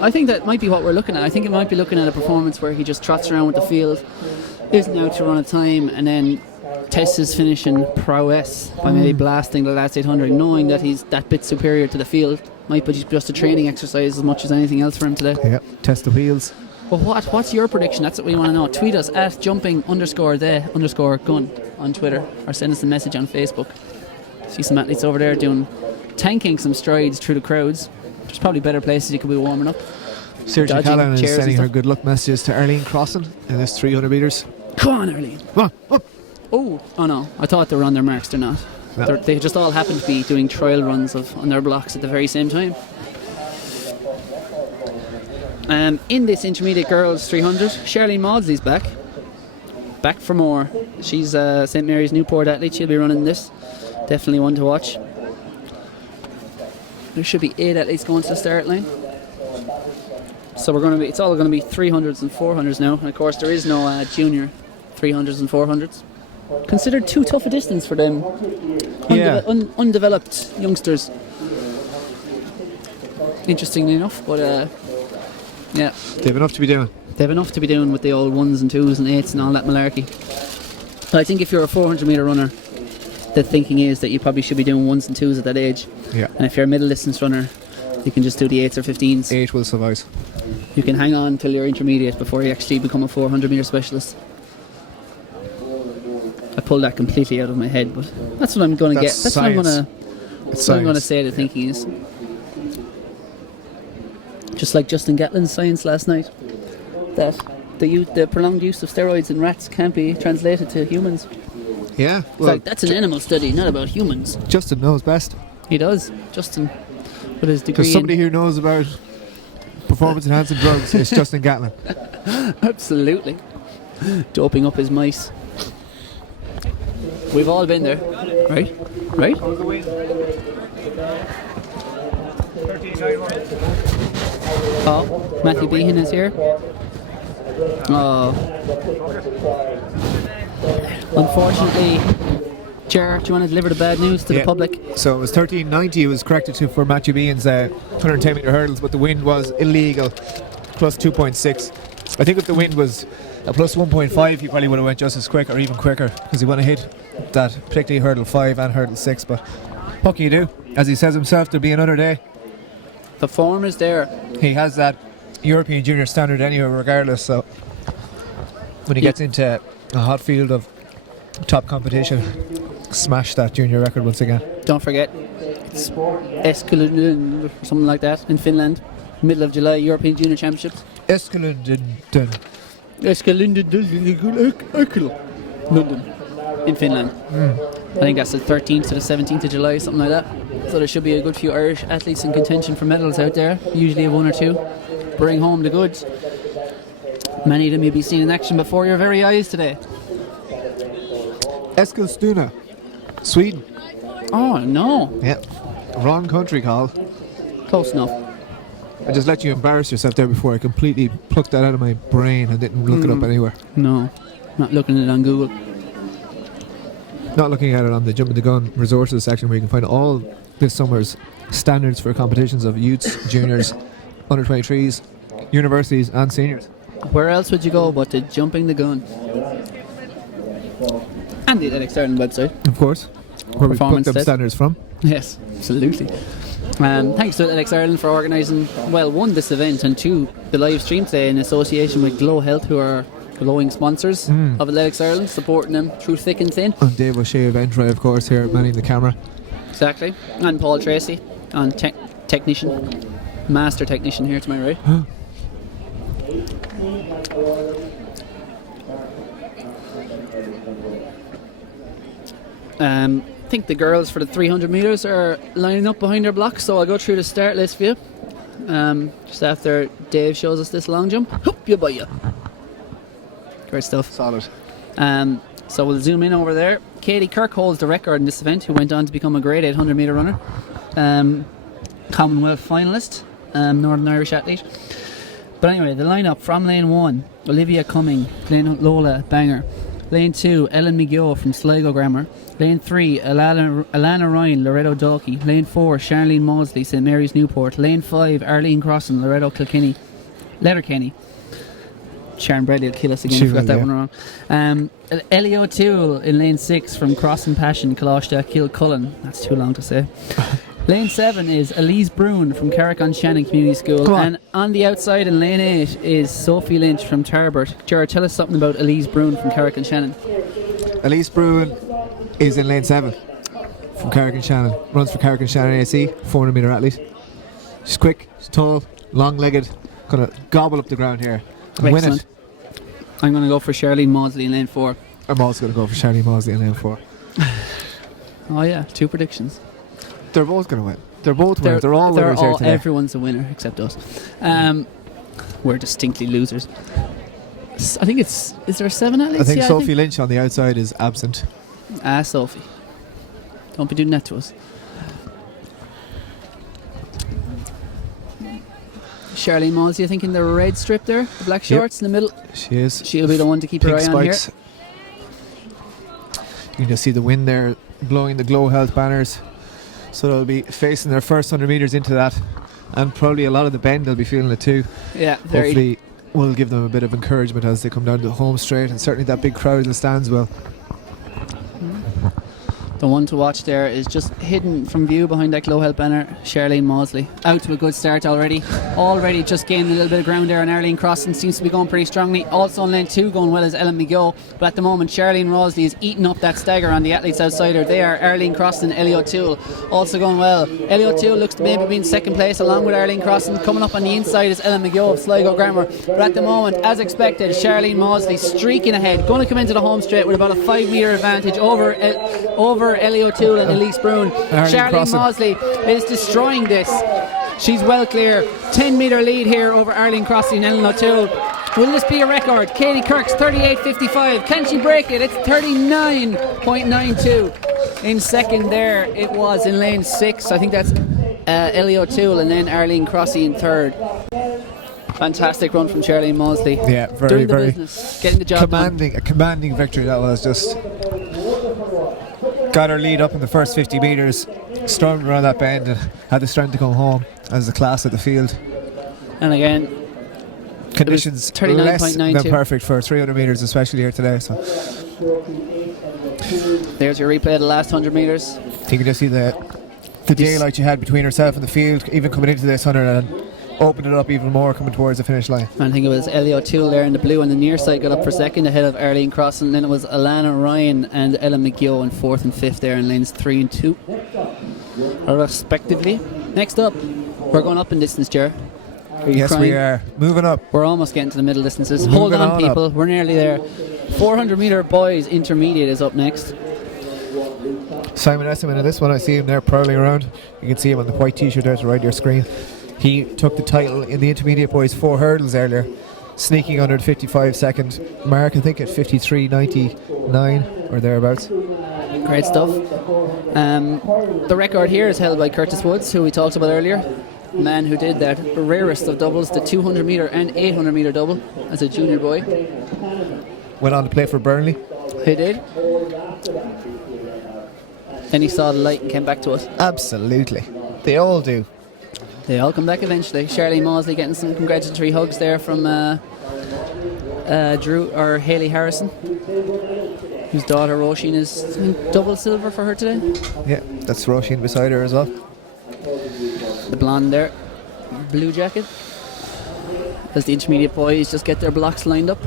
I think that might be what we're looking at. I think it might be looking at a performance where he just trots around with the field, isn't out to run a time, and then tests his finishing prowess by maybe blasting the last 800, knowing that he's that bit superior to the field. Might be just a training exercise as much as anything else for him today. Yeah, test the wheels. But what's your prediction? That's what we want to know. Tweet us at jumping_the_gun on Twitter, or send us a message on Facebook. See some athletes over there tanking some strides through the crowds. There's probably better places you could be warming up. Sergio Dodging Callan is chairs and sending her stuff. good luck messages to Arlene Crossan in this 300 metres. Come on, Arlene. Come on, up. Oh no, I thought they were on their marks. They're not. No. They just all happen to be doing trial runs on their blocks at the very same time. In this intermediate girls 300, Charlene Maudsley's back for more. She's St Mary's Newport athlete. She'll be running this. Definitely one to watch. There should be 8 athletes going to the start line. So it's all going to be 300s and 400s now. And of course there is no junior 300s and 400s. Considered too tough a distance for them undeveloped youngsters. Interestingly enough, but yeah. They've enough to be doing. They've enough to be doing with the old 1s and 2s and 8s and all that malarkey. But I think if you're a 400 metre runner, the thinking is that you probably should be doing 1s and 2s at that age. Yeah. And if you're a middle distance runner, you can just do the 8s or 15s. 8 will suffice. You can hang on till you're intermediate before you actually become a 400 metre specialist. I pulled that completely out of my head, but that's what I'm going to get. That's what I'm going to say the thinking is. Just like Justin Gatlin's science last night, that the prolonged use of steroids in rats can't be translated to humans. Yeah, Well, that's an animal study, not about humans. Justin knows best. He does, Justin, with his degree. Because somebody who knows about performance enhancing drugs is Justin Gatlin. Absolutely. Doping up his mice. We've all been there, right? Right? Oh, Matthew Behan is here. Oh. Unfortunately, Ger, do you want to deliver the bad news to the public? So it was 13.90. It was corrected to for Matthew Behan's 110 metre hurdles, but the wind was illegal, plus 2.6. I think if the wind was a plus 1.5, he probably would have went just as quick or even quicker, because he would have hit that, particularly hurdle 5 and hurdle 6. But what can you do? As he says himself, there'll be another day. The form is there. He has that European junior standard anyway, regardless. So when he gets into a hot field of top competition, smash that junior record once again. Don't forget, it's Eskelund or something like that in Finland, middle of July, European Junior Championships. Eskelund London in Finland. I think that's the 13th to the 17th of July, something like that. So there should be a good few Irish athletes in contention for medals out there, usually 1 or 2. Bring home the goods. Many of them you'll be seeing in action before your very eyes today. Eskilstuna, Sweden. Oh no. Yeah, wrong country, Carl. Close enough. I just let you embarrass yourself there before I completely plucked that out of my brain and didn't look it up anywhere. No, not looking at it on Google. Not looking at it on the Jumping the Gun resources section, where you can find all this summer's standards for competitions of youths, juniors, under 23s, universities and seniors. Where else would you go but to Jumping the Gun? And the Athletics Ireland website. Of course, where we plucked them test. standards from. Yes, absolutely. Thanks to Athletics Ireland for organising, well, 1, this event, and 2, the live stream today in association with GloHealth, who are glowing sponsors of Athletics Ireland, supporting them through thick and thin. And Dave O'Shea of Entry, of course, here manning the camera. Exactly. And Paul Tracy, on technician, master technician here to my right. I think the girls for the 300 metres are lining up behind their blocks, so I'll go through the start list for you. Just after Dave shows us this long jump. Hoop you by you. Great stuff. Solid. So we'll zoom in over there. Katie Kirk holds the record in this event, who went on to become a great 800 metre runner. Commonwealth finalist, Northern Irish athlete. But anyway, the lineup from lane 1, Olivia Cumming, lane Lola Banger. Lane 2, Ellen McGill from Sligo Grammar. Lane 3, Alana Ryan, Loretto Dalkey. Lane 4, Charlene Maudsley, St Mary's Newport. Lane 5, Arlene Crossan, Loretto Letterkenny. Sharon Bradley will kill us again. I forgot that one wrong. Ellie O'Toole in lane 6 from Cross and Passion, Colashta Kilcullen. That's too long to say. Lane 7 is Elise Brune from Carrick-on-Shannon Community School. Come on. And on the outside in lane 8 is Sophie Lynch from Tarbert. Jared, tell us something about Elise Brune from Carrick-on-Shannon. Elise Bruin is in lane 7 from Carrick-on-Shannon. Runs for Carrick-on-Shannon AC, 400 metre athlete. She's quick, she's tall, long-legged. Gonna gobble up the ground here and win Excellent. it. I'm going to go for Charlene Maudsley in lane 4. I'm also going to go for Charlie Mosley in lane 4. Oh yeah, 2 predictions. They're both going to win. They're both winners. They're all winners here today. Everyone's a winner except us. We're distinctly losers. I think is there 7 athletes? I think Yeah, Sophie Lynch on the outside is absent. Sophie. Don't be doing that to us. Charlene Maudsley, I think, in the red strip there, the black shorts in the middle. She is. She'll be the one to keep her Pink eye on here. spikes. You can just see the wind there blowing the GloHealth banners. So they'll be facing their first 100 metres into that. And probably a lot of the bend, they'll be feeling it too. Yeah, very. Hopefully will give them a bit of encouragement as they come down to the home straight. And certainly that big crowd in the stands will. The one to watch there is just hidden from view behind that GloHealth banner, Charlene Maudsley. Out to a good start already. Already just gaining a little bit of ground there, and Arlene Crossan seems to be going pretty strongly. Also in lane 2 going well is Ellen McGill. But at the moment, Charlene Maudsley is eating up that stagger on the athletes outside her. They are Arlene Crossan, Ellie O'Toole also going well. Ellie O'Toole looks to maybe be in second place along with Arlene Crossan. Coming up on the inside is Ellen McGill of Sligo Grammar. But at the moment, as expected, Charlene Maudsley streaking ahead. Going to come into the home straight with about a 5 metre advantage over Ellie O'Toole and Elise Brune. Charlene Maudsley is destroying this. She's well clear. 10 metre lead here over Arlene Crossan and Ellen O'Toole. Will this be a record? Katie Kirk's 38.55. Can she break it? It's 39.92. In second there, it was in lane 6. I think that's Ellie O'Toole and then Arlene Crossan in third. Fantastic run from Charlene Maudsley. Yeah, very, doing the very business, getting the job done. A commanding victory that was. Just got her lead up in the first 50 metres, stormed around that bend and had the strength to come home as the class of the field. And again, conditions less than 39.92. perfect for 300 metres, especially here today. So there's your replay of the last 100 metres. you can just see the daylight you had between herself and the field, even coming into this 100, and opened it up even more coming towards the finish line. I think it was Ellie O'Toole there in the blue on the near side got up for second ahead of Arlene Crossan. Then it was Alana Ryan and Ellen McGill in fourth and fifth there in lanes 3 and 2 respectively. Next up, we're going up in distance, Ger. Yes, crying? we are moving up. We're almost getting to the middle distances. Moving Hold on, on people. up. We're nearly there. 400 metre boys intermediate is up next. Simon Esseman in this one, I see him there prowling around. You can see him on the white t-shirt there to right of your screen. He took the title in the intermediate boys 4 hurdles earlier, sneaking under the 55 second mark, I think at 53.99 or thereabouts. Great stuff. The record here is held by Curtis Woods, who we talked about earlier. The man who did that rarest of doubles, the 200 metre and 800 metre double as a junior boy. Went on to play for Burnley. He did. Then he saw the light and came back to us. Absolutely. They all do. They all come back eventually. Charlene Maudsley getting some congratulatory hugs there from Drew or Hayley Harrison, whose daughter Roisin is double silver for her today. Yeah, that's Roisin beside her as well. The blonde there, blue jacket. As the intermediate boys just get their blocks lined up.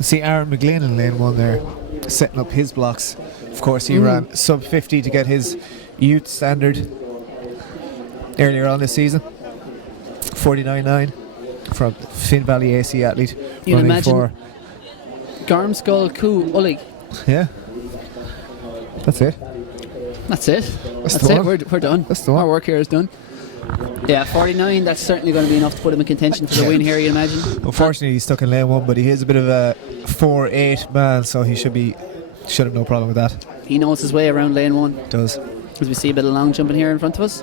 See Aaron McGlynn in lane 1 there, setting up his blocks. Of course, he ran sub 50 to get his youth standard earlier on this season. 49.9 from Finn Valley AC athlete. You'd running imagine for Garmskull Coo Ullig. Yeah, that's it. That's it. That's That's the it. one. We're done. That's the one. Our work here is done. Yeah, 49. That's certainly going to be enough to put him in contention for the win here, you imagine. Unfortunately, he's stuck in lane 1, but he is a bit of a 4'8" man, so he should have no problem with that. He knows his way around lane 1. Does. As we see a bit of long jumping here in front of us.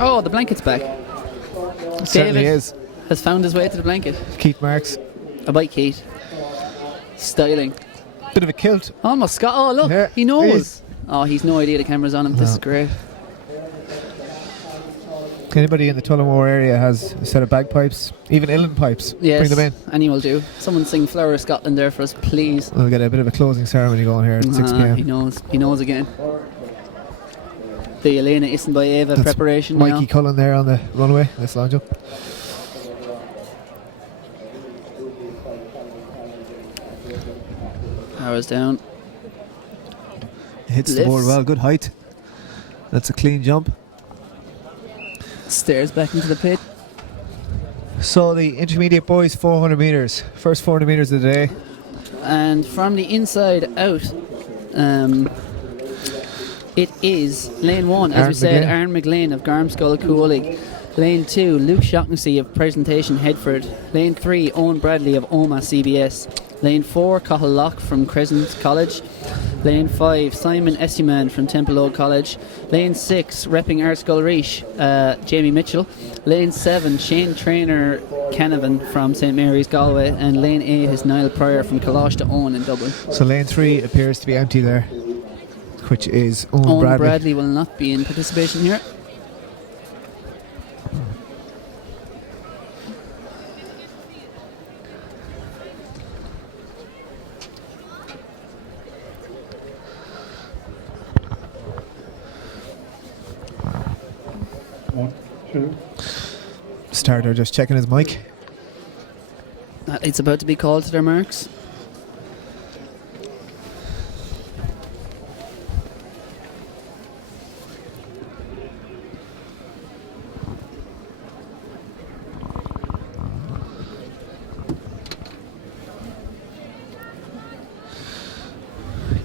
Oh, the blanket's back. Certainly David is. has found his way to the blanket. Keith Marks. A bite, Keith. Styling. Bit of a kilt. Almost got. Oh, look, Yeah, he knows. he is. Oh, he's no idea the camera's on him. This No. is great. Anybody in the Tullamore area has a set of bagpipes, even uilleann pipes, Yes, bring them in. any will do. Someone sing Flower of Scotland there for us, please. We'll get a bit of a closing ceremony going here at 6 He p.m. knows. He knows again. The Elena Isn't by Ava That's preparation. Mikey now. Cullen there on the runway. This long jump. Arrows down. Hits the board Lifts. well. Good height. That's a clean jump. Stairs back into the pit. So the intermediate boys 400 metres. First 400 metres of the day. And from the inside out, it is lane 1, as Aaron we said, McGlynn. Aaron McGlynn of Garmskull Cuolig. Lane 2, Luke Shaughnessy of Presentation Headford. Lane 3, Owen Bradley of Oma CBS. Lane 4, Cathal Lock from Crescent College. Lane 5, Simon Essuman from Temple Oak College. Lane 6, repping Artskull Reach, Jamie Mitchell. Lane 7, Shane Trainer Canavan from St Mary's Galway. And lane 8 is Niall Pryor from Kalash to Owen in Dublin. So lane 3 appears to be empty there, which is Owen Owen Bradley. Bradley will not be in participation here. Starter just checking his mic. It's about to be called to their marks.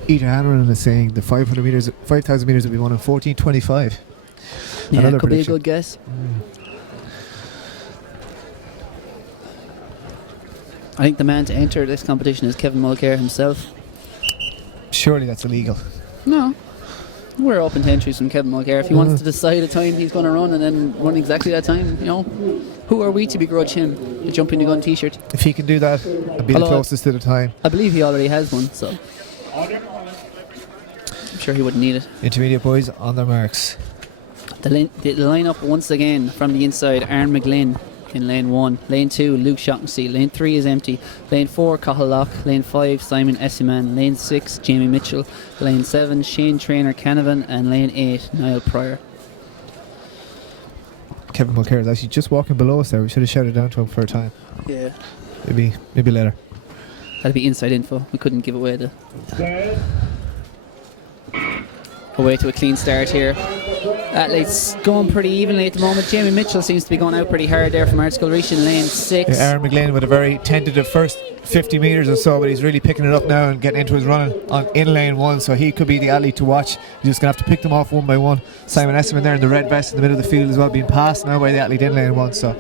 Peter Hanrahan is saying the 500 metres, 5,000 metres will be won in 14:25. Yeah, Another could be a prediction. good guess. I think the man to enter this competition is Kevin Mulcair himself. Surely that's illegal. No. We're open to entries from Kevin Mulcair. If he wants to decide a time he's going to run and then run exactly that time, you know, who are we to begrudge him the jumping the gun t-shirt? If he can do that and be the Although closest to the time. I believe he already has one, so I'm sure he wouldn't need it. Intermediate boys on their marks. The line-up once again from the inside, Aaron McGlynn in lane 1. Lane 2, Luke Shaughnessy. Lane 3 is empty. Lane 4, Cathal Lock. Lane 5, Simon Essuman. Lane 6, Jamie Mitchell. Lane 7, Shane Trainer Canavan. And lane 8, Niall Pryor. Kevin Mulcair is actually just walking below us there. We should have shouted down to him for a time. Yeah. Maybe later. That'd be inside info. We couldn't give away the... Away to a clean start here. Athletes going pretty evenly at the moment. Jamie Mitchell seems to be going out pretty hard there from Artskull Reach in lane 6. Yeah, Aaron McGlynn with a very tentative first 50 metres or so, but he's really picking it up now and getting into his running in lane 1, so he could be the athlete to watch. You're just going to have to pick them off one by one. Simon Essuman there in the red vest in the middle of the field as well, being passed now by the athlete in lane 1. So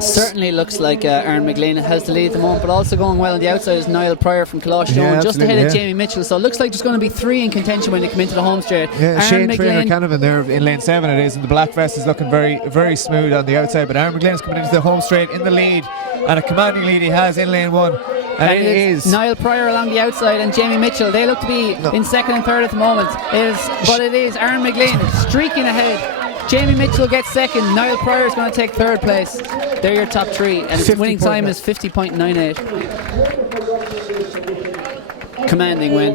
certainly looks like Aaron McGlynn has the lead at the moment, but also going well on the outside is Niall Pryor from Kalash Yeah, just ahead of absolutely, Jamie Mitchell. So it looks like there's going to be 3 in contention when they come into the home straight. yeah, Aaron Shane Trainer McGlynn, Canavan there in lane 7 it is, and the black vest is looking very, very smooth on the outside, but Aaron McGlynn is coming into the home straight in the lead, and a commanding lead he has in lane 1, and it is Niall Pryor along the outside and Jamie Mitchell. They look to be in second and third at the moment. But it is Aaron McGlynn streaking ahead. Jamie Mitchell gets second. Niall Pryor is going to take third place. They're your top 3, and his winning time is 50.98. Commanding win.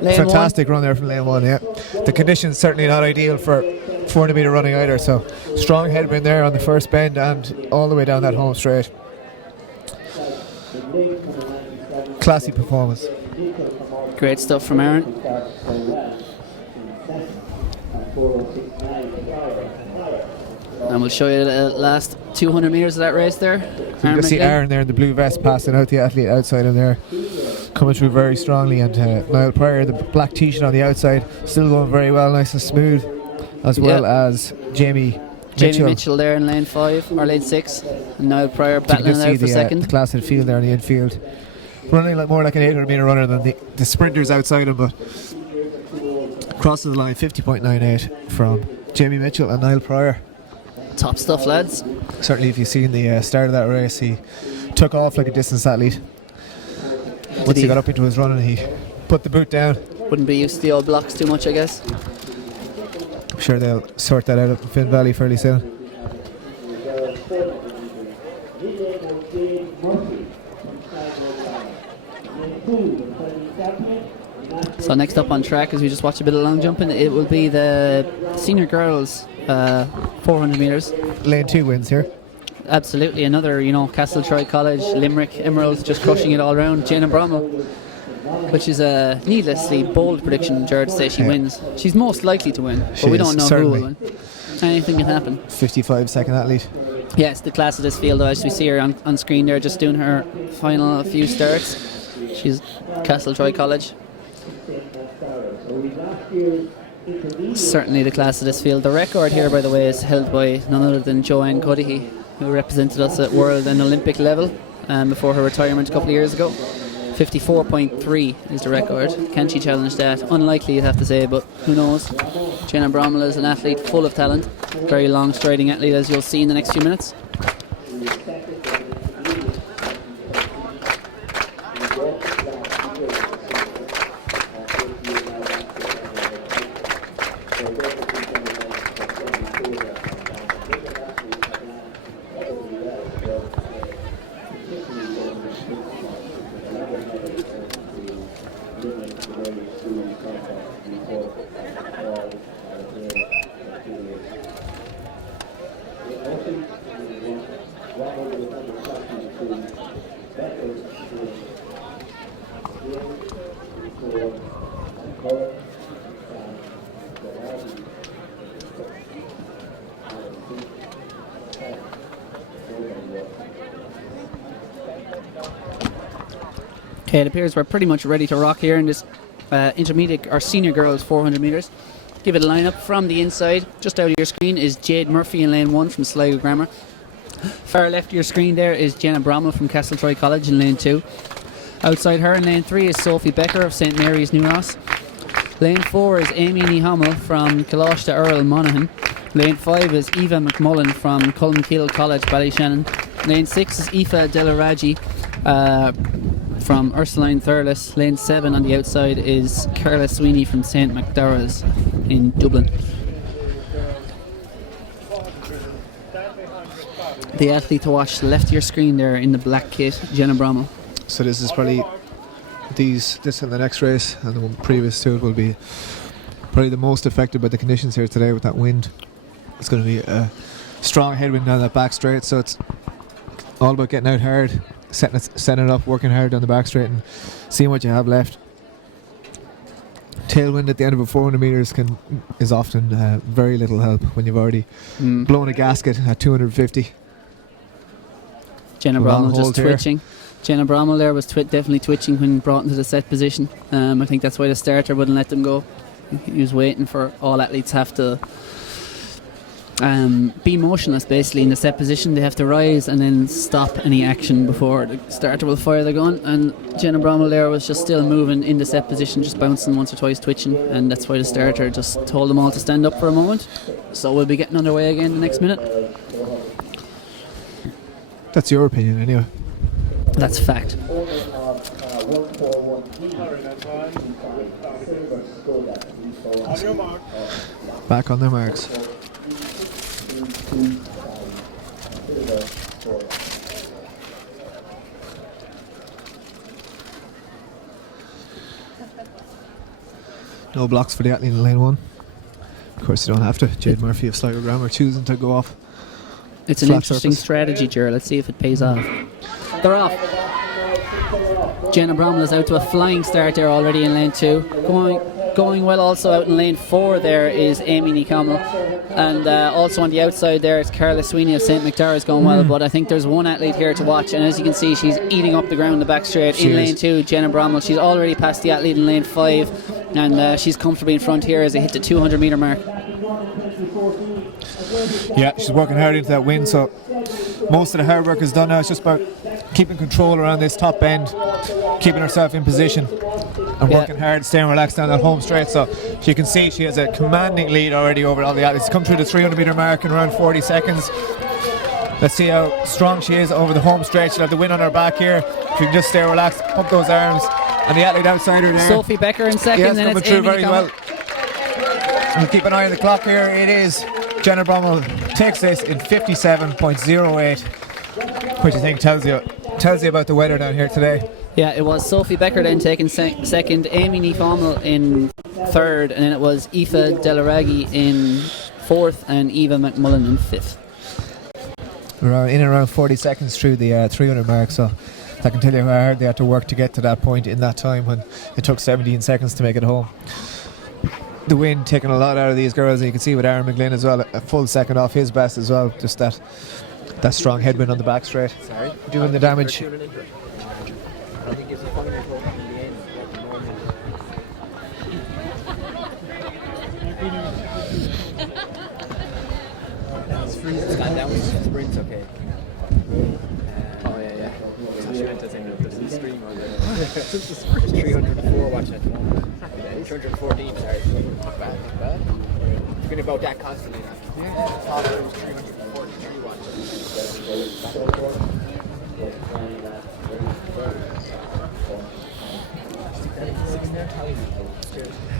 Lane fantastic run there from lane 1, yeah. The conditions certainly not ideal for 400 metre running either, so strong headwind there on the first bend and all the way down that home straight. Classy performance. One. Great stuff from Aaron. And we'll show you the last 200 metres of that race there. You can see Aaron there in the blue vest passing out the athlete outside of there, coming through very strongly, and Niall Pryor, the black t-shirt on the outside, still going very well, nice and smooth, as well as Jamie Mitchell there in lane 5 or lane 6, and Niall Pryor battling it out for second. The class of the field there in the infield, running more like an 800 metre runner than the sprinters outside him, but crosses the line 50.98 from Jamie Mitchell and Niall Pryor. Top stuff, lads. Certainly, if you've seen the start of that race, he took off like a distance athlete. Once he got up into his run and he put the boot down. Wouldn't be used to the old blocks too much, I guess. I'm sure they'll sort that out up in Finn Valley fairly soon. So next up on track, as we just watch a bit of long jumping, it will be the senior girls 400 metres. Lane 2 wins here. Absolutely, another, Castle Troy College, Limerick, Emerald, just crushing it all round. Jenna Brommel, which is a needlessly bold prediction, Jared, to say she wins. She's most likely to win, but we don't know who will win. Anything can happen. 55-second athlete. Yes, the class of this field, as we see her on screen there, just doing her final few starts. She's Castle Troy College. Certainly the class of this field. The record here, by the way, is held by none other than Joanne Cuddihy, who represented us at world and Olympic level before her retirement a couple of years ago. 54.3 is the record. Can she challenge that? Unlikely, you'd have to say, but who knows. Jenna Brommel is an athlete full of talent. Very long striding athlete, as you'll see in the next few minutes. Okay, it appears we're pretty much ready to rock here in this intermediate or senior girls 400 metres. Give it a lineup from the inside. Just out of your screen is Jade Murphy in lane 1 from Sligo Grammar. Far left of your screen there is Jenna Brommel from Castle Troy College in lane 2. Outside her in lane 3 is Sophie Becker of St Mary's New Ross. Lane 4 is Amy Nihamel from Kalashta Earl Monaghan. Lane 5 is Eva McMullen from Culmkill College Ballyshannon. Lane 6 is Aoife Delaraji from Ursuline Thurles. Lane 7 on the outside is Carla Sweeney from St Macdowell's in Dublin. The athlete to watch, left of your screen there in the black kit, Jenna Brommel. So this is probably this and the next race and the one previous to it will be probably the most affected by the conditions here today with that wind. It's going to be a strong headwind down that back straight, so it's all about getting out hard, setting it up, working hard down the back straight and seeing what you have left. Tailwind at the end of a 400 metres is often very little help when you've already blown a gasket at 250. Jenna Brommel just twitching. Jenna Brommel there was definitely twitching when brought into the set position. I think that's why the starter wouldn't let them go. He was waiting for all athletes have to be motionless basically in the set position. They have to rise and then stop any action before the starter will fire the gun, and Jenna Brommel there was just still moving in the set position, just bouncing once or twice, twitching, and that's why the starter just told them all to stand up for a moment. So we'll be getting underway again the next minute. That's your opinion anyway. That's a fact. Back on their marks. No blocks for the athlete in lane 1. Of course you don't have to. Jade Murphy of Sligo Grammar choosing to go off. It's an interesting strategy, Ger. Let's see if it pays off. They're off. Jenna Brommel is out to a flying start there already in lane 2. Going well also out in lane 4 there is Amy Nihamel, and also on the outside there is Carla Sweeney of St Macdowell's going well, but I think there's one athlete here to watch, and as you can see she's eating up the ground the back straight in lane 2. Jenna Brommel, she's already passed the athlete in lane 5, and she's comfortably in front here as they hit the 200 metre mark. Yeah, she's working hard into that wind, so most of the hard work is done now. It's just about keeping control around this top bend, keeping herself in position and working hard, staying relaxed down that home straight. So you can see she has a commanding lead already over all the athletes. Come through the 300 metre mark in around 40 seconds. Let's see how strong she is over the home straight. She'll have the win on her back here. She can just stay relaxed, pump those arms. And the athlete outside her there, Sophie Becker in second, yes, and coming it's through Amy very Nicole. well. We'll keep an eye on the clock here. It is Jenna Brummel takes this in 57.08, which I think tells you about the weather down here today. Yeah, it was Sophie Becker then taking second, Amy Nicole in third, and then it was Aoife Delaraghi in fourth and Eva McMullen in fifth. We're in around 40 seconds through the 300 mark, so that can tell you how hard they had to work to get to that point in that time when it took 17 seconds to make it home. The wind taking a lot out of these girls, and you can see with Aaron McGlynn as well, a full second off his best as well. Just that strong headwind on the back straight, doing the damage. I don't think it's a funny in the end. It's gone down with sprints, okay. Oh yeah. So she went to think there's a stream on there. 304 watching at the moment. 314, sorry. Not bad. It's been about that constantly now. Yeah. I thought it was 343 watching.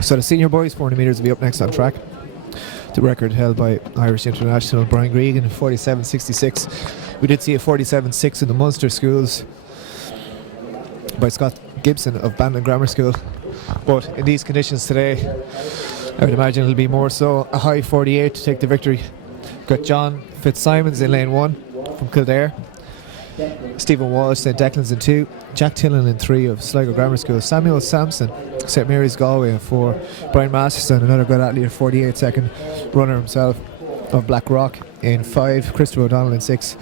So the senior boys 400 metres will be up next on track. The record held by Irish international Brian Gregan, 47.66. We did see a 47.6 in the Munster schools by Scott Gibson of Bandon Grammar School. But in these conditions today, I would imagine it'll be more so a high 48 to take the victory. Got John Fitzsimons in lane 1 from Kildare. Stephen Walsh, St. Declan's in 2. Jack Tillen in 3 of Sligo Grammar School. Samuel Sampson, St. Mary's Galway in 4. Brian Masterson, another good athlete, a 48 second runner himself of Blackrock in 5. Christopher O'Donnell in 6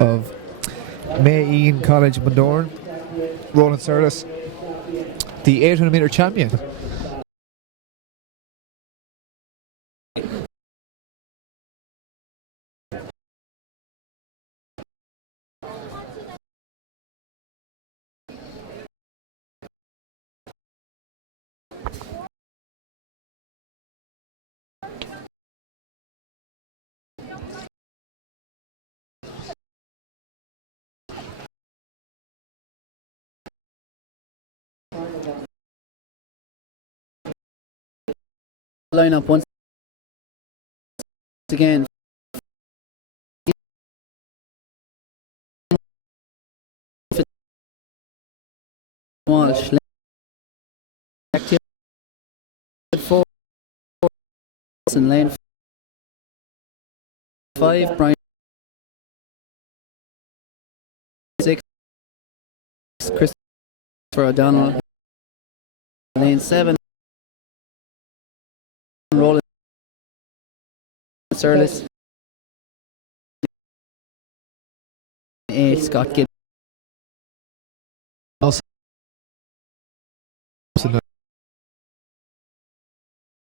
of May Ian College Bundoran. Roland Surlis, the 800 metre champion. Line up once again. Walsh, four in lane 5. Brian 6. Christopher O'Donnell. Lane 7. Roland Surlis. 8. Scott Gibbs.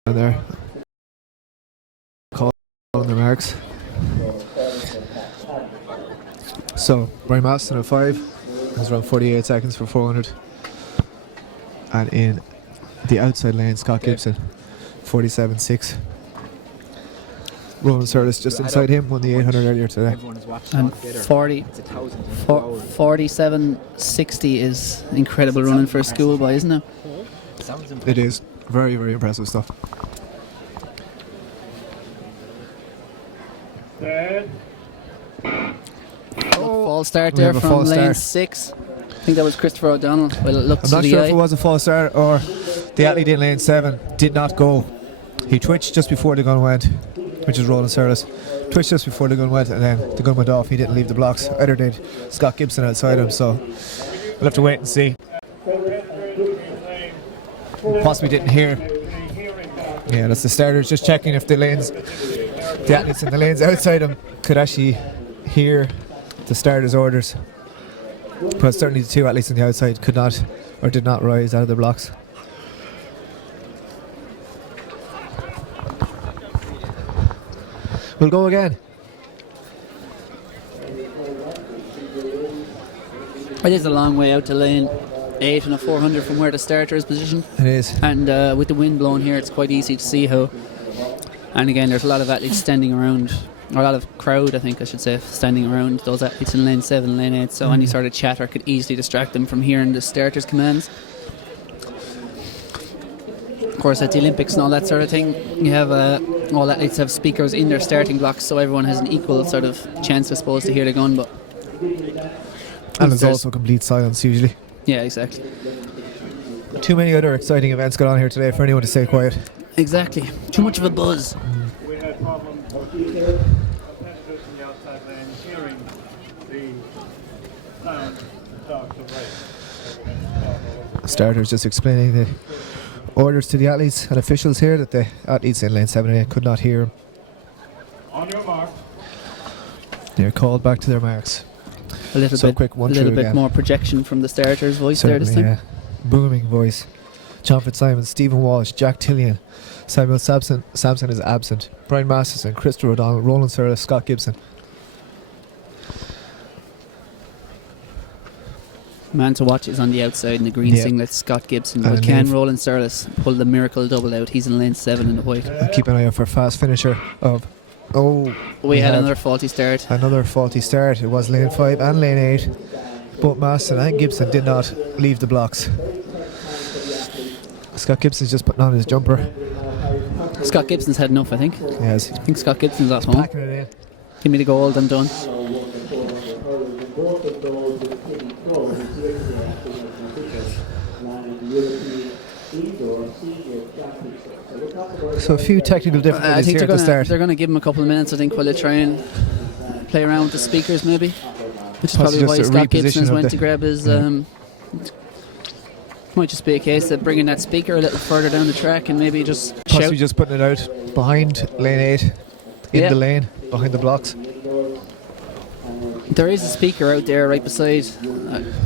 There. Call on the marks. So Brian Maston at 5. Has around 48 seconds for 400. And in the outside lane, Scott Gibson, 47.6. Roland Surlis just inside him, won the 800 earlier today. And 47.60 is incredible running for a schoolboy, isn't it? It is. Very, very impressive stuff. False start We there have a from false lane start. 6. I think that was Christopher O'Donnell. Well, it looked I'm to not the sure eye. if it was a false start or the athlete in lane 7 did not go. He twitched just before the gun went, which is Roland Surlis. Twitched just before the gun went, and then the gun went off. He didn't leave the blocks. Either did Scott Gibson outside him, so we'll have to wait and see. Possibly didn't hear. Yeah, that's the starters. Just checking if the athletes in the lanes outside him could actually hear the starters' orders. But certainly the 2 athletes on the outside could not or did not rise out of their blocks. We'll go again. It is a long way out to lane 8 and a 400 from where the starter is positioned. It is. And with the wind blowing here, it's quite easy to see how. And again, there's a lot of athletes standing around, or a lot of crowd, I think I should say, standing around those athletes in lane 7, lane 8. So any sort of chatter could easily distract them from hearing the starter's commands. Of course, at the Olympics and all that sort of thing, you have all athletes have speakers in their starting blocks, so everyone has an equal sort of chance, I suppose, to hear the gun. But and there's also complete silence usually. Yeah, exactly. Too many other exciting events going on here today for anyone to stay quiet. Exactly. Too much of a buzz. We had problems with competitors in the outside lane hearing the sound of dogs of race. Starters just explaining the orders to the athletes and officials here that the athletes in lane 7 and 8 could not hear. On your mark. They're called back to their marks. A little so bit, quick, one a little through bit again. more projection from the starter's voice Certainly, there this time. yeah. Booming voice. John Fitzsimons, Stephen Walsh, Jack Tillian, Samuel Sampson is absent, Brian Masterson, Christopher O'Donnell, Roland Searle, Scott Gibson. Man to watch is on the outside in the green singlet, Scott Gibson. But can Roland Surlis pull the miracle double out? He's in lane 7 in the white. Keep an eye out for fast finisher of. We had another faulty start. Another faulty start. It was lane 5 and lane 8. Both Masterson and Gibson did not leave the blocks. Scott Gibson's just putting on his jumper. Scott Gibson's had enough, I think. Yes. I think Scott Gibson's at home. Packing it in. Give me the gold, I'm done. So a few technical difficulties I think here at the start. they're going to give him a couple of minutes, I think, while they try and play around with the speakers, maybe. Which is probably why Scott Gibson has went to grab his... might just be a case of bringing that speaker a little further down the track and maybe just possibly just putting it out behind lane 8, in the lane, behind the blocks. There is a speaker out there right beside,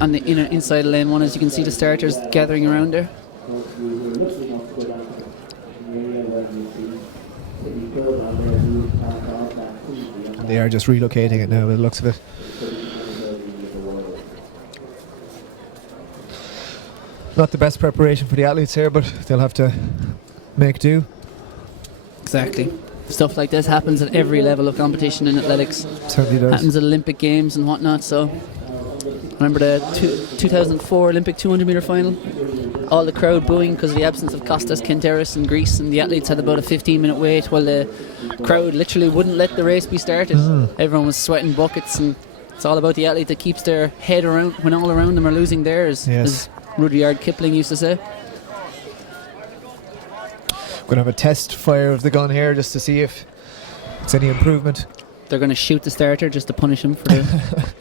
on the inside of lane 1, as you can see the starters gathering around there. They are just relocating it now by the looks of it. Not the best preparation for the athletes here, but they'll have to make do. Exactly. Stuff like this happens at every level of competition in athletics. Certainly does. Happens at Olympic Games and whatnot. So, remember the 2004 Olympic 200 metre final? All the crowd booing because of the absence of Kostas Kenteris in Greece, and the athletes had about a 15-minute wait while the crowd literally wouldn't let the race be started. Everyone was sweating buckets, and it's all about the athlete that keeps their head around when all around them are losing theirs. Yes. As Rudyard Kipling used to say. We're going to have a test fire of the gun here just to see if it's any improvement. They're going to shoot the starter just to punish him for the...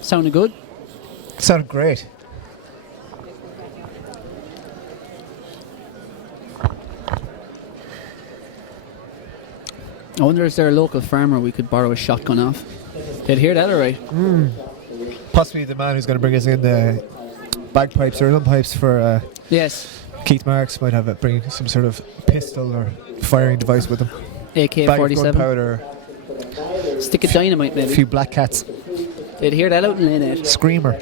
Sounded good? Sounded great. I wonder is there a local farmer we could borrow a shotgun off? Did you hear that alright? Possibly the man who's going to bring us in the bagpipes or pipes for yes. Keith Marks might have bring some sort of pistol or firing device with him. AK-47. Gunpowder. Stick of dynamite maybe. A few black cats. Did you hear that out in lane 8? Screamer.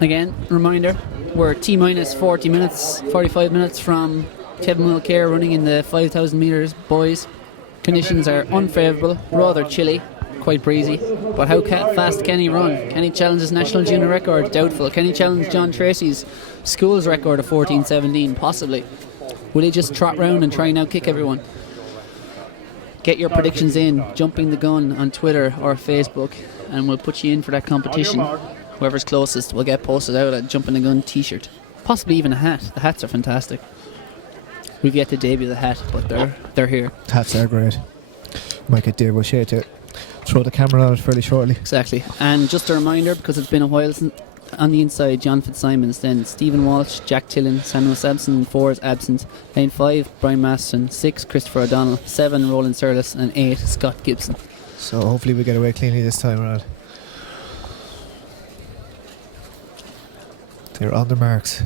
Again, reminder, we're T-minus 45 minutes from Kevin Mulcair running in the 5,000 metres boys. Conditions are unfavourable, rather chilly, quite breezy. But how fast can he run? Can he challenge his national junior record? Doubtful. Can he challenge John Tracy's schools record of 14:17? Possibly. Will he just trot round and try and out-kick everyone? Get your predictions in, Jumping the Gun on Twitter or Facebook, and we'll put you in for that competition. Whoever's closest will get posted out a Jumping the Gun t-shirt. Possibly even a hat. The hats are fantastic. We've yet to debut the hat, but they're here. Hats are great. Might get Dave O'Shea to throw the camera on it fairly shortly. Exactly. And just a reminder, because it's been a while since, on the inside, John Fitzsimons, then Stephen Walsh, Jack Tillen, Samuel Sampson, 4 is absent. Lane 5, Brian Masterson. 6, Christopher O'Donnell. 7, Roland Surlis. And 8, Scott Gibson. So hopefully we get away cleanly this time around. They're on their marks.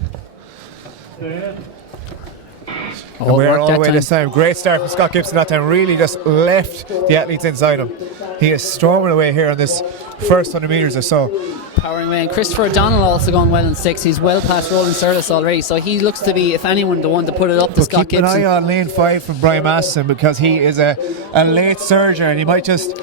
And we're all the way this time. Great start from Scott Gibson that time. Really just left the athletes inside him. He is storming away here on this first 100 metres or so. Powering away. And Christopher O'Donnell also going well in 6. He's well past Roland Sirlis already. So he looks to be, if anyone, the one to put it up to Scott Gibson. Keep an eye on lane 5 from Brian Masterson, because he is a late surger and he might just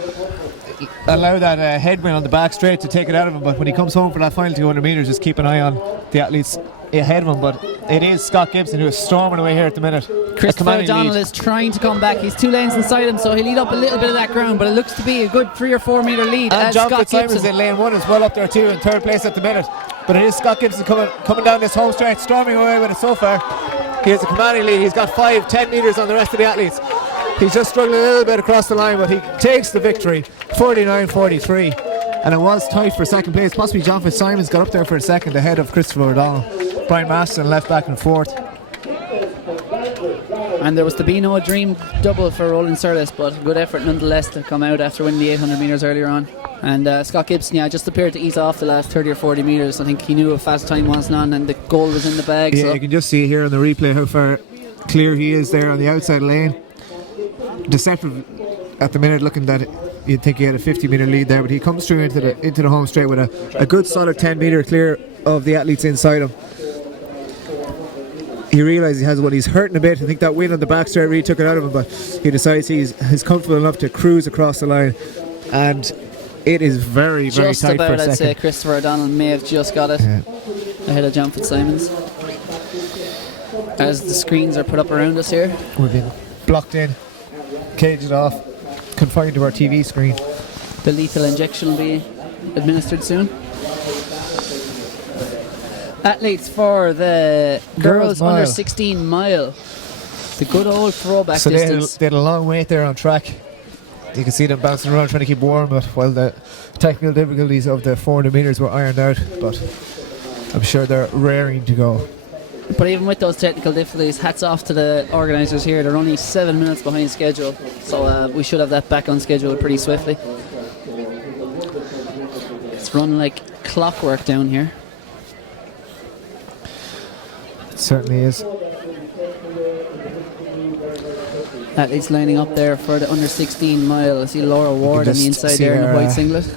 allow that headwind on the back straight to take it out of him. But when he comes home for that final 200 metres, just keep an eye on the athletes ahead of him. But it is Scott Gibson who is storming away here at the minute. Christopher O'Donnell is trying to come back. He's 2 lanes inside him, so he'll lead up a little bit of that ground, but it looks to be a good 3 or 4 metre lead. And as John Scott Fitzsimons Gibson in lane 1 as well, up there too, in 3rd place at the minute. But it is Scott Gibson coming down this home stretch, storming away with it so far. He has a commanding lead. He's got 5-10 metres on the rest of the athletes. He's just struggling a little bit across the line, but he takes the victory, 49-43. And it was tight for 2nd place. Possibly John Fitzsimons got up there for a second ahead of Christopher O'Donnell. Brian Masterson left back and 4th. And there was to be no dream double for Roland Sirlis, but good effort nonetheless to come out after winning the 800 metres earlier on. And Scott Gibson, just appeared to ease off the last 30 or 40 metres. I think he knew a fast time was on and the goal was in the bag. Yeah, so you can just see here on the replay how far clear he is there on the outside lane. Deceptive at the minute, looking that you'd think he had a 50 metre lead there, but he comes through into the home straight with a good solid 10 metre clear of the athletes inside him. He realises he has one. He's hurting a bit. I think that win on the back straight really took it out of him, but he decides he's comfortable enough to cruise across the line, and it is very, very just tight about, for a second. I'd say Christopher O'Donnell may have just got it ahead of John Fitzsimons. As the screens are put up around us here, We've been blocked in, caged off, confined to our TV screen. the lethal injection will be administered soon. Athletes for the girls mile. under 16 mile. The good old throwback So distance. they had a long wait there on track. You can see them bouncing around trying to keep warm, but while the technical difficulties of the 400 metres were ironed out, but I'm sure they're raring to go. But even with those technical difficulties, hats off to the organisers here. They're only 7 minutes behind schedule, so we should have that back on schedule pretty swiftly. It's run like clockwork down here. It certainly is. Athletes lining up there for the under 16 mile. I see Laura Ward on the inside there in a white singlet.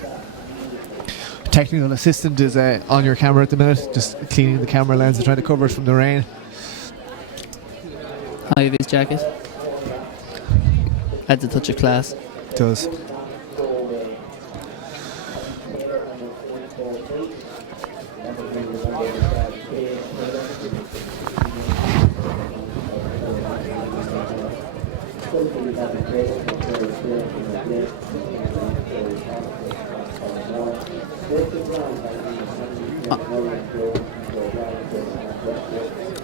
Technical assistant is on your camera at the minute, just cleaning the camera lens and trying to cover it from the rain. High vis jacket. Adds a touch of class. It does.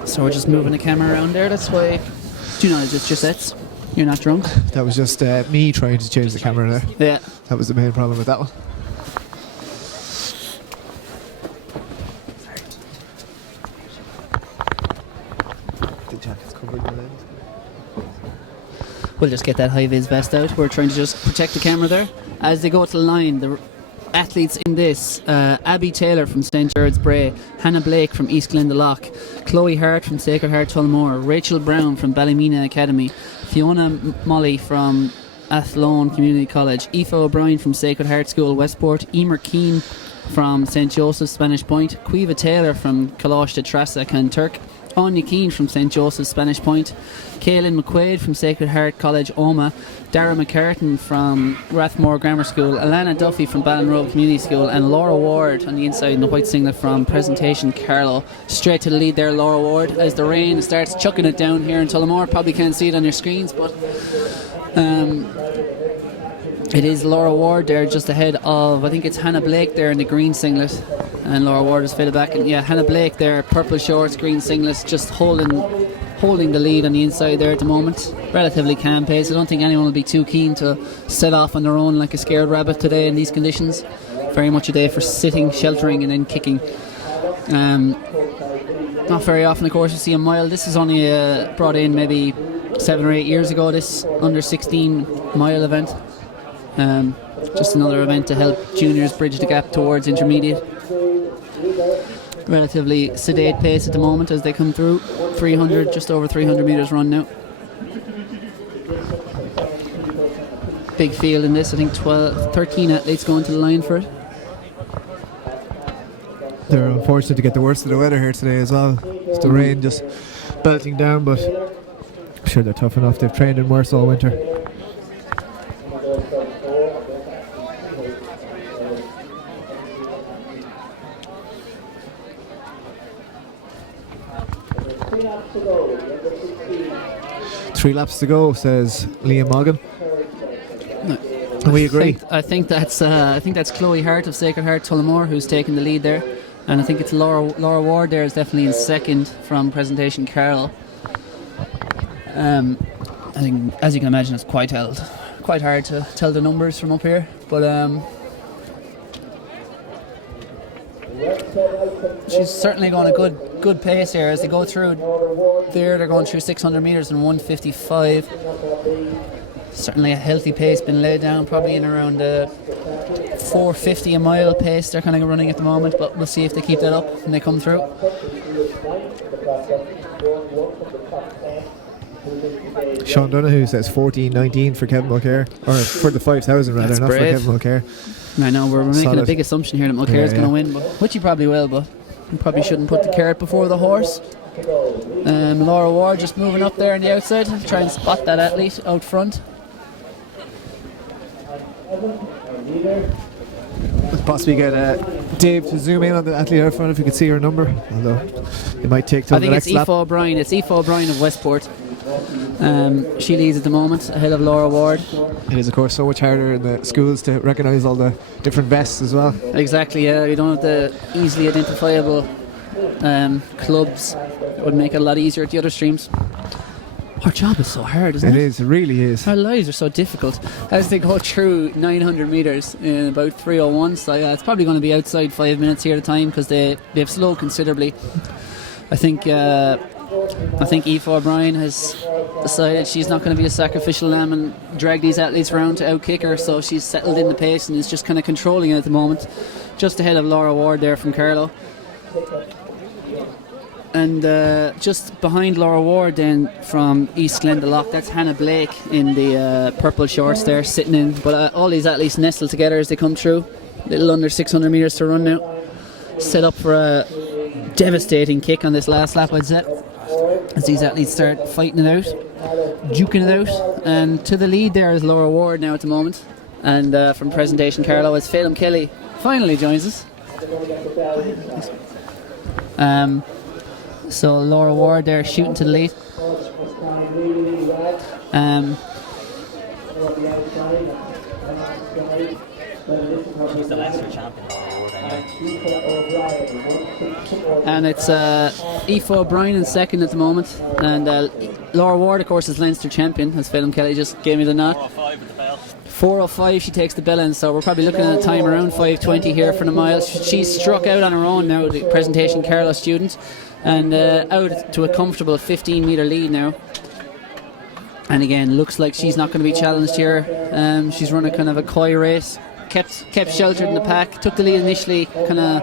So we're just moving the camera around there. That's why. Do you know it's just Giussette's? You're not drunk? That was just me trying to change the camera there. Yeah. That was the main problem with that one. The jacket's covered in the lens. We'll just get that high vis vest out. We're trying to just protect the camera there. As they go to the line, the athletes in this, Abby Taylor from St. Gerard's Bray, Hannah Blake from East Glendalough, Chloe Hart from Sacred Heart Tullamore, Rachel Brown from Ballymena Academy, Fiona Molly from Athlone Community College, Aoife O'Brien from Sacred Heart School Westport, Emer Keane from St. Joseph's Spanish Point, Quiva Taylor from Kalosh de Trasa Kanturk, Anya Keane from St. Joseph's Spanish Point, Kaylin McQuaid from Sacred Heart College Oma, Dara McCartan from Rathmore Grammar School, Alana Duffy from Ballinrobe Community School, and Laura Ward on the inside in the white singlet from Presentation Carlow. Straight to the lead there, Laura Ward, as the rain starts chucking it down here in Tullamore. Probably can't see it on your screens, but it is Laura Ward there just ahead of, I think it's Hannah Blake there in the green singlet, and Laura Ward is faded back, and Hannah Blake there, purple shorts, green singlets, just holding the lead on the inside there at the moment. Relatively calm pace. I don't think anyone will be too keen to set off on their own like a scared rabbit today in these conditions. Very much a day for sitting, sheltering and then kicking. Not very often of course you see a mile. This is only brought in maybe 7 or 8 years ago, this under 16 mile event. Just another event to help juniors bridge the gap towards intermediate. Relatively sedate pace at the moment as they come through. 300, just over 300 metres run now. Big field in this, I think 13 athletes going to the line for it. They're unfortunate to get the worst of the weather here today as well. It's the rain just belting down, but I'm sure they're tough enough. They've trained in worse all winter. Three laps to go, says Liam Morgan. We agree. I think that's Chloe Hart of Sacred Heart Tullamore who's taking the lead there, and I think it's Laura Ward there is definitely in second from Presentation Carol. I think, as you can imagine, it's quite hard to tell the numbers from up here, but she's certainly going a good pace here as they go through there. They're going through 600 metres in 1:55. Certainly a healthy pace been laid down, probably in around 4:50 a mile pace they're kind of running at the moment, but we'll see if they keep that up when they come through. Sean Donoghue says 14:19 for Kevin Mulcair, or for the 5,000 rather. That's not brave. For Kevin Mulcair. I know we're making a big assumption here that Mulcair is going to win, which he probably will, but we probably shouldn't put the carrot before the horse. Laura Ward just moving up there on the outside, try and spot that athlete out front. Let's possibly get Dave to zoom in on the athlete out front if you could see her number, although it might take till the next lap. I think it's Aoife O'Brien. It's Aoife O'Brien of Westport. She leads at the moment ahead of Laura Ward. It is of course so much harder in the schools to recognise all the different vests as well. Exactly, yeah, you don't have the easily identifiable clubs. It would make it a lot easier at the other streams. Our job is so hard, isn't it? It is, it really is. Our lives are so difficult. As they go through 900 metres in about 3:01, so yeah, it's probably going to be outside 5 minutes here at a time because they've slowed considerably. I think Aoife O'Brien has decided she's not going to be a sacrificial lamb and drag these athletes around to outkick her, so she's settled in the pace and is just kind of controlling it at the moment, just ahead of Laura Ward there from Carlow. And just behind Laura Ward then from East Glendalough, that's Hannah Blake in the purple shorts there sitting in, but all these athletes nestle together as they come through. Little under 600 metres to run now, set up for a devastating kick on this last lap, I'd say, as these athletes start fighting it out, juking it out. And to the lead there is Laura Ward now at the moment, and from Presentation Carlow as Phelim Kelly finally joins us. So Laura Ward there shooting to the lead. She's the Leinster champion, Laura Ward, and it's Aoife O'Brien in second at the moment, and Laura Ward of course is Leinster champion, as Phelim Kelly just gave me the nod. 4:05 with the bell. 4:05 she takes the bell in, so we're probably looking at a time around 5:20 here for the mile. She's struck out on her own now, the Presentation Carlow student, and out to a comfortable 15 metre lead now. And again, looks like she's not going to be challenged here. She's run a kind of a coy race, kept sheltered in the pack, took the lead initially, kind of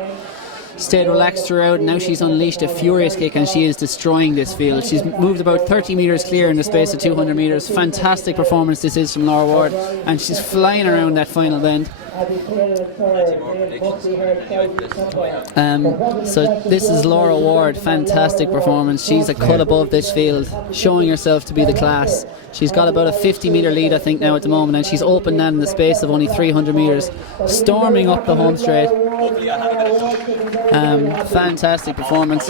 stayed relaxed throughout, and now she's unleashed a furious kick and she is destroying this field. She's moved about 30 metres clear in the space of 200 metres. Fantastic performance this is from Laura Ward, and she's flying around that final bend. So this is Laura Ward, fantastic performance. She's a cut above this field, showing herself to be the class. She's got about a 50 metre lead I think now at the moment, and she's opened that in the space of only 300 metres, storming up the home straight. Fantastic performance.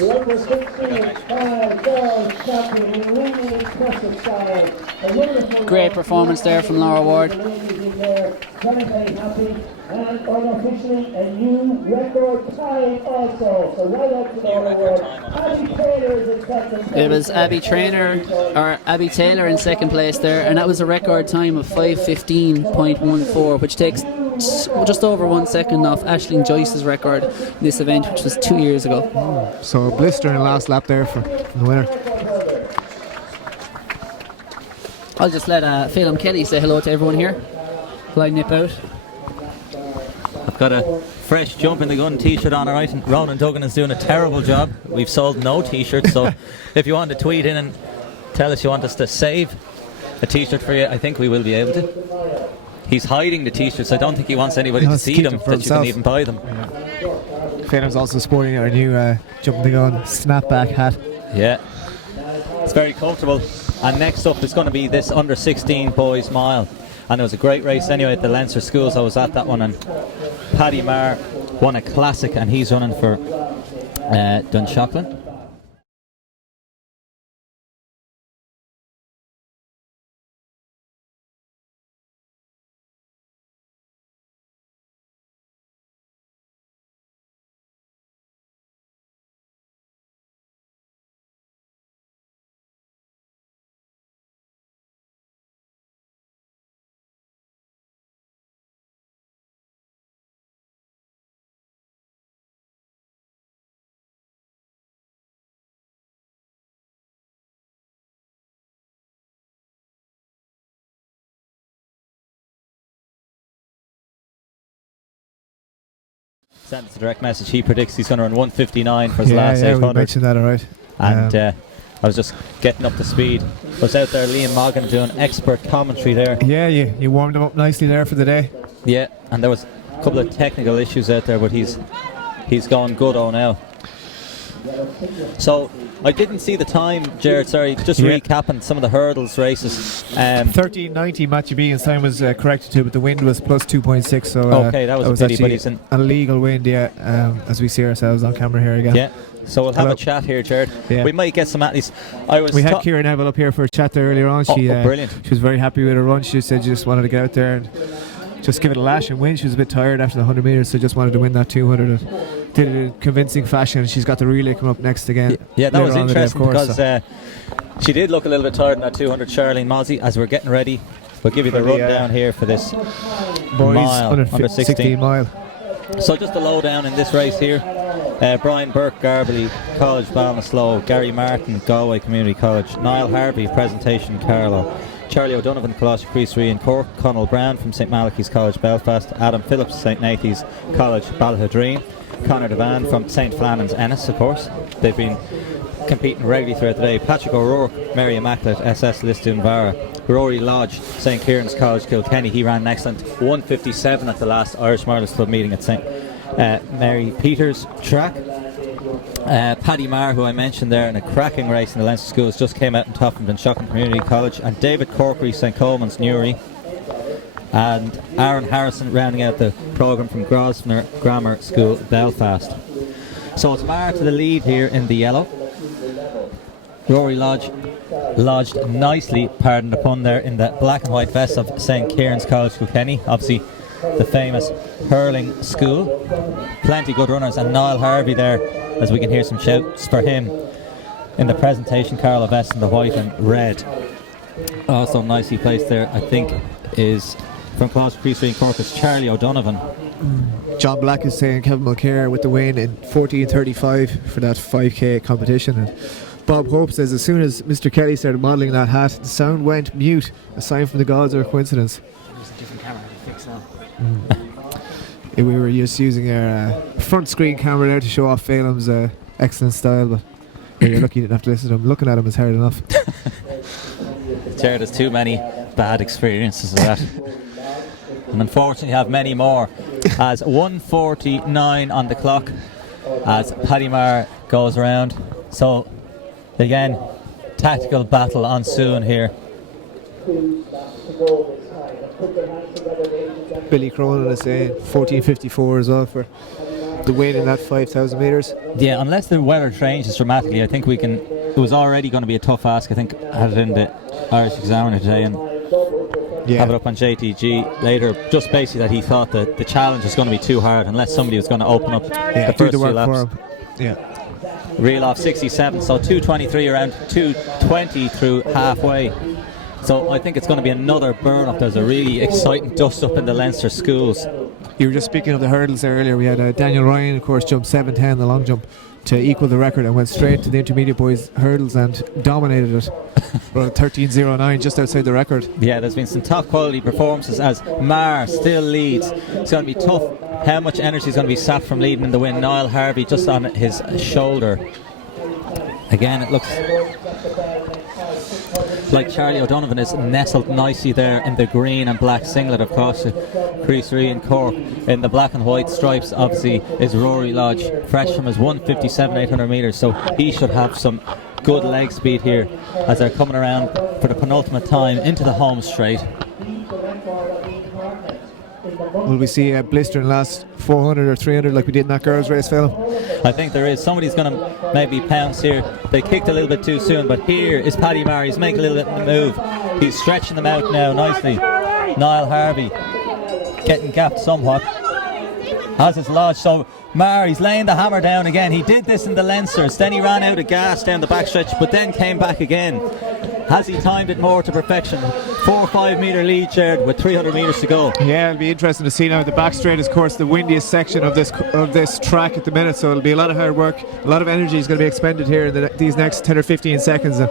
Great performance there from Laura Ward. Very, very happy, and unofficially a new record time also. So right up to the award. Abby Taylor is in second. It was Abby Taylor in second place there, and that was a record time of 5:15.14, which takes just over 1 second off Aisling Joyce's record in this event, which was 2 years ago. So a blistering last lap there for the winner. I'll just let Phelim Kelly say hello to everyone here while I nip out. got a fresh Jump in the Gun t-shirt on, alright, and Ronan Duggan is doing a terrible job. We've sold no t-shirts, so if you want to tweet in and tell us you want us to save a t-shirt for you, I think we will be able to. He's hiding the t-shirts. I don't think he wants anybody to see them, that you can even buy them. Fannon's also sporting our new Jump in the Gun snapback hat. Yeah, it's very comfortable. And next up is going to be this under 16 boys mile, and it was a great race anyway at the Leinster Schools. I was at that one, and Paddy Maher won a classic, and he's running for Dunshaughlin. Sent us a direct message. He predicts he's going to run 1:59 for his last 800. We mentioned that, alright. And I was just getting up to speed. I was out there, Liam Moggan, doing expert commentary there. Yeah, you warmed him up nicely there for the day. Yeah, and there was a couple of technical issues out there, but he's gone good now. So I didn't see the time, Jared. Sorry, just recapping some of the hurdles races. 13:90 Matthew Behan's time was corrected to, but the wind was plus 2.6. So okay, that was a pity. But he's an illegal wind, as we see ourselves on camera here again. Yeah. So we'll have a chat here, Jared. Yeah. We might get some at least. We had Kieran Neville up here for a chat there earlier on. She, brilliant. She was very happy with her run. She said she just wanted to get out there and just give it a lash and win. She was a bit tired after the 100 metres, so just wanted to win that 200. Did it in convincing fashion. She's got the relay coming up next again. Yeah, that was interesting because she did look a little bit tired in that 200. Charlene Mozzie, as we're getting ready, we'll give you the rundown here for this boys mile, under 16 mile. So just the lowdown in this race here. Brian Burke, Garbley College, Ballinasloe. Gary Martin, Galway Community College. Niall Harvey, Presentation, Carlow. Charlie O'Donovan, Colossus Priestry in Cork. Conal Brown from St Malachy's College, Belfast. Adam Phillips, St Nathan's College, Ballahadreen. Connor Devan from St Flannan's, Ennis, of course. They've been competing regularly throughout the day. Patrick O'Rourke, Mary Immaculate, SS Lisdoonvara. Rory Lodge, St Kieran's College, Kilkenny. He ran an excellent 1:57 at the last Irish Marlers Club meeting at St Mary Peter's track. Paddy Maher, who I mentioned there, in a cracking race in the Leinster Schools, just came out on top from Dunshaughlin Community College. And David Corkery, St Coleman's, Newry. And Aaron Harrison rounding out the programme from Grosvenor Grammar School, Belfast. So it's Maher to the lead here in the yellow. Rory Lodge lodged nicely, pardon the pun there, in the black and white vest of St Kieran's College, Kilkenny. Obviously the famous hurling school. Plenty good runners, and Niall Harvey there, as we can hear some shouts for him, in the Presentation Carlow vest in the white and red. Also nicely placed there, I think, is from Colossus Priestry in Cork, is Charlie O'Donovan. John Black is saying Kevin Mulcair with the win in 14:35 for that 5k competition. And Bob Hope says as soon as Mr. Kelly started modelling that hat, the sound went mute, a sign from the gods or a coincidence. There's a different camera to fix now. We were just using our front screen camera there to show off Phelan's excellent style, but you're lucky you didn't have to listen to him. Looking at him is hard enough. Jared has too many bad experiences of that. And unfortunately have many more. As 1:49 on the clock as Paddy Maher goes around. So again, tactical battle on soon here. Billy Cronin is saying 14:54 as well for the win in that 5,000 metres. Yeah, unless the weather changes dramatically, I think we can. It was already going to be a tough ask. I think I had it in the Irish Examiner today and have it up on JTG later. Just basically that he thought that the challenge was going to be too hard unless somebody was going to open up the first few laps. Reel off 67, so 2:23 around 2:20 through halfway. So I think it's going to be another burn up. There's a really exciting dust up in the Leinster Schools. You were just speaking of the hurdles there earlier. We had Daniel Ryan, of course, jump 7:10 the long jump to equal the record and went straight to the intermediate boys hurdles and dominated it. 13:09, just outside the record. Yeah, there's been some top quality performances as Mar still leads. It's going to be tough. How much energy is going to be sapped from leading in the win? Niall Harvey just on his shoulder. Again, it looks like Charlie O'Donovan is nestled nicely there in the green and black singlet of course, Crease 3 in Cork. In the black and white stripes obviously is Rory Lodge, fresh from his 1:57 800 metres, so he should have some good leg speed here as they're coming around for the penultimate time into the home straight. Will we see a blister in the last 400 or 300 like we did in that girls race, Phil? I think there is. Somebody's going to maybe pounce here. They kicked a little bit too soon, but here is Paddy Marr. He's making a little bit of a move. He's stretching them out now nicely. Niall Harvey getting gapped somewhat. Has his Lodge. So Marr, he's laying the hammer down again. He did this in the Leinsters. Then he ran out of gas down the backstretch, but then came back again. Has he timed it more to perfection? 4 or 5 metre lead shared with 300 metres to go. Yeah, it'll be interesting to see now. The back straight is, of course, the windiest section of this track at the minute, so it'll be a lot of hard work. A lot of energy is going to be expended here in these next 10 or 15 seconds. And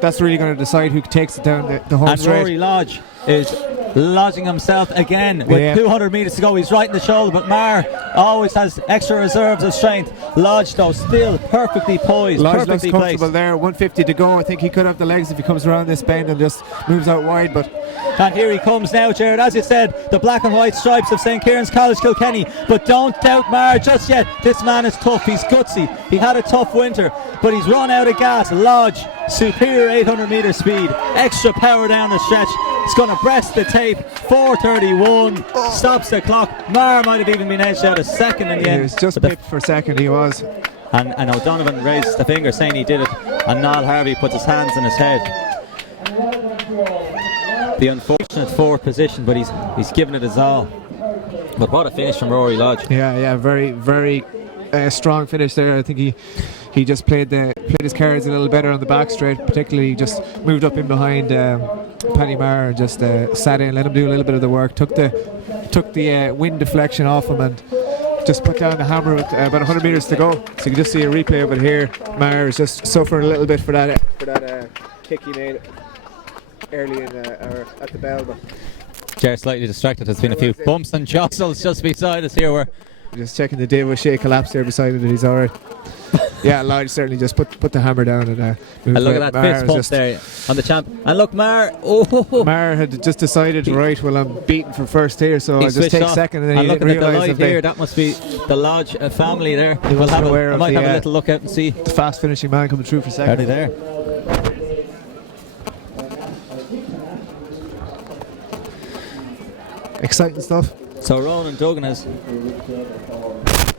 that's really going to decide who takes it down the home and straight. Rory Lodge is lodging himself again with 200 metres to go. He's right in the shoulder, but Marr always has extra reserves of strength. Lodge though still perfectly poised, Lodge perfectly looks comfortable placed there. 150 to go. I think he could have the legs if he comes around this bend and just moves out wide. But and here he comes now, Jared. As you said, the black and white stripes of St. Kieran's College Kilkenny. But don't doubt Marr just yet. This man is tough. He's gutsy. He had a tough winter, but he's run out of gas. Lodge, superior 800 metre speed, extra power down the stretch. It's going to breast the tape. 4:31 stops the clock. Marr might have even been edged out a second in the end. He was just pipped for a second. He was. And O'Donovan raised the finger saying he did it, and Niall Harvey puts his hands in his head. The unfortunate fourth position, but he's given it his all. But what a finish from Rory Lodge. Yeah, very, very strong finish there. I think he just played his cards a little better on the back straight, particularly just moved up in behind Paddy Marr and just sat in, let him do a little bit of the work, took the wind deflection off him and just put down the hammer with about 100 metres to go. So you can just see a replay of it here. Marr is just suffering a little bit for that kick he made early or at the bell. But Jared slightly distracted. There's been a few bumps and jostles just beside us here. We're just checking the David O'Shea collapse there beside him that he's alright. Yeah, Lodge certainly just put the hammer down and look at that fist pump there on the champ. And look, Marr had just decided, right, well, I'm beaten for first here, so I'll just take second. And then he looking at the light realised here, that must be the Lodge family there. He wasn't aware I might have a little look out and see the fast finishing man coming through for second. Are they there? Exciting stuff. So Ronan Duggan has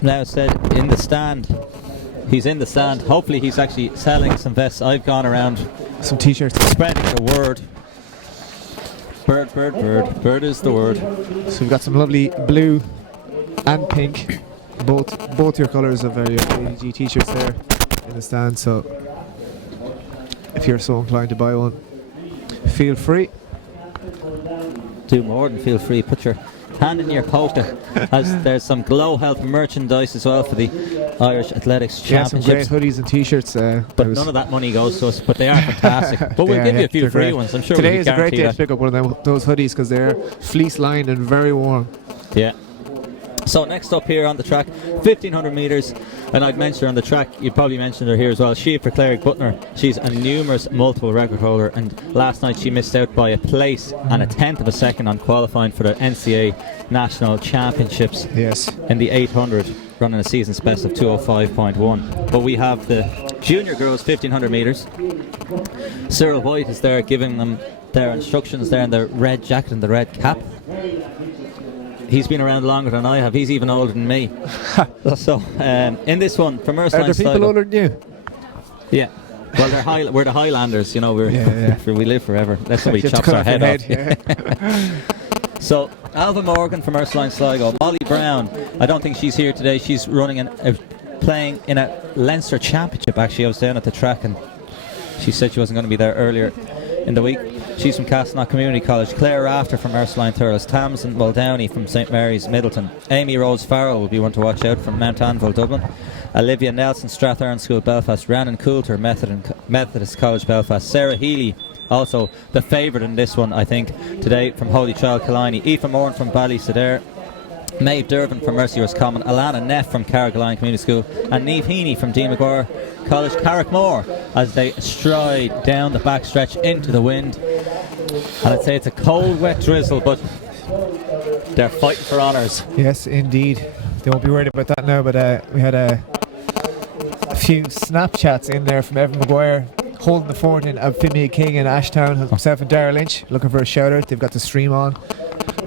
now said in the stand. He's in the stand. Hopefully he's actually selling some vests. I've gone around some t-shirts spreading the word. Bird, bird, bird. Bird is the word. So we've got some lovely blue and pink, both your colours of your ADG t-shirts there in the stand. So if you're so inclined to buy one, feel free. Do more than feel free. Put your hand in your pocket, as there's some GloHealth merchandise as well for the Irish Athletics Championships. Some great hoodies and t-shirts. But none of that money goes to us, but they are fantastic. But we'll give you a few free ones, I'm sure. Today is a great day to pick up one of those hoodies because they're fleece lined and very warm. Yeah. So next up here on the track, 1500 metres, and I'd mentioned her on the track, you probably mentioned her here as well, Shea Clarick Butner. She's a numerous multiple record holder, and last night she missed out by a place and a tenth of a second on qualifying for the NCA National Championships. Yes. In the 800, running a season's best of 205.1. But we have the junior girls 1500 metres. Cyril White is there giving them their instructions there in the red jacket and the red cap. He's been around longer than I have. He's even older than me. So, in this one, from Erskine Are there people older than you? Yeah. Well, we're the Highlanders, you know. We live forever. That's when we chops our head off. Yeah. So, Alva Morgan from Ursuline Sligo. Molly Brown, I don't think she's here today. She's running playing in a Leinster Championship, actually. I was down at the track and she said she wasn't going to be there earlier in the week. she's from Castleknock Community College. Claire Rafter from Ursuline Thurles. Tamsin Muldowney from St Mary's Middleton. Amy Rose Farrell will be one to watch out from Mount Anville, Dublin. Olivia Nelson, Strathern School, Belfast. Rhiannon Coulter, Methodist College, Belfast. Sarah Healy, also the favourite in this one, I think, today from Holy Child, Killiney. Aoife Moran from Ballysadare. Maeve Dervin from Mercy Roscommon. Alana Neff from Carrigaline Community School. And Niamh Heaney from Dean Maguire College, Carrickmore, as they stride down the backstretch into the wind. And I'd say it's a cold, wet drizzle, but they're fighting for honours. Yes, indeed. They won't be worried about that now, but we had a few Snapchats in there from Evan Maguire holding the fort in Amphibia King in Ashtown. Himself and Darrell Lynch looking for a shout out. They've got the stream on.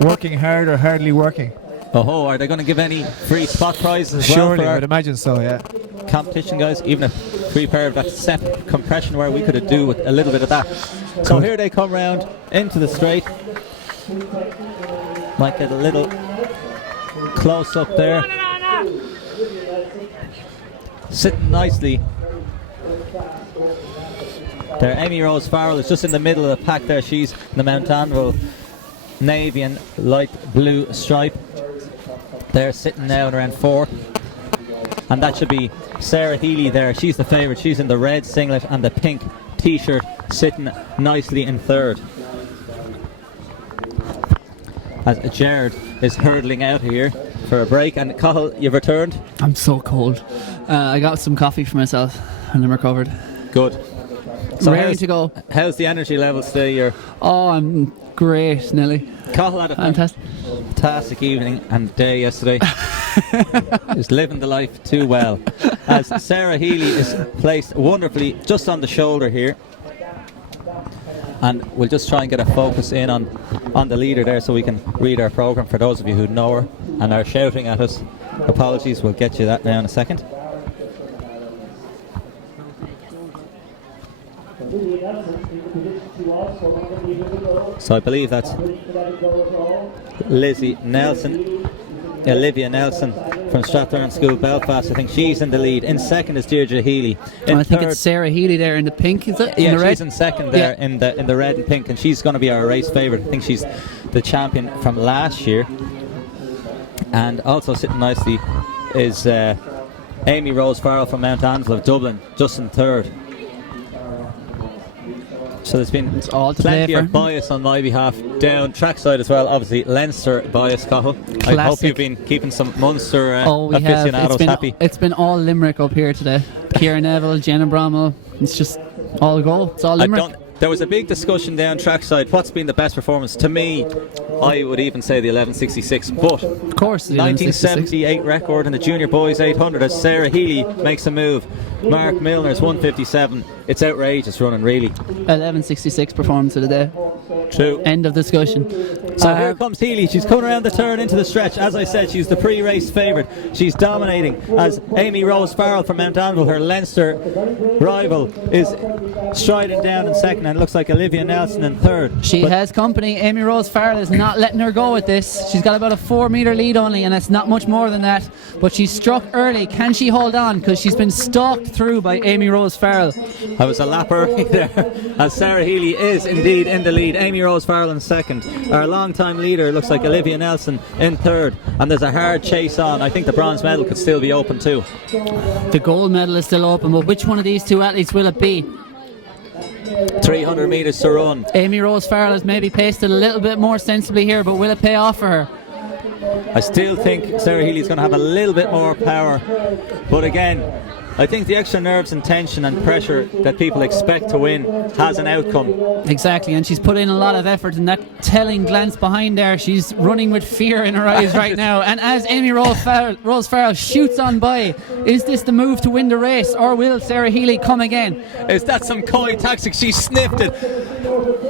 Working hard or hardly working? Oh, are they going to give any free spot prizes as Surely, well? I would imagine so, yeah. Competition, guys, even a free pair of that set compression wear, we could do with a little bit of that. So here they come round into the straight. Might get a little close up there. Sitting nicely there. Amy Rose Farrell is just in the middle of the pack there. She's in the Mount Anville navy and light blue stripe. They're sitting now in around 4th. And that should be Sarah Healy there. She's the favourite. She's in the red singlet and the pink t-shirt, sitting nicely in 3rd. As Jared is hurtling out here for a break. And Cathal, you've returned? I'm so cold. I got some coffee for myself and I'm recovered. Good. So ready to go. How's the energy level today? Oh, I'm great, Nelly. Cathal had a fantastic evening and day yesterday. Is living the life too well. As Sarah Healy is placed wonderfully just on the shoulder here. And we'll just try and get a focus in on the leader there so we can read our programme for those of you who know her and are shouting at us. Apologies, we'll get you that now in a second. So I believe that's Lizzie Nelson, Olivia Nelson from Strathern School, Belfast. I think she's in the lead. In 2nd is Deirdre Healy. I think it's Sarah Healy there in the pink, is it? Yeah, in the she's in 2nd there in the red and pink, and she's going to be our race favourite. I think she's the champion from last year. And also sitting nicely is Amy Rose Farrell from Mount Anville of Dublin, just in 3rd. So there's been plenty of bias on my behalf down trackside as well. Obviously Leinster bias, Cathal. I hope you've been keeping some Munster aficionados happy. It's been all Limerick up here today. Ciara Neville, Jenna Bramwell. It's just all go. It's all Limerick. There was a big discussion down trackside. What's been the best performance? To me, I would even say the 1166. But of course, the 1978 record in the Junior Boys 800 as Sarah Healy makes a move. Mark Milner's 157. It's outrageous running, really. 1166 performance of the day. True. End of discussion. So here comes Healy. She's coming around the turn into the stretch. As I said, she's the pre-race favourite. She's dominating as Amy Rose Farrell from Mount Anville, her Leinster rival, is striding down in 2nd, and it looks like Olivia Nelson in 3rd. She has company. Amy Rose Farrell is not letting her go with this. She's got about a 4 metre lead only, and it's not much more than that. But she's struck early. Can she hold on? Because she's been stalked through by Amy Rose Farrell. I was a lap early there, as Sarah Healy is indeed in the lead. Amy Rose Farrell in 2nd. Our long-time leader looks like Olivia Nelson in 3rd, and there's a hard chase on. I think the bronze medal could still be open too. The gold medal is still open, but which one of these two athletes will it be? 300 metres to run. Amy Rose Farrell has maybe paced it a little bit more sensibly here, but will it pay off for her? I still think Sarah Healy's going to have a little bit more power, but again, I think the extra nerves and tension and pressure that people expect to win has an outcome. Exactly, and she's put in a lot of effort, and that telling glance behind there, she's running with fear in her eyes right now. And as Amy Rose Farrell shoots on by, is this the move to win the race, or will Sarah Healy come again? Is that some coy tactic? She sniffed it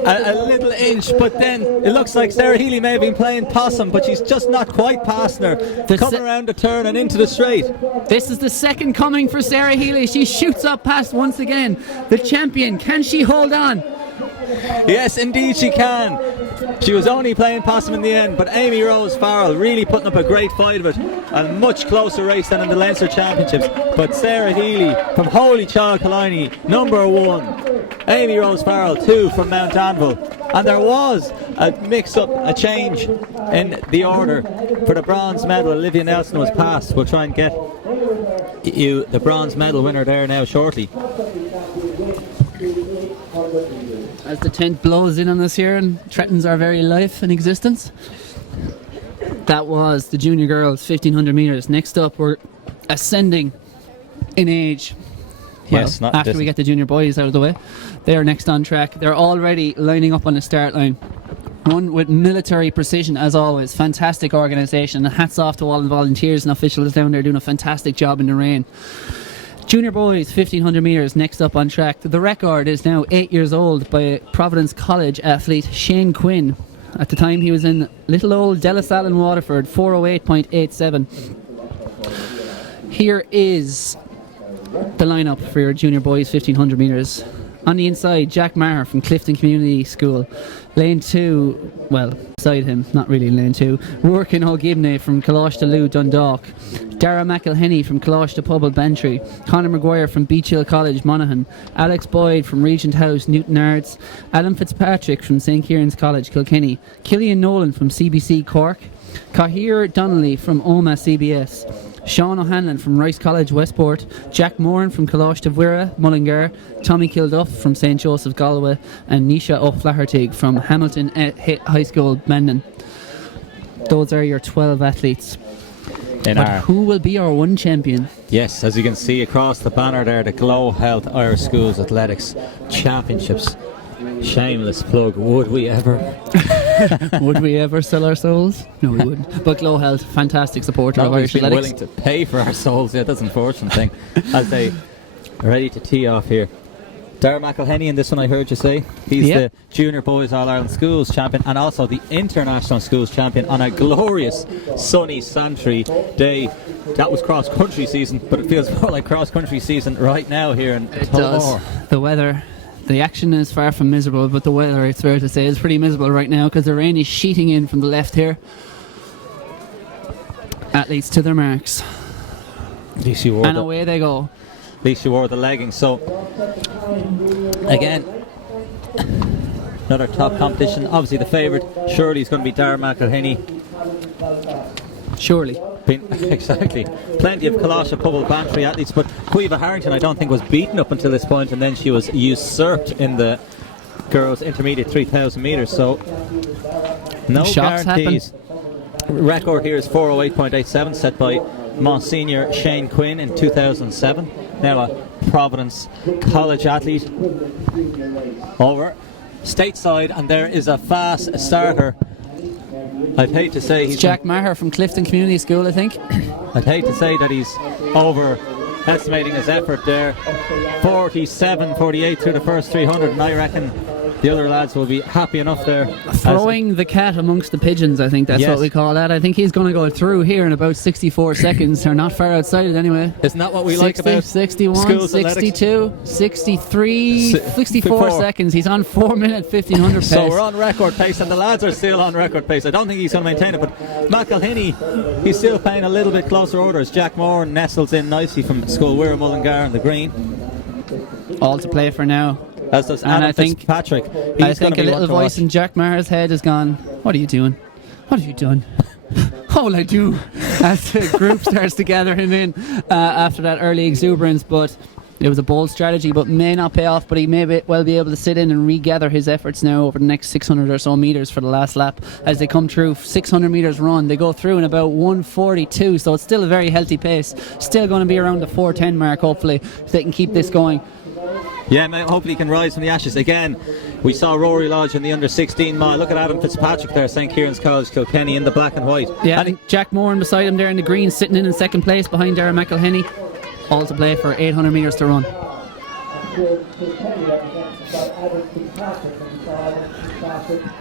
a little inch, but then it looks like Sarah Healy may have been playing possum, but she's just not quite passing her. Coming around the turn and into the straight. This is the second coming for Sarah Healy. She shoots up past once again the champion. Can she hold on? Yes, indeed she can. She was only playing possum in the end, but Amy Rose Farrell really putting up a great fight of it. A much closer race than in the Leinster Championships. But Sarah Healy from Holy Child, Killiney, number 1. Amy Rose Farrell 2 from Mount Anvil. And there was a mix-up, a change in the order. For the bronze medal, Olivia Nelson was passed. We'll try and get you the bronze medal winner there now shortly. As the tent blows in on us here and threatens our very life and existence. That was the junior girls 1500 metres. Next up, we're ascending in age. Yes, well, not after we get the junior boys out of the way. They are next on track. They're already lining up on the start line. Run with military precision as always. Fantastic organisation. And hats off to all the volunteers and officials down there doing a fantastic job in the rain. Junior boys 1500 metres next up on track. The record is now 8 years old by Providence College athlete Shane Quinn. At the time he was in little old Delasal in Waterford, 4:08.87. Here is the lineup for your junior boys 1500 metres. On the inside, Jack Maher from Clifton Community School. Lane 2, well, beside him, not really in lane 2. Rourke O'Gibney from Coláiste Dundalk. Dara McElhenney from Coláiste Pobble Bantry. Conor Maguire from Beach Hill College Monaghan. Alex Boyd from Regent House Newton Ards. Alan Fitzpatrick from St Kieran's College Kilkenny. Killian Nolan from CBC Cork. Cahir Donnelly from OMA CBS. Sean O'Hanlon from Rice College Westport, Jack Moran from Coláiste Mhuire Mullingar, Tommy Kilduff from St Joseph Galway, and Nisha O'Flaherty from Hamilton High School Mendon. Those are your 12 athletes. Who will be our one champion? Yes, as you can see across the banner there, the GloHealth Irish Schools Athletics Championships. Shameless plug, would we ever? Would we ever sell our souls? No, we wouldn't. But GloHealth, fantastic supporter of Irish athletics. Willing to pay for our souls, yeah, that's an unfortunate thing. As they are ready to tee off here. Dara McElhenney in this one, I heard you say. He's the Junior Boys All-Ireland Schools champion and also the International Schools champion on a glorious sunny Santry day. That was cross-country season, but it feels more like cross-country season right now here in Tullamore. The weather, the action is far from miserable, but the weather, it's fair to say, is pretty miserable right now because the rain is sheeting in from the left here. Athletes to their marks. At least you wore and away they go. At least you wore the leggings. So, again, another top competition. Obviously the favourite surely is going to be Dara McElhenney. Surely. Exactly. Plenty of Coláiste Pobble Bantry athletes, but Caoimhe Harrington I don't think was beaten up until this point, and then she was usurped in the girls intermediate 3,000 metres. So no shocks guarantees. Happen. Record here is 4:08.87 set by Monsignor Shane Quinn in 2007. Now a Providence College athlete. Over stateside, and there is a fast starter. I'd hate to say he's Jack Maher from Clifton Community School, I think. I'd hate to say that he's overestimating his effort there. 47.48 through the first 300, and I reckon the other lads will be happy enough there. Throwing the cat amongst the pigeons, I think that's what we call that. I think he's going to go through here in about 64 seconds. They're not far outside it anyway. Isn't that what we like about 61, 62, 63, 64 seconds. He's on 4 minute 1500 pace. So we're on record pace, and the lads are still on record pace. I don't think he's going to maintain it, but McElhenney, he's still playing a little bit closer order as Jack Moore nestles in nicely from School Mhuire Mullingar in the green. All to play for now. As does Adam Fitzpatrick. I think a little voice in Jack Maher's head has gone, what are you doing? What have you done? What will I do? As the group starts to gather him in after that early exuberance, but it was a bold strategy, but may not pay off. But he may well be able to sit in and regather his efforts now over the next 600 or so metres for the last lap as they come through. 600 metres run, they go through in about 1:42, so it's still a very healthy pace. Still going to be around the 4:10 mark, hopefully, if they can keep this going. Yeah, hopefully he can rise from the ashes. Again, we saw Rory Lodge in the under-16 mile. Look at Adam Fitzpatrick there, St Kieran's College Kilkenny in the black and white. Yeah, and Jack Moran beside him there in the green, sitting in second place behind Dara McElhenney. All to play for 800 metres to run.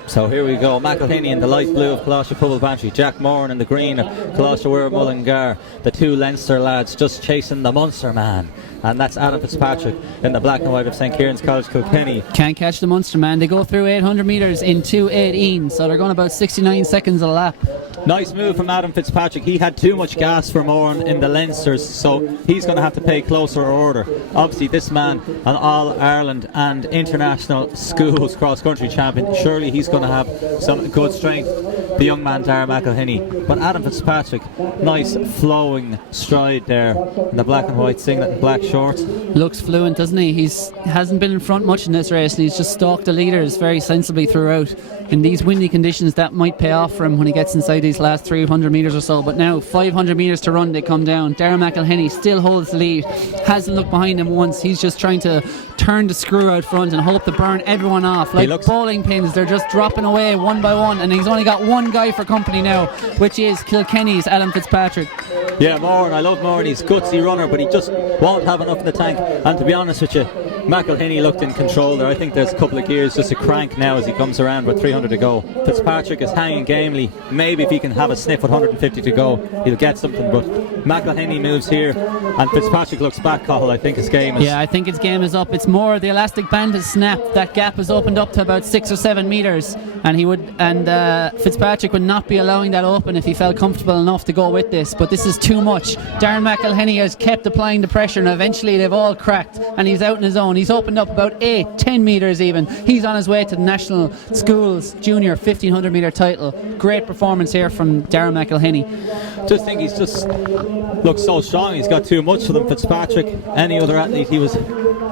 So here we go, McElhenney in the light blue of Coláiste Pobble Bantry, Jack Moran in the green of Coláiste Mhuire Mullingar, the two Leinster lads just chasing the Munster man, and that's Adam Fitzpatrick in the black and white of St Kieran's College Kilkenny. Can't catch the Munster man. They go through 800 metres in 2:18, so they're going about 69 seconds a lap. Nice move from Adam Fitzpatrick. He had too much gas for Moran in the Leinsters, so he's going to have to pay closer order. Obviously, this man, an All-Ireland and international schools cross-country champion, surely he's going to have some good strength, the young man Darragh McElhinney. But Adam Fitzpatrick, nice flowing stride there in the black and white singlet and black shorts. Looks fluent, doesn't he? Hasn't been in front much in this race, and he's just stalked the leaders very sensibly throughout. In these windy conditions, that might pay off for him when he gets inside these last 300 metres or so. But now 500 metres to run, they come down. Darragh McElhinney still holds the lead, hasn't looked behind him once. He's just trying to turn the screw out front and hope to burn everyone off like bowling pins. They're just dropping away one by one, and he's only got one guy for company now, which is Kilkenny's Alan Fitzpatrick. Yeah, Moran, I love Moran. He's a gutsy runner, but he just won't have enough in the tank. And to be honest with you, McElhinney looked in control there. I think there's a couple of gears just a crank now as he comes around with 300 to go. Fitzpatrick is hanging gamely. Maybe if he can have a sniff with 150 to go, he'll get something. But McElhinney moves here, and Fitzpatrick looks back, Cathal. I think his game is... Yeah, I think his game is up. It's more the elastic band has snapped. That gap has opened up to about 6 or 7 metres, and Fitzpatrick would not be allowing that open if he felt comfortable enough to go with this. But this is too much. Darragh McElhinney has kept applying the pressure, and eventually they've all cracked, and he's out on his own. He's opened up about 8-10 metres even. He's on his way to the National Schools Junior 1500 metre title. Great performance here from Darragh McElhinney. Just think he's just looks so strong. He's got too much for them. Fitzpatrick, any other athlete, he was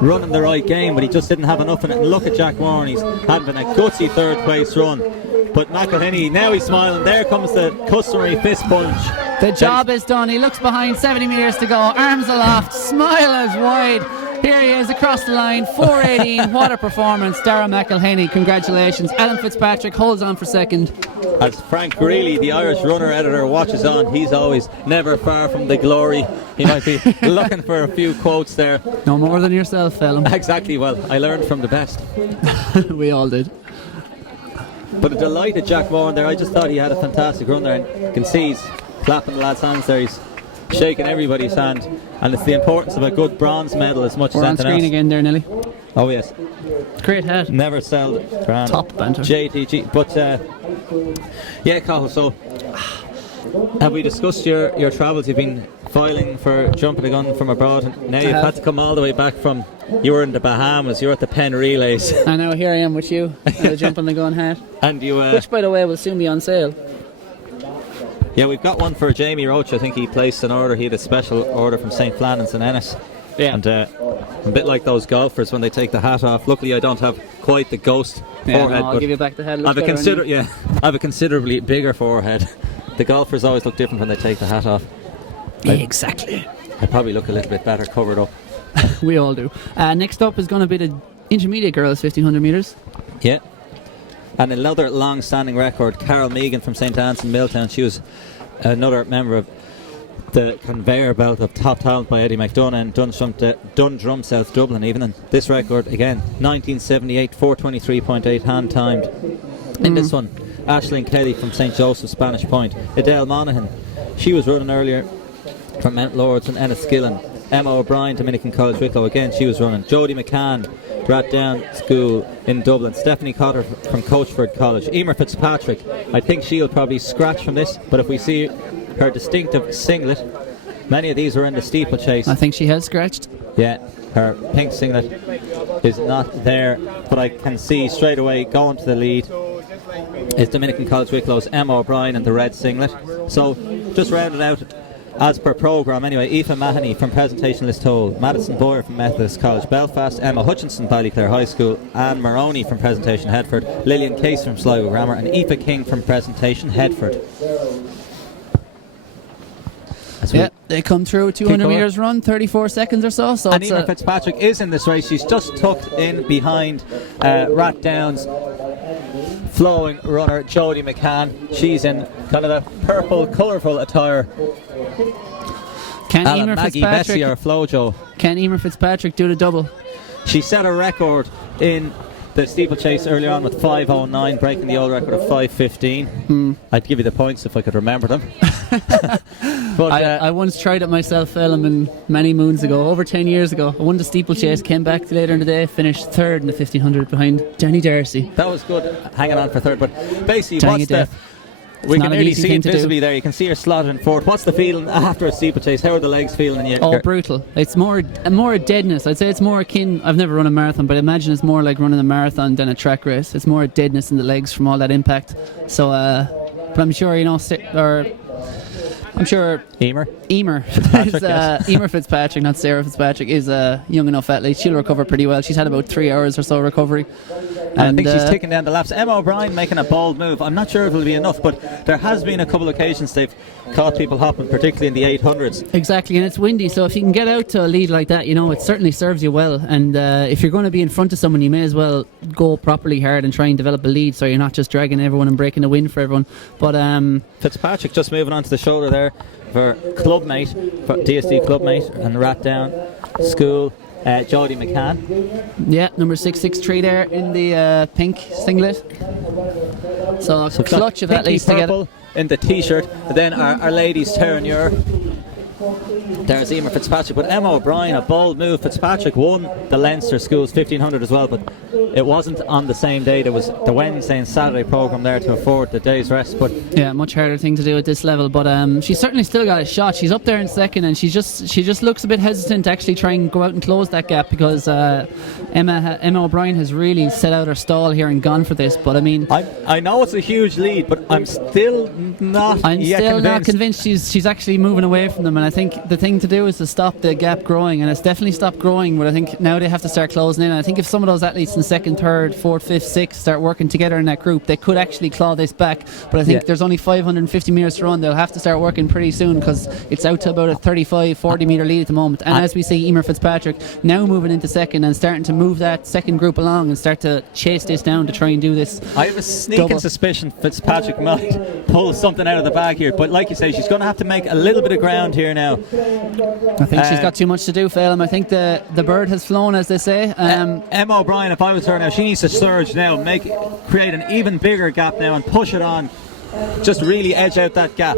running the right game, but he just didn't have enough in it. And look at Jack Moran, he's having a gutsy third place run. But McElhinney, now he's smiling. There comes the customary fist punch. The job is done. He looks behind, 70 metres to go, arms aloft, smile is wide. Here he is across the line, 4:18. What a performance. Darragh McElhinney, congratulations. Alan Fitzpatrick holds on for second. As Frank Greeley, the Irish runner editor, watches on, he's always never far from the glory. He might be looking for a few quotes there. No more than yourself, Phelim. Exactly, well, I learned from the best. We all did. But a delighted Jack Moran there. I just thought he had a fantastic run there, and you can see he's clapping the lad's hands there. He's shaking everybody's hand, and it's the importance of a good bronze medal as much We're as on anything screen else. again there, Nelly. Oh yes, great hat. Never sell it. Top banter. JTG. But yeah, Cathal, so have we discussed your travels? You've been filing for jumping a gun from abroad, and now you've had to come all the way back from... You were in the Bahamas, you were at the Penn Relays. I know, here I am with you, the jumping the gun hat. And you... which, by the way, will soon be on sale. Yeah, we've got one for Jamie Roach. I think he placed an order. He had a special order from St. Flannan's in Ennis. Yeah. And a bit like those golfers when they take the hat off. Luckily, I don't have quite the ghost forehead. No, I'll give you back the head. I have a considerably bigger forehead. The golfers always look different when they take the hat off. Exactly. I probably look a little bit better covered up. We all do. Next up is going to be the intermediate girls, 1500 metres. Yeah. And another long-standing record, Carol Megan from St. Anne's in Milltown. She was another member of the conveyor belt of top talent by Eddie McDonough and Dundrum, South Dublin even. And this record, again, 1978, 4:23.8 hand-timed. In this one, Aisling Kelly from St. Joseph's, Spanish Point. Adele Monaghan, she was running earlier from Mount Lords and Enniskillen. Emma O'Brien, Dominican College Wicklow, again she was running. Jodie McCann, Ratdown School in Dublin. Stephanie Cotter from Coachford College. Emer Fitzpatrick, I think she'll probably scratch from this, but if we see her distinctive singlet, many of these were in the steeplechase. I think she has scratched. Yeah, her pink singlet is not there, but I can see straight away going to the lead is Dominican College Wicklow's Emma O'Brien in the red singlet. So just rounded out as per programme anyway. Aoife Mahoney from Presentation Listowel, Madison Boyer from Methodist College Belfast, Emma Hutchinson, Ballyclare High School, Anne Maroney from Presentation Headford, Lillian Case from Sligo Grammar, and Aoife King from Presentation Headford. Yeah, they come through 200 metres run, 34 seconds or so. And Emer Fitzpatrick is in this race. She's just tucked in behind Ratdown's flowing runner Jodie McCann. She's in kind of a purple, colourful attire. Can Emer Maggie Bessie or Flojo. Can Emer Fitzpatrick do the double? She set a record in the steeplechase earlier on with 5:09, breaking the old record of 5:15. I'd give you the points if I could remember them. But I once tried it myself, many moons ago, over 10 years ago. I won the steeplechase, came back later in the day, finished third in the 1500 behind Danny Darcy. That was good, hanging on for third. But basically, We not can an nearly easy see thing it to do. visibly there. You can see her slotted in fourth. What's the feeling after a steeplechase? How are the legs feeling? Oh, brutal. It's more a deadness. I'd say it's more akin. I've never run a marathon, but I imagine it's more like running a marathon than a track race. It's more a deadness in the legs from all that impact. So, but I'm sure I'm sure Emer is, Emer Fitzpatrick, not Sarah Fitzpatrick, is a young enough athlete. She'll recover pretty well. She's had about 3 hours or so recovery. And I think she's ticking down the laps. Emma O'Brien making a bold move. I'm not sure if it'll be enough, but there has been a couple of occasions they've caught people hopping, particularly in the 800s. Exactly, and it's windy, so if you can get out to a lead like that, it certainly serves you well. And if you're going to be in front of someone, you may as well go properly hard and try and develop a lead, so you're not just dragging everyone and breaking the wind for everyone. But Fitzpatrick just moving on to the shoulder there for clubmate, for DSD clubmate, and Rat Down School. Jodie McCann. Yeah, number 663 there in the pink singlet. So clutch of athletes together. In the t-shirt, and then our ladies Terranure. There's Emer Fitzpatrick, but Emma O'Brien, a bold move. Fitzpatrick won the Leinster Schools 1500 as well, but it wasn't on the same day. There was the Wednesday and Saturday programme there to afford the day's rest. But yeah, much harder thing to do at this level. But she's certainly still got a shot. She's up there in second, and she just looks a bit hesitant to actually try and go out and close that gap, because Emma O'Brien has really set out her stall here and gone for this. But I mean, I know it's a huge lead, but I'm still not convinced she's actually moving away from them. And I think the thing to do is to stop the gap growing, and it's definitely stopped growing, but I think now they have to start closing in. And I think if some of those athletes in second, third, fourth, fifth, sixth start working together in that group, they could actually claw this back. But I think there's only 550 metres to run. They'll have to start working pretty soon, because it's out to about a 35-40 metre lead at the moment. And as we see, Emer Fitzpatrick now moving into second and starting to move that second group along and start to chase this down to try and do this. I have a sneaking suspicion Fitzpatrick might pull something out of the bag here, but like you say, she's going to have to make a little bit of ground here now. I think she's got too much to do, Phelim. I think the bird has flown, as they say. Emma O'Brien, if I was her now, she needs to surge now, create an even bigger gap now and push it on. Just really edge out that gap.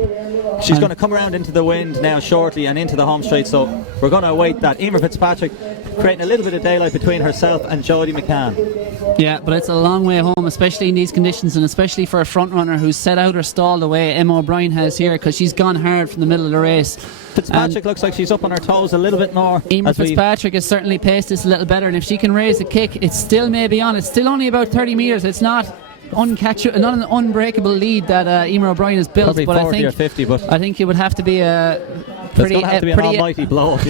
She's going to come around into the wind now shortly and into the home straight, so we're going to await that. Emer Fitzpatrick creating a little bit of daylight between herself and Jodie McCann. Yeah, but it's a long way home, especially in these conditions, and especially for a front runner who's set out her stall the way Emma O'Brien has here, because she's gone hard from the middle of the race. Fitzpatrick looks like she's up on her toes a little bit more. Emer Fitzpatrick has certainly paced this a little better, and if she can raise a kick, it's still maybe on. It's still only about 30 metres. It's not not an unbreakable lead that Emer O'Brien has built. Probably but 40 I think or 50, but I think it would have to be a pretty an almighty blow up,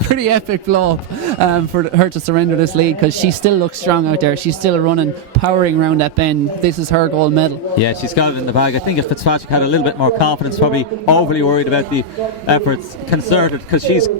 pretty epic blow up for her to surrender this lead, because she still looks strong out there. She's still running, powering around that bend. This is her gold medal. Yeah, she's got it in the bag. I think if Fitzpatrick had a little bit more confidence, probably overly worried about the efforts concerted, because she's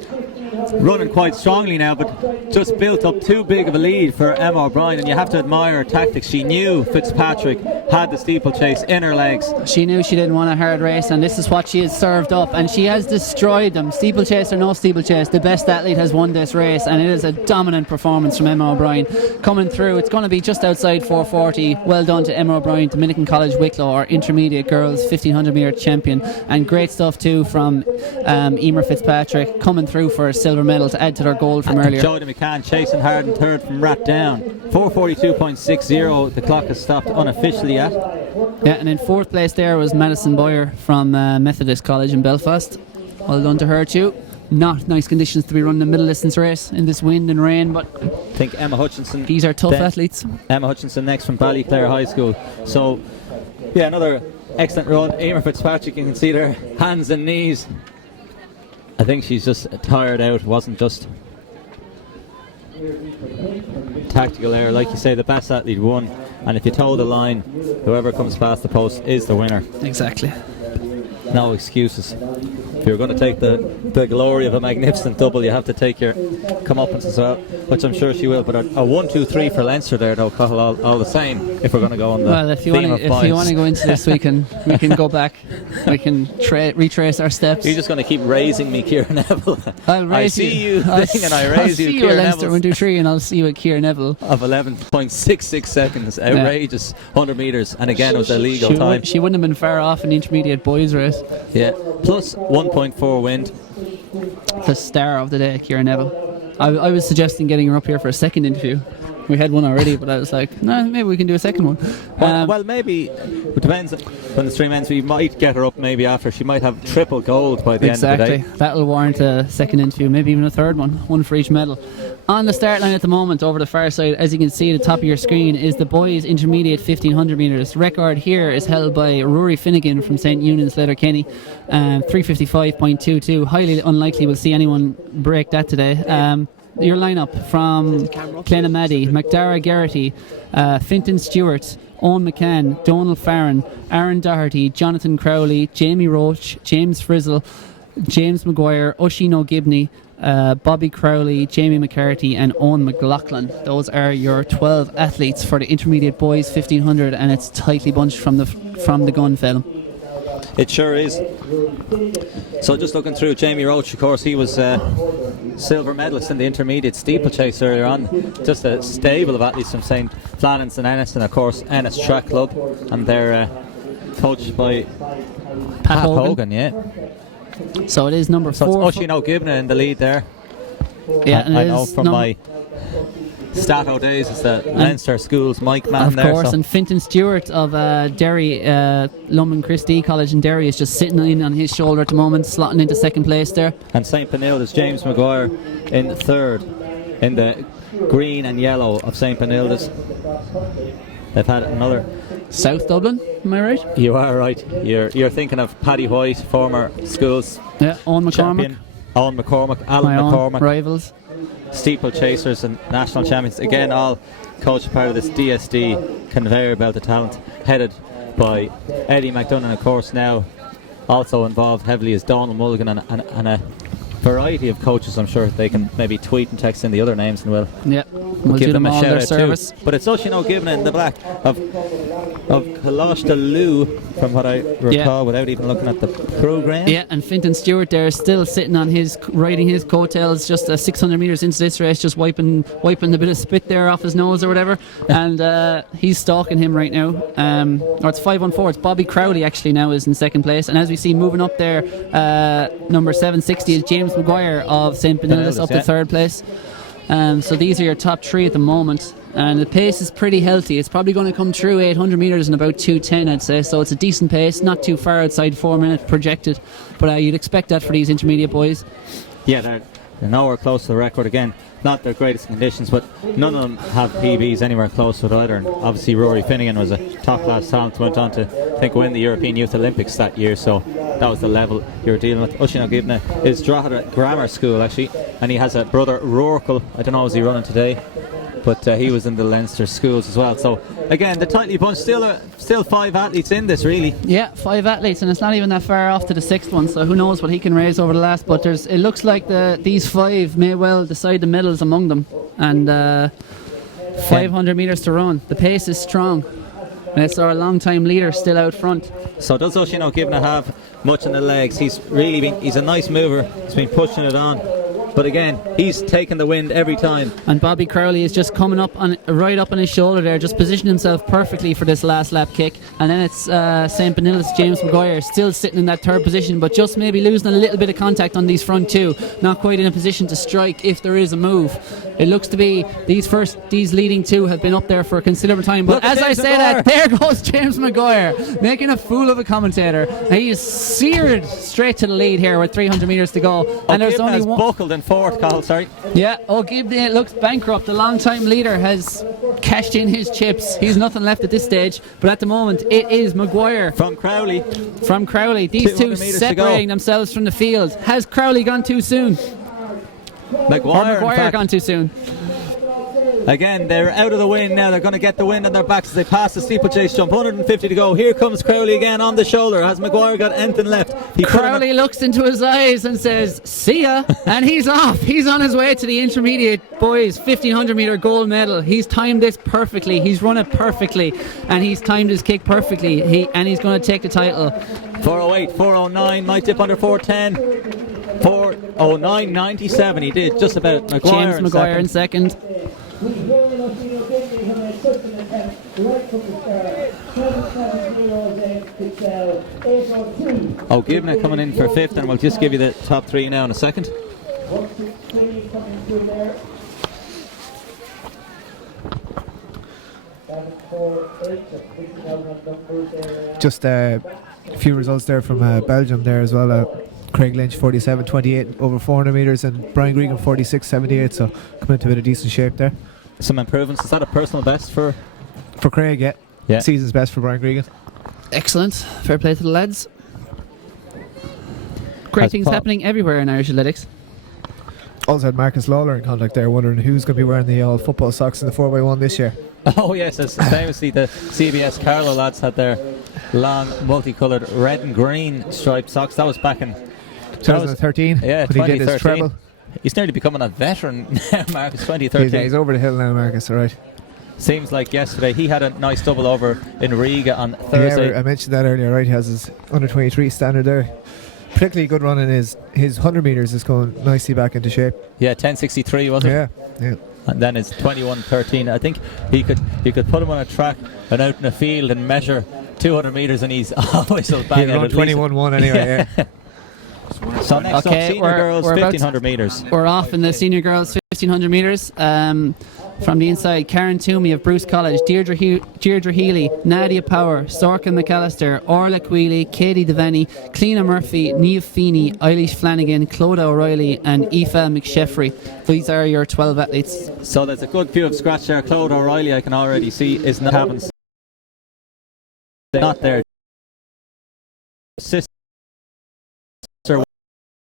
running quite strongly now, but just built up too big of a lead for Emma O'Brien, and you have to admire her tactics. She knew Fitzpatrick had the steeplechase in her legs. She knew she didn't want a hard race, and this is what she has served up, and she has destroyed them. Steeplechase or no steeplechase, the best athlete has won this race, and it is a dominant performance from Emma O'Brien coming through. It's going to be just outside 440. Well done to Emma O'Brien, Dominican College Wicklow, our intermediate girls 1500 metre champion, and great stuff too from Emer Fitzpatrick coming through for a silver medal to add to their gold from earlier. Jodie McCann chasing hard in third from Rat Down. 4:42.60 the clock has stopped unofficially at. Yeah, and in fourth place there was Madison Boyer from Methodist College in Belfast. Well done to her too. Not nice conditions to be running a middle distance race in this wind and rain, but I think Emma Hutchinson, these are tough athletes. Emma Hutchinson next from Ballyclare High School. So yeah, another excellent run. Emer Fitzpatrick, you can see their hands and knees. I think she's just tired out. It wasn't just tactical error. Like you say, the best athlete won, and if you toe the line, whoever comes past the post is the winner. Exactly. No excuses. If you're going to take the glory of a magnificent double, you have to take your comeuppance as well, which I'm sure she will. But a 1-2-3 for Leinster there, though, Cathal, all the same. If we're going to go on the well, if you want to go into this, we can go back. We can retrace our steps. You're just going to keep raising me, Ciara Neville. I see you thing, and I raise you, Ciara Neville. 1-2-3, and I'll see you at Ciara Neville of 11.66 seconds. Outrageous 100 metres, and again it was illegal time. She wouldn't have been far off in the intermediate boys race. Yeah, plus 1.4 wind. The star of the day, Ciara Neville. I was suggesting getting her up here for a second interview. We had one already, but I was like, no, maybe we can do a second one. Well, maybe it depends when the stream ends. We might get her up maybe after. She might have triple gold by the end of the day. That'll warrant a second interview, maybe even a third one for each medal. On the start line at the moment, over the far side, as you can see at the top of your screen, is the boys' intermediate 1500 metres. Record here is held by Rory Finnegan from St Eunan's Letterkenny, 355.22. Highly unlikely we'll see anyone break that today. Your lineup from Clenamady, McDara Garrity, Fintan Stewart, Owen McCann, Donald Farron, Aaron Doherty, Jonathan Crowley, Jamie Roach, James Frizzle, James Maguire, Oisin O'Gibney, Bobby Crowley, Jamie McCarthy and Owen McLaughlin. Those are your 12 athletes for the intermediate boys 1500, and it's tightly bunched from the gun film. It sure is. So just looking through, Jamie Roach, of course, he was silver medalist in the intermediate steeplechase earlier on. Just a stable of athletes from St Flannan's and Ennis, and of course Ennis Track Club, and they're coached by Pat Hogan. Yeah. So it is number 4. So it's Oisin O'Gibney in the lead there. Yeah, I know from my Stato days, it's the Leinster Schools Mike man there. Of course, and Fintan Stewart of Derry, London Christie College in Derry is just sitting in on his shoulder at the moment, slotting into second place there. And St Benilde's James Maguire in third in the green and yellow of St Benilde's. They've had another South Dublin, am I right? You are right. You're thinking of Paddy White, former Schools Owen McCormack champion, Owen McCormack, Alan McCormack, rivals, steeplechasers and national champions. Again, all coached part of this DSD conveyor belt of talent, headed by Eddie McDonough. Of course, now also involved heavily is Donald Mulligan and a variety of coaches. I'm sure they can maybe tweet and text in the other names, and we'll give them a all shout their out service. too. But it's Oisin O'Gibney in the black of Kalash de Lou, from what I recall, without even looking at the programme. Yeah, and Fintan Stewart there is still sitting on riding his coattails, just 600 metres into this race, just wiping a bit of spit there off his nose or whatever, and he's stalking him right now. Or it's 514. It's Bobby Crowley actually now is in second place, and as we see moving up there, number 760 is James Maguire of St Benilde's up to third place. So these are your top 3 at the moment, and the pace is pretty healthy. It's probably going to come through 800 metres in about 2:10, I'd say, so it's a decent pace, not too far outside 4 minutes projected, but you'd expect that for these intermediate boys. Yeah, they're nowhere close to the record. Again, not their greatest conditions, but none of them have PBs anywhere close to it either. And obviously Rory Finnegan was a top-class talent, went on to win the European Youth Olympics that year, so that was the level you were dealing with. Oisin O'Gibney is Drogheda Grammar School actually, and he has a brother Rorkel. I don't know, is he running today? But he was in the Leinster Schools as well. So again, the tightly bunched, still 5 athletes in this really. Yeah, 5 athletes, and it's not even that far off to the 6th one, so who knows what he can raise over the last. But it looks like these 5 may well decide the medals among them, and 500 metres to run. The pace is strong, and it's our long-time leader still out front. So does Oisin O'Gibney have much in the legs? He's a nice mover. He's been pushing it on. But again, he's taking the wind every time. And Bobby Crowley is just coming right up on his shoulder there, just positioning himself perfectly for this last lap kick. And then it's St Benilde's James Maguire still sitting in that third position, but just maybe losing a little bit of contact on these front 2. Not quite in a position to strike if there is a move. It looks to be these leading 2 have been up there for a considerable time. But as I say that, there goes James Maguire, making a fool of a commentator. He is seared straight to the lead here with 300 metres to go. And there's only one buckled in fourth, Carl, sorry. Yeah, O'Gibney looks bankrupt. The long-time leader has cashed in his chips. He's nothing left at this stage. But at the moment, it is Maguire. From Crowley. These 2 separating themselves from the field. Has Crowley gone too soon? Maguire gone too soon? Again, they're out of the wind now. They're going to get the wind on their backs as they pass the steeplechase jump. 150 to go. Here comes Crowley again on the shoulder. Has Maguire got anything left? Crowley looks into his eyes and says, "See ya," and he's off. He's on his way to the intermediate boys 1500 metre gold medal. He's timed this perfectly. He's run it perfectly, and he's timed his kick perfectly. He's going to take the title. 408, 409, might dip under 410. 409.97. He did just about. James Maguire in second. O'Gibney coming in for 5th, and we'll just give you the top 3 now in a second. Just a few results there from Belgium there as well. Craig Lynch 47.28 over 400 metres and Brian Gregan 46.78, so coming into a bit of decent shape there. Some improvements. Is that a personal best for Craig? Yeah. Season's best for Brian Gregan. Excellent. Fair play to the lads. Great things happening everywhere in Irish athletics. Also had Marcus Lawler in contact there, wondering who's going to be wearing the old football socks in the 4x1 this year. Oh yes, as famously the CBS Carlow lads had their long multicoloured red and green striped socks. That was back in 2013. Yeah, when he did his treble. He's nearly becoming a veteran now, Marcus. 2013. He's over the hill now, Marcus. All right. Seems like yesterday he had a nice double over in Riga on Thursday. Yeah, I mentioned that earlier. Right, he has his under 23 standard there. Particularly good run in his 100 metres is going nicely back into shape. Yeah, 10.63 was it? Yeah. And then it's 21.13. I think you could put him on a track and out in a field and measure 200 metres and he's always will bang out. He'll run 21.1 anyway. Yeah. So next up, senior girls 1500 metres. We're off in the senior girls 1500 metres. From the inside, Karen Toomey of Bruce College, Deirdre Healy, Nadia Power, Sorkin McAllister, Orla Queely, Katie Devaney, Cleena Murphy, Niamh Feeney, Eilish Flanagan, Clodagh O'Reilly and Aoife McSheffrey. These are your 12 athletes. So there's a good few of scratch there. Clodagh O'Reilly I can already see is not having not there. Sister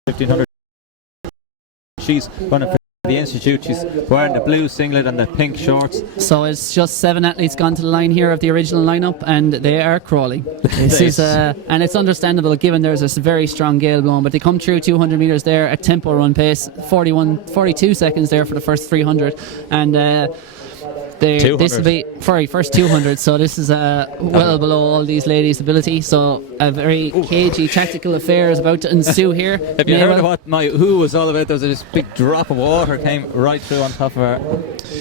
1500. She's running for the Institute. She's wearing the blue singlet and the pink shorts. So it's just 7 athletes gone to the line here of the original lineup, and they are crawling. This is and it's understandable given there's a very strong gale blowing, but they come through 200 metres there at tempo run pace, 42 seconds there for the first 300, and this will be first 200, so this is well below all these ladies' ability. So a very cagey tactical affair is about to ensue here. Have you heard of what my who was all about? There was this big drop of water came right through on top of our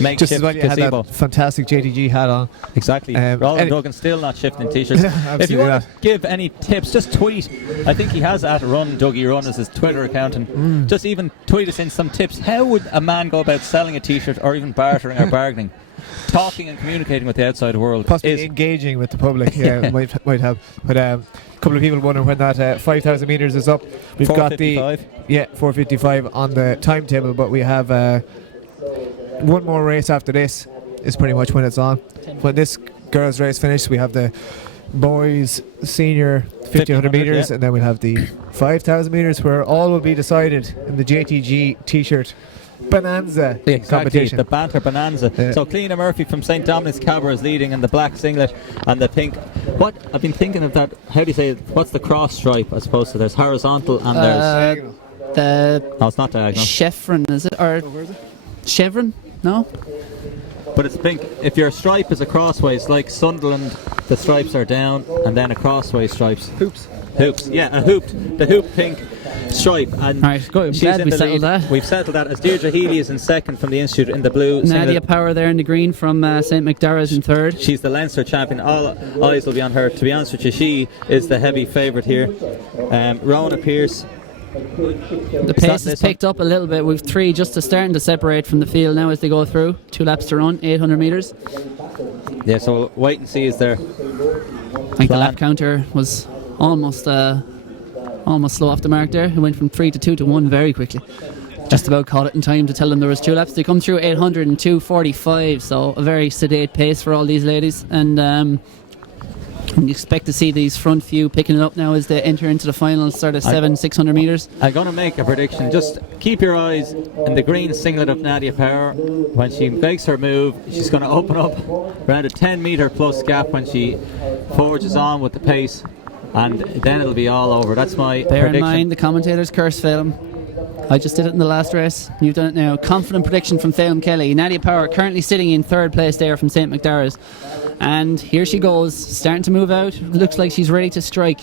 makeshift just as well you gazebo. had that fantastic JTG hat on. Exactly. Roland Duggan still not shifting t-shirts. If you want to give any tips, just tweet. I think he has at Run Dougie Run as his Twitter account, and just even tweet us in some tips. How would a man go about selling a t-shirt or even bartering or bargaining? Talking and communicating with the outside world, possibly engaging with the public. Yeah, might have. But a couple of people wonder when that 5,000 metres is up. We've got the 4:55 on the timetable, but we have one more race after this. Is pretty much when it's on. When this girls' race finishes, we have the boys senior 1500 metres, and then we'll have the 5,000 metres, where all will be decided in the JTG T-shirt bonanza competition. The banter bonanza. So Cleena Murphy from St. Dominic's Cabra is leading in the black singlet and the pink. What I've been thinking of that, how do you say it? What's the cross stripe as opposed to there's horizontal and there's no, it's not diagonal. Chevron, is it? Or chevron? No? But it's pink. If your stripe is a crossways, like Sunderland, the stripes are down and then a crossways stripes. Hoops, yeah, a hooped. The hoop pink stripe, and she's in the lead. That. We've settled that as Deirdre Healy is in second from the Institute in the blue. Nadia Power there in the green from St. McDarragh in third. She's the Leinster champion. All eyes will be on her. To be honest with you, she is the heavy favourite here. Rona Pierce. The pace has picked up a little bit. We've 3 just starting to separate from the field now as they go through. 2 laps to run, 800 metres. Yeah, so we'll wait and see. Is there? I think the lap counter was almost slow off the mark there. It went from 3 to 2 to 1 very quickly. Just about caught it in time to tell them there was 2 laps. They come through 800 and 2:45, so a very sedate pace for all these ladies, and you expect to see these front few picking it up now as they enter into the final sort of 600 metres. I'm going to make a prediction. Just keep your eyes in the green singlet of Nadia Power. When she makes her move, she's going to open up around a 10 metre plus gap when she forges on with the pace, and then it'll be all over. That's my Bear prediction. in mind the commentators curse Phelim. I just did it in the last race. You've done it now. Confident prediction from Phelim Kelly. Nadia Power currently sitting in 3rd place there from St. McDarragh. And here she goes, starting to move out. Looks like she's ready to strike.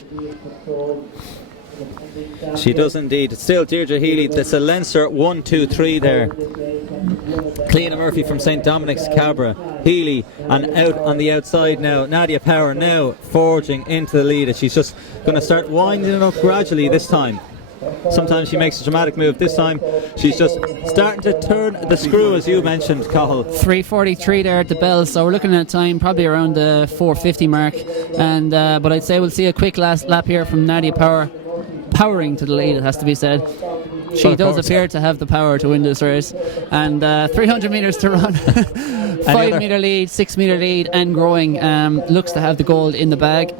She does indeed. It's still Deirdre Healy. That's a Leinster 1, 2, 3 there. Cleena Murphy from St. Dominic's Cabra. Healy, and out on the outside now. Nadia Power now forging into the lead. She's just going to start winding it up gradually this time. Sometimes she makes a dramatic move. This time she's just starting to turn the screw, as you mentioned, Cathal. 3:43 there at the bell, so we're looking at a time probably around the 4:50 mark. And but I'd say we'll see a quick last lap here from Nadia Power, powering to the lead, it has to be said. She does appear to have the power to win this race. And 300 metres to run. 5 metre lead, 6 metre lead, and growing. Looks to have the gold in the bag.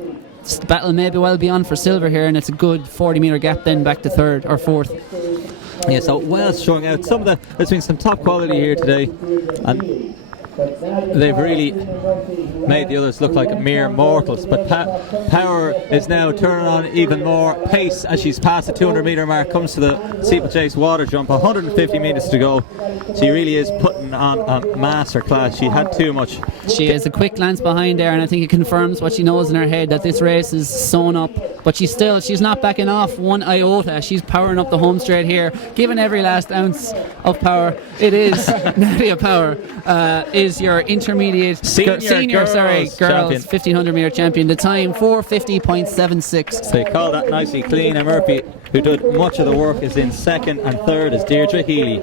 The battle may be well beyond for silver here, and it's a good 40 metre gap then back to third or fourth. Yeah, so Wales showing out some of the. There's been some top quality here today, and they've really made the others look like mere mortals. But Power is now turning on even more pace as she's past the 200 metre mark, comes to the steeplechase water jump. 150 metres to go. She really is putting on a master class. She had too much. She has a quick glance behind there, and I think it confirms what she knows in her head, that this race is sewn up. But she's not backing off one iota. She's powering up the home straight here, giving every last ounce of power. It is Nadia Power is your intermediate senior girls 1500 metre champion. The time 4:50.76. They call that nicely clean. And Murphy, who did much of the work, is in second, and third is Deirdre Healy.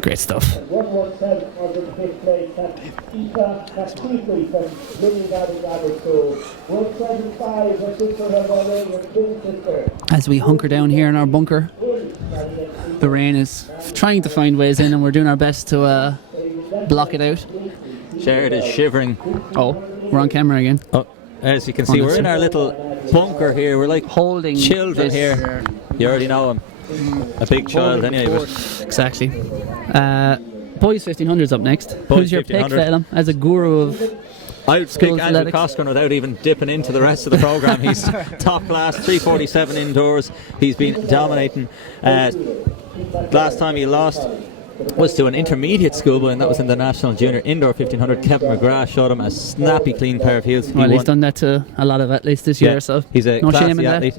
Great stuff. As we hunker down here in our bunker, the rain is trying to find ways in, and we're doing our best to block it out. Jared is shivering. Oh, we're on camera again. Oh, as you can see, we're in our little bunker here. We're like holding children here. You already know him. A big child anyway. But exactly. Boys 1500's up next. Who's your pick, Phelan, as a guru of I would pick Andrew Coscoran without even dipping into the rest of the programme. He's top class, 3:47 indoors. He's been dominating. Last time he lost was to an intermediate schoolboy, and that was in the National Junior Indoor 1500. Kevin McGrath showed him a snappy clean pair of heels. Well, he's done that to a lot of athletes this year, so he's a no classy shame in athlete.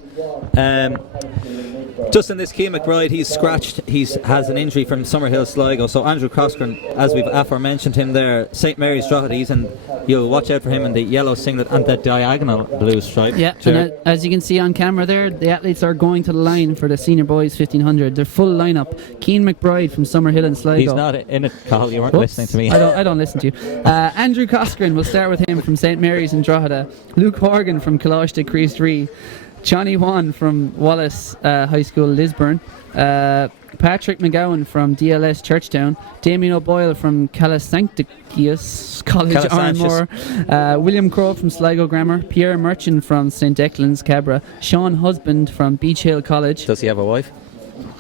Just in this, Keane McBride, he's scratched. Has an injury from Summerhill Sligo. So Andrew Coscoran, as we've aforementioned him there, St Mary's Drogheda, and you'll watch out for him in the yellow singlet and the diagonal blue stripe. Yeah, and as you can see on camera there, the athletes are going to the line for the senior boys 1500. Their full lineup: Keane McBride from Summerhill and Sligo. He's not in it, Carl. You weren't listening to me. I don't listen to you. Andrew Coscoran, we'll start with him from St Mary's in Drogheda. Luke Horgan from Kalash de Crease Johnny Wan from Wallace High School, Lisburn. Patrick McGowan from DLS Churchtown. Damien O'Boyle from Calasancticus College, Arnmore. William Crowe from Sligo Grammar. Pierre Merchant from St Declan's, Cabra. Sean Husband from Beach Hill College. Does he have a wife?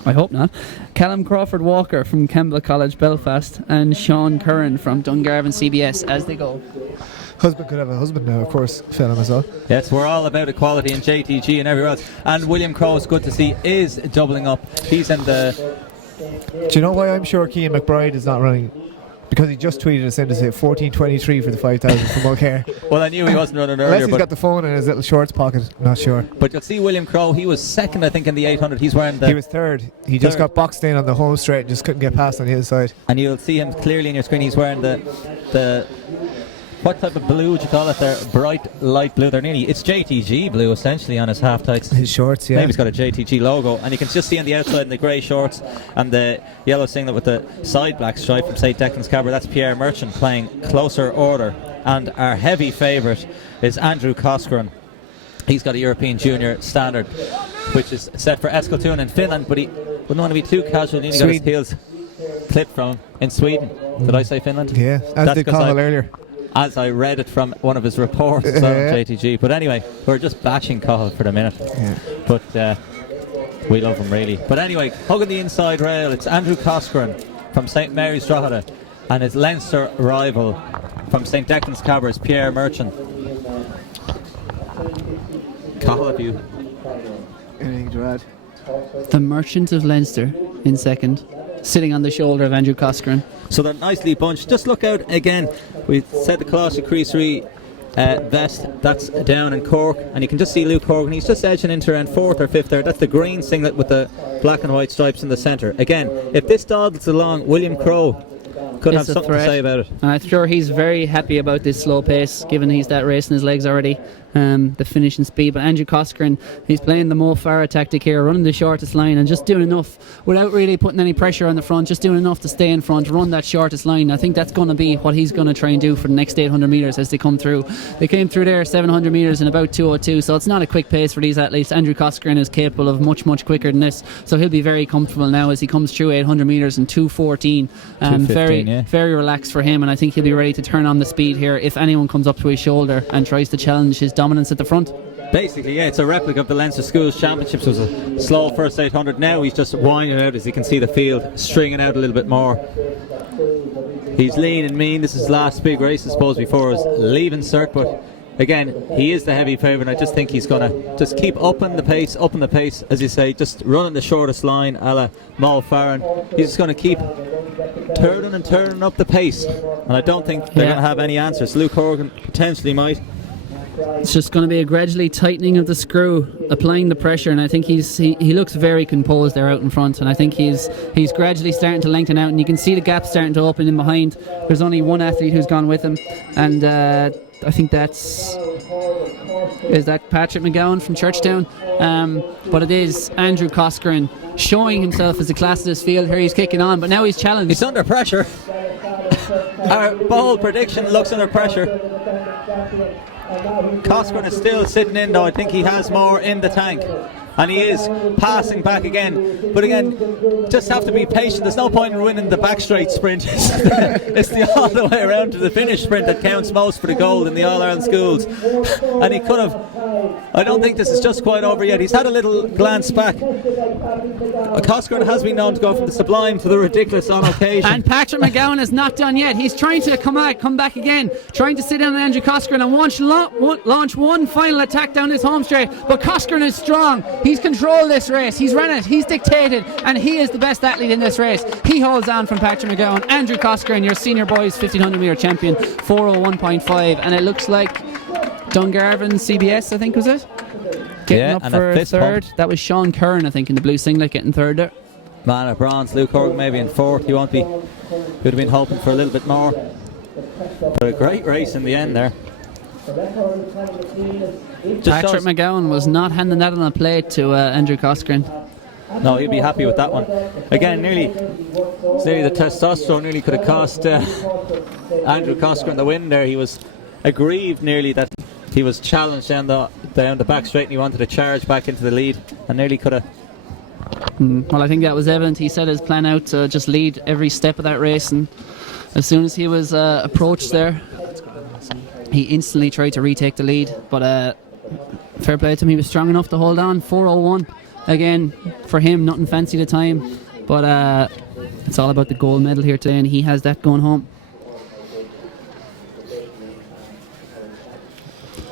I hope not. Callum Crawford Walker from Campbell College, Belfast. And Sean Curran from Dungarvan CBS as they go. Husband could have a husband now, of course, Phelan as well. Yes, we're all about equality in JTG and everywhere else. And William Crowe, it's good to see, is doubling up. He's in the... Do you know why I'm sure Keane McBride is not running? Because he just tweeted us in to say 14:23 for the 5,000 from Mulcair. Well, I knew he wasn't running earlier. Unless he's got the phone in his little shorts pocket, I'm not sure. But you'll see William Crowe, he was second, I think, in the 800. He's wearing the... He was third. He just got boxed in on the home straight and just couldn't get past on the other side. And you'll see him clearly on your screen. He's wearing the what type of blue would you call it there? Bright light blue. It's JTG blue essentially on his half tights. His shorts, yeah. Maybe he's got a JTG logo, and you can just see on the outside in the grey shorts and the yellow singlet with the side black stripe from St Declan's Cabra. That's Pierre Merchant playing closer order, and our heavy favourite is Andrew Coscoran. He's got a European Junior standard, which is set for Eskilstuna in Finland, but he wouldn't want to be too casual. He got his heels clipped from in Sweden. Did I say Finland? Yeah, as did Connell earlier. As I read it from one of his reports on JTG. But anyway, we're just bashing Cahill for the minute. Yeah. But we love him really. But anyway, hugging the inside rail, it's Andrew Coscoran from St Mary's Drogheda, and his Leinster rival from St Declan's Cabra is Pierre Merchant. Cahill, have you anything to add? The Merchant of Leinster in second, sitting on the shoulder of Andrew Coscoran. So they're nicely bunched. Just look out again. We said the Colossus Creasery vest, that's down in Cork, and you can just see Luke Horgan. He's just edging into around 4th or 5th there. That's the green singlet with the black and white stripes in the centre. Again, if this dawdles along, William Crowe Could is have the something threat. to say about it. And I'm sure he's very happy about this slow pace, given he's that race in his legs already. The finishing speed. But Andrew Coscoran, he's playing the Mo Farah tactic here, running the shortest line and just doing enough without really putting any pressure on the front, just doing enough to stay in front, run that shortest line. I think that's going to be what he's going to try and do for the next 800 metres as they come through. They came through there 700 metres in about 2:02, so it's not a quick pace for these athletes. Andrew Coscoran is capable of much, much quicker than this, so he'll be very comfortable now as he comes through 800 metres in 2:14. 2:15, Very relaxed for him, and I think he'll be ready to turn on the speed here if anyone comes up to his shoulder and tries to challenge his dominance at the front. Basically, yeah, it's a replica of the Leinster Schools Championships. It was a slow first 800. Now he's just winding out, as you can see the field, stringing out a little bit more. He's lean and mean. This is his last big race, I suppose, before his leaving cert. But again, he is the heavy favourite. I just think he's going to just keep upping the pace, as you say, just running the shortest line a la Mo Farah. He's just going to keep turning up the pace. And I don't think they're going to have any answers. Luke Horgan potentially might. It's just going to be a gradually tightening of the screw, applying the pressure, and I think he looks very composed there out in front, and I think he's gradually starting to lengthen out, and you can see the gap starting to open in behind. There's only one athlete who's gone with him, and I think is that Patrick McGowan from Churchtown, but it is Andrew Coscoran showing himself as a class of this field. Here he's kicking on, but now he's challenged. He's under pressure. Our bold prediction looks under pressure. Coscoran is still sitting in, though. I think he has more in the tank, and he is passing back again. But again, just have to be patient. There's no point in winning the back straight sprint. It's the all the way around to the finish sprint that counts most for the gold in the All-Ireland Schools. And he could have. I don't think this is just quite over yet. He's had a little glance back. Coscoran has been known to go from the sublime to the ridiculous on occasion. And Patrick McGowan is not done yet. He's trying to come back again, trying to sit down on Andrew Coscoran and launch one final attack down this home straight. But Coscoran is strong. He's controlled this race. He's run it. He's dictated, and he is the best athlete in this race. He holds on from Patrick McGowan. Andrew Coscoran, your senior boys 1500 metre champion, 4:01.5, and it looks like Dungarvan CBS, I think, was it? Getting up for third. That was Sean Curran, I think, in the blue singlet, getting third there. Man of bronze, Luke Horgan maybe in fourth. He would have been hoping for a little bit more. But a great race in the end there. Patrick McGowan was not handing that on a plate to Andrew Coscoran. No, he'd be happy with that one. Again, nearly the testosterone nearly could have cost Andrew Coscoran the win there. He was aggrieved nearly that he was challenged down the back straight, and he wanted to charge back into the lead, and nearly could have. Well, I think that was evident. He set his plan out to just lead every step of that race, and as soon as he was approached there, he instantly tried to retake the lead. But fair play to him, he was strong enough to hold on. 4:01 again for him, nothing fancy the time, but it's all about the gold medal here today, and he has that going home.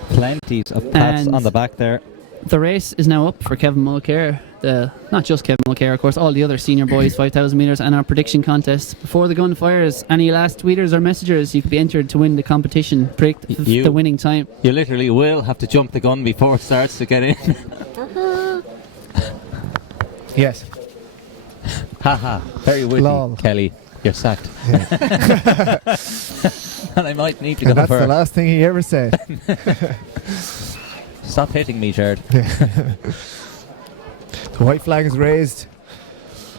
Plenty of pats on the back there. The race is now up for Kevin Mulcair. Not just Kevin Mulcair, of course, all the other senior boys, 5,000 metres, and our prediction contest. Before the gun fires, any last tweeters or messengers, you could be entered to win the competition. Predict the winning time. You literally will have to jump the gun before it starts to get in. Yes. Haha, very witty, Lol. Kelly. You're sacked. Yeah. And I might need to go that's for the last thing he ever said. Stop hitting me, Jared. The white flag is raised.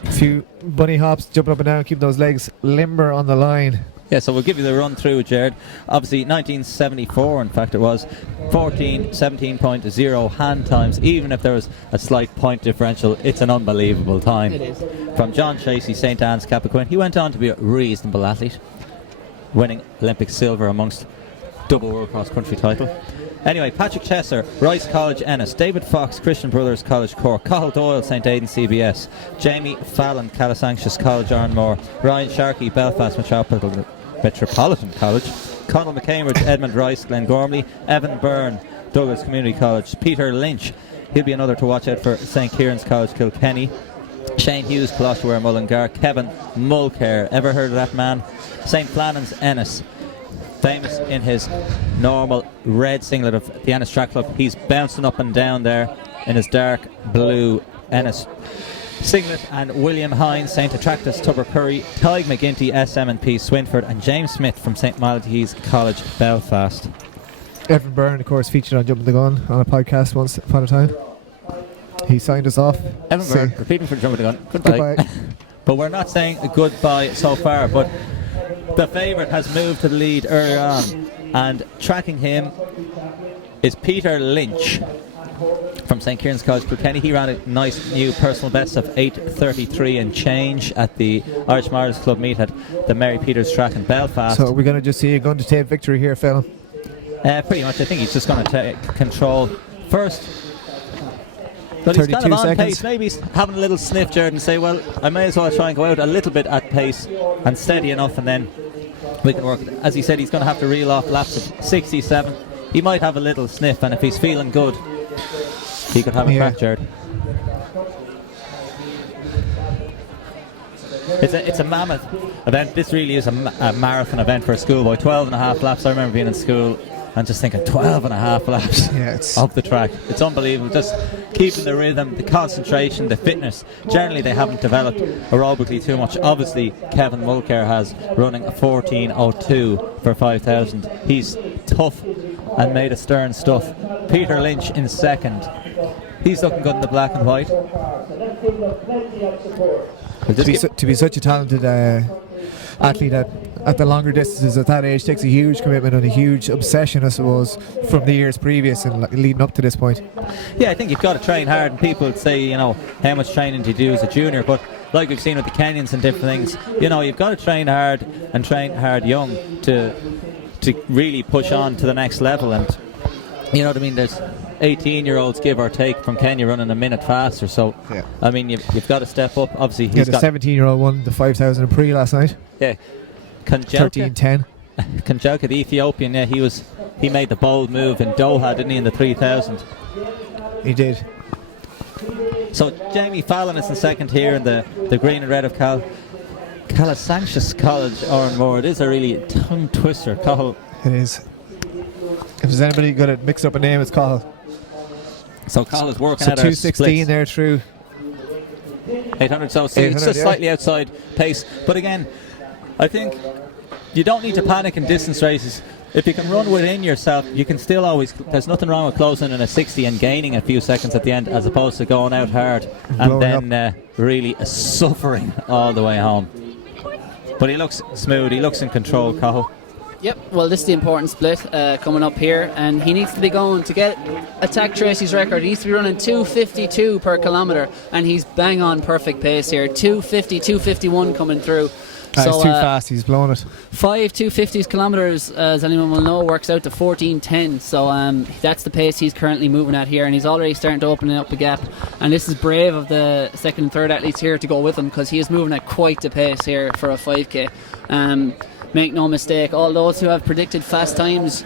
A few bunny hops, jumping up and down, keep those legs limber on the line. Yeah, so we'll give you the run through, Jared. Obviously, 1974, in fact, it was 17.0 hand times. Even if there was a slight point differential, it's an unbelievable time. It is. From John Chasey, St. Anne's Capricorn. He went on to be a reasonable athlete, winning Olympic silver amongst double world cross country title. Anyway, Patrick Chesser, Rice College Ennis, David Fox, Christian Brothers College Cork, Cathal Doyle, St. Aidan CBS, Jamie Fallon, Calasanctious College Arnmore, Ryan Sharkey, Belfast Metropolitan College, Conal McCambridge, Edmund Rice, Glengormley, Evan Byrne, Douglas Community College, Peter Lynch, he'll be another to watch out for St. Kieran's College Kilkenny, Shane Hughes, Colossuare Mullingar, Kevin Mulcair, ever heard of that man? St. Flannan's Ennis, famous in his normal red singlet of the Ennis Track Club. He's bouncing up and down there in his dark blue Ennis Singlet and William Hines, St. Attractus, Tubbercurry, Tig McGinty, SM&P Swinford, and James Smith from St. Malachy's College, Belfast. Evan Byrne, of course, featured on Jumping the Gun on a podcast once upon a time. He signed us off. Evan Byrne, repeating for Jumping the Gun. Goodbye. But we're not saying a goodbye so far, but the favourite has moved to the lead earlier on, and tracking him is Peter Lynch from St. Kieran's College, Kilkenny. He ran a nice new personal best of 8:33 and change at the Irish Martyrs Club meet at the Mary Peters track in Belfast. So we're going to just see a gun to tape victory here, Phelan. Pretty much. I think he's just going to take control first. But he's kind of on pace. Maybe he's having a little sniff, Jared, and say, well, I may as well try and go out a little bit at pace and steady enough, and then we can work. As he said, he's going to have to reel off laps of 67. He might have a little sniff, and if he's feeling good, he could have a crack, Jared. It's a mammoth event. This really is a marathon event for a schoolboy. 12 and a half laps. I remember being in school and just thinking 12 and a half laps of the track. It's unbelievable. Just keeping the rhythm, the concentration, the fitness. Generally they haven't developed aerobically too much. Obviously Kevin Mulcair has running a 14:02 for 5,000. He's tough and made of stern stuff. Peter Lynch in second. He's looking good in the black and white. To be such a talented athlete at the longer distances at that age takes a huge commitment and a huge obsession, I suppose, from the years previous and leading up to this point. Yeah, I think you've got to train hard, and people would say, you know, how much training do you do as a junior? But like we've seen with the Kenyans and different things, you know, you've got to train hard and train hard young to really push on to the next level. And you know what I mean? There's 18-year-olds, give or take, from Kenya running a minute faster. So, I mean, you've got to step up. Obviously, he's the 17-year-old won the 5,000 in pre last night. Yeah. 13:10. Kanjauka, the Ethiopian, he made the bold move in Doha, didn't he, in the 3,000? He did. So Jamie Fallon is in second here in the green and red of Calasanctius College, Oranmore. It is a really tongue twister, Cahill. It is. If there's anybody good at mixing up a name, it's Cahill. So Cahill is working so at 2:16 there through 800. So it's just slightly outside pace. But again, I think you don't need to panic in distance races. If you can run within yourself, you can still always. There's nothing wrong with closing in a 60 and gaining a few seconds at the end, as opposed to going out hard and then really suffering all the way home. But he looks smooth. He looks in control, Cahill. Yep, well, this is the important split coming up here, and he needs to be going to attack Tracy's record. He needs to be running 2:52 per kilometre, and he's bang on perfect pace here. 2:50, 2:51 coming through. So, it's too fast, he's blown it. 5 250 kilometres, as anyone will know, works out to 14:10. So that's the pace he's currently moving at here, and he's already starting to open up a gap. And this is brave of the second and third athletes here to go with him, because he is moving at quite the pace here for a 5k. Make no mistake, all those who have predicted fast times,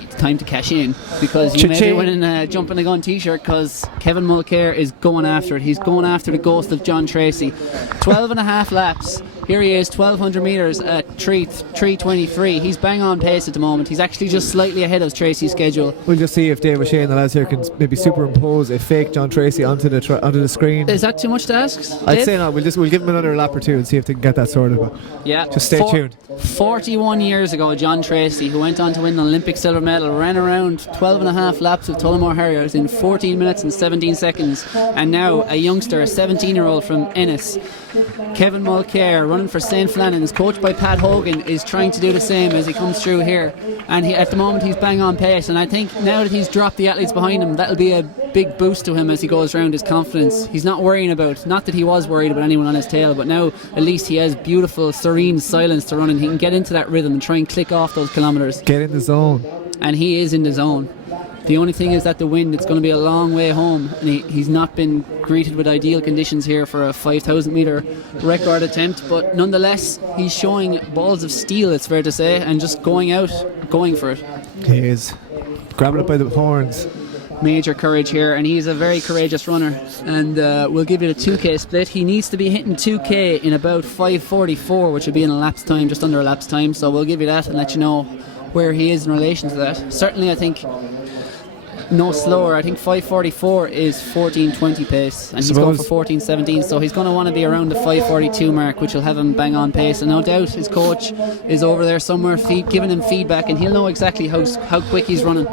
it's time to cash in, because you may be winning a Jumping the Gun t-shirt, because Kevin Mulcair is going after it. He's going after the ghost of John Tracy. 12 and a half laps. Here he is, 1,200 metres at 3:23. He's bang on pace at the moment. He's actually just slightly ahead of Tracy's schedule. We'll just see if Dave O'Shea and the lads here can maybe superimpose a fake John Tracy onto the screen. Is that too much to ask, I'd Dave? say not. We'll give him another lap or two and see if they can get that sorted. But yeah. Just stay tuned. 41 years ago, John Tracy, who went on to win the Olympic silver medal, ran around 12 and a half laps of Tullamore Harriers in 14 minutes and 17 seconds. And now a youngster, a 17-year-old from Ennis, Kevin Mulcair, running for St. Flannan's, coached by Pat Hogan, is trying to do the same as he comes through here. And at the moment he's bang on pace, and I think now that he's dropped the athletes behind him, that'll be a big boost to him as he goes around, his confidence. He's not worrying about, not that he was worried about anyone on his tail, but now at least he has beautiful, serene silence to run, and he can get into that rhythm and try and click off those kilometres. Get in the zone. And he is in the zone. The only thing is that the wind, it's going to be a long way home, and he's not been greeted with ideal conditions here for a 5,000 metre record attempt, but nonetheless he's showing balls of steel, it's fair to say, and just going for it. He is grabbing it by the horns. Major courage here, and he's a very courageous runner, and we'll give you the 2k split. He needs to be hitting 2k in about 5:44, which would be in a lapse time, just under a lapse time, so we'll give you that and let you know where he is in relation to that. Certainly I think no slower. I think 5:44 is 14:20 pace, and he's going for 14:17. So he's going to want to be around the 5:42 mark, which will have him bang on pace. And no doubt his coach is over there somewhere, giving him feedback, and he'll know exactly how quick he's running.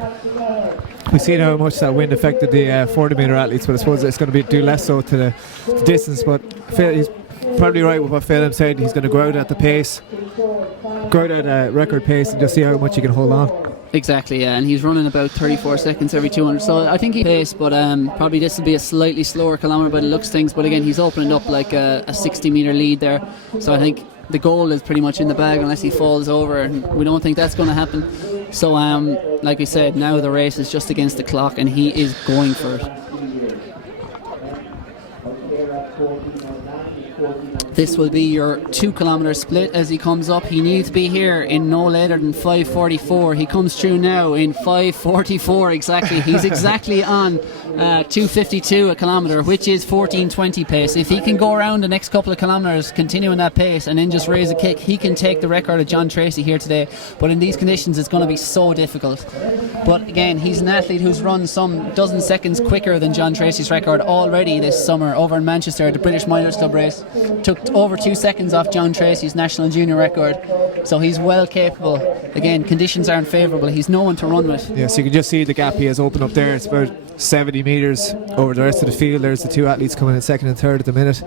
We've seen how much that wind affected the 40 metre athletes, but I suppose it's going to do less so to the distance. But Phil, he's probably right with what Phelim said. He's going to go out at the pace, go out at a record pace, and just see how much he can hold on. Exactly, yeah, and he's running about 34 seconds every 200. So I think he pace, but probably this will be a slightly slower kilometre by the looks of things. But again, he's opening up like a 60 metre lead there. So I think the goal is pretty much in the bag unless he falls over, and we don't think that's going to happen. So like we said, now the race is just against the clock, and he is going for it. This will be your 2 kilometre split as he comes up. He needs to be here in no later than 5:44. He comes through now in 5:44 exactly. He's exactly on 2:52 a kilometre, which is 14:20 pace. If he can go around the next couple of kilometres continuing that pace and then just raise a kick, he can take the record of John Tracy here today. But in these conditions it's going to be so difficult. But again, he's an athlete who's run some dozen seconds quicker than John Tracy's record already this summer over in Manchester at the British Miners Club race. Took over 2 seconds off John Tracy's national and junior record, so he's well capable. Again, conditions aren't favourable, he's no one to run with. Yeah, so you can just see the gap he has opened up there. It's about 70 metres over the rest of the field. There's the 2 athletes coming in second and third at the minute,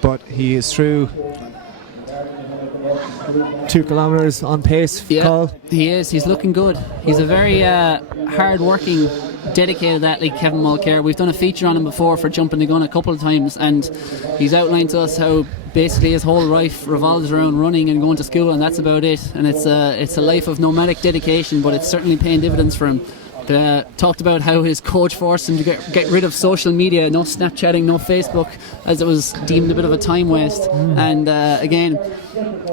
but he is through 2 kilometres on pace. Yeah, Call. he is. He's looking good. He's a very hard-working, dedicated athlete, Kevin Mulcair. We've done a feature on him before for jumping the gun a couple of times, and he's outlined to us how basically his whole life revolves around running and going to school, and that's about it. And it's a life of nomadic dedication, but it's certainly paying dividends for him. Talked about how his coach forced him to get rid of social media, no Snapchatting, no Facebook, as it was deemed a bit of a time waste. And again,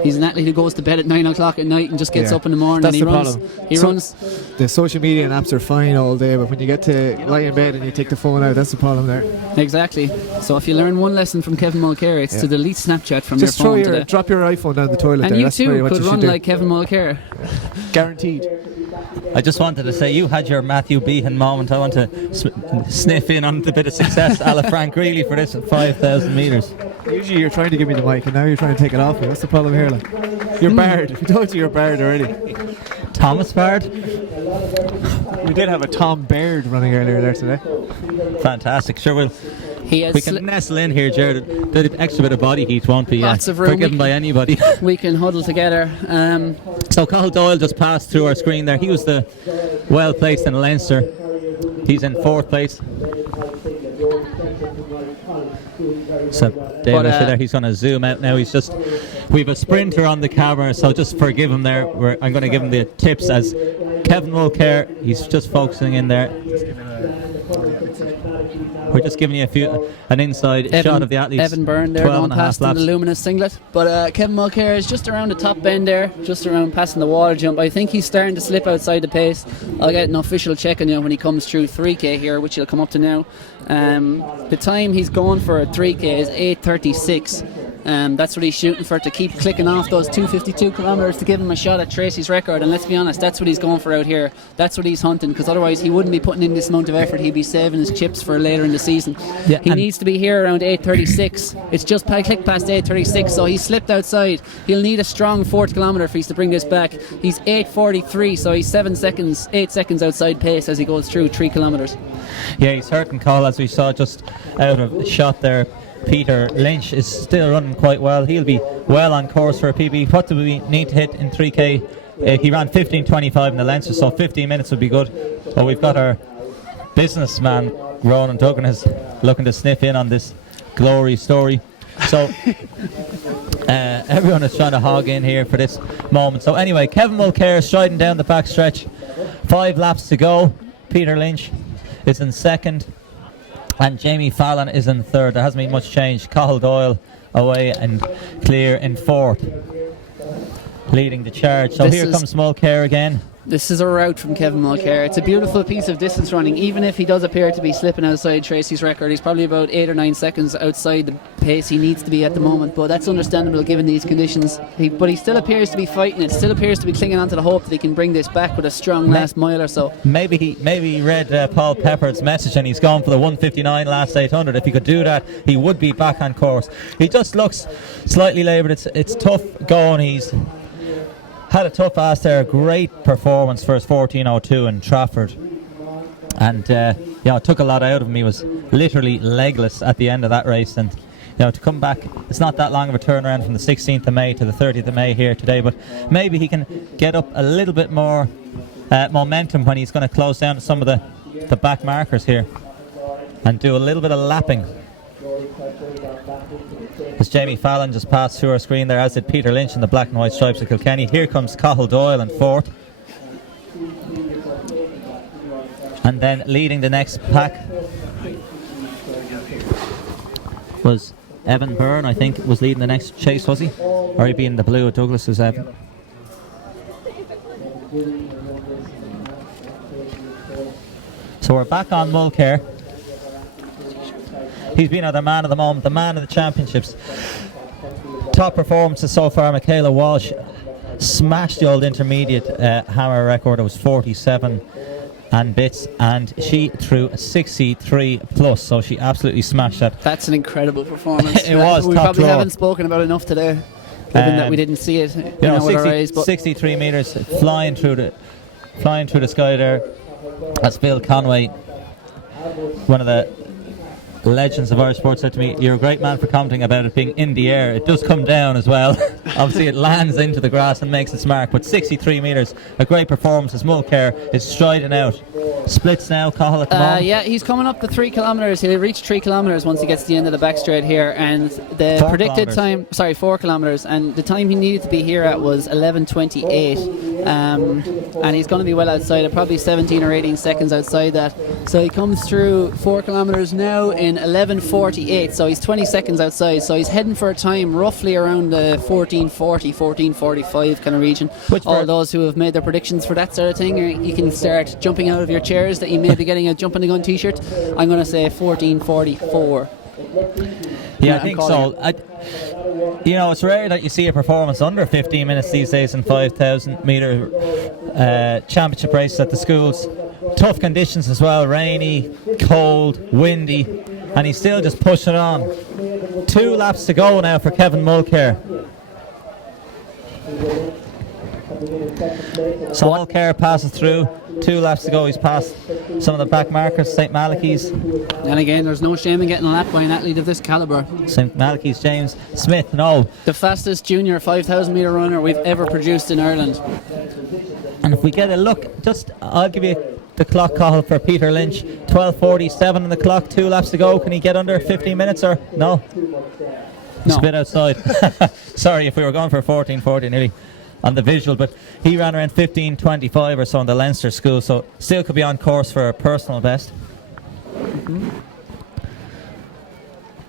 he's an athlete who goes to bed at 9 o'clock at night and just gets up in the morning. That's and the problem. He runs. The social media and apps are fine all day, but when you get to lie in bed and you take the phone out, that's the problem there. Exactly. So if you learn one lesson from Kevin Mulcair, it's to delete Snapchat from just your phone today. Drop your iPhone down the toilet and there. you That's too what could you run do. like Kevin Mulcair. Guaranteed. I just wanted to say, you had your Matthew Behan moment. I want to sniff in on the bit of success a la Frank Greeley for this at 5,000 metres. Usually you're trying to give me the mic and now you're trying to take it off me. What's the problem here? Like? You're barred. We told you you're barred already. Thomas Bard? We did have a Tom Baird running earlier there today. Fantastic. Sure, we can nestle in here, Jared. The extra bit of body heat won't be lots of room. Forgiven by anybody. We can huddle together. So Cathal Doyle just passed through our screen there. He was the well placed in Leinster. He's in 4th place. So David, there, he's going to zoom out now. We have a sprinter on the camera, so just forgive him there. I'm going to give him the tips as Kevin Mulcair. He's just focusing in there. We're just giving you an inside shot of the athletes. Evan Byrne there going past in the luminous singlet. But Kevin Mulcair is just around the top bend there, just around passing the water jump. I think he's starting to slip outside the pace. I'll get an official check on him when he comes through 3K here, which he'll come up to now. The time he's going for at 3K is 8:36. That's what he's shooting for, to keep clicking off those 2:52 kilometres to give him a shot at Tracy's record. And let's be honest, that's what he's going for out here. That's what he's hunting, because otherwise he wouldn't be putting in this amount of effort. He'd be saving his chips for later in the season. Yeah, he needs to be here around 8:36. It's just click past 8:36, so he slipped outside. He'll need a strong 4th kilometre for he's to bring this back. He's 8:43, so he's 8 seconds outside pace as he goes through 3 kilometres. Yeah, he's hurting Call, as we saw just out of a shot there. Peter Lynch is still running quite well. He'll be well on course for a PB. What do we need to hit in 3K? He ran 15:25 in the Leinster, so 15 minutes would be good. But we've got our businessman Ronan Duggan is looking to sniff in on this glory story. So everyone is trying to hog in here for this moment. So anyway, Kevin Mulcair striding down the back stretch. 5 laps to go. Peter Lynch is in 2nd. And Jamie Fallon is in 3rd. There hasn't been much change. Cathal Doyle away and clear in 4th, leading the charge. So here comes Mulcair again. This is a rout from Kevin Mulcair. It's a beautiful piece of distance running. Even if he does appear to be slipping outside Tracy's record, he's probably about 8 or 9 seconds outside the pace he needs to be at the moment, but that's understandable given these conditions. But he still appears to be fighting it, still appears to be clinging on to the hope that he can bring this back with a strong last mile or so. Maybe he read Paul Pepper's message and he's gone for the 1:59 last 800. If he could do that, he would be back on course. He just looks slightly laboured. It's tough going. He's had a tough ass there. Great performance for his 14:02 in Trafford, and it took a lot out of him. He was literally legless at the end of that race, and to come back, it's not that long of a turnaround from the 16th of May to the 30th of May here today, but maybe he can get up a little bit more momentum when he's going to close down some of the back markers here and do a little bit of lapping. As Jamie Fallon just passed through our screen there, as did Peter Lynch in the black and white stripes of Kilkenny. Here comes Cathal Doyle in fourth. And then leading the next pack was Evan Byrne, I think, was leading the next chase, was he? Or he'd be in the blue. Douglas was Evan. So we're back on Mulcair. He's been the man of the moment, the man of the championships. Top performances so far. Michaela Walsh smashed the old intermediate hammer record. It was 47 and bits, and she threw a 63 plus, so she absolutely smashed that. That's an incredible performance. It was. We top probably drawer. haven't spoken about enough today, given that we didn't see it. 63 metres flying through the sky there. That's Bill Conway, one of the legends of Irish sports, said to me, "You're a great man for commenting about it being in the air. It does come down as well." Obviously it lands into the grass and makes its mark, but 63 metres, a great performance as Mulcair is striding out. Splits now, Cathal at the moment. Yeah, he's coming up the 3 kilometres. He'll reach 3 kilometres once he gets to the end of the back straight here, and the predicted time, 4 kilometres, and the time he needed to be here at was 11:28, and he's going to be well outside it, probably 17 or 18 seconds outside that. So he comes through 4 kilometres now in 11:48, so he's 20 seconds outside, so he's heading for a time roughly around the 14:40, 14:45 kind of region. All those who have made their predictions for that sort of thing, you can start jumping out of your chairs that you may be getting a Jump in the Gun t-shirt. I'm going to say 14:44. Yeah, I think so. It's rare that you see a performance under 15 minutes these days in 5,000 metre championship races at the schools. Tough conditions as well, rainy, cold, windy, and he's still just pushing it on. 2 laps to go now for Kevin Mulcair. So Mulcair passes through. 2 laps to go. He's passed some of the back markers, St. Malachy's. And again, there's no shame in getting a lap by an athlete of this calibre. St. Malachy's, James Smith, no. The fastest junior 5,000 metre runner we've ever produced in Ireland. And if we get a look, I'll give you the clock call for Peter Lynch. 12:47 on the clock, 2 laps to go. Can he get under 15 minutes or no? No. Spit outside. Sorry, if we were going for 14:40 nearly on the visual, but he ran around 15:25 or so in the Leinster school, so still could be on course for a personal best.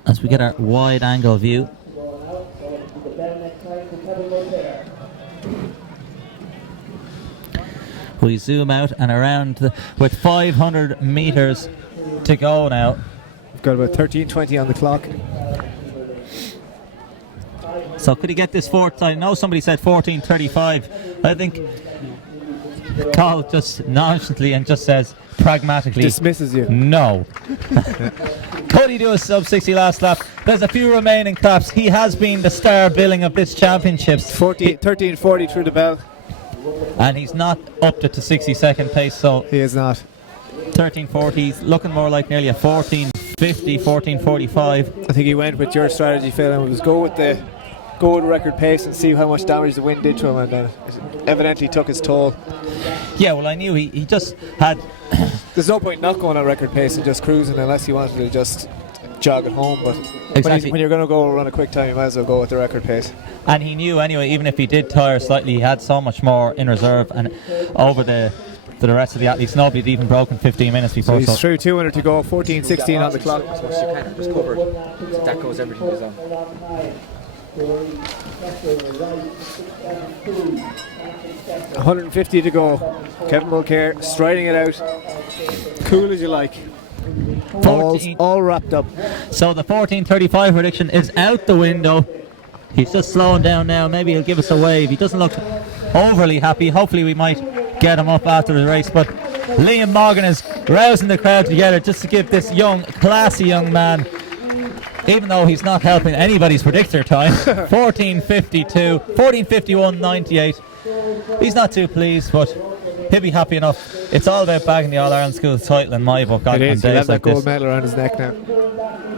As we get our wide angle view. We zoom out and around with 500 metres to go now. We've got about 13:20 on the clock. So could he get this fourth? I know somebody said 14:35. I think Carl just nonchalantly and just says pragmatically dismisses you. No. Could he do a sub 60 last lap? There's a few remaining claps. He has been the star billing of this championships. 13:40 through the bell. And he's not up to 60-second pace, so he is not. 13:40, looking more like nearly a 14:50, 14:45. I think he went with your strategy, Phil, and was go with record pace and see how much damage the wind did to him, and then it evidently took his toll. Yeah, well, I knew he just had. There's no point not going at record pace and just cruising unless you wanted to just jog at home, but exactly. when you're going to go run a quick time, you might as well go with the record pace. And he knew anyway, even if he did tire slightly, he had so much more in reserve, and over the rest of the athletes, nobody'd even broken 15 minutes before. So he's through 200 to go, 14:16 on the clock. So you kind of just covered. So that goes everything was on. $150 to go. Kevin Mulcair striding it out. Cool as you like. All wrapped up. So the 14:35 prediction is out the window. He's just slowing down now. Maybe he'll give us a wave. He doesn't look overly happy. Hopefully we might get him up after the race. But Liam Morgan is rousing the crowd together just to give this young, classy young man, even though he's not helping anybody's predictor time, 14:52, 14:51.98. He's not too pleased, but he'll be happy enough. It's all about bagging the All-Ireland Schools title in my book. It is. He'll have that like gold this. medal around his neck now.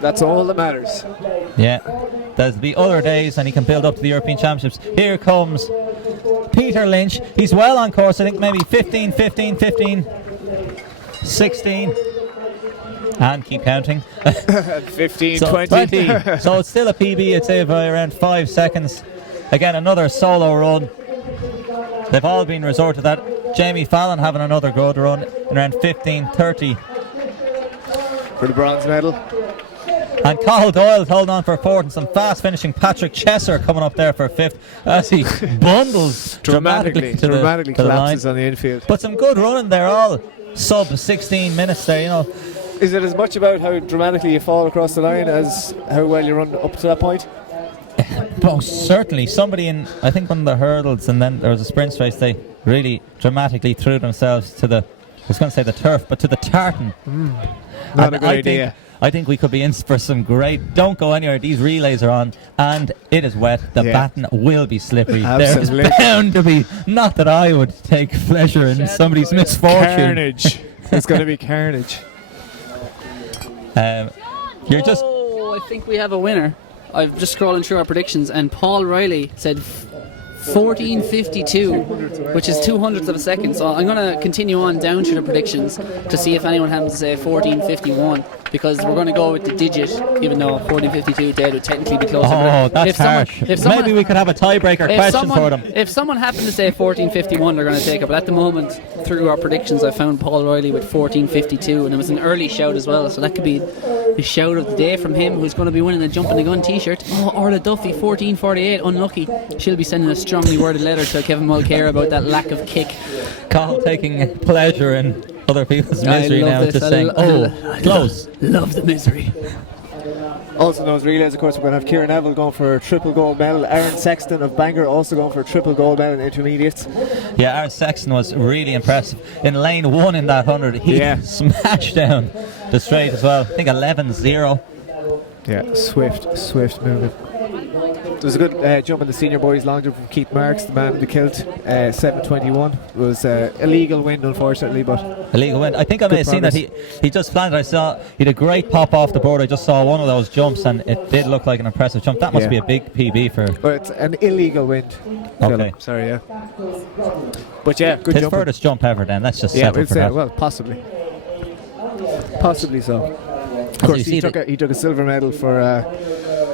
That's all that matters. Yeah, there's the other days and he can build up to the European Championships. Here comes Peter Lynch. He's well on course. I think maybe 15, 15, 15, 16. And keep counting. 15, so 20. So it's still a PB, I'd say, by around 5 seconds. Again, another solo run. They've all been resorted to that. Jamie Fallon having another good run in around 15:30 for the bronze medal. And Cathal Doyle holding on for fourth, and some fast finishing. Patrick Chesser coming up there for fifth as he bundles dramatically to the collapses line. On the infield. But some good running there, all sub 16 minutes there, you know. Is it as much about how dramatically you fall across the line as how well you run up to that point? Most certainly. Somebody in, I think, one of the hurdles, and then there was a sprint race, they really dramatically threw themselves to the, I was going to say the turf, but to the tartan. Not a good idea. I think we could be in for some great, don't go anywhere, these relays are on, and it is wet, the baton will be slippery. Absolutely. There's bound to be, not that I would take pleasure in somebody's misfortune. Carnage. It's going to be carnage. You're just... Oh, I think we have a winner. I'm just scrolling through our predictions, and Paul Riley said 14:52, which is 200ths of a second. So I'm going to continue on down through the predictions to see if anyone happens to say 14:51, because we're going to go with the digit, even though 14:52 dead would technically be closer. Oh, that's harsh. Maybe we could have a tiebreaker question for them. If someone happened to say 14:51, they're going to take it. But at the moment, through our predictions, I found Paul Riley with 14:52, and it was an early shout as well. So that could be the shout of the day from him, who's going to be winning a Jump in the Gun t-shirt. Oh, Orla Duffy, 14:48, unlucky. She'll be sending a strongly worded letter to Kevin Mulcair about that lack of kick. Cathal taking pleasure in other people's misery now, just saying, close. Love the misery. Also in those relays, of course, we're going to have Kieran Neville going for a triple gold medal. Aaron Sexton of Bangor also going for a triple gold medal in intermediates. Yeah, Aaron Sexton was really impressive. In lane 1 in that 100, he smashed down the straight as well. I think 11-0. Yeah, swift movement. There was a good jump in the senior boys long jump from Keith Marks, the man in the kilt, 7:21. It was illegal wind, unfortunately, but illegal wind. I think I may have seen that he just landed. I saw he had a great pop off the board. I just saw one of those jumps, and it did look like an impressive jump. That must be a big PB for. But it's an illegal wind. Okay. Sorry, yeah. But yeah, good his jump. Furthest jump ever. Then let's just settle for that. Well, possibly so. Of course, he took a silver medal for.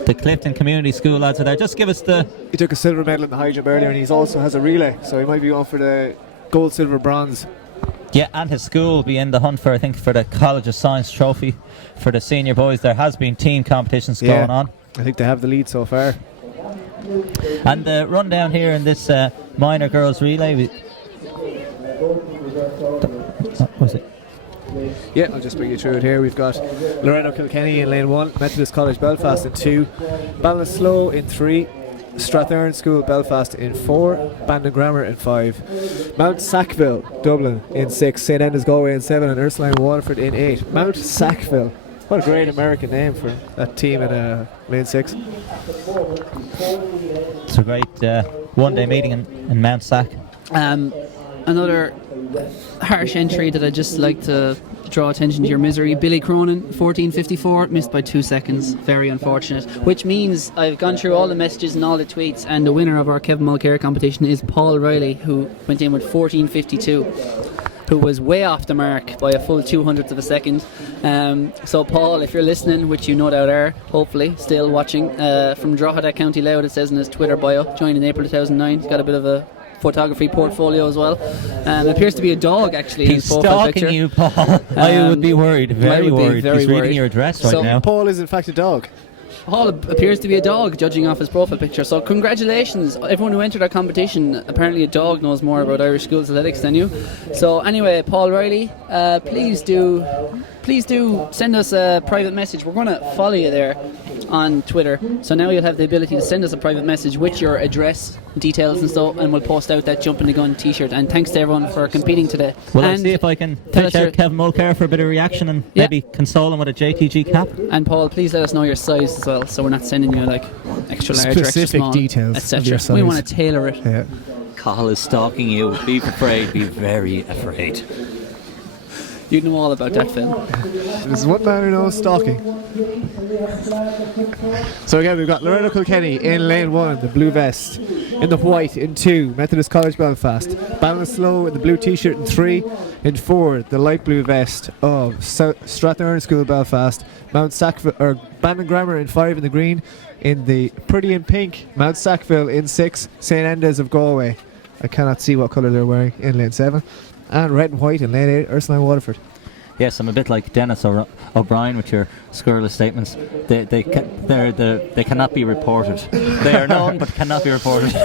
The Clifton Community School lads are there. Just give us the... He took a silver medal in the high jump earlier, and he also has a relay, so he might be going for the gold, silver, bronze. Yeah, and his school will be in the hunt for, I think, for the College of Science trophy for the senior boys. There has been team competitions going on. I think they have the lead so far. And the run down here in this minor girls relay... What was it? Yeah, I'll just bring you through it here. We've got Loretto Kilkenny in lane 1, Methodist College Belfast in 2, Ballinasloe in 3, Strathern School Belfast in 4, Bandon Grammar in 5, Mount Sackville Dublin in 6, St Enda's Galway in 7, and Ursuline Waterford in 8. Mount Sackville. What a great American name for that team in lane 6. It's a great one-day meeting in Mount Sack. Another harsh entry that I'd just like to draw attention to your misery. Billy Cronin, 14:54, missed by 2 seconds. Very unfortunate. Which means I've gone through all the messages and all the tweets, and the winner of our Kevin Mulcair competition is Paul Riley, who went in with 14:52, who was way off the mark by a full 200th of a second. So Paul, if you're listening, which you no doubt are, hopefully still watching, from Drogheda, County Louth, it says in his Twitter bio, joined in April 2009. He's got a bit of a photography portfolio as well. Appears to be a dog, actually. He's stalking you, Paul. I would be worried, very worried. He's reading your address right now. Paul is in fact a dog. Hall appears to be a dog, judging off his profile picture. So congratulations, everyone who entered our competition. Apparently a dog knows more about Irish schools athletics than you. So anyway, Paul Riley, please do send us a private message. We're going to follow you there on Twitter. So now you'll have the ability to send us a private message with your address, details and stuff, and we'll post out that Jumping the Gun t-shirt. And thanks to everyone for competing today. Well, and I'll see if I can pitch out Kevin Mulcair for a bit of reaction and maybe console him with a JTG cap. And Paul, please let us know your size as well, so we're not sending you like extra large or extra small, details, etc. We want to tailor it. Yeah. Cathal is stalking you. Be afraid. Be very afraid. You know all about that, Phil. There's one man who knows stalking. So again, we've got Loretta Kilkenny in lane 1, the blue vest. In the white in 2, Methodist College Belfast. Ballinasloe in the blue t-shirt in 3. In 4, the light blue vest of Strathnairn School Belfast. Mount Sackville, or Bandon Grammar in 5 in the green. In the pretty in pink, Mount Sackville in 6. St Enda's of Galway. I cannot see what colour they're wearing in lane 7. And red and white in lane 8, Ursuline Waterford. Yes, I'm a bit like Dennis O'Brien with your scurrilous statements. They cannot be reported. They are known but cannot be reported.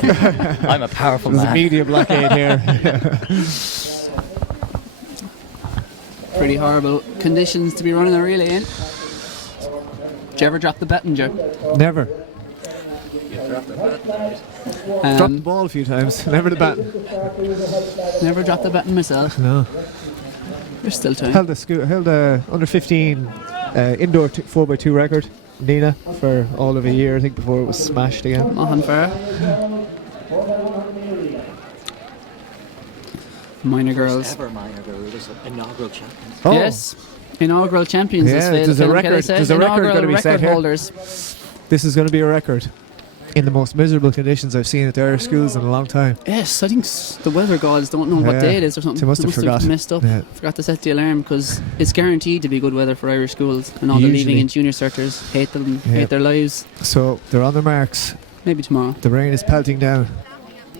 I'm a powerful man. There's a media blockade here. Pretty horrible conditions to be running a relay in. Did you ever drop the baton, Joe? Never. Dropped the ball a few times. Never the baton. Never dropped the baton myself. No. There's still time. Held a under 15 indoor 4x2 record, Nina, for all of a year, I think, before it was smashed again. Mahan Farah. Minor girls. Ever minor girls, inaugural champions. Oh. Yes, inaugural champions. Yeah, there's a record. There's a record going to be set here. Holders. This is going to be a record. In the most miserable conditions I've seen at the Irish schools in a long time. Yes, I think the weather gods don't know what day it is or something. They must have forgot. Messed up. Yeah. Forgot to set the alarm because it's guaranteed to be good weather for Irish schools, and all the leaving and junior circlers hate them, hate their lives. So they're on their marks. Maybe tomorrow. The rain is pelting down.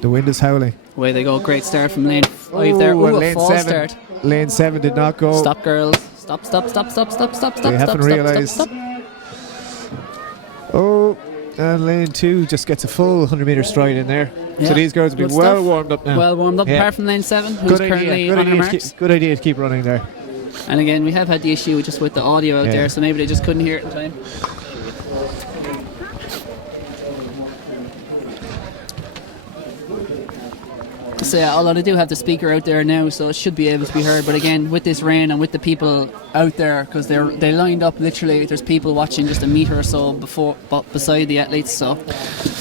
The wind is howling. Away they go. Great start from lane 5 there. Ooh, lane a false 7. start. Lane 7 did not go. Stop, girls. Stop. They haven't realised. Oh. And lane 2 just gets a full 100-metre stride in there. Yeah. So these girls will be well warmed up now. Well warmed up, apart from lane 7, who's currently on her marks. Good idea to keep running there. And again, we have had the issue just with the audio out there, so maybe they just couldn't hear it in time. So yeah, although they do have the speaker out there now, so it should be able to be heard. But again, with this rain and with the people out there, because they lined up literally, there's people watching just a metre or so beside the athletes, so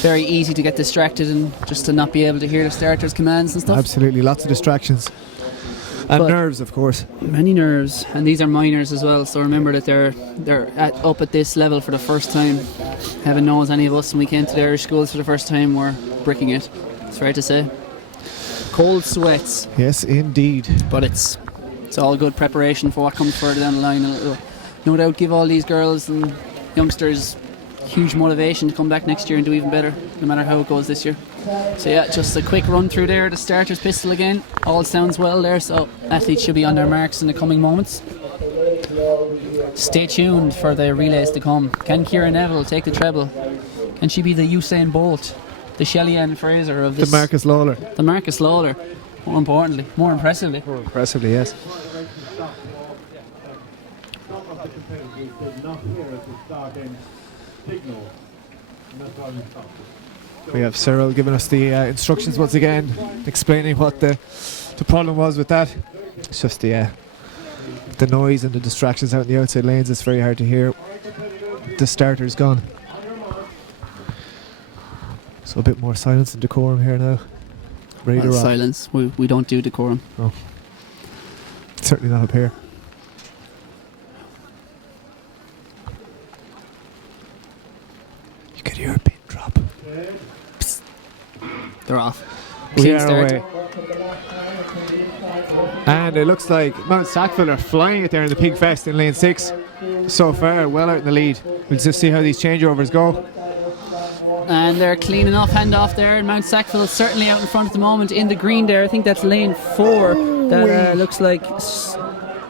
very easy to get distracted and just to not be able to hear the starters' commands and stuff. Absolutely, lots of distractions. And nerves, of course. Many nerves, and these are minors as well. So remember that they're up at this level for the first time. Heaven knows any of us when we came to the Irish schools for the first time were bricking it. It's fair to say. Cold sweats. Yes, indeed. But it's all good preparation for what comes further down the line. And it'll no doubt give all these girls and youngsters huge motivation to come back next year and do even better, no matter how it goes this year. So yeah, just a quick run through there, the starter's pistol again. All sounds well there, so athletes should be on their marks in the coming moments. Stay tuned for the relays to come. Can Ciara Neville take the treble? Can she be the Usain Bolt, the Shelley-Ann Fraser of this? The Marcus Lawler. The Marcus Lawler, more importantly, more impressively. More impressively, yes. We have Cyril giving us the instructions once again, explaining what the problem was with that. It's just the noise and the distractions out in the outside lanes. It's very hard to hear. The starter's gone. So a bit more silence and decorum here now. Ready to rock. Silence. We don't do decorum. Oh. Certainly not up here. You could hear a pin drop. Psst. They're off. We are away. And it looks like Mount Sackville are flying it there in the Pig Fest in lane 6. So far, well out in the lead. We'll just see how these changeovers go. And they're clean enough handoff there. And Mount Sackville is certainly out in front at the moment in the green there. I think that's lane 4. That looks like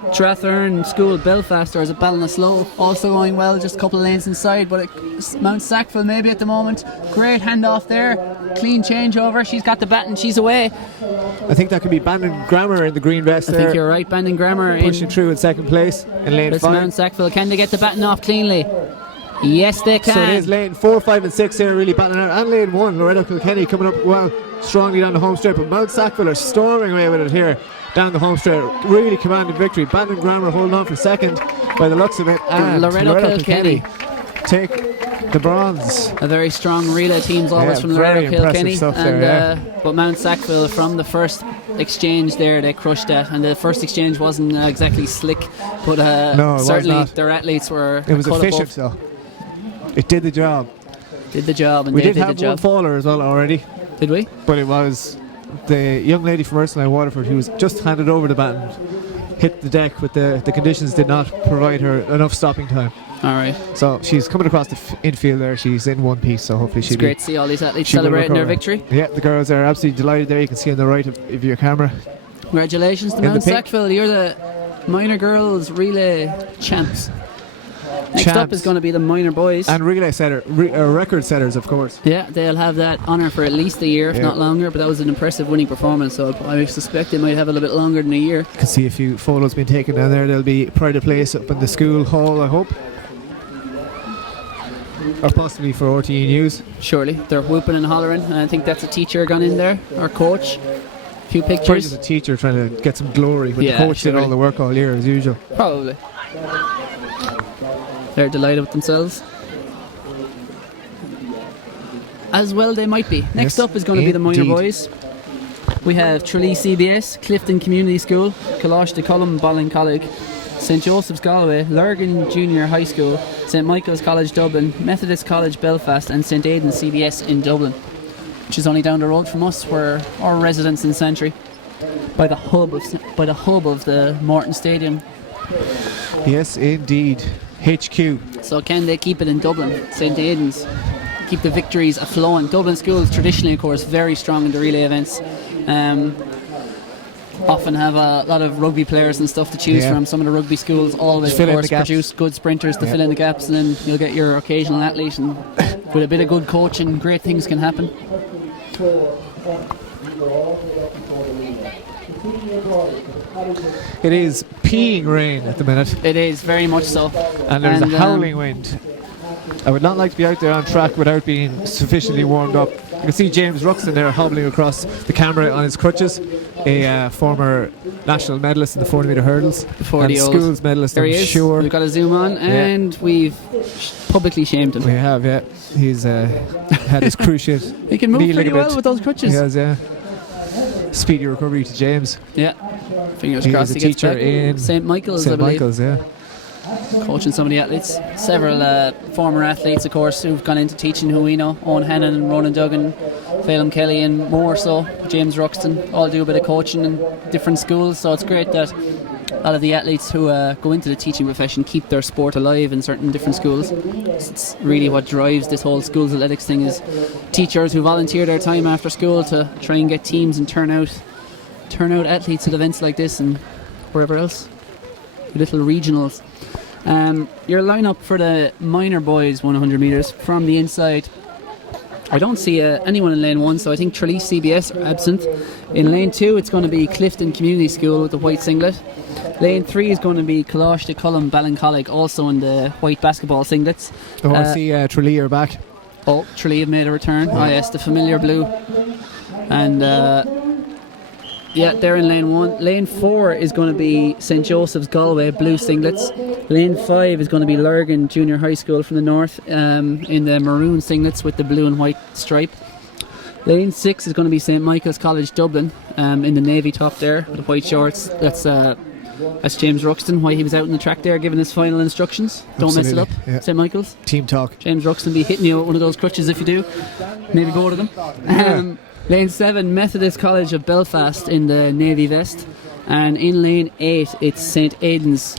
Strathern School Belfast, or is it Ballinasloe? Also going well, just a couple of lanes inside, but Mount Sackville maybe at the moment. Great handoff there, clean changeover. She's got the bat and she's away. I think that could be Bandon Grammar in the green vest there. I think you're right, Bandon Grammar pushing through in second place in lane 5. Mount Sackville. Can they get the baton off cleanly? Yes, they can. So it is lane 4, 5 and 6 here really battling out, and lane 1 Loretto Kilkenny coming up well strongly down the home straight, but Mount Sackville are storming away with it here down the home straight, really commanding victory. Bandon Grammar holding on for second by the looks of it, and Loretto Kilkenny take the bronze. A very strong relay teams always from Loretto Kilkenny, stuff and there, but Mount Sackville from the first exchange there, they crushed that, and the first exchange wasn't exactly slick, but no, certainly their athletes were. It was efficient though. It did the job. And we did have one faller as well already. Did we? But it was the young lady from Ursuline Waterford who was just handed over the baton, hit the deck, but the conditions did not provide her enough stopping time. Alright. So she's coming across the infield there. She's in one piece, so hopefully she'll It's great to see all these athletes celebrating their victory. Yeah, the girls are absolutely delighted there. You can see on the right of your camera. Congratulations to Mount Sackville. You're the minor girls relay champs. Next up is going to be the minor boys. And relay record setters, of course. Yeah, they'll have that honour for at least a year, if not longer, but that was an impressive winning performance, so I suspect they might have a little bit longer than a year. You can see a few photos being taken down there. There'll be pride of place up in the school hall, I hope. Or possibly for RTE News. Surely. They're whooping and hollering, and I think that's a teacher gone in there, or coach. A few pictures. Probably just a teacher trying to get some glory, but the coach did all the work all year as usual. Probably. They're delighted with themselves. As well they might be. Next up is going to be the minor boys. We have Tralee CBS, Clifton Community School, Kalash de Cullum Ballincollig, St Joseph's Galway, Lurgan Junior High School, St Michael's College Dublin, Methodist College Belfast and St Aidan's CBS in Dublin, which is only down the road from us. We're our residents in Santry, by the hub of the Morton Stadium. Yes, indeed. HQ. So can they keep it in Dublin? St Aidan's keep the victories aflowing. Dublin schools traditionally, of course, very strong in the relay events. Often have a lot of rugby players and stuff to choose from. Some of the rugby schools always, of course, produce good sprinters to fill in the gaps, and then you'll get your occasional athlete, and with a bit of good coaching, great things can happen. It is peeing rain at the minute. It is, very much so. And there's a howling wind. I would not like to be out there on track without being sufficiently warmed up. You can see James Ruxton there hobbling across the camera on his crutches, a former national medalist in the 40 metre hurdles, and schools medalist, there I'm sure. We've got to zoom on, and we've publicly shamed him. We have, yeah. He's had his cruciate he can move pretty well with those crutches. He has, yeah. Speedy recovery to James. Yeah. Fingers crossed he gets back. In St Michael's, St Michael's, yeah. Coaching some of the athletes. Several former athletes, of course, who've gone into teaching who we know. Owen Hannon and Ronan Duggan, Phelan Kelly and more so. James Ruxton all do a bit of coaching in different schools, so it's great that a lot of the athletes who go into the teaching profession keep their sport alive in certain different schools. It's really what drives this whole schools athletics thing, is teachers who volunteer their time after school to try and get teams and turn out athletes at events like this and wherever else. Little regionals. Your lineup for the minor boys 100 metres from the inside. I don't see anyone in lane 1, so I think Tralee CBS are absent. In lane 2 it's going to be Clifton Community School with the white singlet. Lane 3 is going to be Kalash de Cullum Ballincollig, also in the white basketball singlets. Oh, I see Tralee are back. Oh, Tralee have made a return. Oh yes, the familiar blue. And yeah, they're in lane 1. Lane 4 is going to be St Joseph's Galway, blue singlets. Lane 5 is going to be Lurgan Junior High School from the north, in the maroon singlets with the blue and white stripe. Lane 6 is going to be St Michael's College Dublin, in the navy top there with the white shorts. That's James Ruxton, why he was out in the track there giving his final instructions. Don't mess it up, yeah. St Michael's. Team talk. James Ruxton be hitting you with one of those crutches if you do. Maybe both of them. Lane 7, Methodist College of Belfast in the navy vest. And in lane 8, it's St Aidan's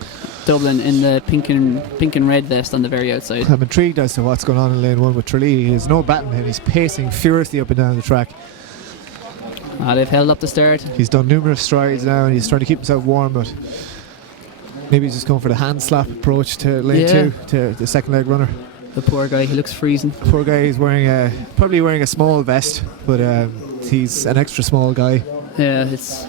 Dublin in the pink and red vest on the very outside. I'm intrigued as to what's going on in lane 1 with Tralee. He has no batting and he's pacing furiously up and down the track. They've held up the start. He's done numerous strides now and he's trying to keep himself warm, but Maybe he's just going for the hand slap approach to lane 2, to the second leg runner. The poor guy, he looks freezing. The poor guy is probably wearing a small vest, but he's an extra small guy. Yeah, it's...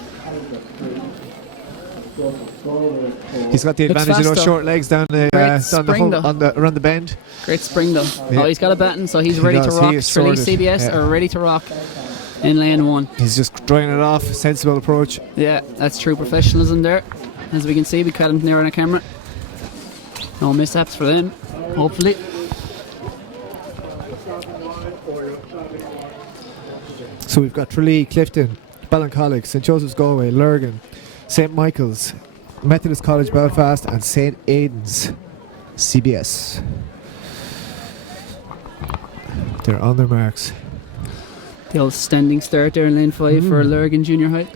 He's got the advantage of those short legs down the around the bend. Great spring though. Yeah. Oh, he's got a baton, so he's ready to rock. Tralee CBS are ready to rock in lane 1. He's just drying it off, sensible approach. Yeah, that's true professionalism there. As we can see, we caught him there on a camera. No mishaps for them, hopefully. So we've got Tralee, Clifton, Ballincollig, St Joseph's Galway, Lurgan, St Michael's, Methodist College Belfast and St Aidan's CBS. They're on their marks. The old standing start there in lane 5 for Lurgan Junior High.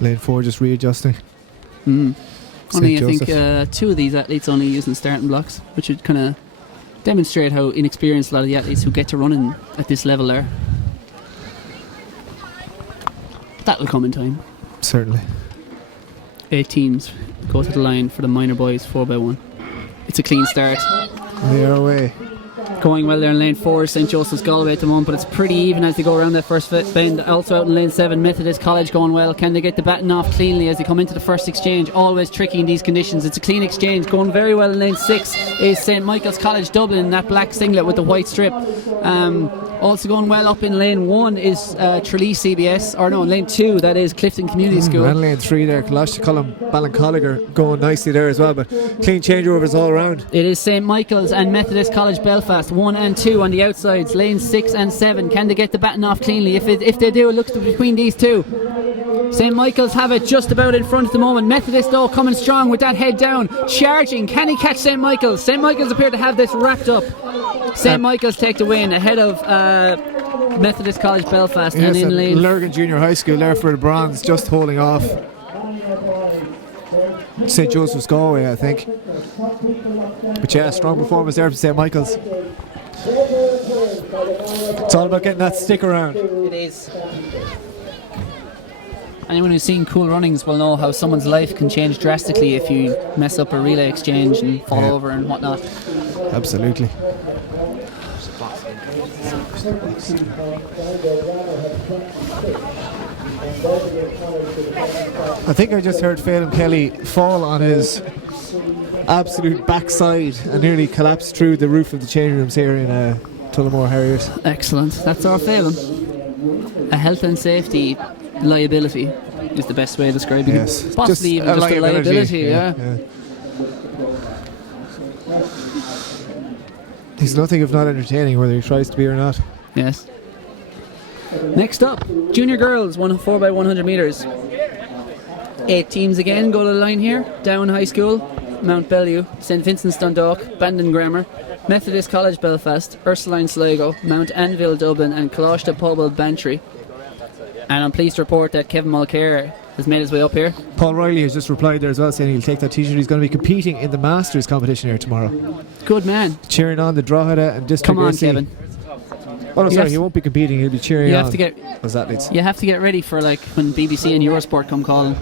Lane 4 just readjusting. Only I Joseph. think 2 of these athletes only using starting blocks, which would kind of demonstrate how inexperienced a lot of the athletes who get to running at this level are. That will come in time. Certainly. 8 teams go to the line for the minor boys 4x1. It's a clean start. They are away. Going well there in lane 4, St Joseph's Galway at the moment, but it's pretty even as they go around that first bend. Also out in lane 7, Methodist College going well. Can they get the baton off cleanly as they come into the first exchange? Always tricky in these conditions. It's a clean exchange. Going very well in lane 6 is St Michael's College Dublin in that black singlet with the white strip. Also going well up in lane 1 is Tralee CBS, or no, in lane 2 that is Clifton Community School. And lane 3 there, Colum, Ballincollig are going nicely there as well, but clean changeovers all around. It is St Michael's and Methodist College Belfast, 1 and 2 on the outsides, lanes 6 and 7. Can they get the baton off cleanly? If they do, it looks between these two. St Michael's have it just about in front at the moment. Methodist though coming strong with that head down, charging. Can he catch St Michael's? St Michael's appear to have this wrapped up. St Michael's take the win ahead of Methodist College Belfast. Yes, and in lane Lurgan Junior High School there for the bronze, just holding off St Joseph's Galway, I think. But yeah, strong performance there from St Michael's. It's all about getting that stick around. It is. Anyone who's seen Cool Runnings will know how someone's life can change drastically if you mess up a relay exchange and fall over and whatnot. Absolutely. I think I just heard Phelan Kelly fall on his absolute backside and nearly collapse through the roof of the change rooms here in Tullamore Harriers. Excellent. That's our Phelan. A health and safety liability is the best way of describing Yes. it. Possibly even just a liability, yeah. He's nothing if not entertaining, whether he tries to be or not. Yes. Next up, junior girls, 4x100 metres. 8 teams again go to the line here. Down High School, Mount Bellew, St Vincent's Dundalk, Bandon Grammar, Methodist College Belfast, Ursuline Sligo, Mount Anvil Dublin and Coláiste Pobal Bantry. And I'm pleased to report that Kevin Mulcair has made his way up here. Paul Riley has just replied there as well, saying he'll take that t-shirt. He's going to be competing in the Masters competition here tomorrow. Good man. Cheering on the Drogheda and District Come on, AC. Kevin. Oh no, sorry, he won't be competing. He'll be cheering on those athletes. You have to get ready for like when BBC and Eurosport come calling.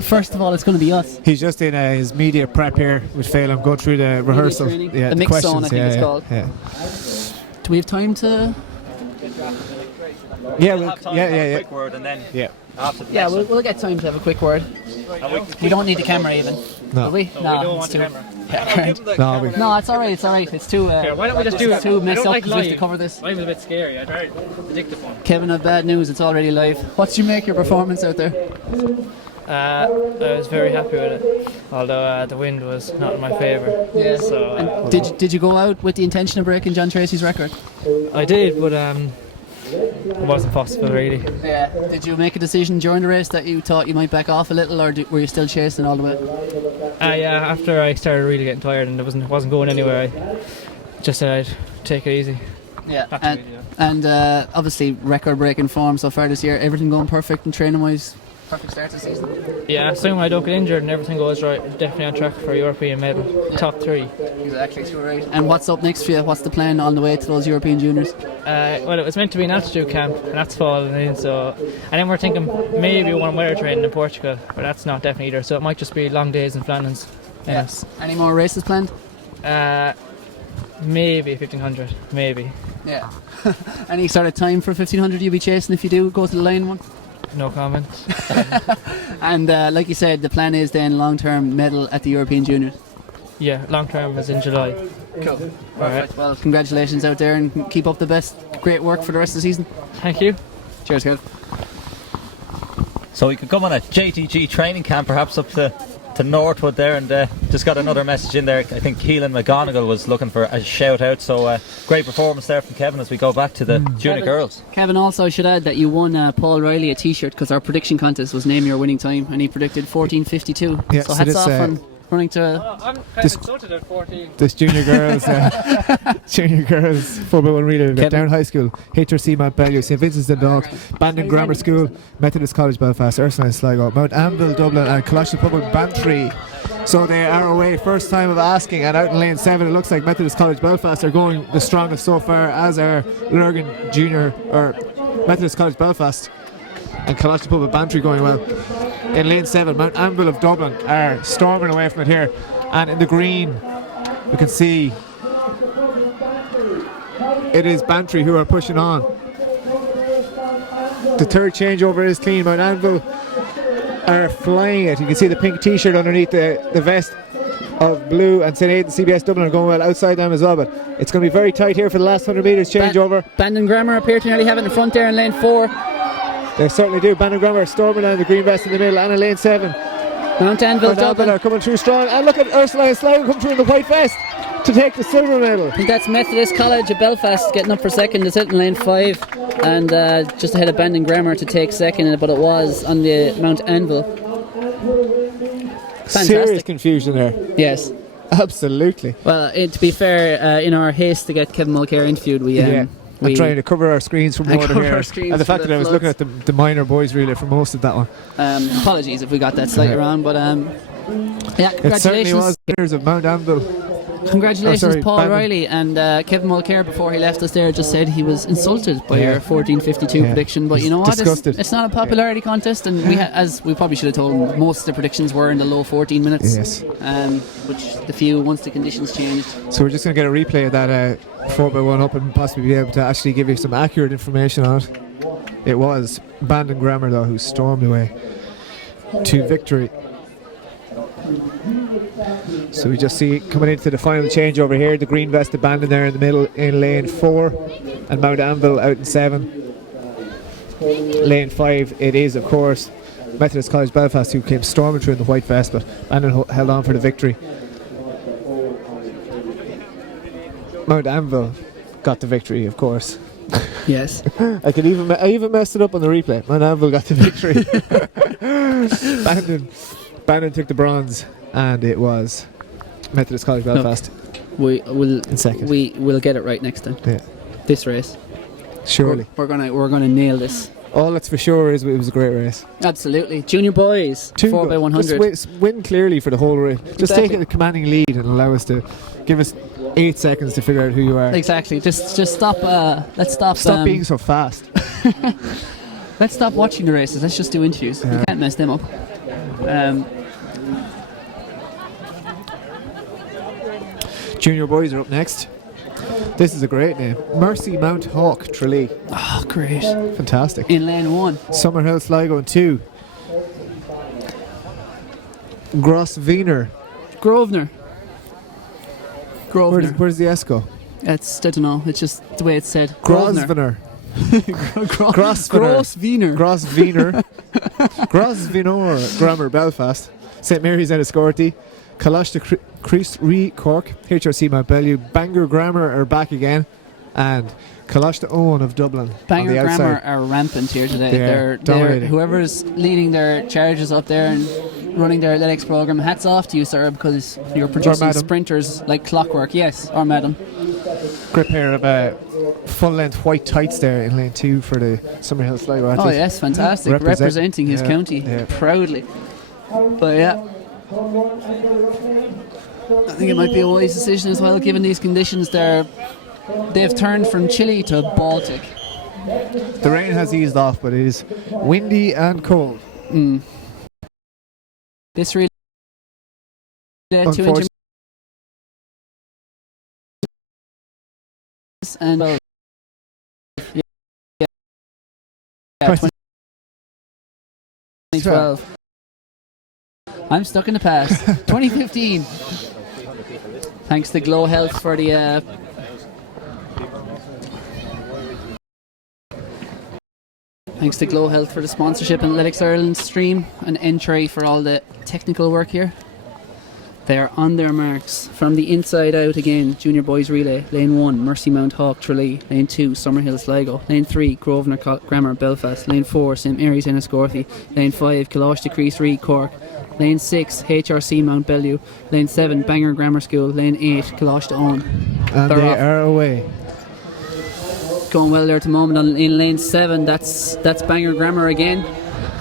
First of all, it's going to be us. He's just in his media prep here with Phelan, going through the rehearsal. Yeah, the mix questions, zone, I think it's called. Yeah. Do we have time to? Yeah, quick word and then after the yeah, we'll get time to have a quick word. We don't need the camera even. No. Will we? No, it's too. Yeah, no, it's alright. It's alright. It's too. Why don't we just do it? Too messed I don't up like for us to live. cover this. Live is a bit scary. I'd rather addictive one. Kevin, I've bad news. It's already live. What did you make your performance out there? I was very happy with it, although the wind was not in my favour. Yeah. So And did you go out with the intention of breaking John Tracy's record? I did, but it wasn't possible really. Yeah. Did you make a decision during the race that you thought you might back off a little, or were you still chasing all the way? Yeah, after I started really getting tired and it wasn't going anywhere, I just said I'd take it easy. Yeah. And obviously record-breaking form so far this year. Everything going perfect and training-wise. Perfect start to the season. Yeah, assuming I don't get injured and everything goes right, definitely on track for a European medal. Top 3. Exactly, too right. And what's up next for you? What's the plan on the way to those European Juniors? Well, it was meant to be an altitude camp, and that's fallen in. So, and then we're thinking maybe one weather training in Portugal, but that's not definitely either. So it might just be long days in Flanders. Yes. Any more races planned? Maybe 1500, maybe. Yeah. Any sort of time for 1500 you'll be chasing if you do go to the line one? No comment. And like you said, the plan is then long-term medal at the European Juniors. Yeah, long term is in July. Cool. Perfect. Well, congratulations out there and keep up the best. Great work for the rest of the season. Thank you. Cheers, Kev. So we could come on a JTG training camp perhaps up to Northwood there, and just got another message in there. I think Keelan McGonigal was looking for a shout out, so great performance there from Kevin as we go back to the junior girls. Kevin, also I should add that you won Paul Riley a t-shirt because our prediction contest was name your winning time and he predicted 14:52. Yeah, so hats off on running to... I'm kind of insulted at 14. This junior girls 4x1 relay down high school, HRC Mount Bellew, St Vincent's de Dog, Bandon Grammar School, Methodist College Belfast, Ursuline Sligo, Mount Anvil Dublin and Colastal Public Bantry. So they are away, first time of asking, and out in lane 7 it looks like Methodist College Belfast are going the strongest so far, as are Lurgan Junior or Methodist College Belfast and Colastal Public Bantry going well. In lane 7, Mount Anvil of Dublin are storming away from it here, and in the green we can see it is Bantry who are pushing on. The third changeover is clean. Mount Anvil are flying it. You can see the pink t-shirt underneath the vest of blue, and St Aidan CBS Dublin are going well outside them as well, but it's going to be very tight here for the last 100 metres changeover. Bandon Grammar appear to nearly have it in front there in lane 4. They certainly do. Bandon Grammar storming down the green vest in the middle, and in lane 7 Mount Anvil Dublin are coming through strong, and look at Ursula Sligo come through in the white vest to take the silver medal. I think that's Methodist College of Belfast getting up for second. It's in lane 5 and just ahead of Bandon Grammar to take second, but it was on the Mount Anvil. Fantastic. Serious confusion there. Yes, absolutely. Well, to be fair, in our haste to get Kevin Mulcair interviewed, we trying to cover our screens from water here, and the fact that I was looking at the minor boys relay for most of that one. Apologies if we got that slightly wrong, but yeah, congratulations. It certainly was winners of Mount Anvil. Congratulations, Paul Riley. And Kevin Mulcair, before he left us there, just said he was insulted by your 14:52 prediction. But you know what? It's not a popularity contest, and as we probably should have told him, most of the predictions were in the low 14 minutes. Yes. Which the few once the conditions changed. So we're just going to get a replay of that 4x1 up and possibly be able to actually give you some accurate information on it. It was Bandon Grammar though who stormed away to victory. So we just see coming into the final change over here, the green vested Bandon there in the middle in lane 4, and Mount Anvil out in 7. Lane 5 it is of course Methodist College Belfast who came storming through in the white vest, but Bandon held on for the victory. Mount Anvil got the victory, of course. Yes. I even messed it up on the replay. Mount Anvil got the victory. Bandon took the bronze, and it was Methodist College Belfast. We will in second. We will get it right next time. Yeah. This race. Surely. We're gonna nail this. All that's for sure is it was a great race. Absolutely. Junior boys, 4x100. Just win clearly for the whole race. Just take a commanding lead and allow us to give us 8 seconds to figure out who you are. Exactly. Just stop. Let's stop. Stop being so fast. Let's stop watching the races. Let's just do interviews. We can't mess them up. Junior boys are up next. This is a great name. Mercy Mount Hawk Tralee. Oh, great. Fantastic. In lane 1. Summerhill Sligo in 2. Grosvenor. Grosvenor. Where's the S go? I don't know. It's just the way it's said. Grosvenor. Grosvenor. Grosvenor Grammar Belfast. St Mary's Enniscorthy. Colastal Crease Re Cork. HRC Mount Bellew. Bangor Grammar are back again. And Colastal Owen of Dublin. Bangor on the Grammar outside. are rampant here today. They're dominating. Whoever's leading their charges up there and running their athletics program, hats off to you, sir, because you're producing sprinters like clockwork. Yes, or madam. Great pair of full length white tights there in lane 2 for the Summerhill Sligo athlete. Oh yes, fantastic. Representing his county proudly. But yeah, I think it might be a wise decision as well, given these conditions. They've turned from chilly to Baltic. The rain has eased off, but it is windy and cold. This really Unfortunately, and 2012. I'm stuck in the past. 2015. Thanks to GloHealth for the Thanks to GloHealth for the sponsorship and Athletics Ireland stream, and Entry for all the technical work here. They're on their marks. From the inside out again, Junior Boys Relay. Lane 1, Mercy Mount Hawk Tralee. Lane 2, Summerhill Sligo. Lane 3, Grosvenor Grammar Belfast. Lane 4, St Mary's Enniscorthy. Lane 5, Kalash de Crease Reed Cork. Lane 6, HRC Mount Bellew. Lane 7, Bangor Grammar School. Lane 8, Kalash de Owen. And they are away. Going well there at the moment in lane 7. That's Bangor Grammar again.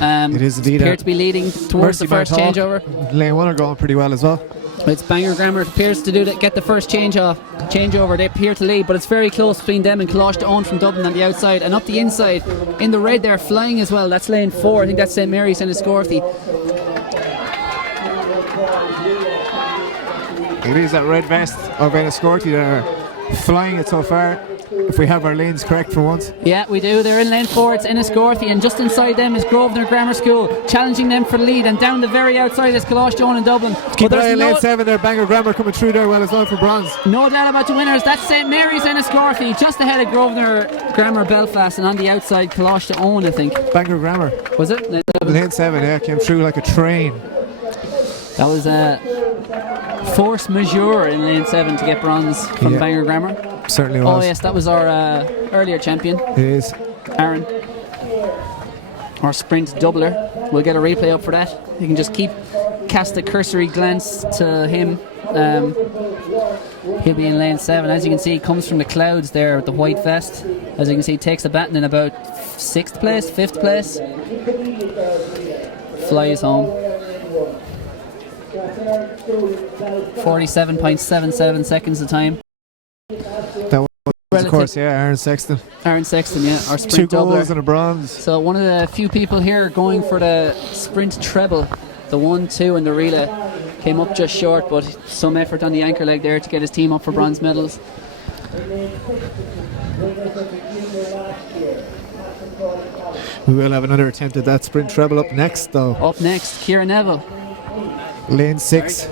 It is indeed. Appear to be leading towards the first changeover. Lane 1 are going pretty well as well. It's Bangor Grammar. It appears to get the first changeover. They appear to lead, but it's very close between them and Kalash de Owen from Dublin on the outside, and up the inside in the red they're flying as well. That's lane 4. I think that's St Mary's Enniscorthy. It is that red vest of Enniscorthy that are flying it so far. If we have our lanes correct for once. Yeah, we do. They're in lane 4. It's Enniscorthy, and just inside them is Grosvenor Grammar School, challenging them for the lead. And down the very outside is Kalash de Owen in Dublin. Keep an eye on lane 7 there. Bangor Grammar coming through there well as well for bronze. No doubt about the winners. That's St Mary's Enniscorthy, just ahead of Grosvenor Grammar Belfast, and on the outside Kalash de Owen, I think. Bangor Grammar. Was it? Lane 7, yeah, came through like a train. That was force majeure in lane 7 to get bronze from Bangor Grammar. Certainly was. Oh yes, that was our earlier champion. It is. Aaron. Our sprint doubler. We'll get a replay up for that. You can just cast a cursory glance to him. He'll be in lane 7. As you can see, he comes from the clouds there with the white vest. As you can see, he takes the baton in about 6th place, 5th place. Flies home. 47.77 seconds the time. That was, of course, Aaron Sexton. Our sprint 2 doubler. goals and a bronze. So one of the few people here going for the sprint treble. The 1, 2 and the relay came up just short, but some effort on the anchor leg there to get his team up for bronze medals. We will have another attempt at that sprint treble up next, though. Up next, Ciara Neville. Lane 6.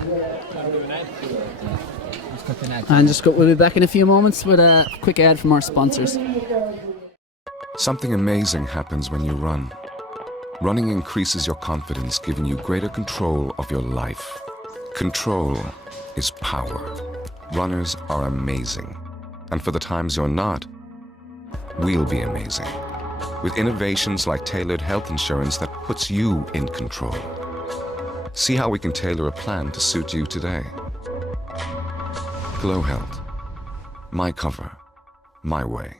And we'll be back in a few moments with a quick ad from our sponsors. Something amazing happens when you run. Running increases your confidence, giving you greater control of your life. Control is power. Runners are amazing. And for the times you're not, we'll be amazing. With innovations like tailored health insurance that puts you in control. See how we can tailor a plan to suit you today. GloHealth. My cover. My way.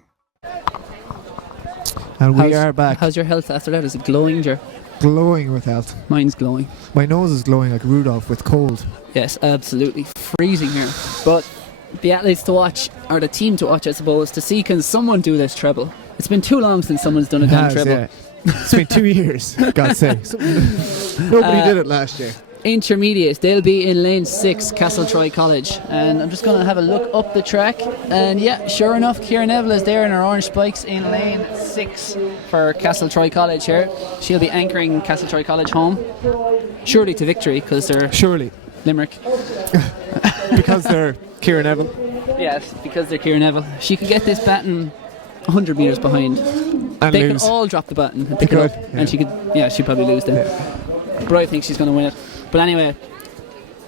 And we are back. How's your health after that? Is it glowing, Ger? Glowing with health. Mine's glowing. My nose is glowing like Rudolph with cold. Yes, absolutely. Freezing here. But the athletes to watch, or the team to watch, I suppose, to see can someone do this treble. It's been too long since someone's done a damn treble. Yeah. It's been 2 years, God's sake. Nobody did it last year. Intermediate, they'll be in lane 6, Castletroy College. And I'm just going to have a look up the track. And yeah, sure enough, Ciara Neville is there in her orange spikes in lane 6 for Castletroy College here. She'll be anchoring Castletroy College home. Surely to victory, because they're... Surely. Limerick. Because they're Ciara Neville. Yes, because they're Ciara Neville. She could get this baton 100 metres behind. And they lose. could all drop the baton and pick it up. Yeah. And she'd probably lose then. Yeah. But I think she's going to win it. But anyway,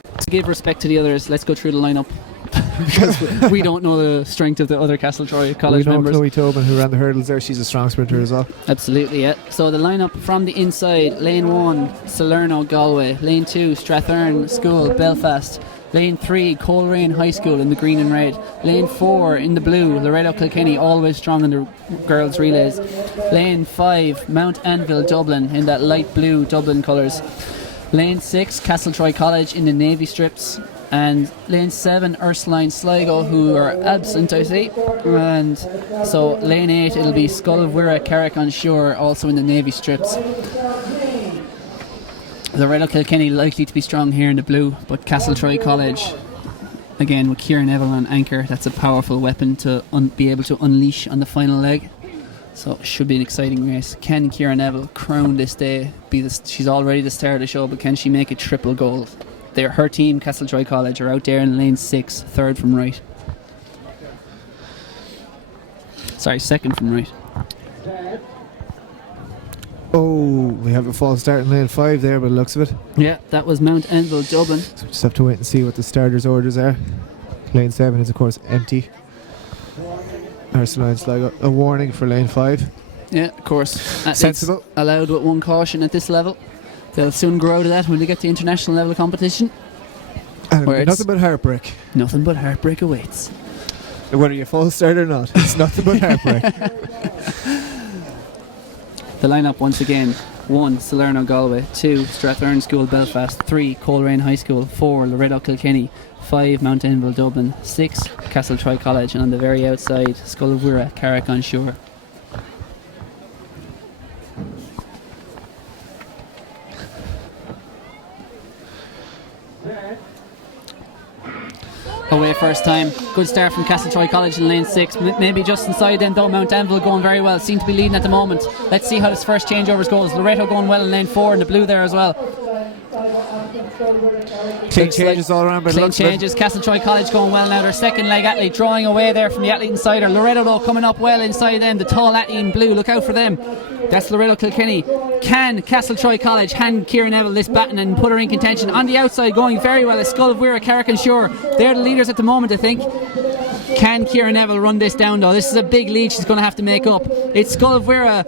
to give respect to the others, let's go through the lineup. Because we don't know the strength of the other Castletroy College members. Chloe Tobin, who ran the hurdles there, she's a strong sprinter as well. Absolutely, yeah. So the lineup from the inside: lane 1, Salerno, Galway; lane 2, Strathern School, Belfast; Lane 3, Coleraine High School in the green and red. Lane 4 in the blue, Loreto Kilkenny, always strong in the girls' relays. Lane 5, Mount Anvil Dublin in that light blue Dublin colours. Lane 6, Castletroy College in the navy strips. And lane 7, Ursuline Sligo, who are absent, I see. And so lane 8, it'll be Scullwhirra Carrick on Shore, also in the navy strips. Loreto Kilkenny likely to be strong here in the blue, but Castletroy College, again with Ciara Neville on anchor, that's a powerful weapon to be able to unleash on the final leg. So it should be an exciting race. Can Ciara Neville crown this day? She's already the star of the show, but can she make it triple gold? Her team, Castletroy College, are out there in lane 6, third from right. Sorry, second from right. Oh, we have a false start in lane 5 there by the looks of it. Yeah, that was Mount Anvil Dublin. So we just have to wait and see what the starters' orders are. Lane 7 is of course empty. Ursuline Sligo, a warning for lane 5. Yeah, of course. Sensible. Allowed with one caution at this level. They'll soon grow to that when they get to international level competition. And nothing but heartbreak. Nothing but heartbreak awaits. Whether you false start or not, it's nothing but heartbreak. The lineup once again: 1, Salerno Galway; 2, Strathern School Belfast; 3, Coleraine High School; 4, Loreto Kilkenny; 5, Mount Anvil Dublin; 6, Castletroy College; and on the very outside, Scullwhirra Carrick on Shore. Away first time. Good start from Castletroy College in lane 6. Maybe just inside then though. Mount Anvil going very well. Seem to be leading at the moment. Let's see how this first changeovers goes. Loreto going well in lane 4 in the blue there as well. Clean changes all around. Clean changes. Castletroy College going well now. Their second leg athlete drawing away there from the athlete inside her. Loreto though coming up well inside them. The tall athlete in blue. Look out for them. That's Loreto Kilkenny. Can Castletroy College hand Ciara Neville this baton and put her in contention? On the outside going very well is Scullwhirra Carrick and Shore. They're the leaders at the moment, I think. Can Ciara Neville run this down though? This is a big lead she's going to have to make up. It's Scullwhirra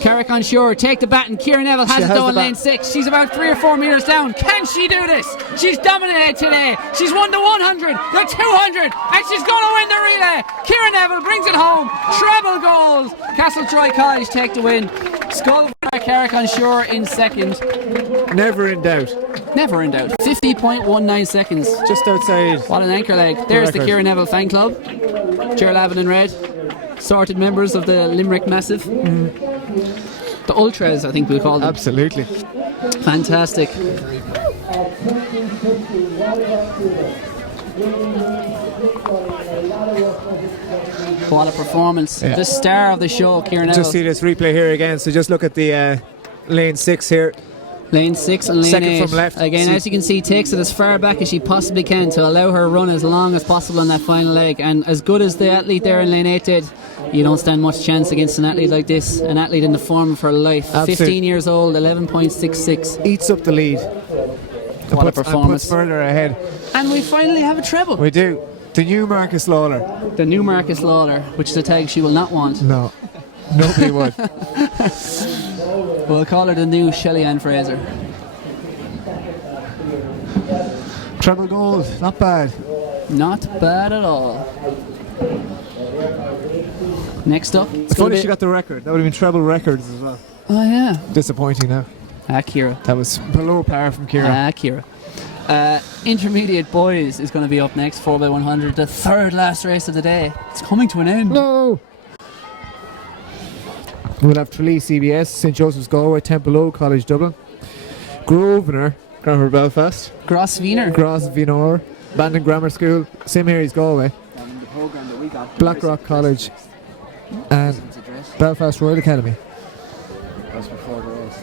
Carrick on Shore. Take the baton. Ciara Neville has it though in lane 6. She's about 3 or 4 metres down. Can she do this? She's dominated today. She's won the 100, the 200, and she's going to win the relay. Ciara Neville brings it home. Treble gold. Castletroy College take the win. Scullwhirra Carrick on Shore in second. Never in doubt. Never in doubt. 50.19 seconds. Just outside. What an anchor leg. There's the Ciara Neville fan club. Ger Lavin in red. Sorted members of the Limerick Massive. The Ultras, I think we'll call them. Absolutely. Fantastic. What a performance. Yeah. The star of the show, Ciara Neville. Just see this replay here again. So just look at the lane 6 here. Lane 6 and lane Second 8. from left. Again, as you can see, takes it as far back as she possibly can to allow her run as long as possible on that final leg. And as good as the athlete there in lane 8 did, you don't stand much chance against an athlete like this. An athlete in the form of her life. Absolutely. 15 years old, 11.66. Eats up the lead. What a performance. Puts further ahead. And we finally have a treble. We do. The new Marcus Lawler. The new Marcus Lawler, which is a tag she will not want. No. Nobody would. We'll call her the new Shelley Ann Fraser. Treble gold. Not bad. Not bad at all. Next up. It's funny she got the record. That would have been treble records as well. Oh, yeah. Disappointing now. Ciara. That was below par from Ciara. Ciara. Intermediate boys is going to be up next, 4x100, the third last race of the day. It's coming to an end. No! We'll have Tralee CBS, St Joseph's Galway, Templeogue College Dublin, Grosvenor Grammar Belfast, Grosvenor Bandon Grammar School, St Mary's Galway, Blackrock College, and Belfast Royal Academy. That's before the race.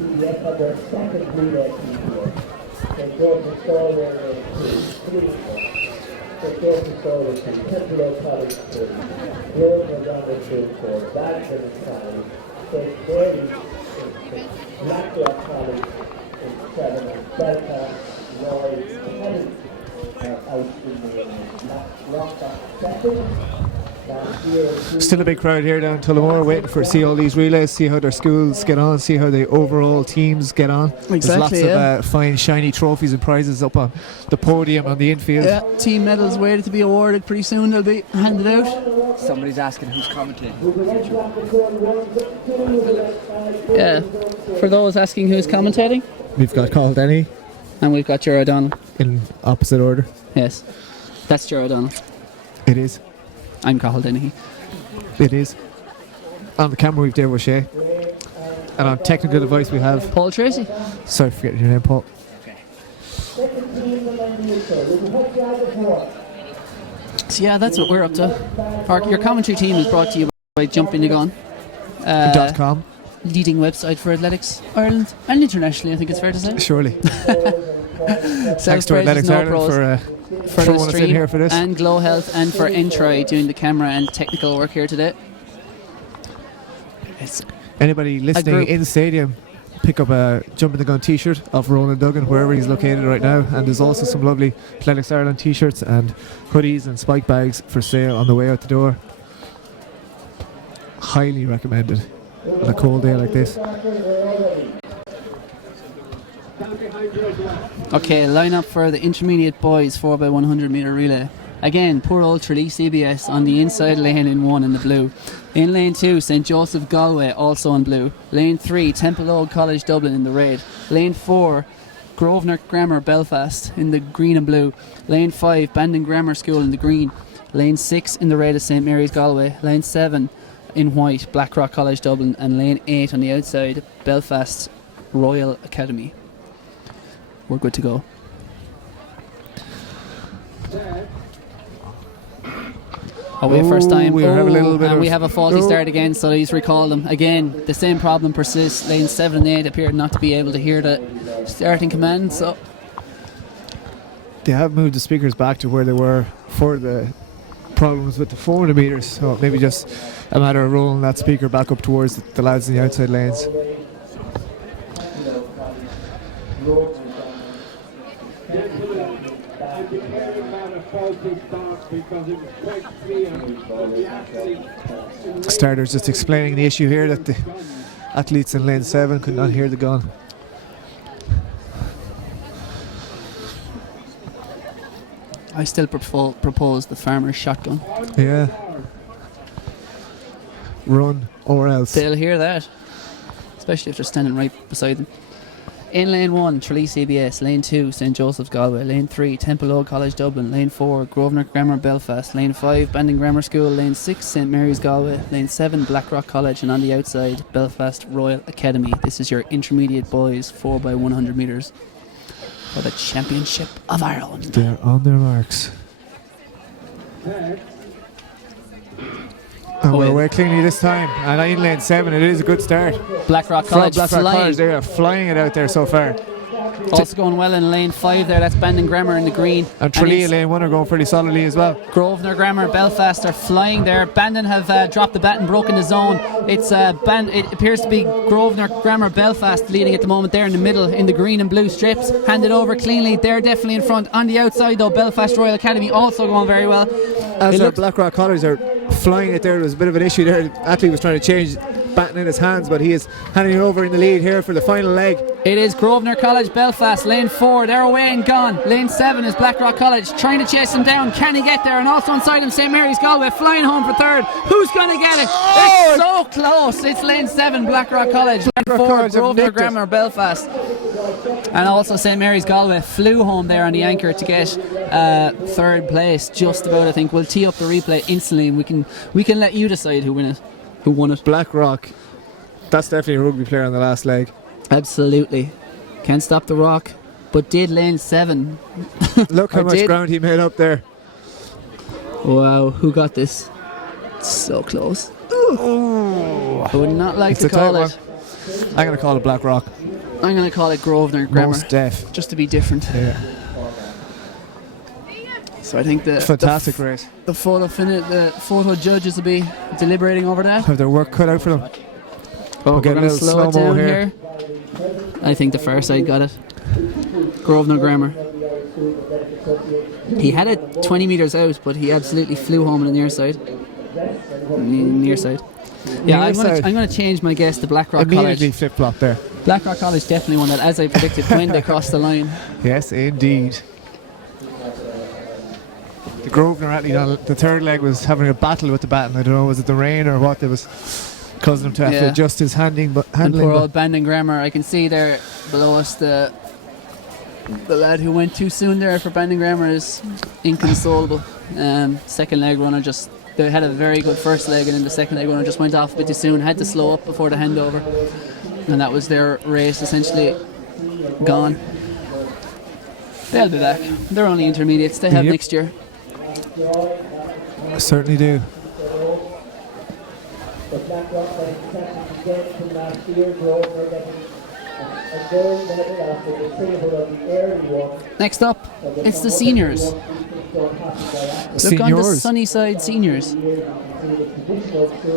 CBS had their second relay PPS. St Joseph's Galway in 3. St Joseph's Galway 2, Templeogue College 3, Grosvenor Grammar School 4, Bandon 5, St Mary's in 6, Blackrock College in 7, and Belfast Royal Academy Still a big crowd here down in Tullamore waiting for see all these relays, see how their schools get on, see how the overall teams get on. There's lots of fine shiny trophies and prizes up on the podium on the infield. Yeah, team medals waiting to be awarded pretty soon. They'll be handed out. Somebody's asking who's commentating. Yeah, for those asking who's commentating, We've got Carl Denny and we've got Ger O'Donnell. in opposite order. Yes, that's Ger O'Donnell. It is. I'm Cathal Dennehy. It is. On the camera we've Dave O'Shea. And on technical device we have Paul Tracy. Sorry for forgetting your name, Paul. So yeah, that's what we're up to. Your commentary team is brought to you by Jumping the Gun. .com. Leading website for athletics Ireland and internationally, I think it's fair to say. Surely. Thanks to Athletics Ireland for throwing us in here for this. And GloHealth and for Entry doing the camera and technical work here today. It's anybody listening in the stadium, pick up a Jumping the Gun t-shirt off Ronan Duggan wherever he's located right now, and there's also some lovely Athletics Ireland t-shirts and hoodies and spike bags for sale on the way out the door. Highly recommended on a cold day like this. Okay, line up for the intermediate boys 4x100 metre relay. Again, poor old Tralee CBS on the inside lane in 1 in the blue. In lane 2, St Joseph Galway also in blue. Lane 3, Temple Old College Dublin in the red. Lane 4, Grosvenor Grammar Belfast in the green and blue. Lane 5, Bandon Grammar School in the green. Lane 6 in the red is St Mary's Galway. Lane 7 in white, Blackrock College Dublin. And lane 8 on the outside, Belfast Royal Academy. We're good to go. Away first time. We have a little bit and we have a faulty start again, so he's recalled them. Again, the same problem persists. Lane 7 and 8 appeared not to be able to hear the starting command, so they have moved the speakers back to where they were for the problems with the 400 metres, so maybe just a matter of rolling that speaker back up towards the lads in the outside lanes. Starters just explaining the issue here that the athletes in lane 7 could not hear the gun. I still propose the farmer's shotgun. Yeah. Run or else. They'll hear that, especially if they're standing right beside them. In lane 1, Tralee CBS. Lane 2, St Joseph's Galway. Lane 3, Temple Old College Dublin. Lane 4, Grosvenor Grammar Belfast. Lane 5, Bandon Grammar School. Lane 6, St Mary's Galway. Lane 7, Blackrock College. And on the outside, Belfast Royal Academy. This is your intermediate boys 4x100 metres for the Championship of Ireland. They're on their marks. And we're away cleanly this time. And in lane 7, it is a good start. Blackrock College Blackrock flying. College, they are flying it out there so far. Also going well in lane 5 there, that's Bandon Grammar in the green. And Tralee in lane 1 are going pretty solidly as well. Grosvenor Grammar Belfast are flying there. Bandon have dropped the bat and broken the zone. It appears to be Grosvenor Grammar Belfast leading at the moment there in the middle in the green and blue strips. Handed over cleanly, they're definitely in front. On the outside though, Belfast Royal Academy also going very well. As our Blackrock College are flying it there, there was a bit of an issue there. The athlete was trying to change batting in his hands, but he is handing it over in the lead here for the final leg. It is Grosvenor College Belfast, lane 4, they're away and gone. Lane 7 is Blackrock College, trying to chase him down. Can he get there? And also inside him, St Mary's Galway flying home for third. Who's going to get it? It's so close. It's lane 7, Blackrock College. Lane 4, Grosvenor Grammar Belfast. And also St Mary's Galway flew home there on the anchor to get third place. Just about, I think. We'll tee up the replay instantly, and we can let you decide who won it. Blackrock. That's definitely a rugby player on the last leg. Absolutely. Can't stop the rock. But did lane 7. Look how much ground he made up there. Wow, who got this? So close. Ooh. I would not like to call it. I'm going to call it Blackrock. I'm going to call it Grosvenor Grammar. Most deaf. Just to be different. Yeah. So I think fantastic race. The photo judges will be deliberating over that. Have their work cut out for them. Oh, we're going to slow it down here. I think the far side got it. Grosvenor Grammar. He had it 20 metres out, but he absolutely flew home on the near side. Near side. Yeah, I'm going to change my guess to Blackrock Immediately College. flip-flop there. Blackrock College definitely won that, as I predicted, when they crossed the line. Yes, indeed. The Grosvenor athlete on the third leg was having a battle with the baton. I don't know, was it the rain or what that was causing him to have to adjust his handling. And poor old Bandon Grammar, I can see there below us the lad who went too soon there for Bandon Grammar is inconsolable. Second leg runner they had a very good first leg, and then the second leg runner just went off a bit too soon, had to slow up before the handover, and that was their race essentially gone. They'll be back. They're only intermediates. They have next year. I certainly do. Next up, it's the seniors. Look on the sunny side, seniors.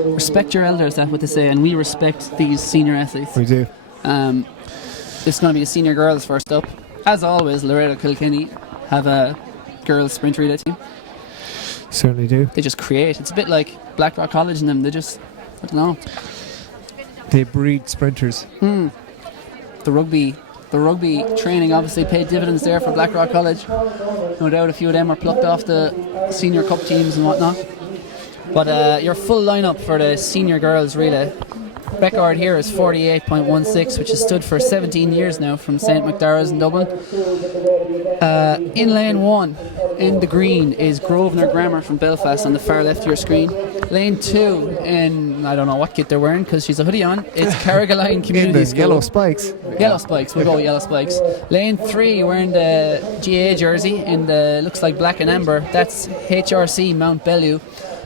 Respect your elders, that's what they say, and we respect these senior athletes. We do. This is going to be the senior girls first up. As always, Laredo Kilkenny have a girls sprint relay team. Certainly do. They just create. It's a bit like Blackrock College and them. They just, I don't know. They breed sprinters. The rugby training obviously paid dividends there for Blackrock College. No doubt a few of them were plucked off the senior cup teams and whatnot. But your full lineup for the senior girls relay. Record here is 48.16, which has stood for 17 years now from St Macdara's in Dublin. In lane 1, in the green, is Grosvenor Grammar from Belfast on the far left of your screen. Lane 2, in I don't know what kit they're wearing because she's a hoodie on, it's Carrigaline Community School. Yellow spikes. Yellow spikes, we'll go with yellow spikes. Lane 3, wearing the GA jersey in the looks like black and amber. That's HRC Mount Bellew.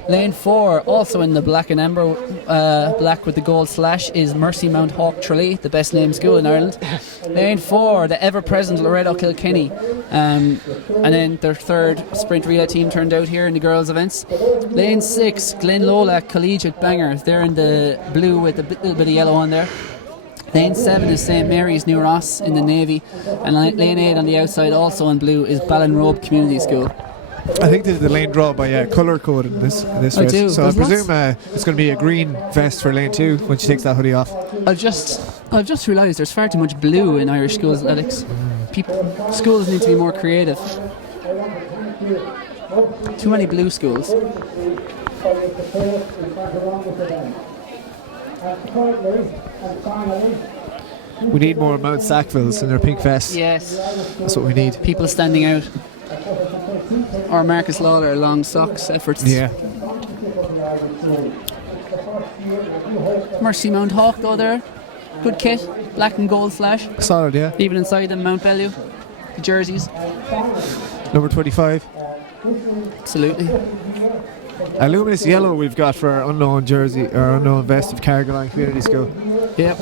Lane 4, also in the black and amber, black with the gold slash, is Mercy Mount Hawk Tralee, the best named school in Ireland. Lane 4, the ever-present Laredo Kilkenny. And then their third sprint relay team turned out here in the girls' events. Lane 6, Glenlola Collegiate Bangor. They're in the blue with a little bit of yellow on there. Lane 7 is St Mary's New Ross in the navy. And lane 8 on the outside, also in blue, is Ballinrobe Community School. I think they did the lane draw by colour code in this race. do. So I presume it's going to be a green vest for lane 2 when she takes that hoodie off. I've just realised there's far too much blue in Irish schools athletics. Schools need to be more creative. Too many blue schools. We need more Mount Sackvilles in their pink vests. Yes. That's what we need. People standing out. Or Marcus Lawler long socks efforts. Yeah. Mercy Mount Hawk though there. Good kit. Black and gold slash. Solid, yeah. Even inside them Mount Bellew. The jerseys. Number 25. Absolutely. A luminous yellow we've got for our unknown jersey or unknown vest of Carrigaline Community School. Yep.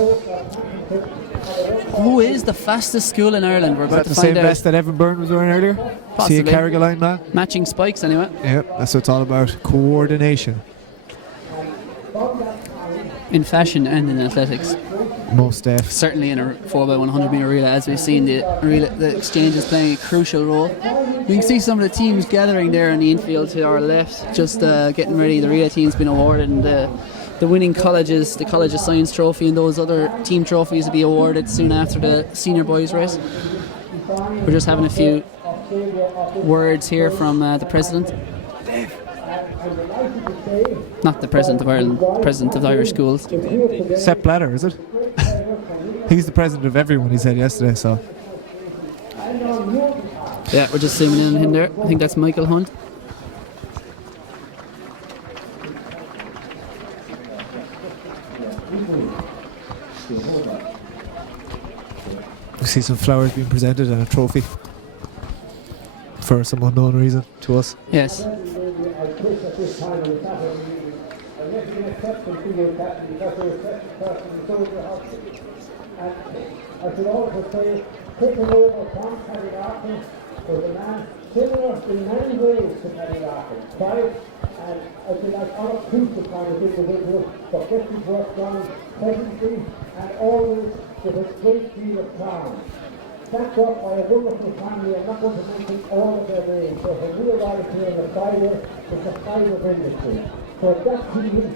Who is the fastest school in Ireland? We're about to the find same out. vest that Evan Byrne was wearing earlier? Possibly. See a Carrigaline man? Matching spikes anyway. Yep, that's what it's all about. Coordination. In fashion and in athletics. Most def. Certainly in a 4x100 metre relay, as we've seen, the exchange is playing a crucial role. You can see some of the teams gathering there in the infield to our left, just getting ready. The relay team's been awarded, and the winning colleges, the College of Science trophy and those other team trophies will be awarded soon after the senior boys race. We're just having a few words here from the president. Not the president of Ireland, the president of the Irish schools. Sepp Blatter, is it? He's the president of everyone, he said yesterday, so. Yeah, we're just zooming in on him there. I think that's Michael Hunt. We see some flowers being presented and a trophy for some unknown reason to us. Yes. I should also say, taking over from Paddy Larkin was a man similar in many ways to Paddy Larkin. Quiet, and I feel like unobtrusive kind of individual, but gets his work done pleasantly and always with a great deal of charm. backed up by a wonderful family. I'm not going to mention all of their names. So when we arrived here in the Friday, it's a pride of industry. So that team is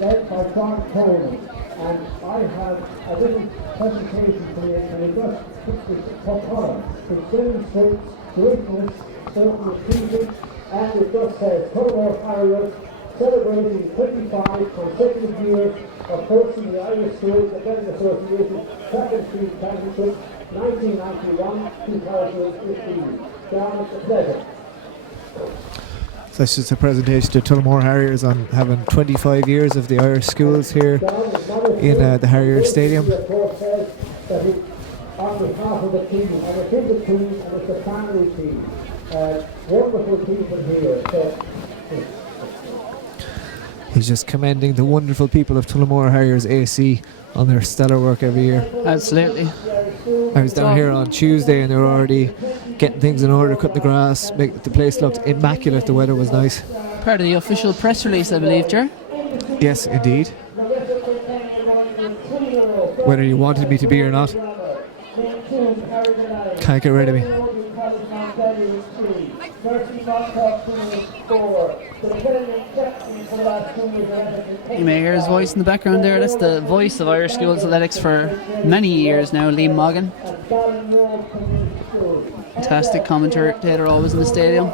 led by John Coleman. And I have a little presentation for you, and it just puts this color. It demonstrates greatness, social achievement, and it just says Tullamore Harriers celebrating 25 consecutive years of hosting the Irish Schools Athletic Association Track and Field Championship 1991-2015. John, it's a pleasure. So that's just a presentation to Tullamore Harriers on having 25 years of the Irish schools here in the Harrier Stadium. On behalf of the team, and it is a team, and it's a family team. Wonderful people here. He's just commending the wonderful people of Tullamore Harriers AC on their stellar work every year. Absolutely. I was down here on Tuesday and they were already getting things in order, cutting the grass, the place looked immaculate, the weather was nice. Part of the official press release, I believe, Ger. Yes, indeed. Whether you wanted me to be or not, can't get rid of me. You may hear his voice in the background there. That's the voice of Irish Schools Athletics for many years now, Liam Moggan. Fantastic commentator always in the stadium.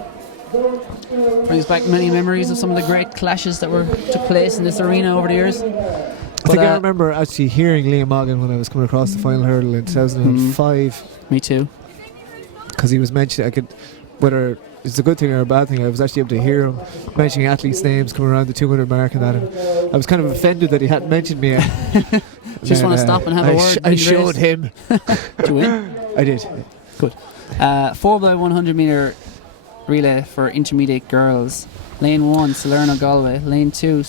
Brings back many memories of some of the great clashes that took place in this arena over the years. I think I remember actually hearing Liam Moggan when I was coming across the final hurdle in 2005. Me too. Because he was mentioning, whether it's a good thing or a bad thing, I was actually able to hear him mentioning athletes' names coming around the 200 mark and that. And I was kind of offended that he hadn't mentioned me. Just want to stop and have a word. I showed him. Did you win? I did. Good. 4x100 metre relay for intermediate girls. Lane 1, Salerno Galway. Lane 2,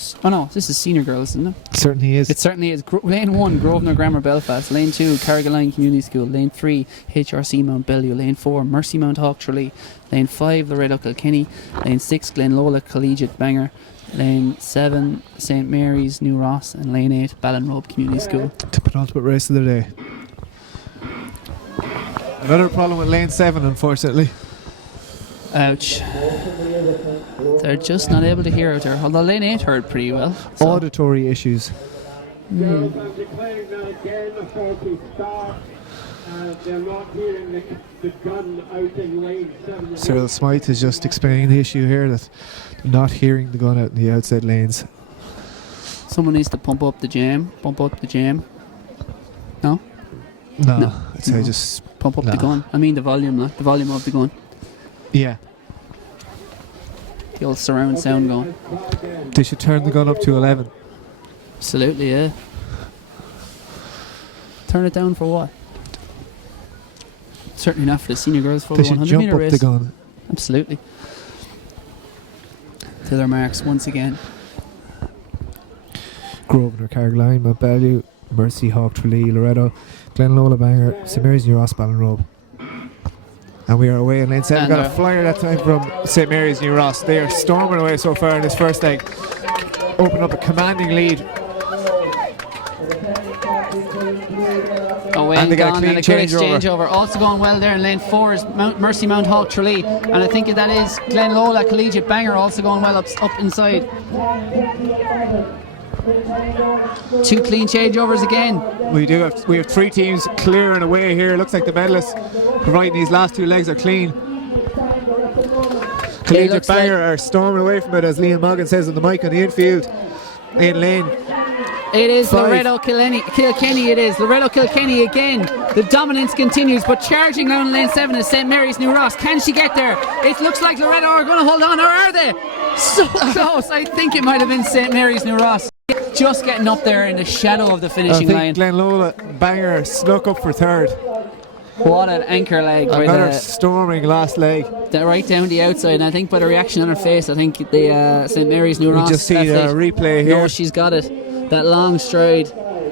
this is senior girls, isn't it? Certainly is. It certainly is. Lane 1, Grosvenor Grammar Belfast. Lane 2, Carrigaline Community School. Lane 3, HRC Mount Bellew. Lane 4, Mercy Mount Hawk Tralee. Lane 5, Laredo Kilkenny. Lane 6, Glenlola Collegiate Bangor. Lane 7, St Mary's New Ross. And Lane 8, Ballinrobe Community School. The penultimate race of the day. Another problem with lane 7, unfortunately. Ouch. They're just not able to hear out there. Although lane 8 heard pretty well. So. Auditory issues. Cyril Smythe is just explaining the issue here, that they're not hearing the gun out in the outside lanes. Someone needs to pump up the jam. No? No. I'd say just pump up the gun. I mean the volume of the gun. Yeah. The old surround sound going. They should turn the gun up to 11. Absolutely, yeah. Turn it down for what? Certainly not for the senior girls for the 100 metre race. They should jump up the gun. Absolutely. To their marks once again. Grosvenor, Carrigaline, Mount Bellew, Mercy, Hawk, Tralee, Loretto, Glenlola, Bangor, St Mary's, New Ross, Ballinrobe. And we are away in lane 7. Got a flyer that time from St Mary's, New Ross. They are storming away so far in this first leg. Open up a commanding lead. Away and gone, and a good exchange over. Also going well there in lane 4 is Mercy Mount Hawk Tralee. And I think that is Glenlola Collegiate Bangor also going well up inside. 2 clean changeovers again. We have 3 teams clear and away here. Looks like the medalists, providing these last 2 legs are clean. Collegiate Bangor are storming away from it, as Liam Moggan says on the mic on the infield. In lane. It is Loretto Kilkenny. It is Loretto Kilkenny again. The dominance continues, but charging down in lane 7 is St Mary's New Ross. Can she get there? It looks like Loretto are going to hold on, or are they? So close. I think it might have been St Mary's New Ross. Just getting up there in the shadow of the finishing line. Glenlola Bangor snuck up for 3rd. What an anchor leg. Another storming last leg. Right down the outside, and I think by the reaction on her face, I think the St Mary's New Ross. You just see a replay here. No, she's got it. That long stride.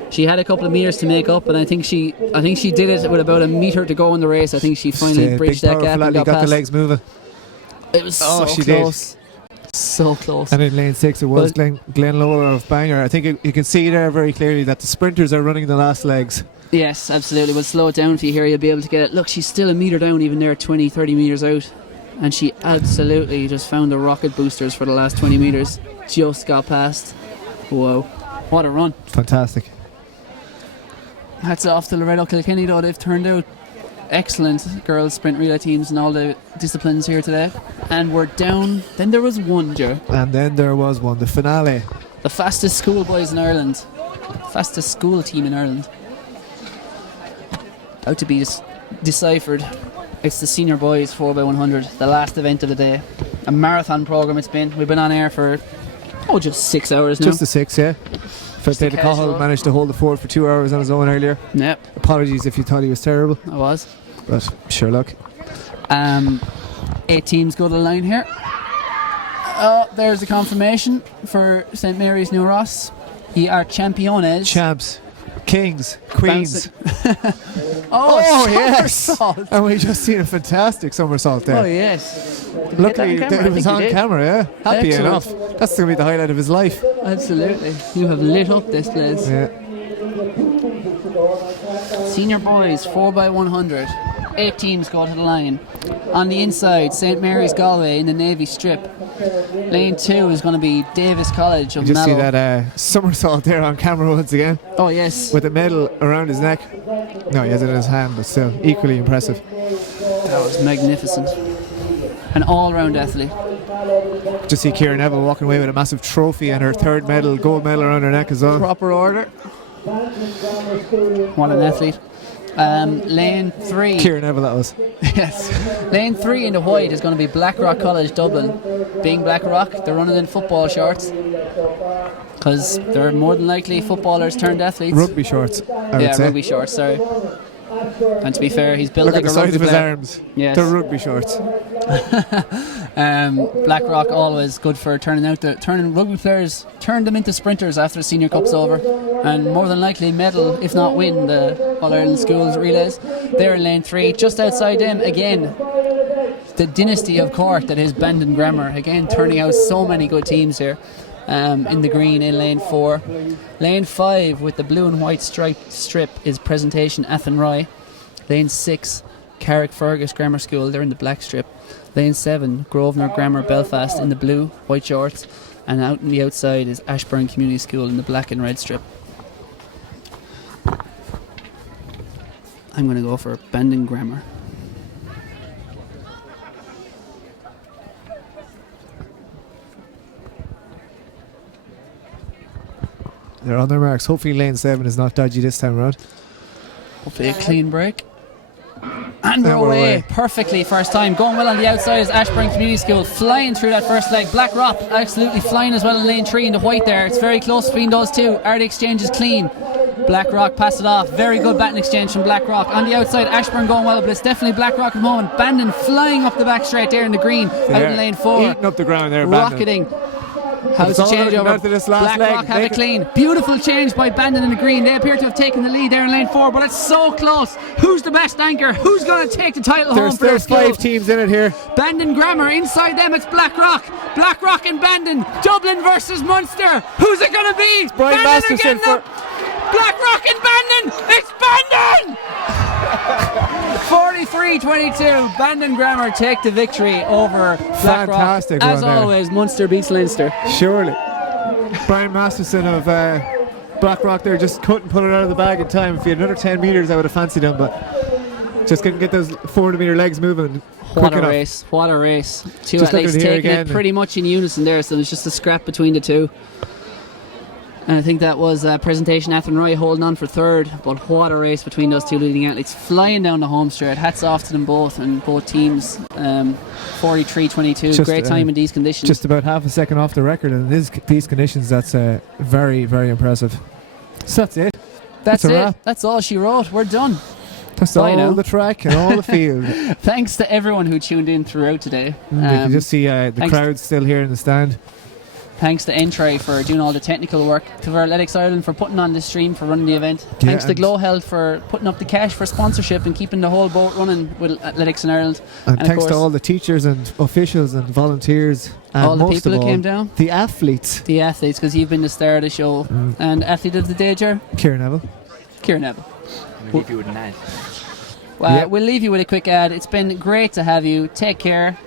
She had a couple of metres to make up, and I think she did it with about a metre to go in the race. I think she finally bridged that gap and got past. The legs moving. It was so close. Did. So close. And in lane 6 it was Glenlola of Bangor. I think you can see there very clearly that the sprinters are running the last legs. Yes, absolutely. We'll slow it down for you here. You'll be able to get it. Look, she's still a metre down, even there, 20, 30 metres out. And she absolutely just found the rocket boosters for the last 20 metres. Just got past. Whoa. What a run. Fantastic. Hats off to Loretto Kilkenny, though. They've turned out excellent girls sprint relay teams in all the disciplines here today. And we're down. Then there was one, Joe. And then there was one, the finale. The fastest schoolboys in Ireland. Fastest school team in Ireland. Out to be deciphered. It's the senior boys 4x100, the last event of the day. A marathon programme it's been. We've been on air for, just 6 hours now. Just the 6, yeah. Fair play to Cahill, managed to hold the fort for 2 hours on his own earlier. Yep. Apologies if you thought he was terrible. I was. But sure luck. 8 teams go to the line here. Oh, there's the confirmation for St Mary's New Ross. Ye are champions. Champs. Kings. Queens. Oh yes. somersault. And we just seen a fantastic somersault there. Oh, yes. Luckily, it was on camera, yeah. Happy Excellent. enough. That's going to be the highlight of his life. Absolutely. You have lit up this place. Yeah. Senior boys, 4x100. 8 teams go to the line. On the inside, St Mary's Galway in the Navy strip. Lane 2 is going to be Davis College of You just see Mallow. that somersault there on camera once again. Oh, yes. With a medal around his neck. No, he has it in his hand, but still equally impressive. That was magnificent. An all-round athlete. Just see Kieran Neville walking away with a massive trophy and her third medal, gold medal around her neck as well. Proper order. What an athlete. Lane 3. Kieran Neville, that was. Yes. Lane 3 in the white is going to be Blackrock College Dublin. Being Blackrock, they're running in football shorts because they're more than likely footballers turned athletes. Rugby shorts, I would say. Rugby shorts, sorry. And to be fair, he's built Look like at a the size rugby of his player. arms. Yes. They're rugby shorts. Blackrock always good for turning rugby players, turn them into sprinters after the Senior Cup's over, and more than likely medal, if not win, the All Ireland Schools relays. They're in lane 3, just outside them again. The dynasty of Cork that is Bandon Grammar, again turning out so many good teams here. In the green in lane 4. Lane 5 with the blue and white striped strip is Presentation Athenry. Lane 6, Carrickfergus Grammar School, they're in the black strip. Lane 7, Grosvenor Grammar Belfast in the blue, white shorts. And out on the outside is Ashburn Community School in the black and red strip. I'm going to go for Bandon Grammar. They're on their marks. Hopefully lane 7 is not dodgy this time around. Hopefully a clean break. And we're away perfectly first time. Going well on the outside is Ashburn Community School, flying through that first leg. Blackrock absolutely flying as well in lane 3 in the white there. It's very close between those two. Are the exchanges clean? Blackrock pass it off. Very good batting exchange from Blackrock. On the outside, Ashburn going well, but it's definitely Blackrock at the moment. Bandon flying up the back straight there in the green. Out in lane 4. Eating up the ground there, Bandon. Rocketing. How's the change over? Blackrock have it clean. Beautiful change by Bandon in the green. They appear to have taken the lead there in lane 4, but it's so close. Who's the best anchor? Who's going to take the title home for There's 5 teams in it here. Bandon Grammar. Inside them it's Blackrock. Blackrock and Bandon. Dublin versus Munster. Who's it going to be? It's Brian Bandon Masterson for Blackrock and Bandon. It's Bandon. 43-22. Bandon Grammar take the victory over Blackrock. Fantastic As run there. always, Munster beats Leinster. Surely. Brian Masterson of Blackrock there just couldn't pull it out of the bag in time. If he had another 10 metres, I would have fancied him, but just couldn't get those 400 metre legs moving. What a race. What a race. Two Just athletes looking here taking again. it pretty much in unison there, so there's just a scrap between the two. And I think that was Presentation Athenry holding on for third, but what a race between those two leading athletes, flying down the home straight. Hats off to them both and both teams. 43-22, great time in these conditions. Just about half a second off the record, and in these conditions, that's very, very impressive. So that's it. That's a it. wrap. That's all she wrote. We're done. That's Bye all now. the track and all the field. Thanks to everyone who tuned in throughout today. You can just see the thanks- crowd still here in the stand. Thanks to Entry for doing all the technical work, to Athletics Ireland for putting on the stream, for running the event. Thanks to and- GloHealth for putting up the cash for sponsorship and keeping the whole boat running with Athletics in Ireland. And of thanks to course, all the teachers and officials and volunteers. And all the most people of who all, came down. the athletes. The athletes, because you've been the star of the show. And athlete of the day, Ger? Kieran Neville. Kieran Neville. We'll leave you with an ad. Well, we'll leave you with a quick ad. It's been great to have you. Take care.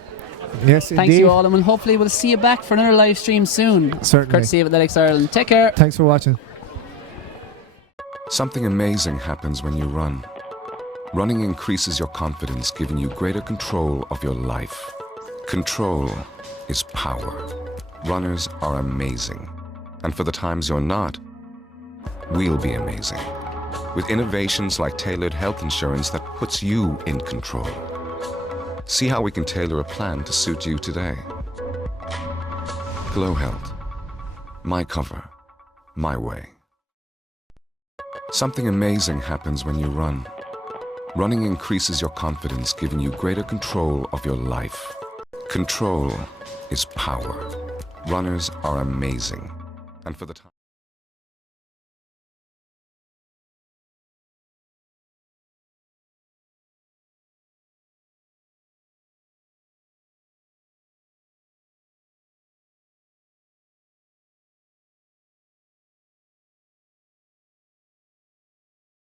Yes, Thanks indeed. you all, and hopefully we'll see you back for another live stream soon. Certainly. Courtesy of Athletics Ireland. Take care. Thanks for watching. Something amazing happens when you run. Running increases your confidence, giving you greater control of your life. Control is power. Runners are amazing. And for the times you're not, we'll be amazing. With innovations like tailored health insurance that puts you in control. See how we can tailor a plan to suit you today. GloHealth. My cover. My way. Something amazing happens when you run. Running increases your confidence, giving you greater control of your life. Control is power. Runners are amazing. And for the time